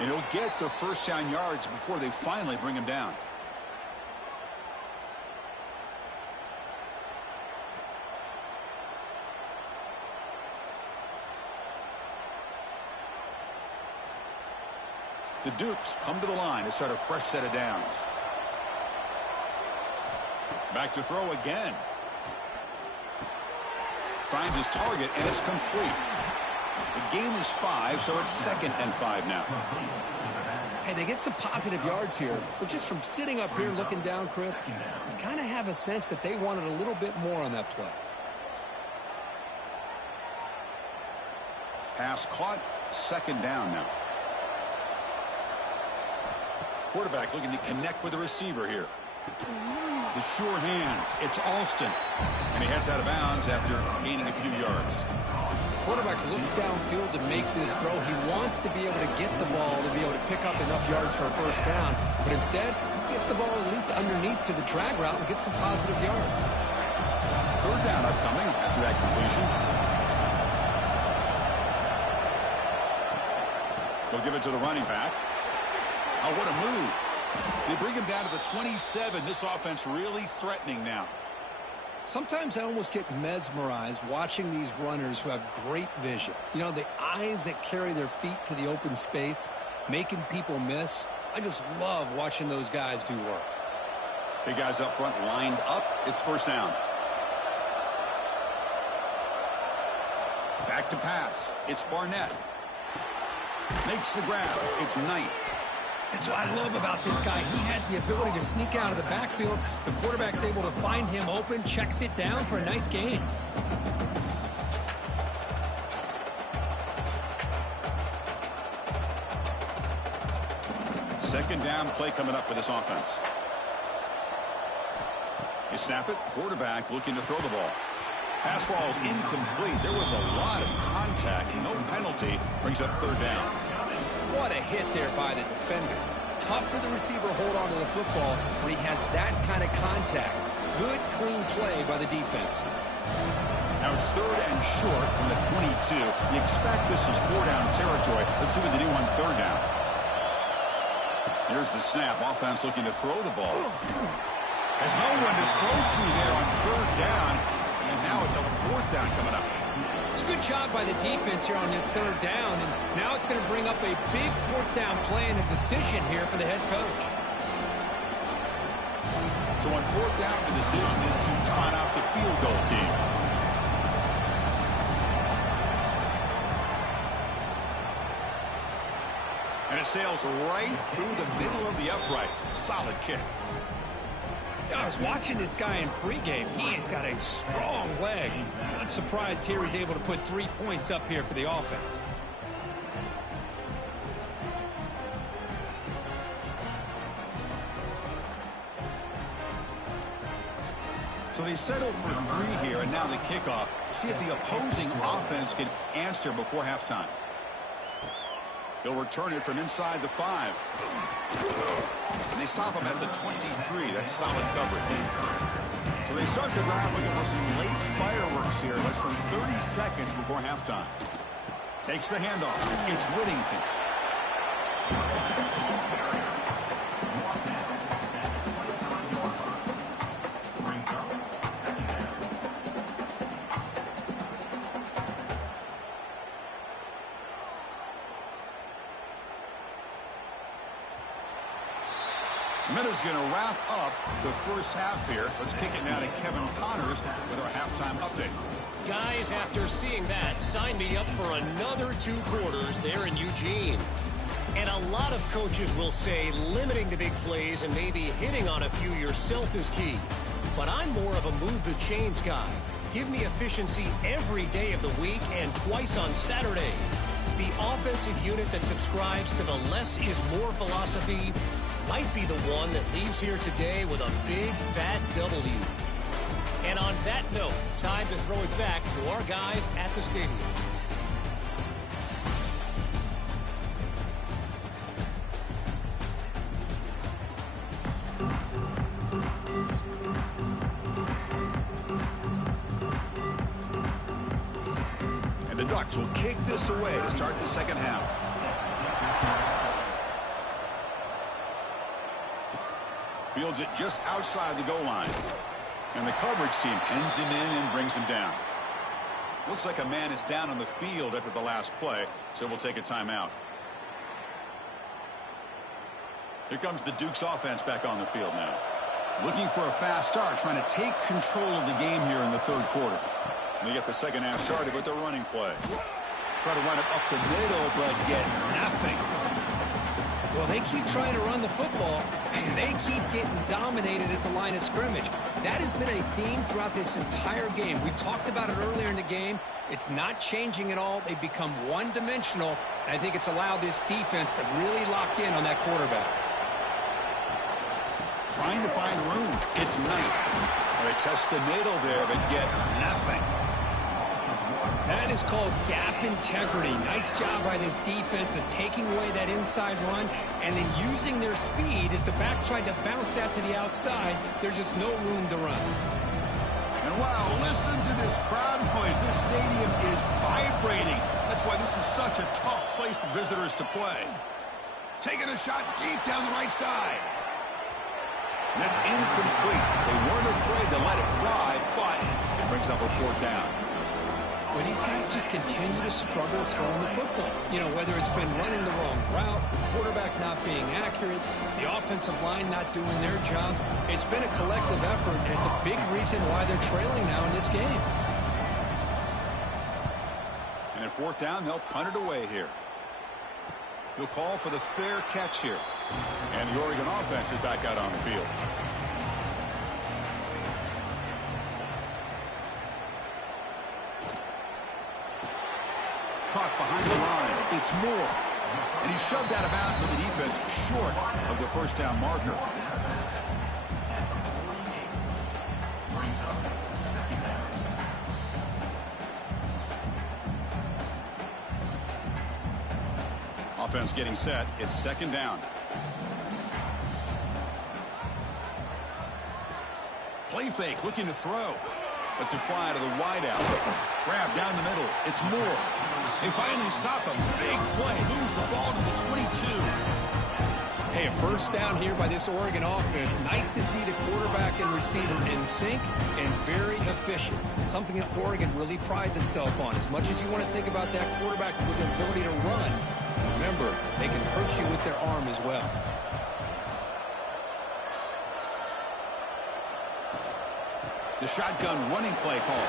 And he'll get the first down yards before they finally bring him down. The Dukes come to the line to start a fresh set of downs. Back to throw again. Finds his target, and it's complete. The gain is 5, so it's 2nd and 5 now. Hey, they get some positive yards here, but just from sitting up here looking down, Chris, you kind of have a sense that they wanted a little bit more on that play. Pass caught, 2nd down now. Quarterback looking to connect with the receiver here. The sure hands. It's Alston. And he heads out of bounds after gaining a few yards. Quarterback looks downfield to make this throw. He wants to be able to get the ball to be able to pick up enough yards for a first down. But instead, he gets the ball at least underneath to the drag route and gets some positive yards. 3rd down upcoming after that completion. They'll give it to the running back. Oh, what a move. They bring him down to the 27. This offense really threatening now. Sometimes I almost get mesmerized watching these runners who have great vision. You know, the eyes that carry their feet to the open space, making people miss. I just love watching those guys do work. Big guys up front lined up. It's first down. Back to pass. It's Barnett. Makes the grab. It's Knight. That's what I love about this guy. He has the ability to sneak out of the backfield. The quarterback's able to find him open, checks it down for a nice gain. Second down play coming up for this offense. You snap it, quarterback looking to throw the ball. Pass ball is incomplete. There was a lot of contact. No penalty. Brings up third down. What a hit there by the defender. Tough for the receiver to hold on to the football when he has that kind of contact. Good, clean play by the defense. Now it's third and short from the 22. You expect this is four-down territory. Let's see what they do on third down. Here's the snap. Offense looking to throw the ball. There's no one to throw to there on third down. And now it's a fourth down coming up. It's a good job by the defense here on this third down. And now it's going to bring up a big fourth down play and a decision here for the head coach. So on fourth down, the decision is to trot out the field goal team. And it sails right through the middle of the uprights. Solid kick. I was watching this guy in pregame. He's got a strong leg. Not surprised here he's able to put 3 points up here for the offense. So they settled for 3 here, and now the kickoff. See if the opposing offense can answer before halftime. He'll return it from inside the 5. And they stop him at the 23. That's solid coverage. So they start the drive looking for some late fireworks here. Less than 30 seconds before halftime. Takes the handoff. It's Whittington. Minutes going to wrap up the first half here. Let's kick it now to Kevin Connors with our halftime update. Guys, after seeing that, sign me up for another 2 quarters there in Eugene. And a lot of coaches will say limiting the big plays and maybe hitting on a few yourself is key. But I'm more of a move the chains guy. Give me efficiency every day of the week and twice on Saturday. The offensive unit that subscribes to the less is more philosophy might be the one that leaves here today with a big, fat W. And on that note, time to throw it back to our guys at the stadium. And the Ducks will kick this away to start the second half. Fields it just outside the goal line. And the coverage team pins him in and brings him down. Looks like a man is down on the field after the last play, so we'll take a timeout. Here comes the Dukes offense back on the field now. Looking for a fast start, trying to take control of the game here in the third quarter. And they get the second half started with their running play. Try to run it up the middle, but get nothing. Well, they keep trying to run the football, and they keep getting dominated at the line of scrimmage. That has been a theme throughout this entire game. We've talked about it earlier in the game. It's not changing at all. They've become one-dimensional, and I think it's allowed this defense to really lock in on that quarterback. Trying to find room. It's Knight. They test the middle there, but get nothing. That is called gap integrity. Nice job by this defense of taking away that inside run and then using their speed as the back tried to bounce that to the outside. There's just no room to run. And wow, listen to this crowd noise. This stadium is vibrating. That's why this is such a tough place for visitors to play. Taking a shot deep down the right side. And that's incomplete. They weren't afraid to let it fly, but it brings up a fourth down. Well, these guys just continue to struggle throwing the football. You know, whether it's been running the wrong route, quarterback not being accurate, the offensive line not doing their job. It's been a collective effort, and it's a big reason why they're trailing now in this game. And at fourth down, they'll punt it away here. He'll call for the fair catch here. And the Oregon offense is back out on the field. Caught behind the line. It's Moore. And he's shoved out of bounds with the defense short of the first down marker. Offense getting set. It's second down. Play fake, looking to throw. Let's it fly to the wideout. Grab down the middle. It's Moore. They finally stop him. Big play. Moves the ball to the 22. Hey, a first down here by this Oregon offense. Nice to see the quarterback and receiver in sync and very efficient. Something that Oregon really prides itself on. As much as you want to think about that quarterback with the ability to run, remember, they can hurt you with their arm as well. The shotgun running play call.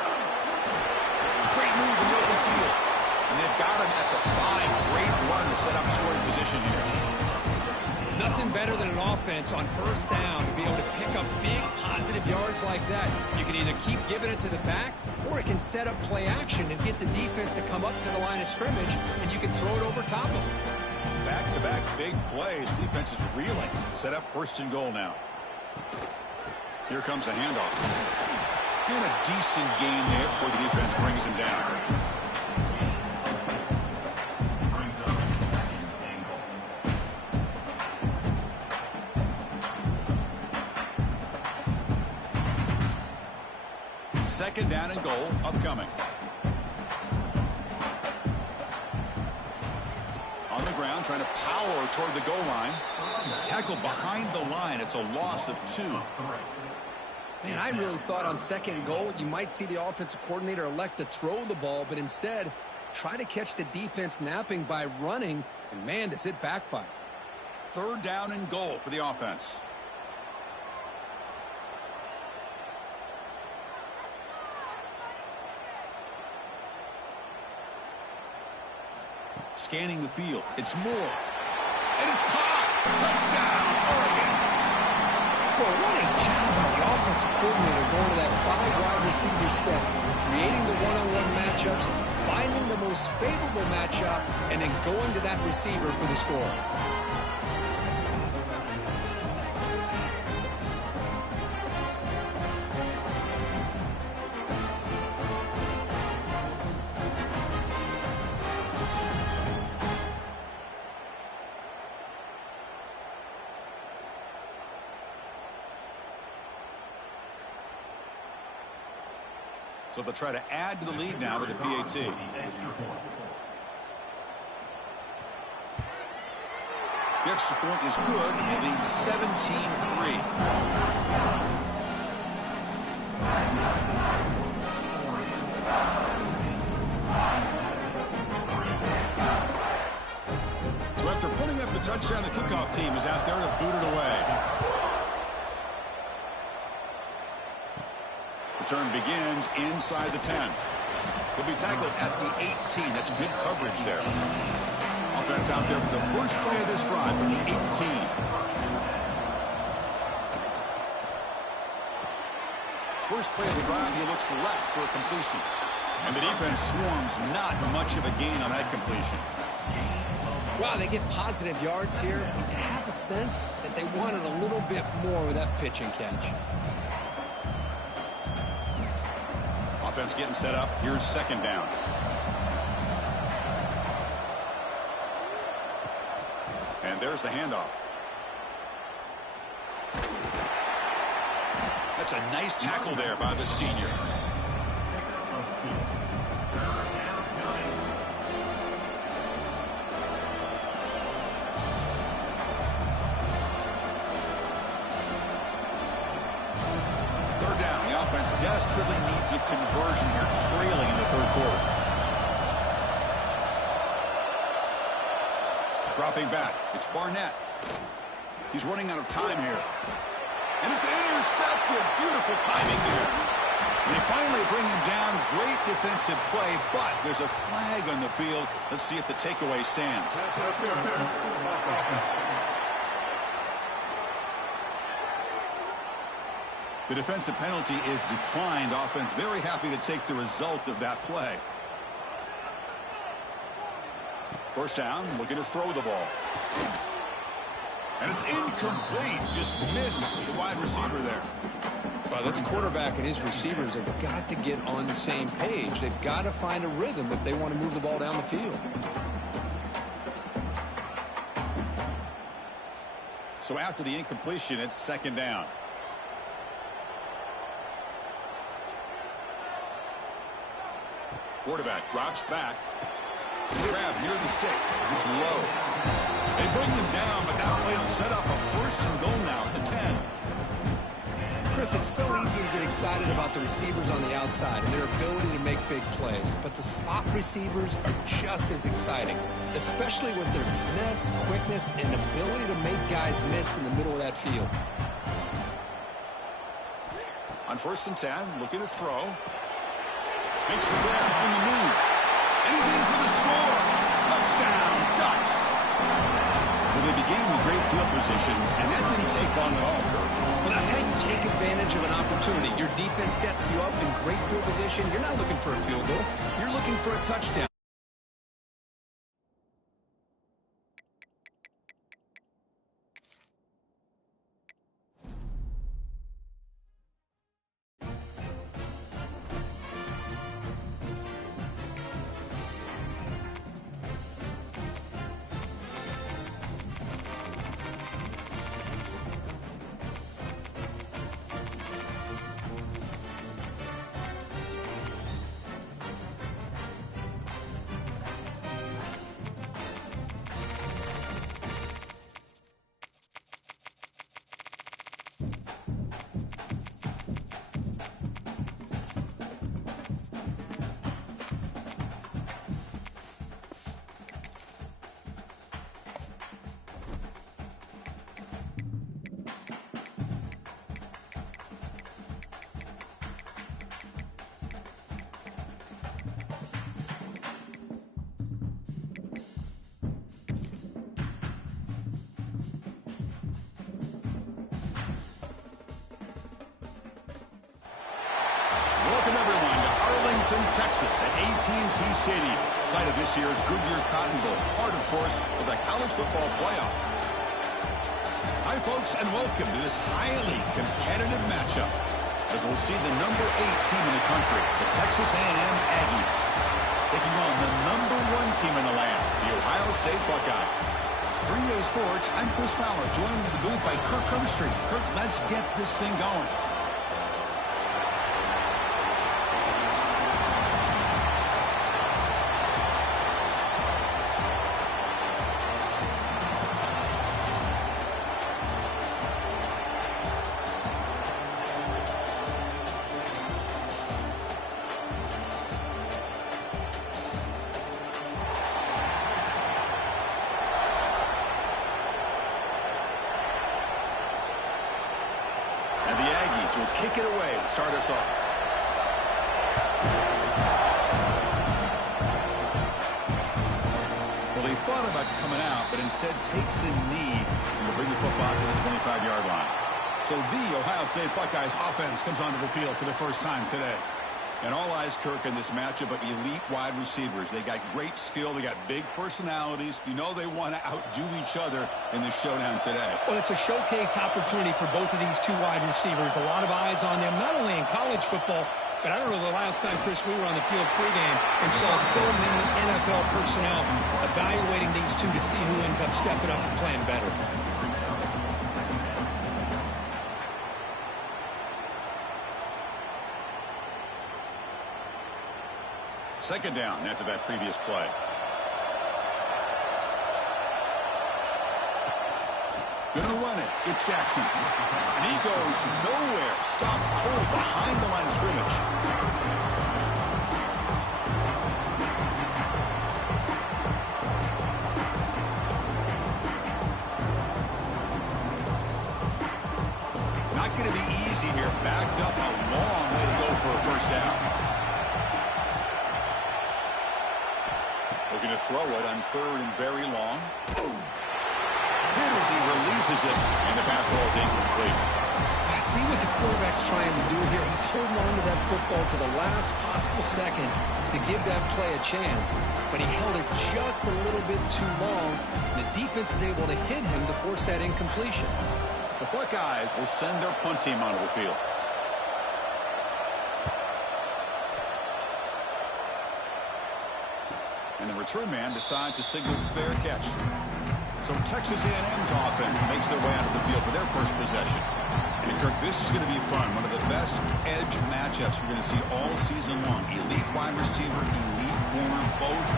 Great move in the open field. And they've got him at the 5. Great run to set up scoring position here. Nothing better than an offense on first down to be able to pick up big positive yards like that. You can either keep giving it to the back, or it can set up play action and get the defense to come up to the line of scrimmage, and you can throw it over top of them. Back-to-back big plays. Defense is reeling. Set up first and goal now. Here comes the handoff. And a decent gain there before the defense brings him down. Second down and goal upcoming. On the ground, trying to power toward the goal line. Tackle behind the line. It's a loss of 2. Man, I really thought on second goal you might see the offensive coordinator elect to throw the ball, but instead try to catch the defense napping by running, and man, does it backfire. Third down and goal for the offense. Scanning the field. It's Moore. And it's caught. Touchdown, Oregon. Well, what a job by the offensive coordinator going to that 5 wide receiver set, creating the one-on-one matchups, finding the most favorable matchup, and then going to that receiver for the score. So they'll try to add to the lead now with the PAT. The extra point is good, and they lead 17-3. So after putting up the touchdown, the kickoff team is out there to boot it away. Return begins inside the 10. He'll be tackled at the 18. That's good coverage there. Offense out there for the first play of this drive from the 18. First play of the drive, he looks left for a completion. And the defense swarms, not much of a gain on that completion. Wow, they get positive yards here. You have a sense that they wanted a little bit more with that pitch and catch. Offense getting set up. Here's second down. And there's the handoff. That's a nice tackle there by the senior. Desperately needs a conversion here, trailing in the third quarter. Dropping back, it's Barnett. He's running out of time here. And it's intercepted. Beautiful timing there. And they finally bring him down. Great defensive play, but there's a flag on the field. Let's see if the takeaway stands. The defensive penalty is declined. Offense very happy to take the result of that play. First down, looking to throw the ball. And it's incomplete. Just missed the wide receiver there. Well, this quarterback and his receivers have got to get on the same page. They've got to find a rhythm if they want to move the ball down the field. So after the incompletion, it's second down. Quarterback drops back. Grab near the sticks. It's low. They bring him down, but that play will set up a first and goal now at the 10. Chris, it's so easy to get excited about the receivers on the outside and their ability to make big plays, but the slot receivers are just as exciting, especially with their finesse, quickness, and ability to make guys miss in the middle of that field. On first and 10, looking to throw. Makes the grab on the move. And he's in for the score. Touchdown, Ducks. Well, they began with great field position, and that didn't take long at all, Kirk. Well, that's how you take advantage of an opportunity. Your defense sets you up in great field position. You're not looking for a field goal. You're looking for a touchdown. Texas at AT&T Stadium, site of this year's Goodyear Cotton Bowl, part, of course, of the college football playoff. Hi, folks, and welcome to this highly competitive matchup, as we'll see the number 8 team in the country, the Texas A&M Aggies, taking on the number 1 team in the land, the Ohio State Buckeyes. For EA Sports, I'm Chris Fowler, joined in the booth by Kirk Herbstreit. Kirk, let's get this thing going. Will kick it away to start us off. Well, he thought about coming out, but instead takes a knee and will bring the football to the 25-yard line. So the Ohio State Buckeyes offense comes onto the field for the first time today. And all eyes, Kirk, in this matchup of elite wide receivers. They got great skill. They got big personalities. You know they want to outdo each other in this showdown today. Well, it's a showcase opportunity for both of these two wide receivers. A lot of eyes on them, not only in college football, but I don't know the last time, Chris, we were on the field pregame and saw so many NFL personnel evaluating these two to see who ends up stepping up and playing better. Second down after that previous play. Gonna run it. It's Jackson. And he goes nowhere. Stopped cold behind the line of scrimmage. Not going to be easy here. Backed up a long way to go for a first down. Looking to throw it on third and very long. Hit as he releases it, and the pass ball is incomplete. see what the quarterback's trying to do here. He's holding on to that football to the last possible second to give that play a chance, but he held it just a little bit too long. The defense is able to hit him to force that incompletion. The Buckeyes will send their punt team onto the field. And the return man decides to signal fair catch. So Texas A&M's offense makes their way onto the field for their first possession. And Kirk, this is going to be fun. One of the best edge matchups we're going to see all season long. Elite wide receiver, elite corner, both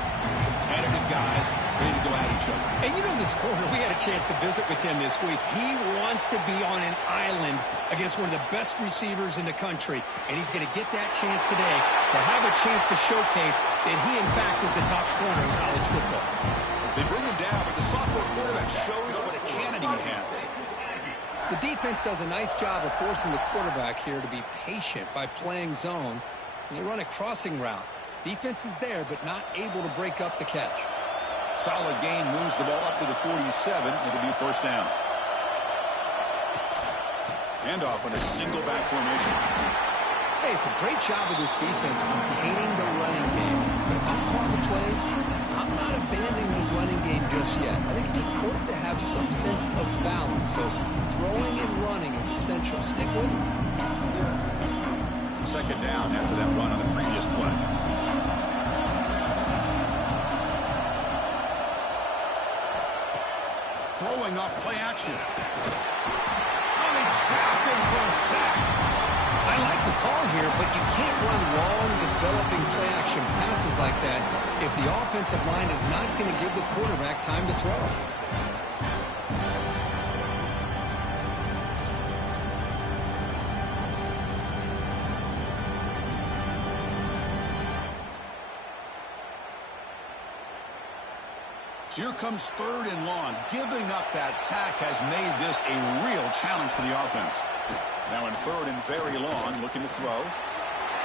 competitive guys ready to go at each other. And you know this corner, we had a chance to visit with him this week. He wants to be on an island against one of the best receivers in the country. And he's going to get that chance today to have a chance to showcase that he, in fact, is the top corner in college football. They bring him down, but the sophomore quarterback shows what a cannon he has. The defense does a nice job of forcing the quarterback here to be patient by playing zone. And they run a crossing route. Defense is there, but not able to break up the catch. Solid gain, moves the ball up to the 47. It'll be first down. Handoff on a single back formation. Hey, it's a great job of this defense containing the running game. But if I'm calling the plays, I'm not abandoning the running game just yet. I think it's important to have some sense of balance. So throwing and running is essential. Stick with it. Second down after that run on the previous play. Throwing up play action. Oh, they trapped him for a sack. I like the call here, but you can't run long, developing play-action passes like that if the offensive line is not going to give the quarterback time to throw. So here comes third and long. Giving up that sack has made this a real challenge for the offense. Now in third and very long, looking to throw.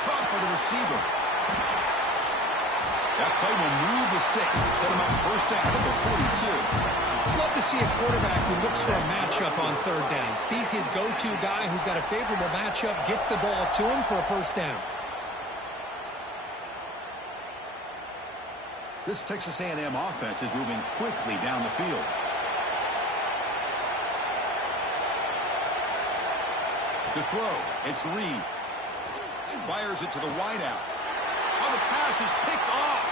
Caught by the receiver. That play will move the sticks. Set him up first down at the 42. Love to see a quarterback who looks for a matchup on third down. Sees his go-to guy who's got a favorable matchup, gets the ball to him for a first down. This Texas A&M offense is moving quickly down the field. To throw, it's Reed. Fires it to the wideout. Oh, the pass is picked off.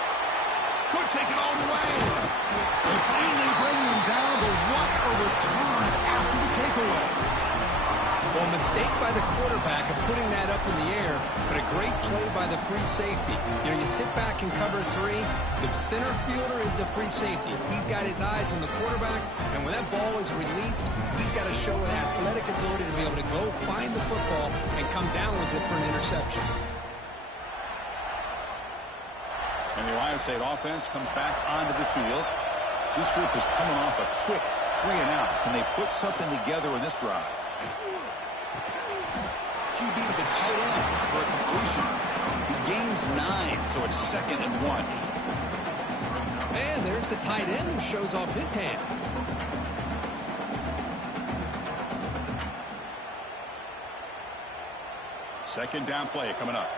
Could take it all the way. They finally bring him down, but what a return after the takeaway. Well, mistake by the quarterback of putting that up in the air, but a great play by the free safety. You know, you sit back and cover three. The center fielder is the free safety. He's got his eyes on the quarterback, and when that ball is released, he's got to show an athletic ability to be able to go find the football and come down with it for an interception. And the Ohio State offense comes back onto the field. This group is coming off a quick 3 and out. Can they put something together in this drive? QB to the tight end for a completion. He gains 9, so it's 2nd and 1. And there's the tight end who shows off his hands. Second down play coming up.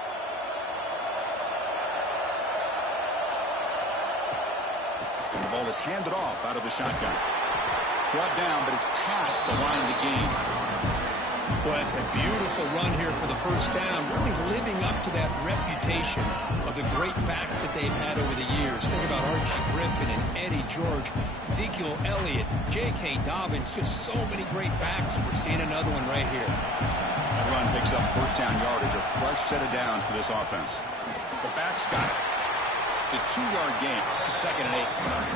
And the ball is handed off out of the shotgun. Brought down, but it's past the line of the game. Well, that's a beautiful run here for the first down, really living up to that reputation of the great backs that they've had over the years. Think about Archie Griffin and Eddie George, Ezekiel Elliott, J.K. Dobbins, just so many great backs. We're seeing another one right here. That run picks up first down yardage, a fresh set of downs for this offense. The backs got it. It's a 2-yard gain, 2nd and 8 coming up.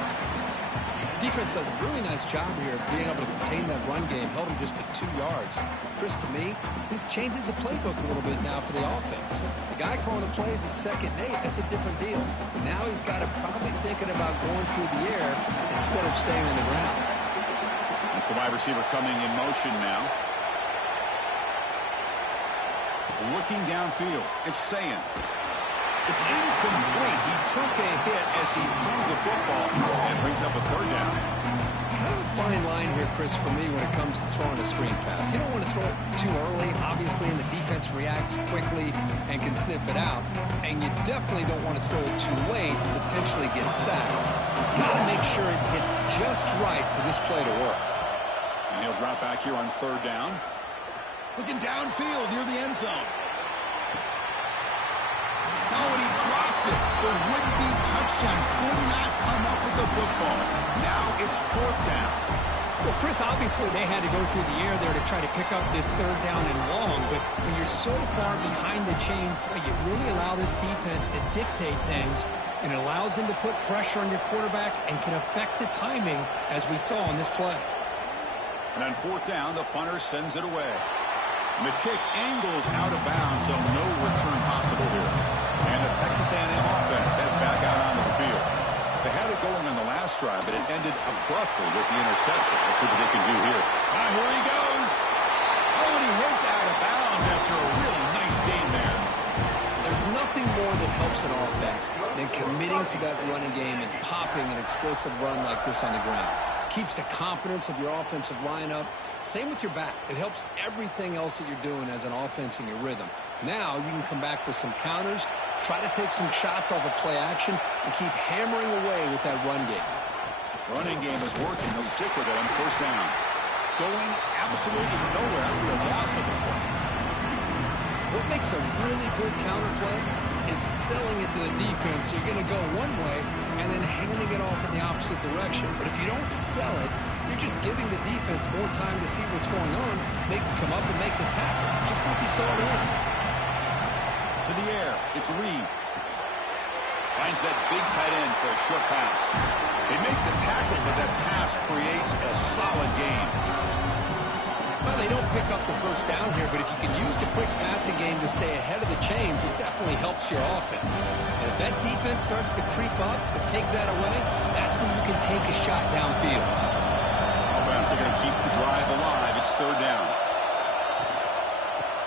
Defense does a really nice job here of being able to contain that run game, held him just to 2 yards. Chris, to me, this changes the playbook a little bit now for the offense. The guy calling the plays at 2nd and 8, that's a different deal. Now he's got to probably thinking about going through the air instead of staying on the ground. That's the wide receiver coming in motion now. Looking downfield, it's Sayin. It's incomplete. He took a hit as he threw the football and brings up a 3rd down. kind of a fine line here, Chris, for me when it comes to throwing a screen pass. You don't want to throw it too early, obviously, and the defense reacts quickly and can sniff it out. And you definitely don't want to throw it too late and potentially get sacked. Got to make sure it hits just right for this play to work. And he'll drop back here on 3rd down. Looking downfield near the end zone. Oh, and he dropped it. The would-be touchdown could not come up with the football. Now it's 4th down. Well, Chris, obviously they had to go through the air there to try to pick up this 3rd down and long, but when you're so far behind the chains, boy, you really allow this defense to dictate things, and it allows them to put pressure on your quarterback and can affect the timing, as we saw on this play. And on 4th down, the punter sends it away. And the kick angles out of bounds, so no return possible here. And the Texas A&M offense heads back out onto the field. They had it going on the last drive, but it ended abruptly with the interception. Let's see what they can do here. Ah, here he goes. Oh, and he heads out of bounds after a really nice game there. There's nothing more that helps an offense than committing to that running game and popping an explosive run like this on the ground. Keeps the confidence of your offensive lineup. Same with your back. It helps everything else that you're doing as an offense in your rhythm. Now you can come back with some counters, try to take some shots off of play action, and keep hammering away with that run game. Running game is working. They'll stick with it on 1st down. Going absolutely nowhere. Real loss of the play. What makes a really good counter play is selling it to the defense. So you're going to go one way and then handing it off in the opposite direction. But if you don't sell it, you're just giving the defense more time to see what's going on. They can come up and make the tackle, just like you saw earlier. To the air, it's Reed. Finds that big tight end for a short pass. They make the tackle, but that pass creates a solid gain. Well, they don't pick up the 1st down here, but if you can use the quick passing game to stay ahead of the chains, it definitely helps your offense. And if that defense starts to creep up and take that away, that's when you can take a shot downfield. Offense are going to keep the drive alive. It's 3rd down.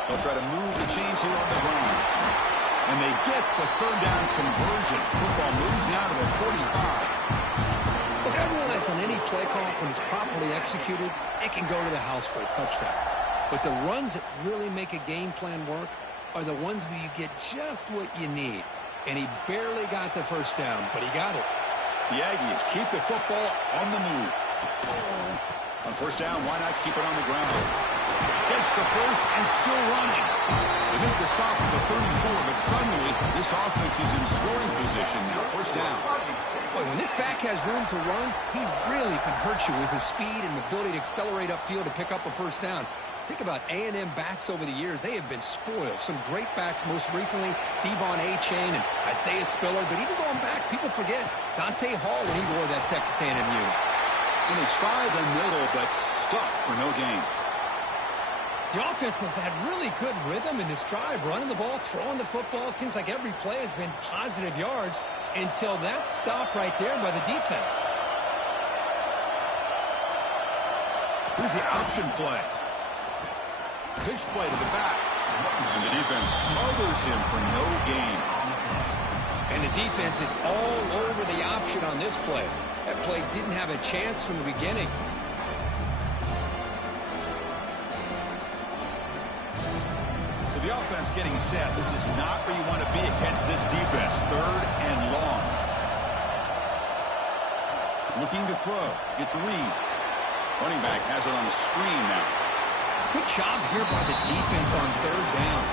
They'll try to move the chains here on the ground. And they get the 3rd down conversion. Football moves now to the 45. Look, I realize on any play call, when it's properly executed, it can go to the house for a touchdown. But the runs that really make a game plan work are the ones where you get just what you need. And he barely got the 1st down, but he got it. The Aggies keep the football on the move. On 1st down, why not keep it on the ground? Gets the 1st and still running. They make the stop at the 34, but suddenly this offense is in scoring position now. 1st down. Boy, when this back has room to run, he really can hurt you with his speed and ability to accelerate upfield to pick up a 1st down. Think about A&M backs over the years. They have been spoiled. Some great backs, most recently, Devon Achane and Isaiah Spiller. But even going back, people forget Dante Hall when he wore that Texas A&M unit. And they try the middle, but stuck for no gain. The offense has had really good rhythm in this drive, running the ball, throwing the football. Seems like every play has been positive yards until that stop right there by the defense. Here's the option play. Pitch play to the back. And the defense smothers him for no gain. And the defense is all over the option on this play. That play didn't have a chance from the beginning. So the offense getting set. This is not where you want to be against this defense. 3rd and long. Looking to throw. It's Reed. Running back has it on the screen now. Good job here by the defense on 3rd down.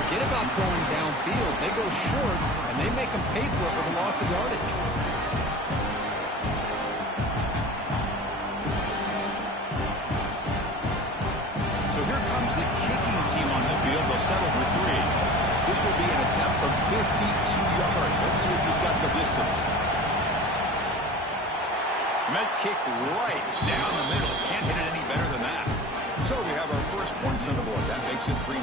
Forget about throwing downfield. They go short, and they make them pay for it with a loss of yardage. So here comes the kicking team on the field. They'll settle for 3. This will be an attempt from 52 yards. Let's see if he's got the distance. Met kick right down the middle. Can't hit it any better than that. So we have our first points on the board. That makes it 3-0.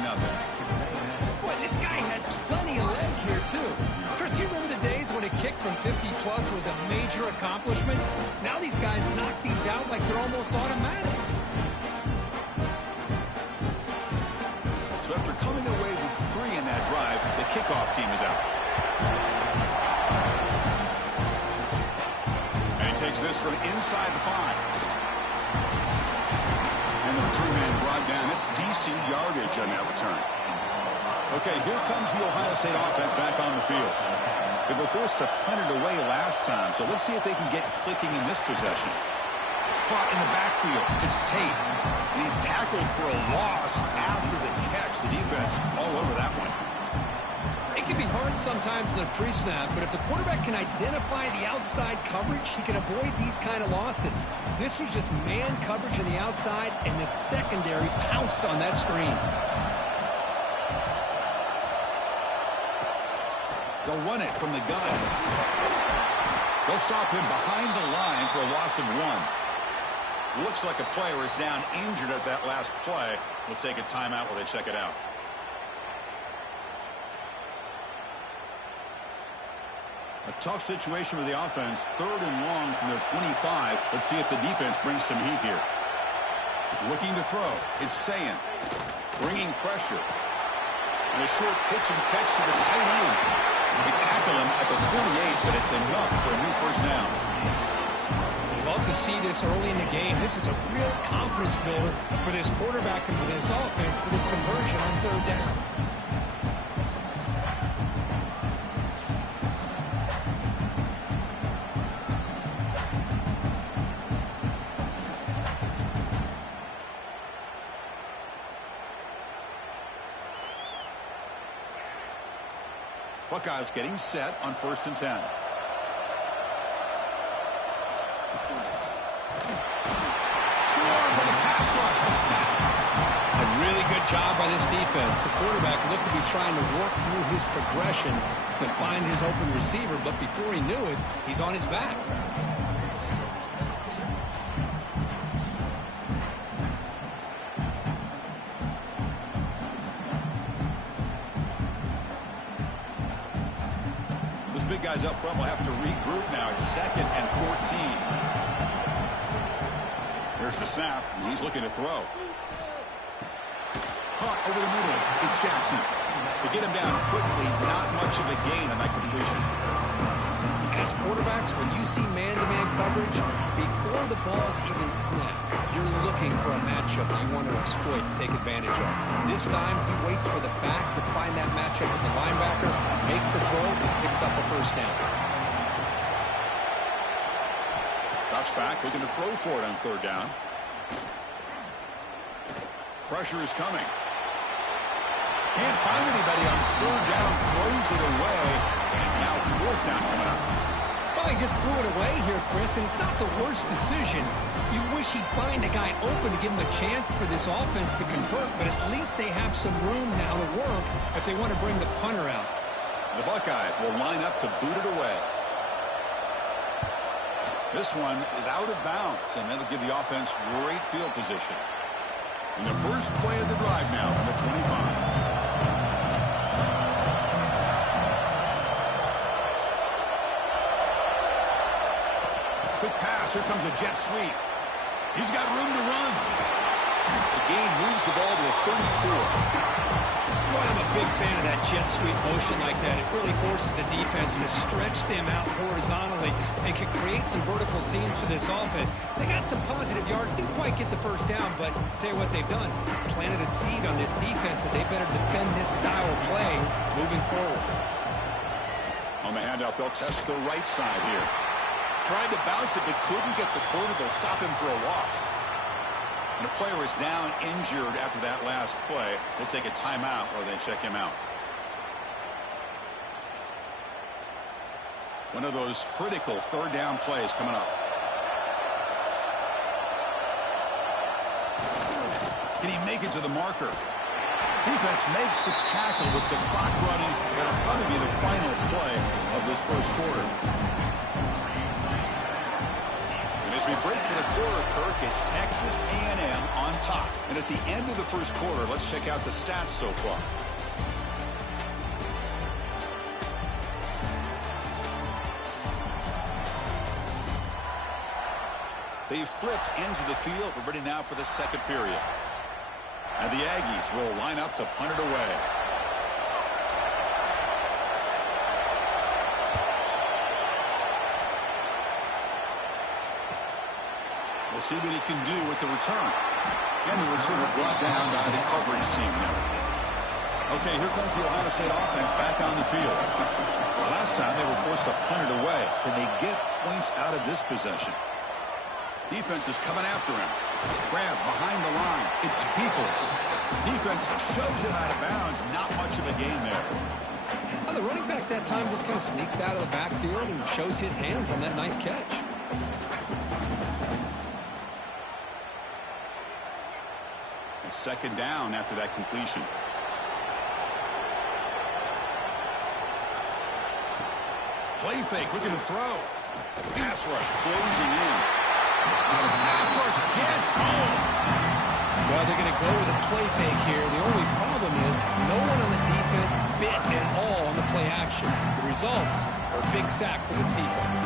Boy, this guy had plenty of leg here, too. Chris, you remember the days when a kick from 50-plus was a major accomplishment? Now these guys knock these out like they're almost automatic. So after coming away with 3 in that drive, the kickoff team is out. And he takes this from inside the 5. And the return man brought down. That's decent yardage on that return. Okay, here comes the Ohio State offense back on the field. They were forced to punt it away last time, so let's see if they can get clicking in this possession. Caught in the backfield. It's Tate. And he's tackled for a loss after the catch. The defense all over that one. It can be hard sometimes in the pre-snap, but if the quarterback can identify the outside coverage, he can avoid these kind of losses. This was just man coverage on the outside, and the secondary pounced on that screen. They'll run it from the gun. They'll stop him behind the line for a loss of 1. Looks like a player is down injured at that last play. We'll take a timeout while they check it out. A tough situation with the offense. 3rd and long from their 25. Let's see if the defense brings some heat here. Looking to throw. It's Sayin. Bringing pressure. And a short pitch and catch to the tight end. They tackle him at the 48, but it's enough for a new first down. Love to see this early in the game. This is a real confidence builder for this quarterback and for this offense for this conversion on 3rd down. Buckeyes getting set on 1st and 10. Swarm for the pass rush. A sack. A really good job by this defense. The quarterback looked to be trying to work through his progressions to find his open receiver, but before he knew it, he's on his back. Big guys up front will have to regroup now. It's 2nd and 14. There's the snap. He's looking to throw. Caught over the middle. It's Jackson. They get him down quickly. Not much of a gain on that completion. As quarterbacks, when you see man-to-man coverage, before the ball's even snapped, you're looking for a matchup you want to exploit and take advantage of. This time, he waits for the back to find that matchup with the linebacker, makes the throw, picks up a first down. Drops back, looking to throw for it on 3rd down. Pressure is coming. Can't find anybody on 3rd down, throws it away, and now 4th down coming up. Well, he just threw it away here, Chris, and it's not the worst decision. You wish he'd find a guy open to give him a chance for this offense to convert, but at least they have some room now to work if they want to bring the punter out. The Buckeyes will line up to boot it away. This one is out of bounds, and that'll give the offense great field position. And the first play of the drive now from the 25. Quick pass. Here comes a jet sweep. He's got room to run. The gain moves the ball to the 34. Boy, I'm a big fan of that jet sweep motion like that. It really forces the defense to stretch them out horizontally and can create some vertical seams for this offense. They got some positive yards. Didn't quite get the first down, but I'll tell you what they've done. Planted a seed on this defense that they better defend this style of play moving forward. On the handout, they'll test the right side here. Tried to bounce it, but couldn't get the corner. They'll stop him for a loss. And a player is down injured after that last play. We'll take a timeout or they check him out. One of those critical 3rd down plays coming up. Can he make it to the marker? Defense makes the tackle with the clock running. That'll probably be the final play of this first quarter. As we break for the quarter, Kirk, it's Texas A&M on top. And at the end of the first quarter, let's check out the stats so far. They've flipped ends of the field. We're ready now for the second period. And the Aggies will line up to punt it away. We'll see what he can do with the return. And the receiver brought down by the coverage team now. Okay, here comes the Ohio State offense back on the field. Last time they were forced to punt it away. Can they get points out of this possession? Defense is coming after him. Grab behind the line. It's Peoples. Defense shoves him out of bounds. Not much of a gain there. Well, the running back that time just kind of sneaks out of the backfield and shows his hands on that nice catch. And second down after that completion. Play fake, looking to throw. Pass rush closing in. And the pass rush gets home. Well, they're going to go with a play fake here. The only problem is no one on the defense bit at all on the play action. The results are a big sack for this defense.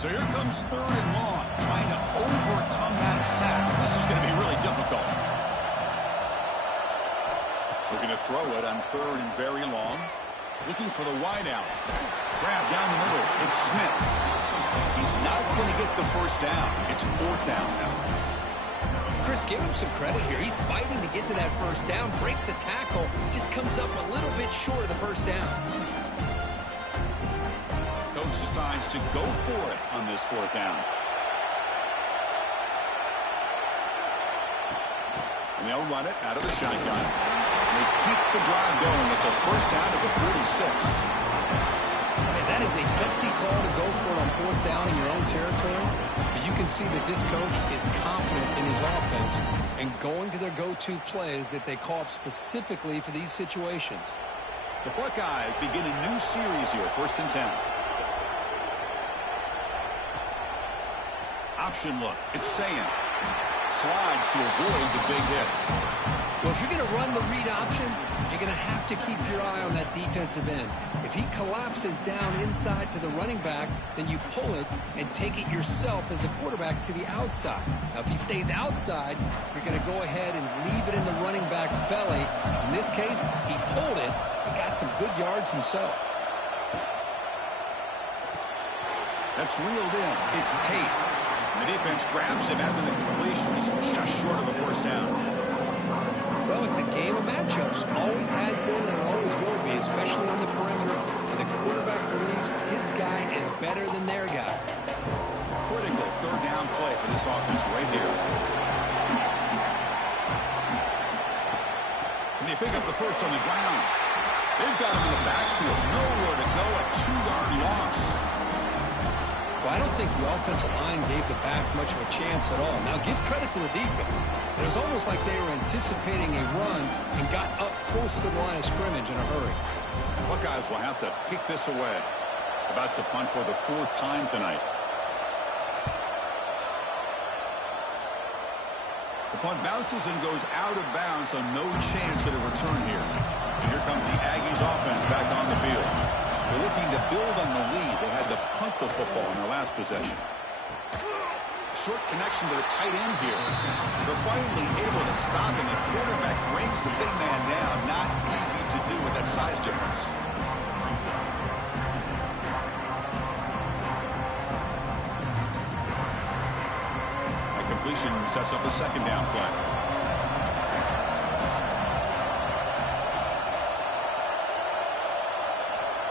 So here comes third and long, trying to overcome that sack. This is going to be really difficult. We're going to throw it on third and very long. Looking for the wideout. Grab down the middle. It's Smith. He's not going to get the first down. It's fourth down now. Chris, give him some credit here. He's fighting to get to that first down, breaks the tackle, just comes up a little bit short of the first down. Coach decides to go for it on this fourth down. And they'll run it out of the shotgun. They keep the drive going. It's a first down at the 46. And that is a gutsy call to go for it on fourth down in your own territory. But you can see that this coach is confident in his offense and going to their go-to plays that they call up specifically for these situations. The Buckeyes begin a new series here, first and 10. Option look. It's Sayin. Slides to avoid the big hit. Well, if you're going to run the read option, you're going to have to keep your eye on that defensive end. If he collapses down inside to the running back, then you pull it and take it yourself as a quarterback to the outside. Now, if he stays outside, you're going to go ahead and leave it in the running back's belly. In this case, he pulled it and got some good yards himself. That's reeled in. It's Tate. And the defense grabs him after the completion. He's just short of a first down. Well, it's a game of matchups. Always has been and always will be, especially on the perimeter. And the quarterback believes his guy is better than their guy. Critical third down play for this offense right here. Can they pick up the first on the ground? They've got him in the backfield. Nowhere to go. A 2-yard loss. Well, I don't think the offensive line gave the back much of a chance at all. Now, give credit to the defense. It was almost like they were anticipating a run and got up close to the line of scrimmage in a hurry. Buckeyes will have to kick this away. About to punt for the fourth time tonight. The punt bounces and goes out of bounds, so no chance at a return here. And here comes the Aggies offense back on the field. They're looking to build on the lead. They had to punt the football in their last possession. Short connection to the tight end here. They're finally able to stop him. The quarterback brings the big man down. Not easy to do with that size difference. That completion sets up a second down play.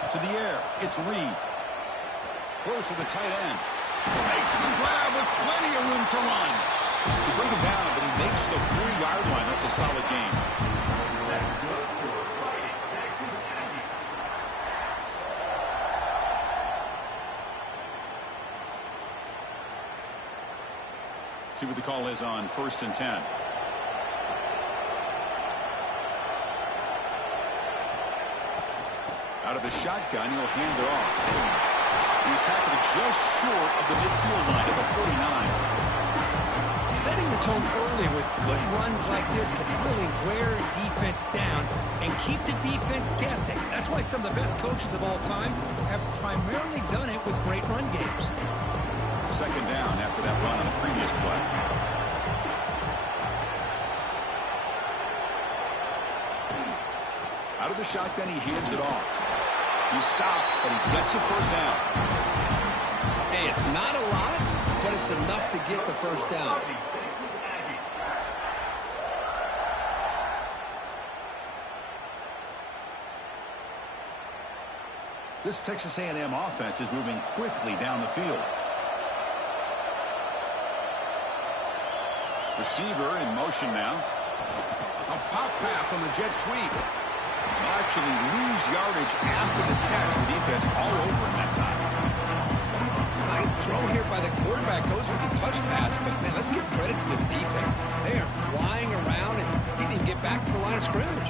To the air, it's Reed. Close to the tight end. Makes the grab with plenty of room to run. He brings him down, but he makes the 3-yard line. That's a solid gain. See what the call is on first and 10. Out of the shotgun, he'll hand it off. He's tackled just short of the midfield line at the 49. Setting the tone early with good runs like this can really wear a defense down and keep the defense guessing. That's why some of the best coaches of all time have primarily done it with great run games. Second down after that run on the previous play. Out of the shotgun, he hands it off. He stopped, but he gets a first down. Hey, it's not a lot, but it's enough to get the first down. This Texas A&M offense is moving quickly down the field. Receiver in motion now. A pop pass on the jet sweep. They'll actually lose yardage after the catch. The defense all over him that time. Nice throw here by the quarterback. Goes with the touch pass, but man, let's give credit to this defense. They are flying around, and he didn't even get back to the line of scrimmage.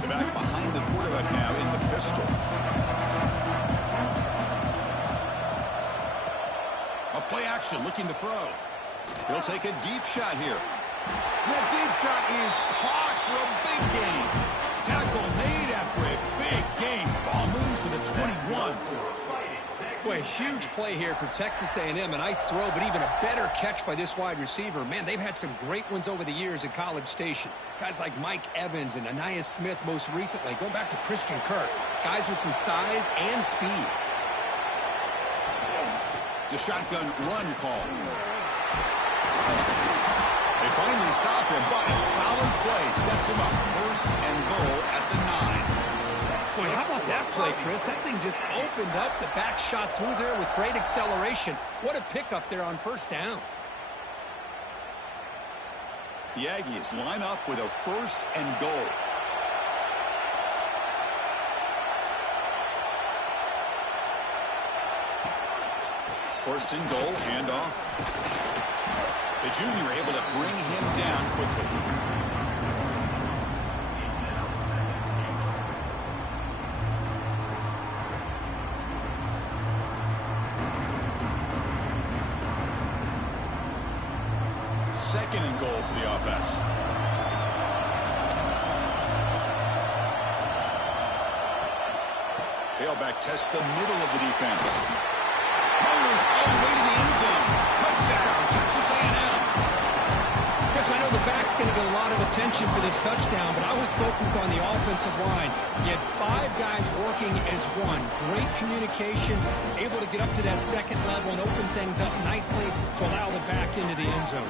They're back behind the quarterback now in the pistol. A play action looking to throw. He'll take a deep shot here. That deep shot is caught for a big gain. Tackle made after a big gain. Ball moves to the 21. Boy, a huge play here for Texas A&M. A nice throw, but even a better catch by this wide receiver. Man, they've had some great ones over the years at College Station. Guys like Mike Evans and Anais Smith most recently. Going back to Christian Kirk. Guys with some size and speed. The shotgun run call. They finally stop him, but a solid play sets him up. First and goal at the 9. Boy, how about that play, Chris? That thing just opened up. The back shot through there with great acceleration. What a pickup there on first down. The Aggies line up with a first and goal. First and goal, handoff. The junior able to bring him down quickly. Second and goal for the offense. Tailback tests the middle of the defense. Motors all the way to the end zone. Touchdown, Texas A&M. Chris, I know the back's going to get a lot of attention for this touchdown, but I was focused on the offensive line. You had 5 guys working as one. Great communication, able to get up to that second level and open things up nicely to allow the back into the end zone.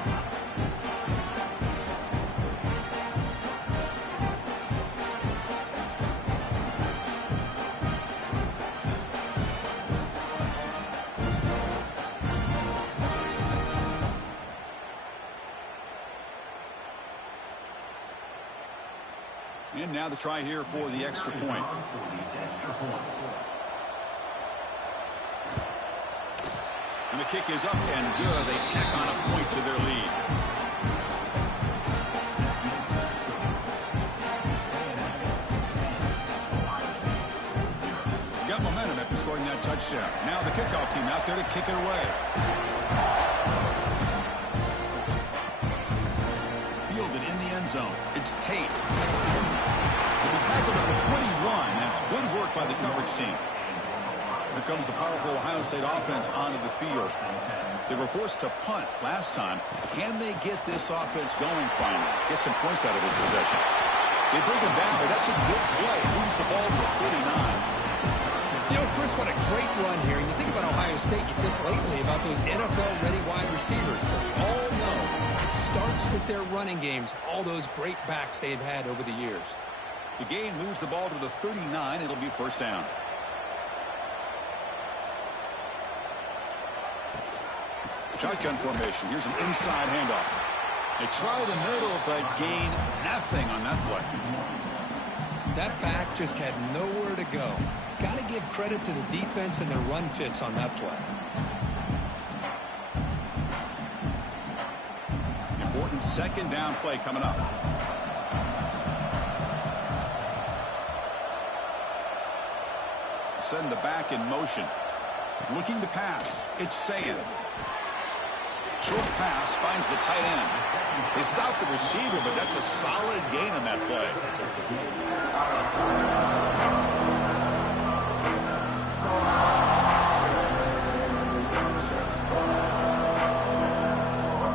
And now the try here for the extra point. And the kick is up and good. They tack on a point to their lead. Got momentum after scoring that touchdown. Now the kickoff team out there to kick it away. Fielded in the end zone. It's Tate. He'll be tackled at the 21. That's good work by the coverage team. Here comes the powerful Ohio State offense onto the field. They were forced to punt last time. Can they get this offense going finally? Get some points out of this possession. They bring him down, but that's a good play. Moves the ball to the 39. You know, Chris, what a great run here. You think about Ohio State, you think lately about those NFL-ready wide receivers. But we all know it starts with their running games, all those great backs they've had over the years. The gain moves the ball to the 39. It'll be first down. Shotgun formation. Here's an inside handoff. They try the middle, but gain nothing on that play. That back just had nowhere to go. Got to give credit to the defense and their run fits on that play. Important second down play coming up. Send the back in motion. Looking to pass. It's Sand. Short pass finds the tight end. They stop the receiver, but that's a solid gain on that play.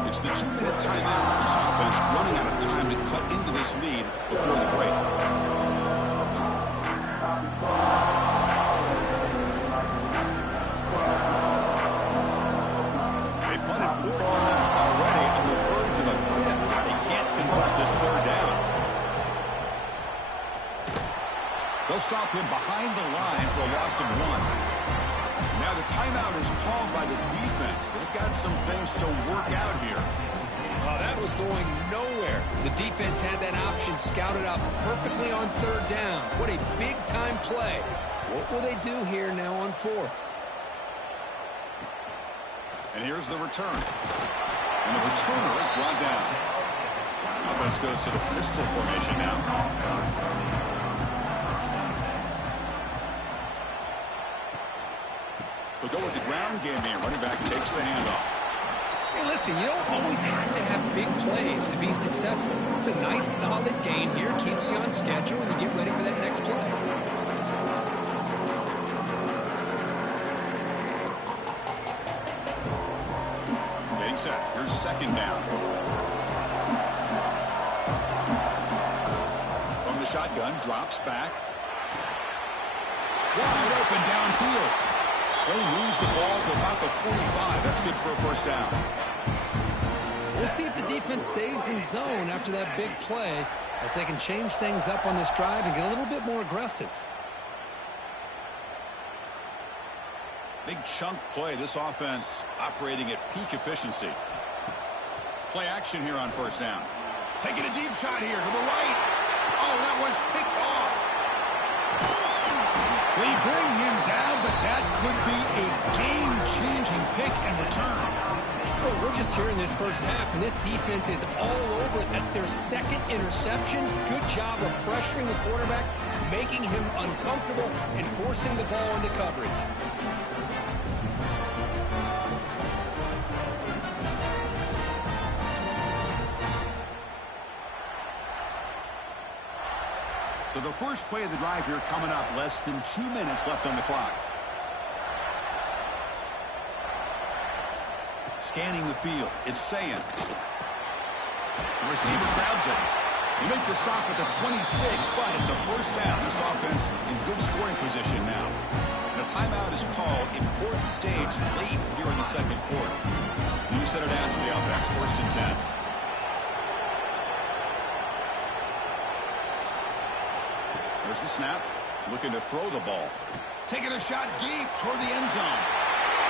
It's the 2-minute timeout. This offense offense running out of time to cut into this lead before the break. They punted 4 times already on the verge of a fifth. They can't convert this third down. They'll stop him behind the line for a loss of 1. Now the timeout is called by the defense. They've got some things to work out here. Oh, that was going nowhere. The defense had that option scouted out perfectly on third down. What a big-time play. What will they do here now on fourth? And here's the return. And the returner is brought down. Offense goes to the pistol formation now. They'll go with the ground game here. Running back takes the handoff. Hey, listen, you don't always have to have big plays to be successful. It's a nice, solid gain here. Keeps you on schedule, and you get ready for that next play. Getting set. Here's second down. From the shotgun, drops back. Wide open downfield. Well, he moves the ball to about the 45. That's good for a first down. We'll see if the defense stays in zone after that big play, if they can change things up on this drive and get a little bit more aggressive. Big chunk play. This offense operating at peak efficiency. Play action here on first down. Taking a deep shot here to the right. Oh, that one's picked off. They bring him down, but that could be a game-changing pick and return. Well, we're just here in this first half, and this defense is all over it. That's their second interception. Good job of pressuring the quarterback, making him uncomfortable, and forcing the ball into coverage. So the first play of the drive here coming up. Less than 2 minutes left on the clock. Scanning the field. It's Sayan. The receiver grabs it. They make the stop at the 26, but it's a first down. This offense in good scoring position now. And a timeout is called. Important stage late here in the second quarter. You said it as for the offense. First and 10. There's the snap. Looking to throw the ball. Taking a shot deep toward the end zone.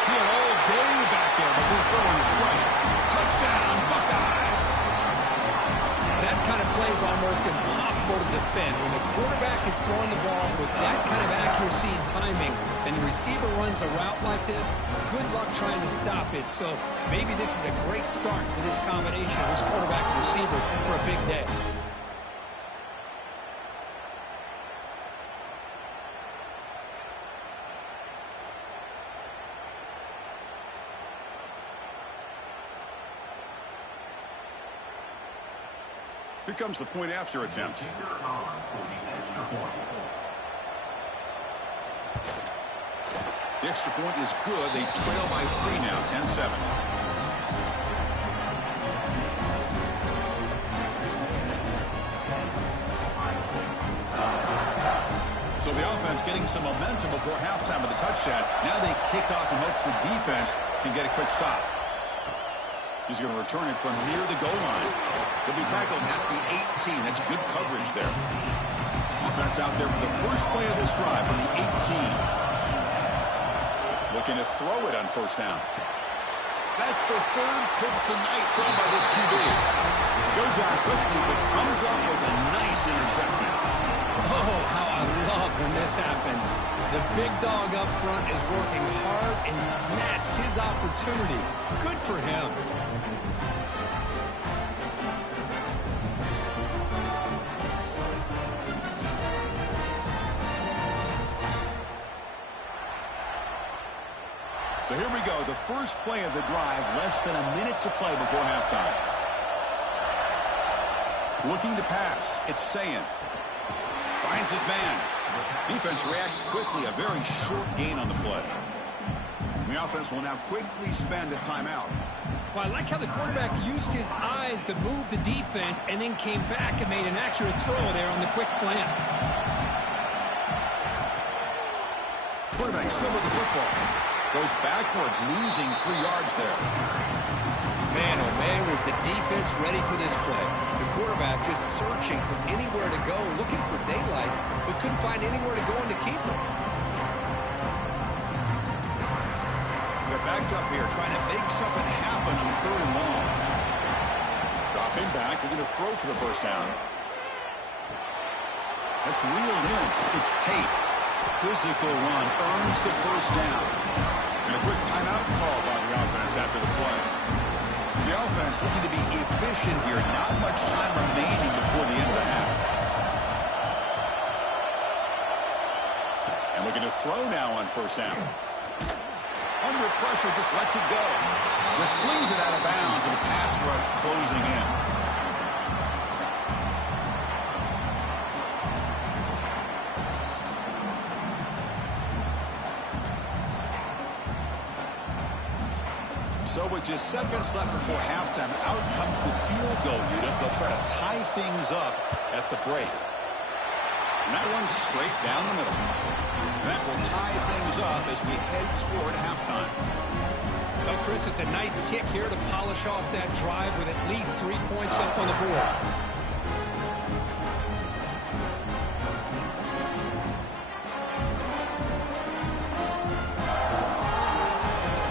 He had all day back there before throwing the strike. Touchdown, Buckeyes! That kind of play is almost impossible to defend. When the quarterback is throwing the ball with that kind of accuracy and timing, and the receiver runs a route like this, good luck trying to stop it. So maybe this is a great start for this combination, this quarterback and receiver, for a big day. Here comes the point after attempt. The extra point is good. They trail by 3 now, 10-7. So the offense getting some momentum before halftime with the touchdown. Now they kick off in hopes the defense can get a quick stop. He's going to return it from near the goal line. He'll be tackled at the 18. That's good coverage there. Offense out there for the first play of this drive from the 18. Looking to throw it on first down. That's the third pick tonight thrown by this QB. Goes out quickly, but comes up with a nice interception. Oh, how I love when this happens. The big dog up front is working hard and snatched his opportunity. Good for him. So here we go, the first play of the drive, less than a minute to play before halftime. Looking to pass, it's Sayan. Finds his man. Defense reacts quickly, a very short gain on the play. The offense will now quickly spend a timeout. Well, I like how the quarterback used his eyes to move the defense and then came back and made an accurate throw there on the quick slant. Quarterback still with the football. Goes backwards, losing 3 yards there. Man, oh man, was the defense ready for this play. The quarterback just searching for anywhere to go, looking for daylight, but couldn't find anywhere to go in to keep him. They're backed up here, trying to make something happen on 3rd and long. Dropping back, looking to throw for the first down. That's reeled in. It's Tate. Physical run, earns the first down. And a quick timeout call by the offense after the play. So the offense looking to be efficient here. Not much time remaining before the end of the half. And looking to throw now on first down. Under pressure, just lets it go. Just flings it out of bounds, and the pass rush closing in. So with just seconds left before halftime, out comes the field goal unit. They'll try to tie things up at the break. And that one's straight down the middle. And that will tie things up as we head toward halftime. Well, Chris, it's a nice kick here to polish off that drive with at least 3 points up on the board.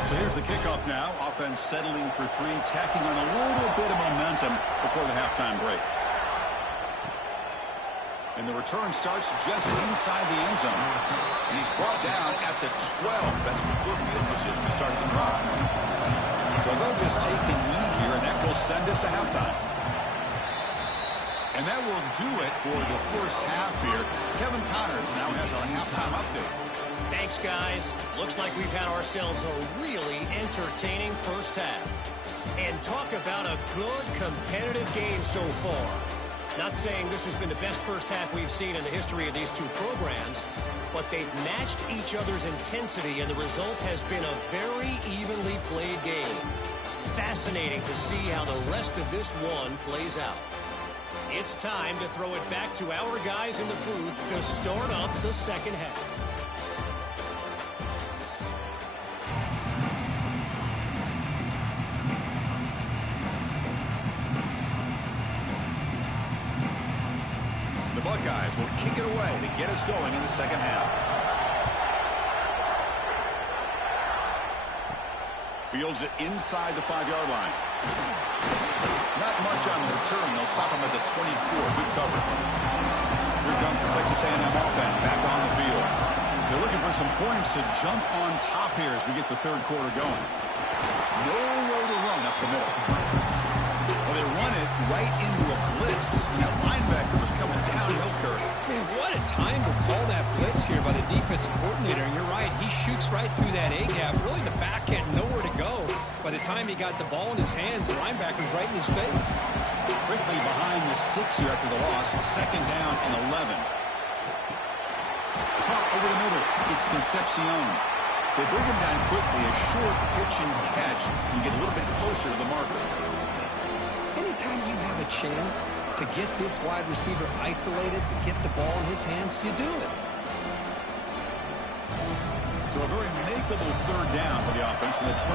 So here's the kickoff now. Offense settling for 3, tacking on a little bit of momentum before the halftime break. And the return starts just inside the end zone. And he's brought down at the 12. That's poor field position to start the drive. So they'll just take a knee here, and that will send us to halftime. And that will do it for the first half here. Kevin Connors now has our halftime update. Thanks, guys. Looks like we've had ourselves a really entertaining first half. And talk about a good competitive game so far. Not saying this has been the best first half we've seen in the history of these two programs, but they've matched each other's intensity, and the result has been a very evenly played game. Fascinating to see how the rest of this one plays out. It's time to throw it back to our guys in the booth to start up the second half. Buckeyes will kick it away to get us going in the second half. Fields it inside the 5-yard line. Not much on the return. They'll stop him at the 24. Good coverage. Here comes the Texas A&M offense back on the field. They're looking for some points to jump on top here as we get the third quarter going. Nowhere to run up the middle. Well, they run it right into a blitz. And that linebacker was coming downhill curve. Man, what a time to call that blitz here by the defensive coordinator. And you're right, he shoots right through that A-gap. Really, the back had nowhere to go. By the time he got the ball in his hands, the linebacker's right in his face. Quickly behind the sticks here after the loss. Second down and 11. Caught over the middle. It's Concepcion. They bring him down quickly. A short pitch and catch. You get a little bit closer to the marker. Anytime you have a chance to get this wide receiver isolated, to get the ball in his hands, you do it. So a very makeable third down for the offense from the 29.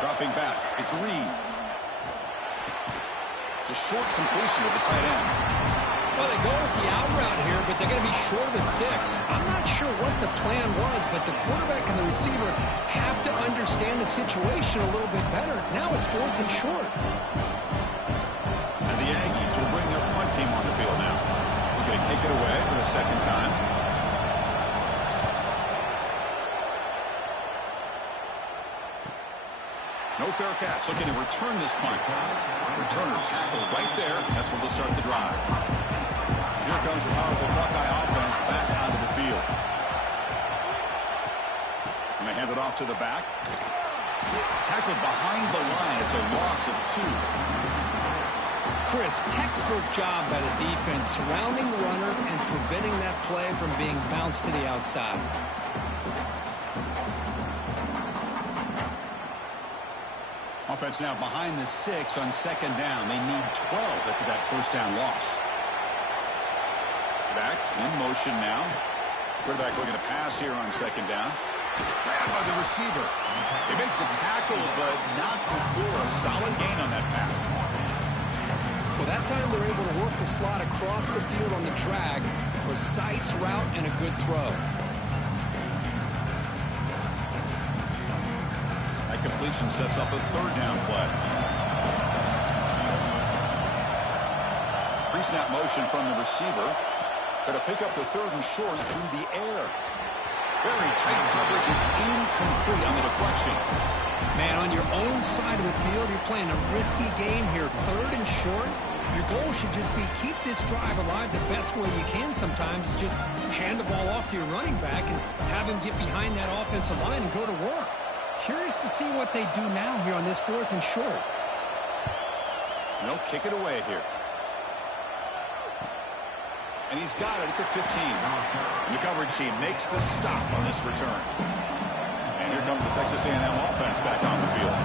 Dropping back, it's Reed. It's a short completion of the tight end. Well, they go with the out route here, but they're going to be short of the sticks. I'm not sure what the plan was, but the quarterback and the receiver have to understand the situation a little bit better. Now it's 4th and short. And the Aggies will bring their punt team on the field now. They're going to kick it away for the second time. No fair catch. Looking to return this punt. Returner tackled right there. That's where they'll start the drive. Here comes the powerful Buckeye offense back onto the field. And they hand it off to the back. Tackled behind the line. It's a loss of 2. Chris, textbook job by the defense surrounding the runner and preventing that play from being bounced to the outside. Offense now behind the 6 on second down. They need 12 after that first down loss. Back in motion now. Quarterback looking to pass here on second down. Grabbed by the receiver. They make the tackle, but not before a solid gain on that pass. Well, that time they're able to work the slot across the field on the drag. Precise route and a good throw. That completion sets up a third down play. Pre-snap motion from the receiver. Going to pick up the third and short through the air. Very tight coverage. It's incomplete on the deflection. Man, on your own side of the field, you're playing a risky game here. Third and short. Your goal should just be keep this drive alive the best way you can sometimes. Just hand the ball off to your running back and have him get behind that offensive line and go to work. Curious to see what they do now here on this fourth and short. They'll kick it away here. And he's got it at the 15. And the coverage team makes the stop on this return. And here comes the Texas A&M offense back on the field.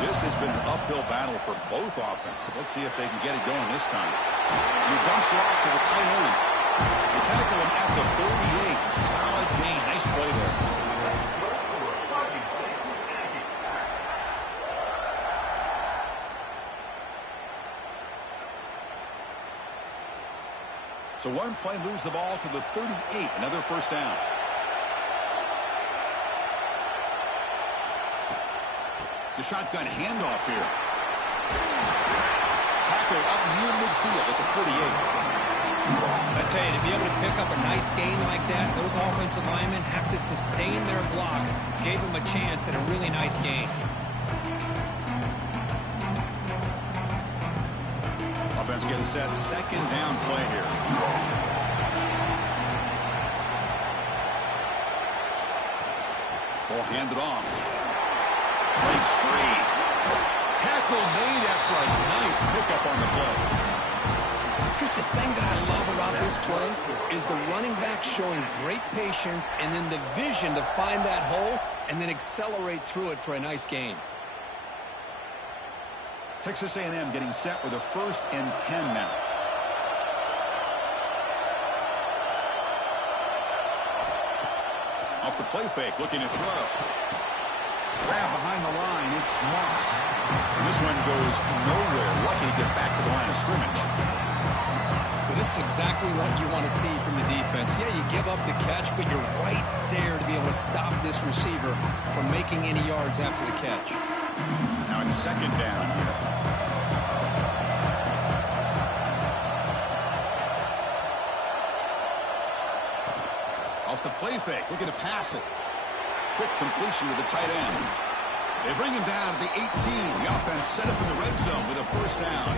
This has been an uphill battle for both offenses. Let's see if they can get it going this time. And he dumps it off to the tight end. They tackle him at the 38. Solid gain. Nice play there. So one play, lose the ball to the 38. Another first down. The shotgun handoff here. Tackle up near midfield at the 48. I tell you, to be able to pick up a nice gain like that, those offensive linemen have to sustain their blocks. Gave them a chance at a really nice gain. Offense getting set. Second down play here. Ball handed off. Breaks free. Tackle made after a nice pickup on the play. Chris, the thing that I love about this play is the running back showing great patience and then the vision to find that hole and then accelerate through it for a nice gain. Texas A&M getting set with a 1st and 10 now. Off the play fake, looking to throw. Grab behind the line, it's Moss. And this one goes nowhere. Lucky to get back to the line of scrimmage. Well, this is exactly what you want to see from the defense. Yeah, you give up the catch, but you're right there to be able to stop this receiver from making any yards after the catch. Now it's second down here. Off the play fake, looking to pass it. Quick completion to the tight end. They bring him down at the 18. The offense set up in the red zone with a first down.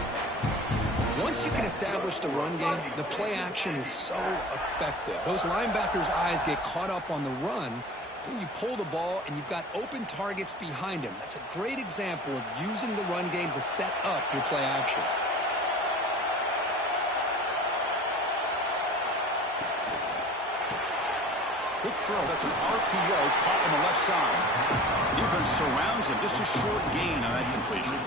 Once you can establish the run game, the play action is so effective. Those linebackers' eyes get caught up on the run. Then you pull the ball, and you've got open targets behind him. That's a great example of using the run game to set up your play action. Quick throw. That's an RPO caught on the left side. Defense surrounds him. Just a short gain on that completion.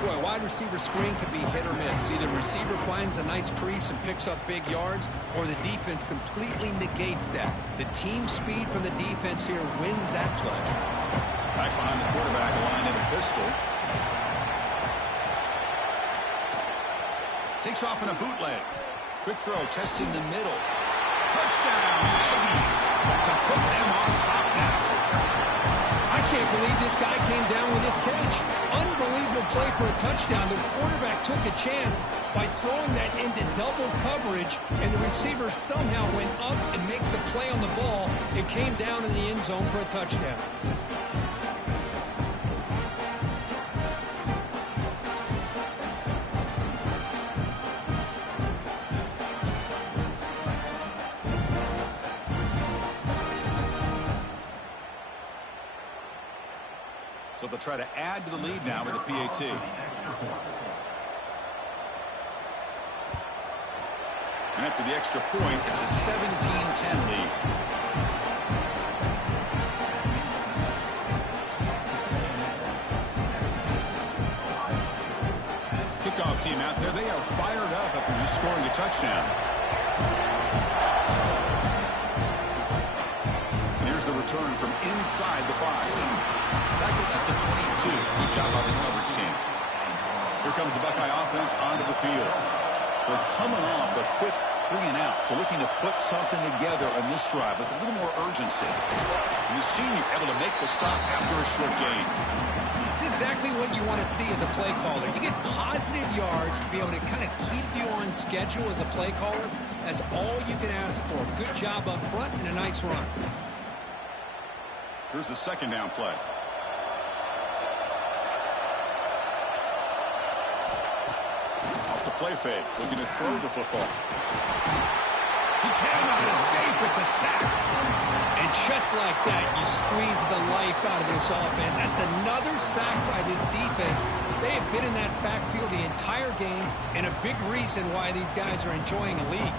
Boy, a wide receiver screen can be hit or miss. Either receiver finds a nice crease and picks up big yards, or the defense completely negates that. The team speed from the defense here wins that play. Back behind the quarterback, line in the pistol. Takes off in a bootleg. Quick throw, testing the middle. Touchdown, Aggies, to put them on top now. I can't believe this guy came down with this catch. Unbelievable play for a touchdown. The quarterback took a chance by throwing that into double coverage, and the receiver somehow went up and makes a play on the ball. It came down in the end zone for a touchdown. So they'll try to add to the lead now with a PAT. And after the extra point, it's a 17-10 lead. Kickoff team out there, they are fired up after just scoring a touchdown. Here's the return from inside the 5. Tackle at the 22. Good job by the coverage team. Here comes the Buckeye offense onto the field. They're coming off a quick 3-and-out, so looking to put something together on this drive with a little more urgency. And the senior able to make the stop after a short gain. It's exactly what you want to see as a play caller. You get positive yards to be able to kind of keep you on schedule as a play caller. That's all you can ask for. Good job up front and a nice run. Here's the second down play. Off the play fake, looking to throw the football. He cannot escape. It's a sack. And just like that, you squeeze the life out of this offense. That's another sack by this defense. They have been in that backfield the entire game, and a big reason why these guys are enjoying a lead.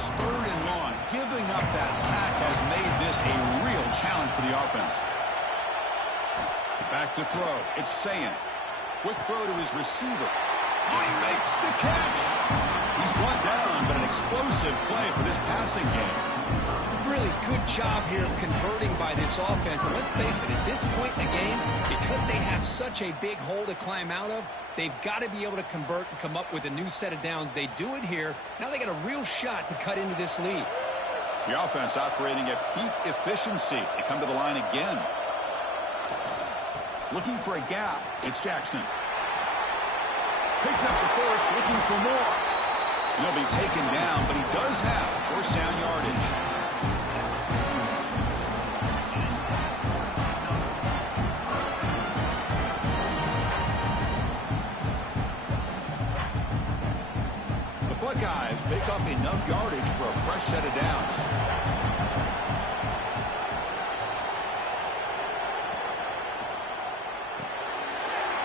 Third and long. Giving up that sack has made this a real challenge for the offense. Back to throw. It's Sayin. Quick throw to his receiver. Oh, he makes the catch. He's brought down, but an explosive play for this passing game. Really good job here of converting by this offense. And let's face it, at this point in the game, because they have such a big hole to climb out of, they've got to be able to convert and come up with a new set of downs. They do it here. Now they got a real shot to cut into this lead. The offense operating at peak efficiency. They come to the line again. Looking for a gap. It's Jackson. Picks up the first, looking for more. He'll be taken down, but he does have first down yardage. Buckeyes pick up enough yardage for a fresh set of downs.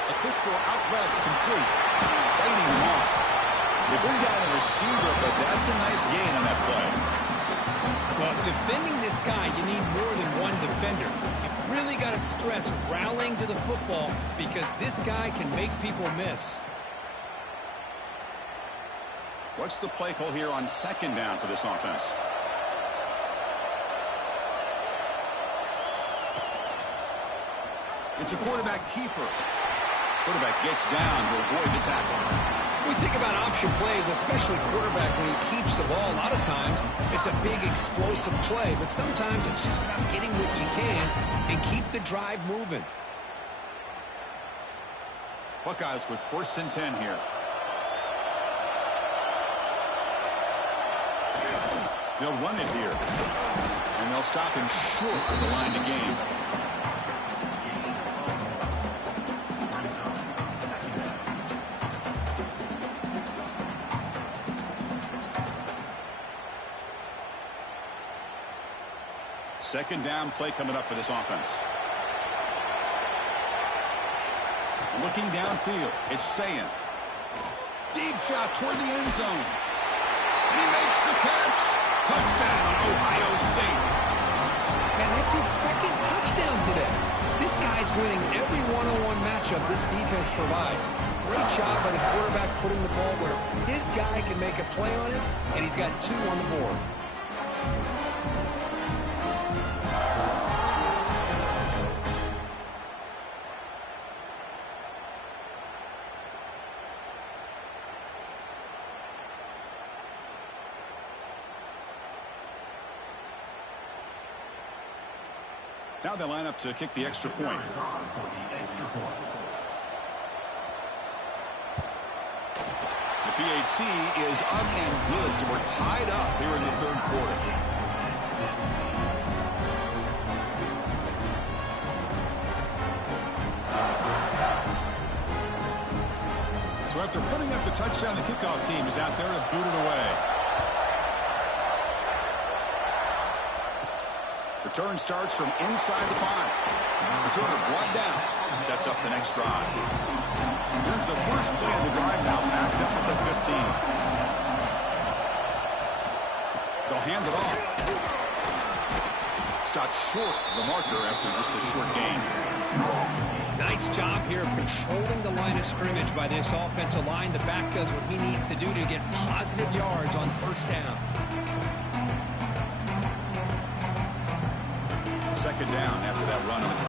A quick throw out left, complete. Fading him off. They bring down the receiver, but that's a nice gain on that play. Well, defending this guy, you need more than one defender. You really got to stress rallying to the football because this guy can make people miss. What's the play call here on second down for this offense? It's a quarterback keeper. Quarterback gets down to avoid the tackle. We think about option plays, especially quarterback when he keeps the ball. A lot of times it's a big explosive play, but sometimes it's just about getting what you can and keep the drive moving. Buckeyes with first and 10 here. They'll run it here. And they'll stop him short of the line to gain. Second down play coming up for this offense. Looking downfield. It's Sayin. Deep shot toward the end zone. And he makes the catch. Touchdown, Ohio State. Man, that's his second touchdown today. This guy's winning every one-on-one matchup this defense provides. Great job by the quarterback putting the ball where his guy can make a play on it, and he's got 2 on the board. Now they line up to kick the extra point. The PAT is up and good, so we're tied up here in the third quarter. So after putting up the touchdown, the kickoff team is out there to boot it away. Return starts from inside the 5. Returner brought down. Sets up the next drive. Here's the first play of the drive now, backed up at the 15. They'll hand it off. Stopped short of the marker after just a short gain. Nice job here of controlling the line of scrimmage by this offensive line. The back does what he needs to do to get positive yards on first down. Second down after that run on the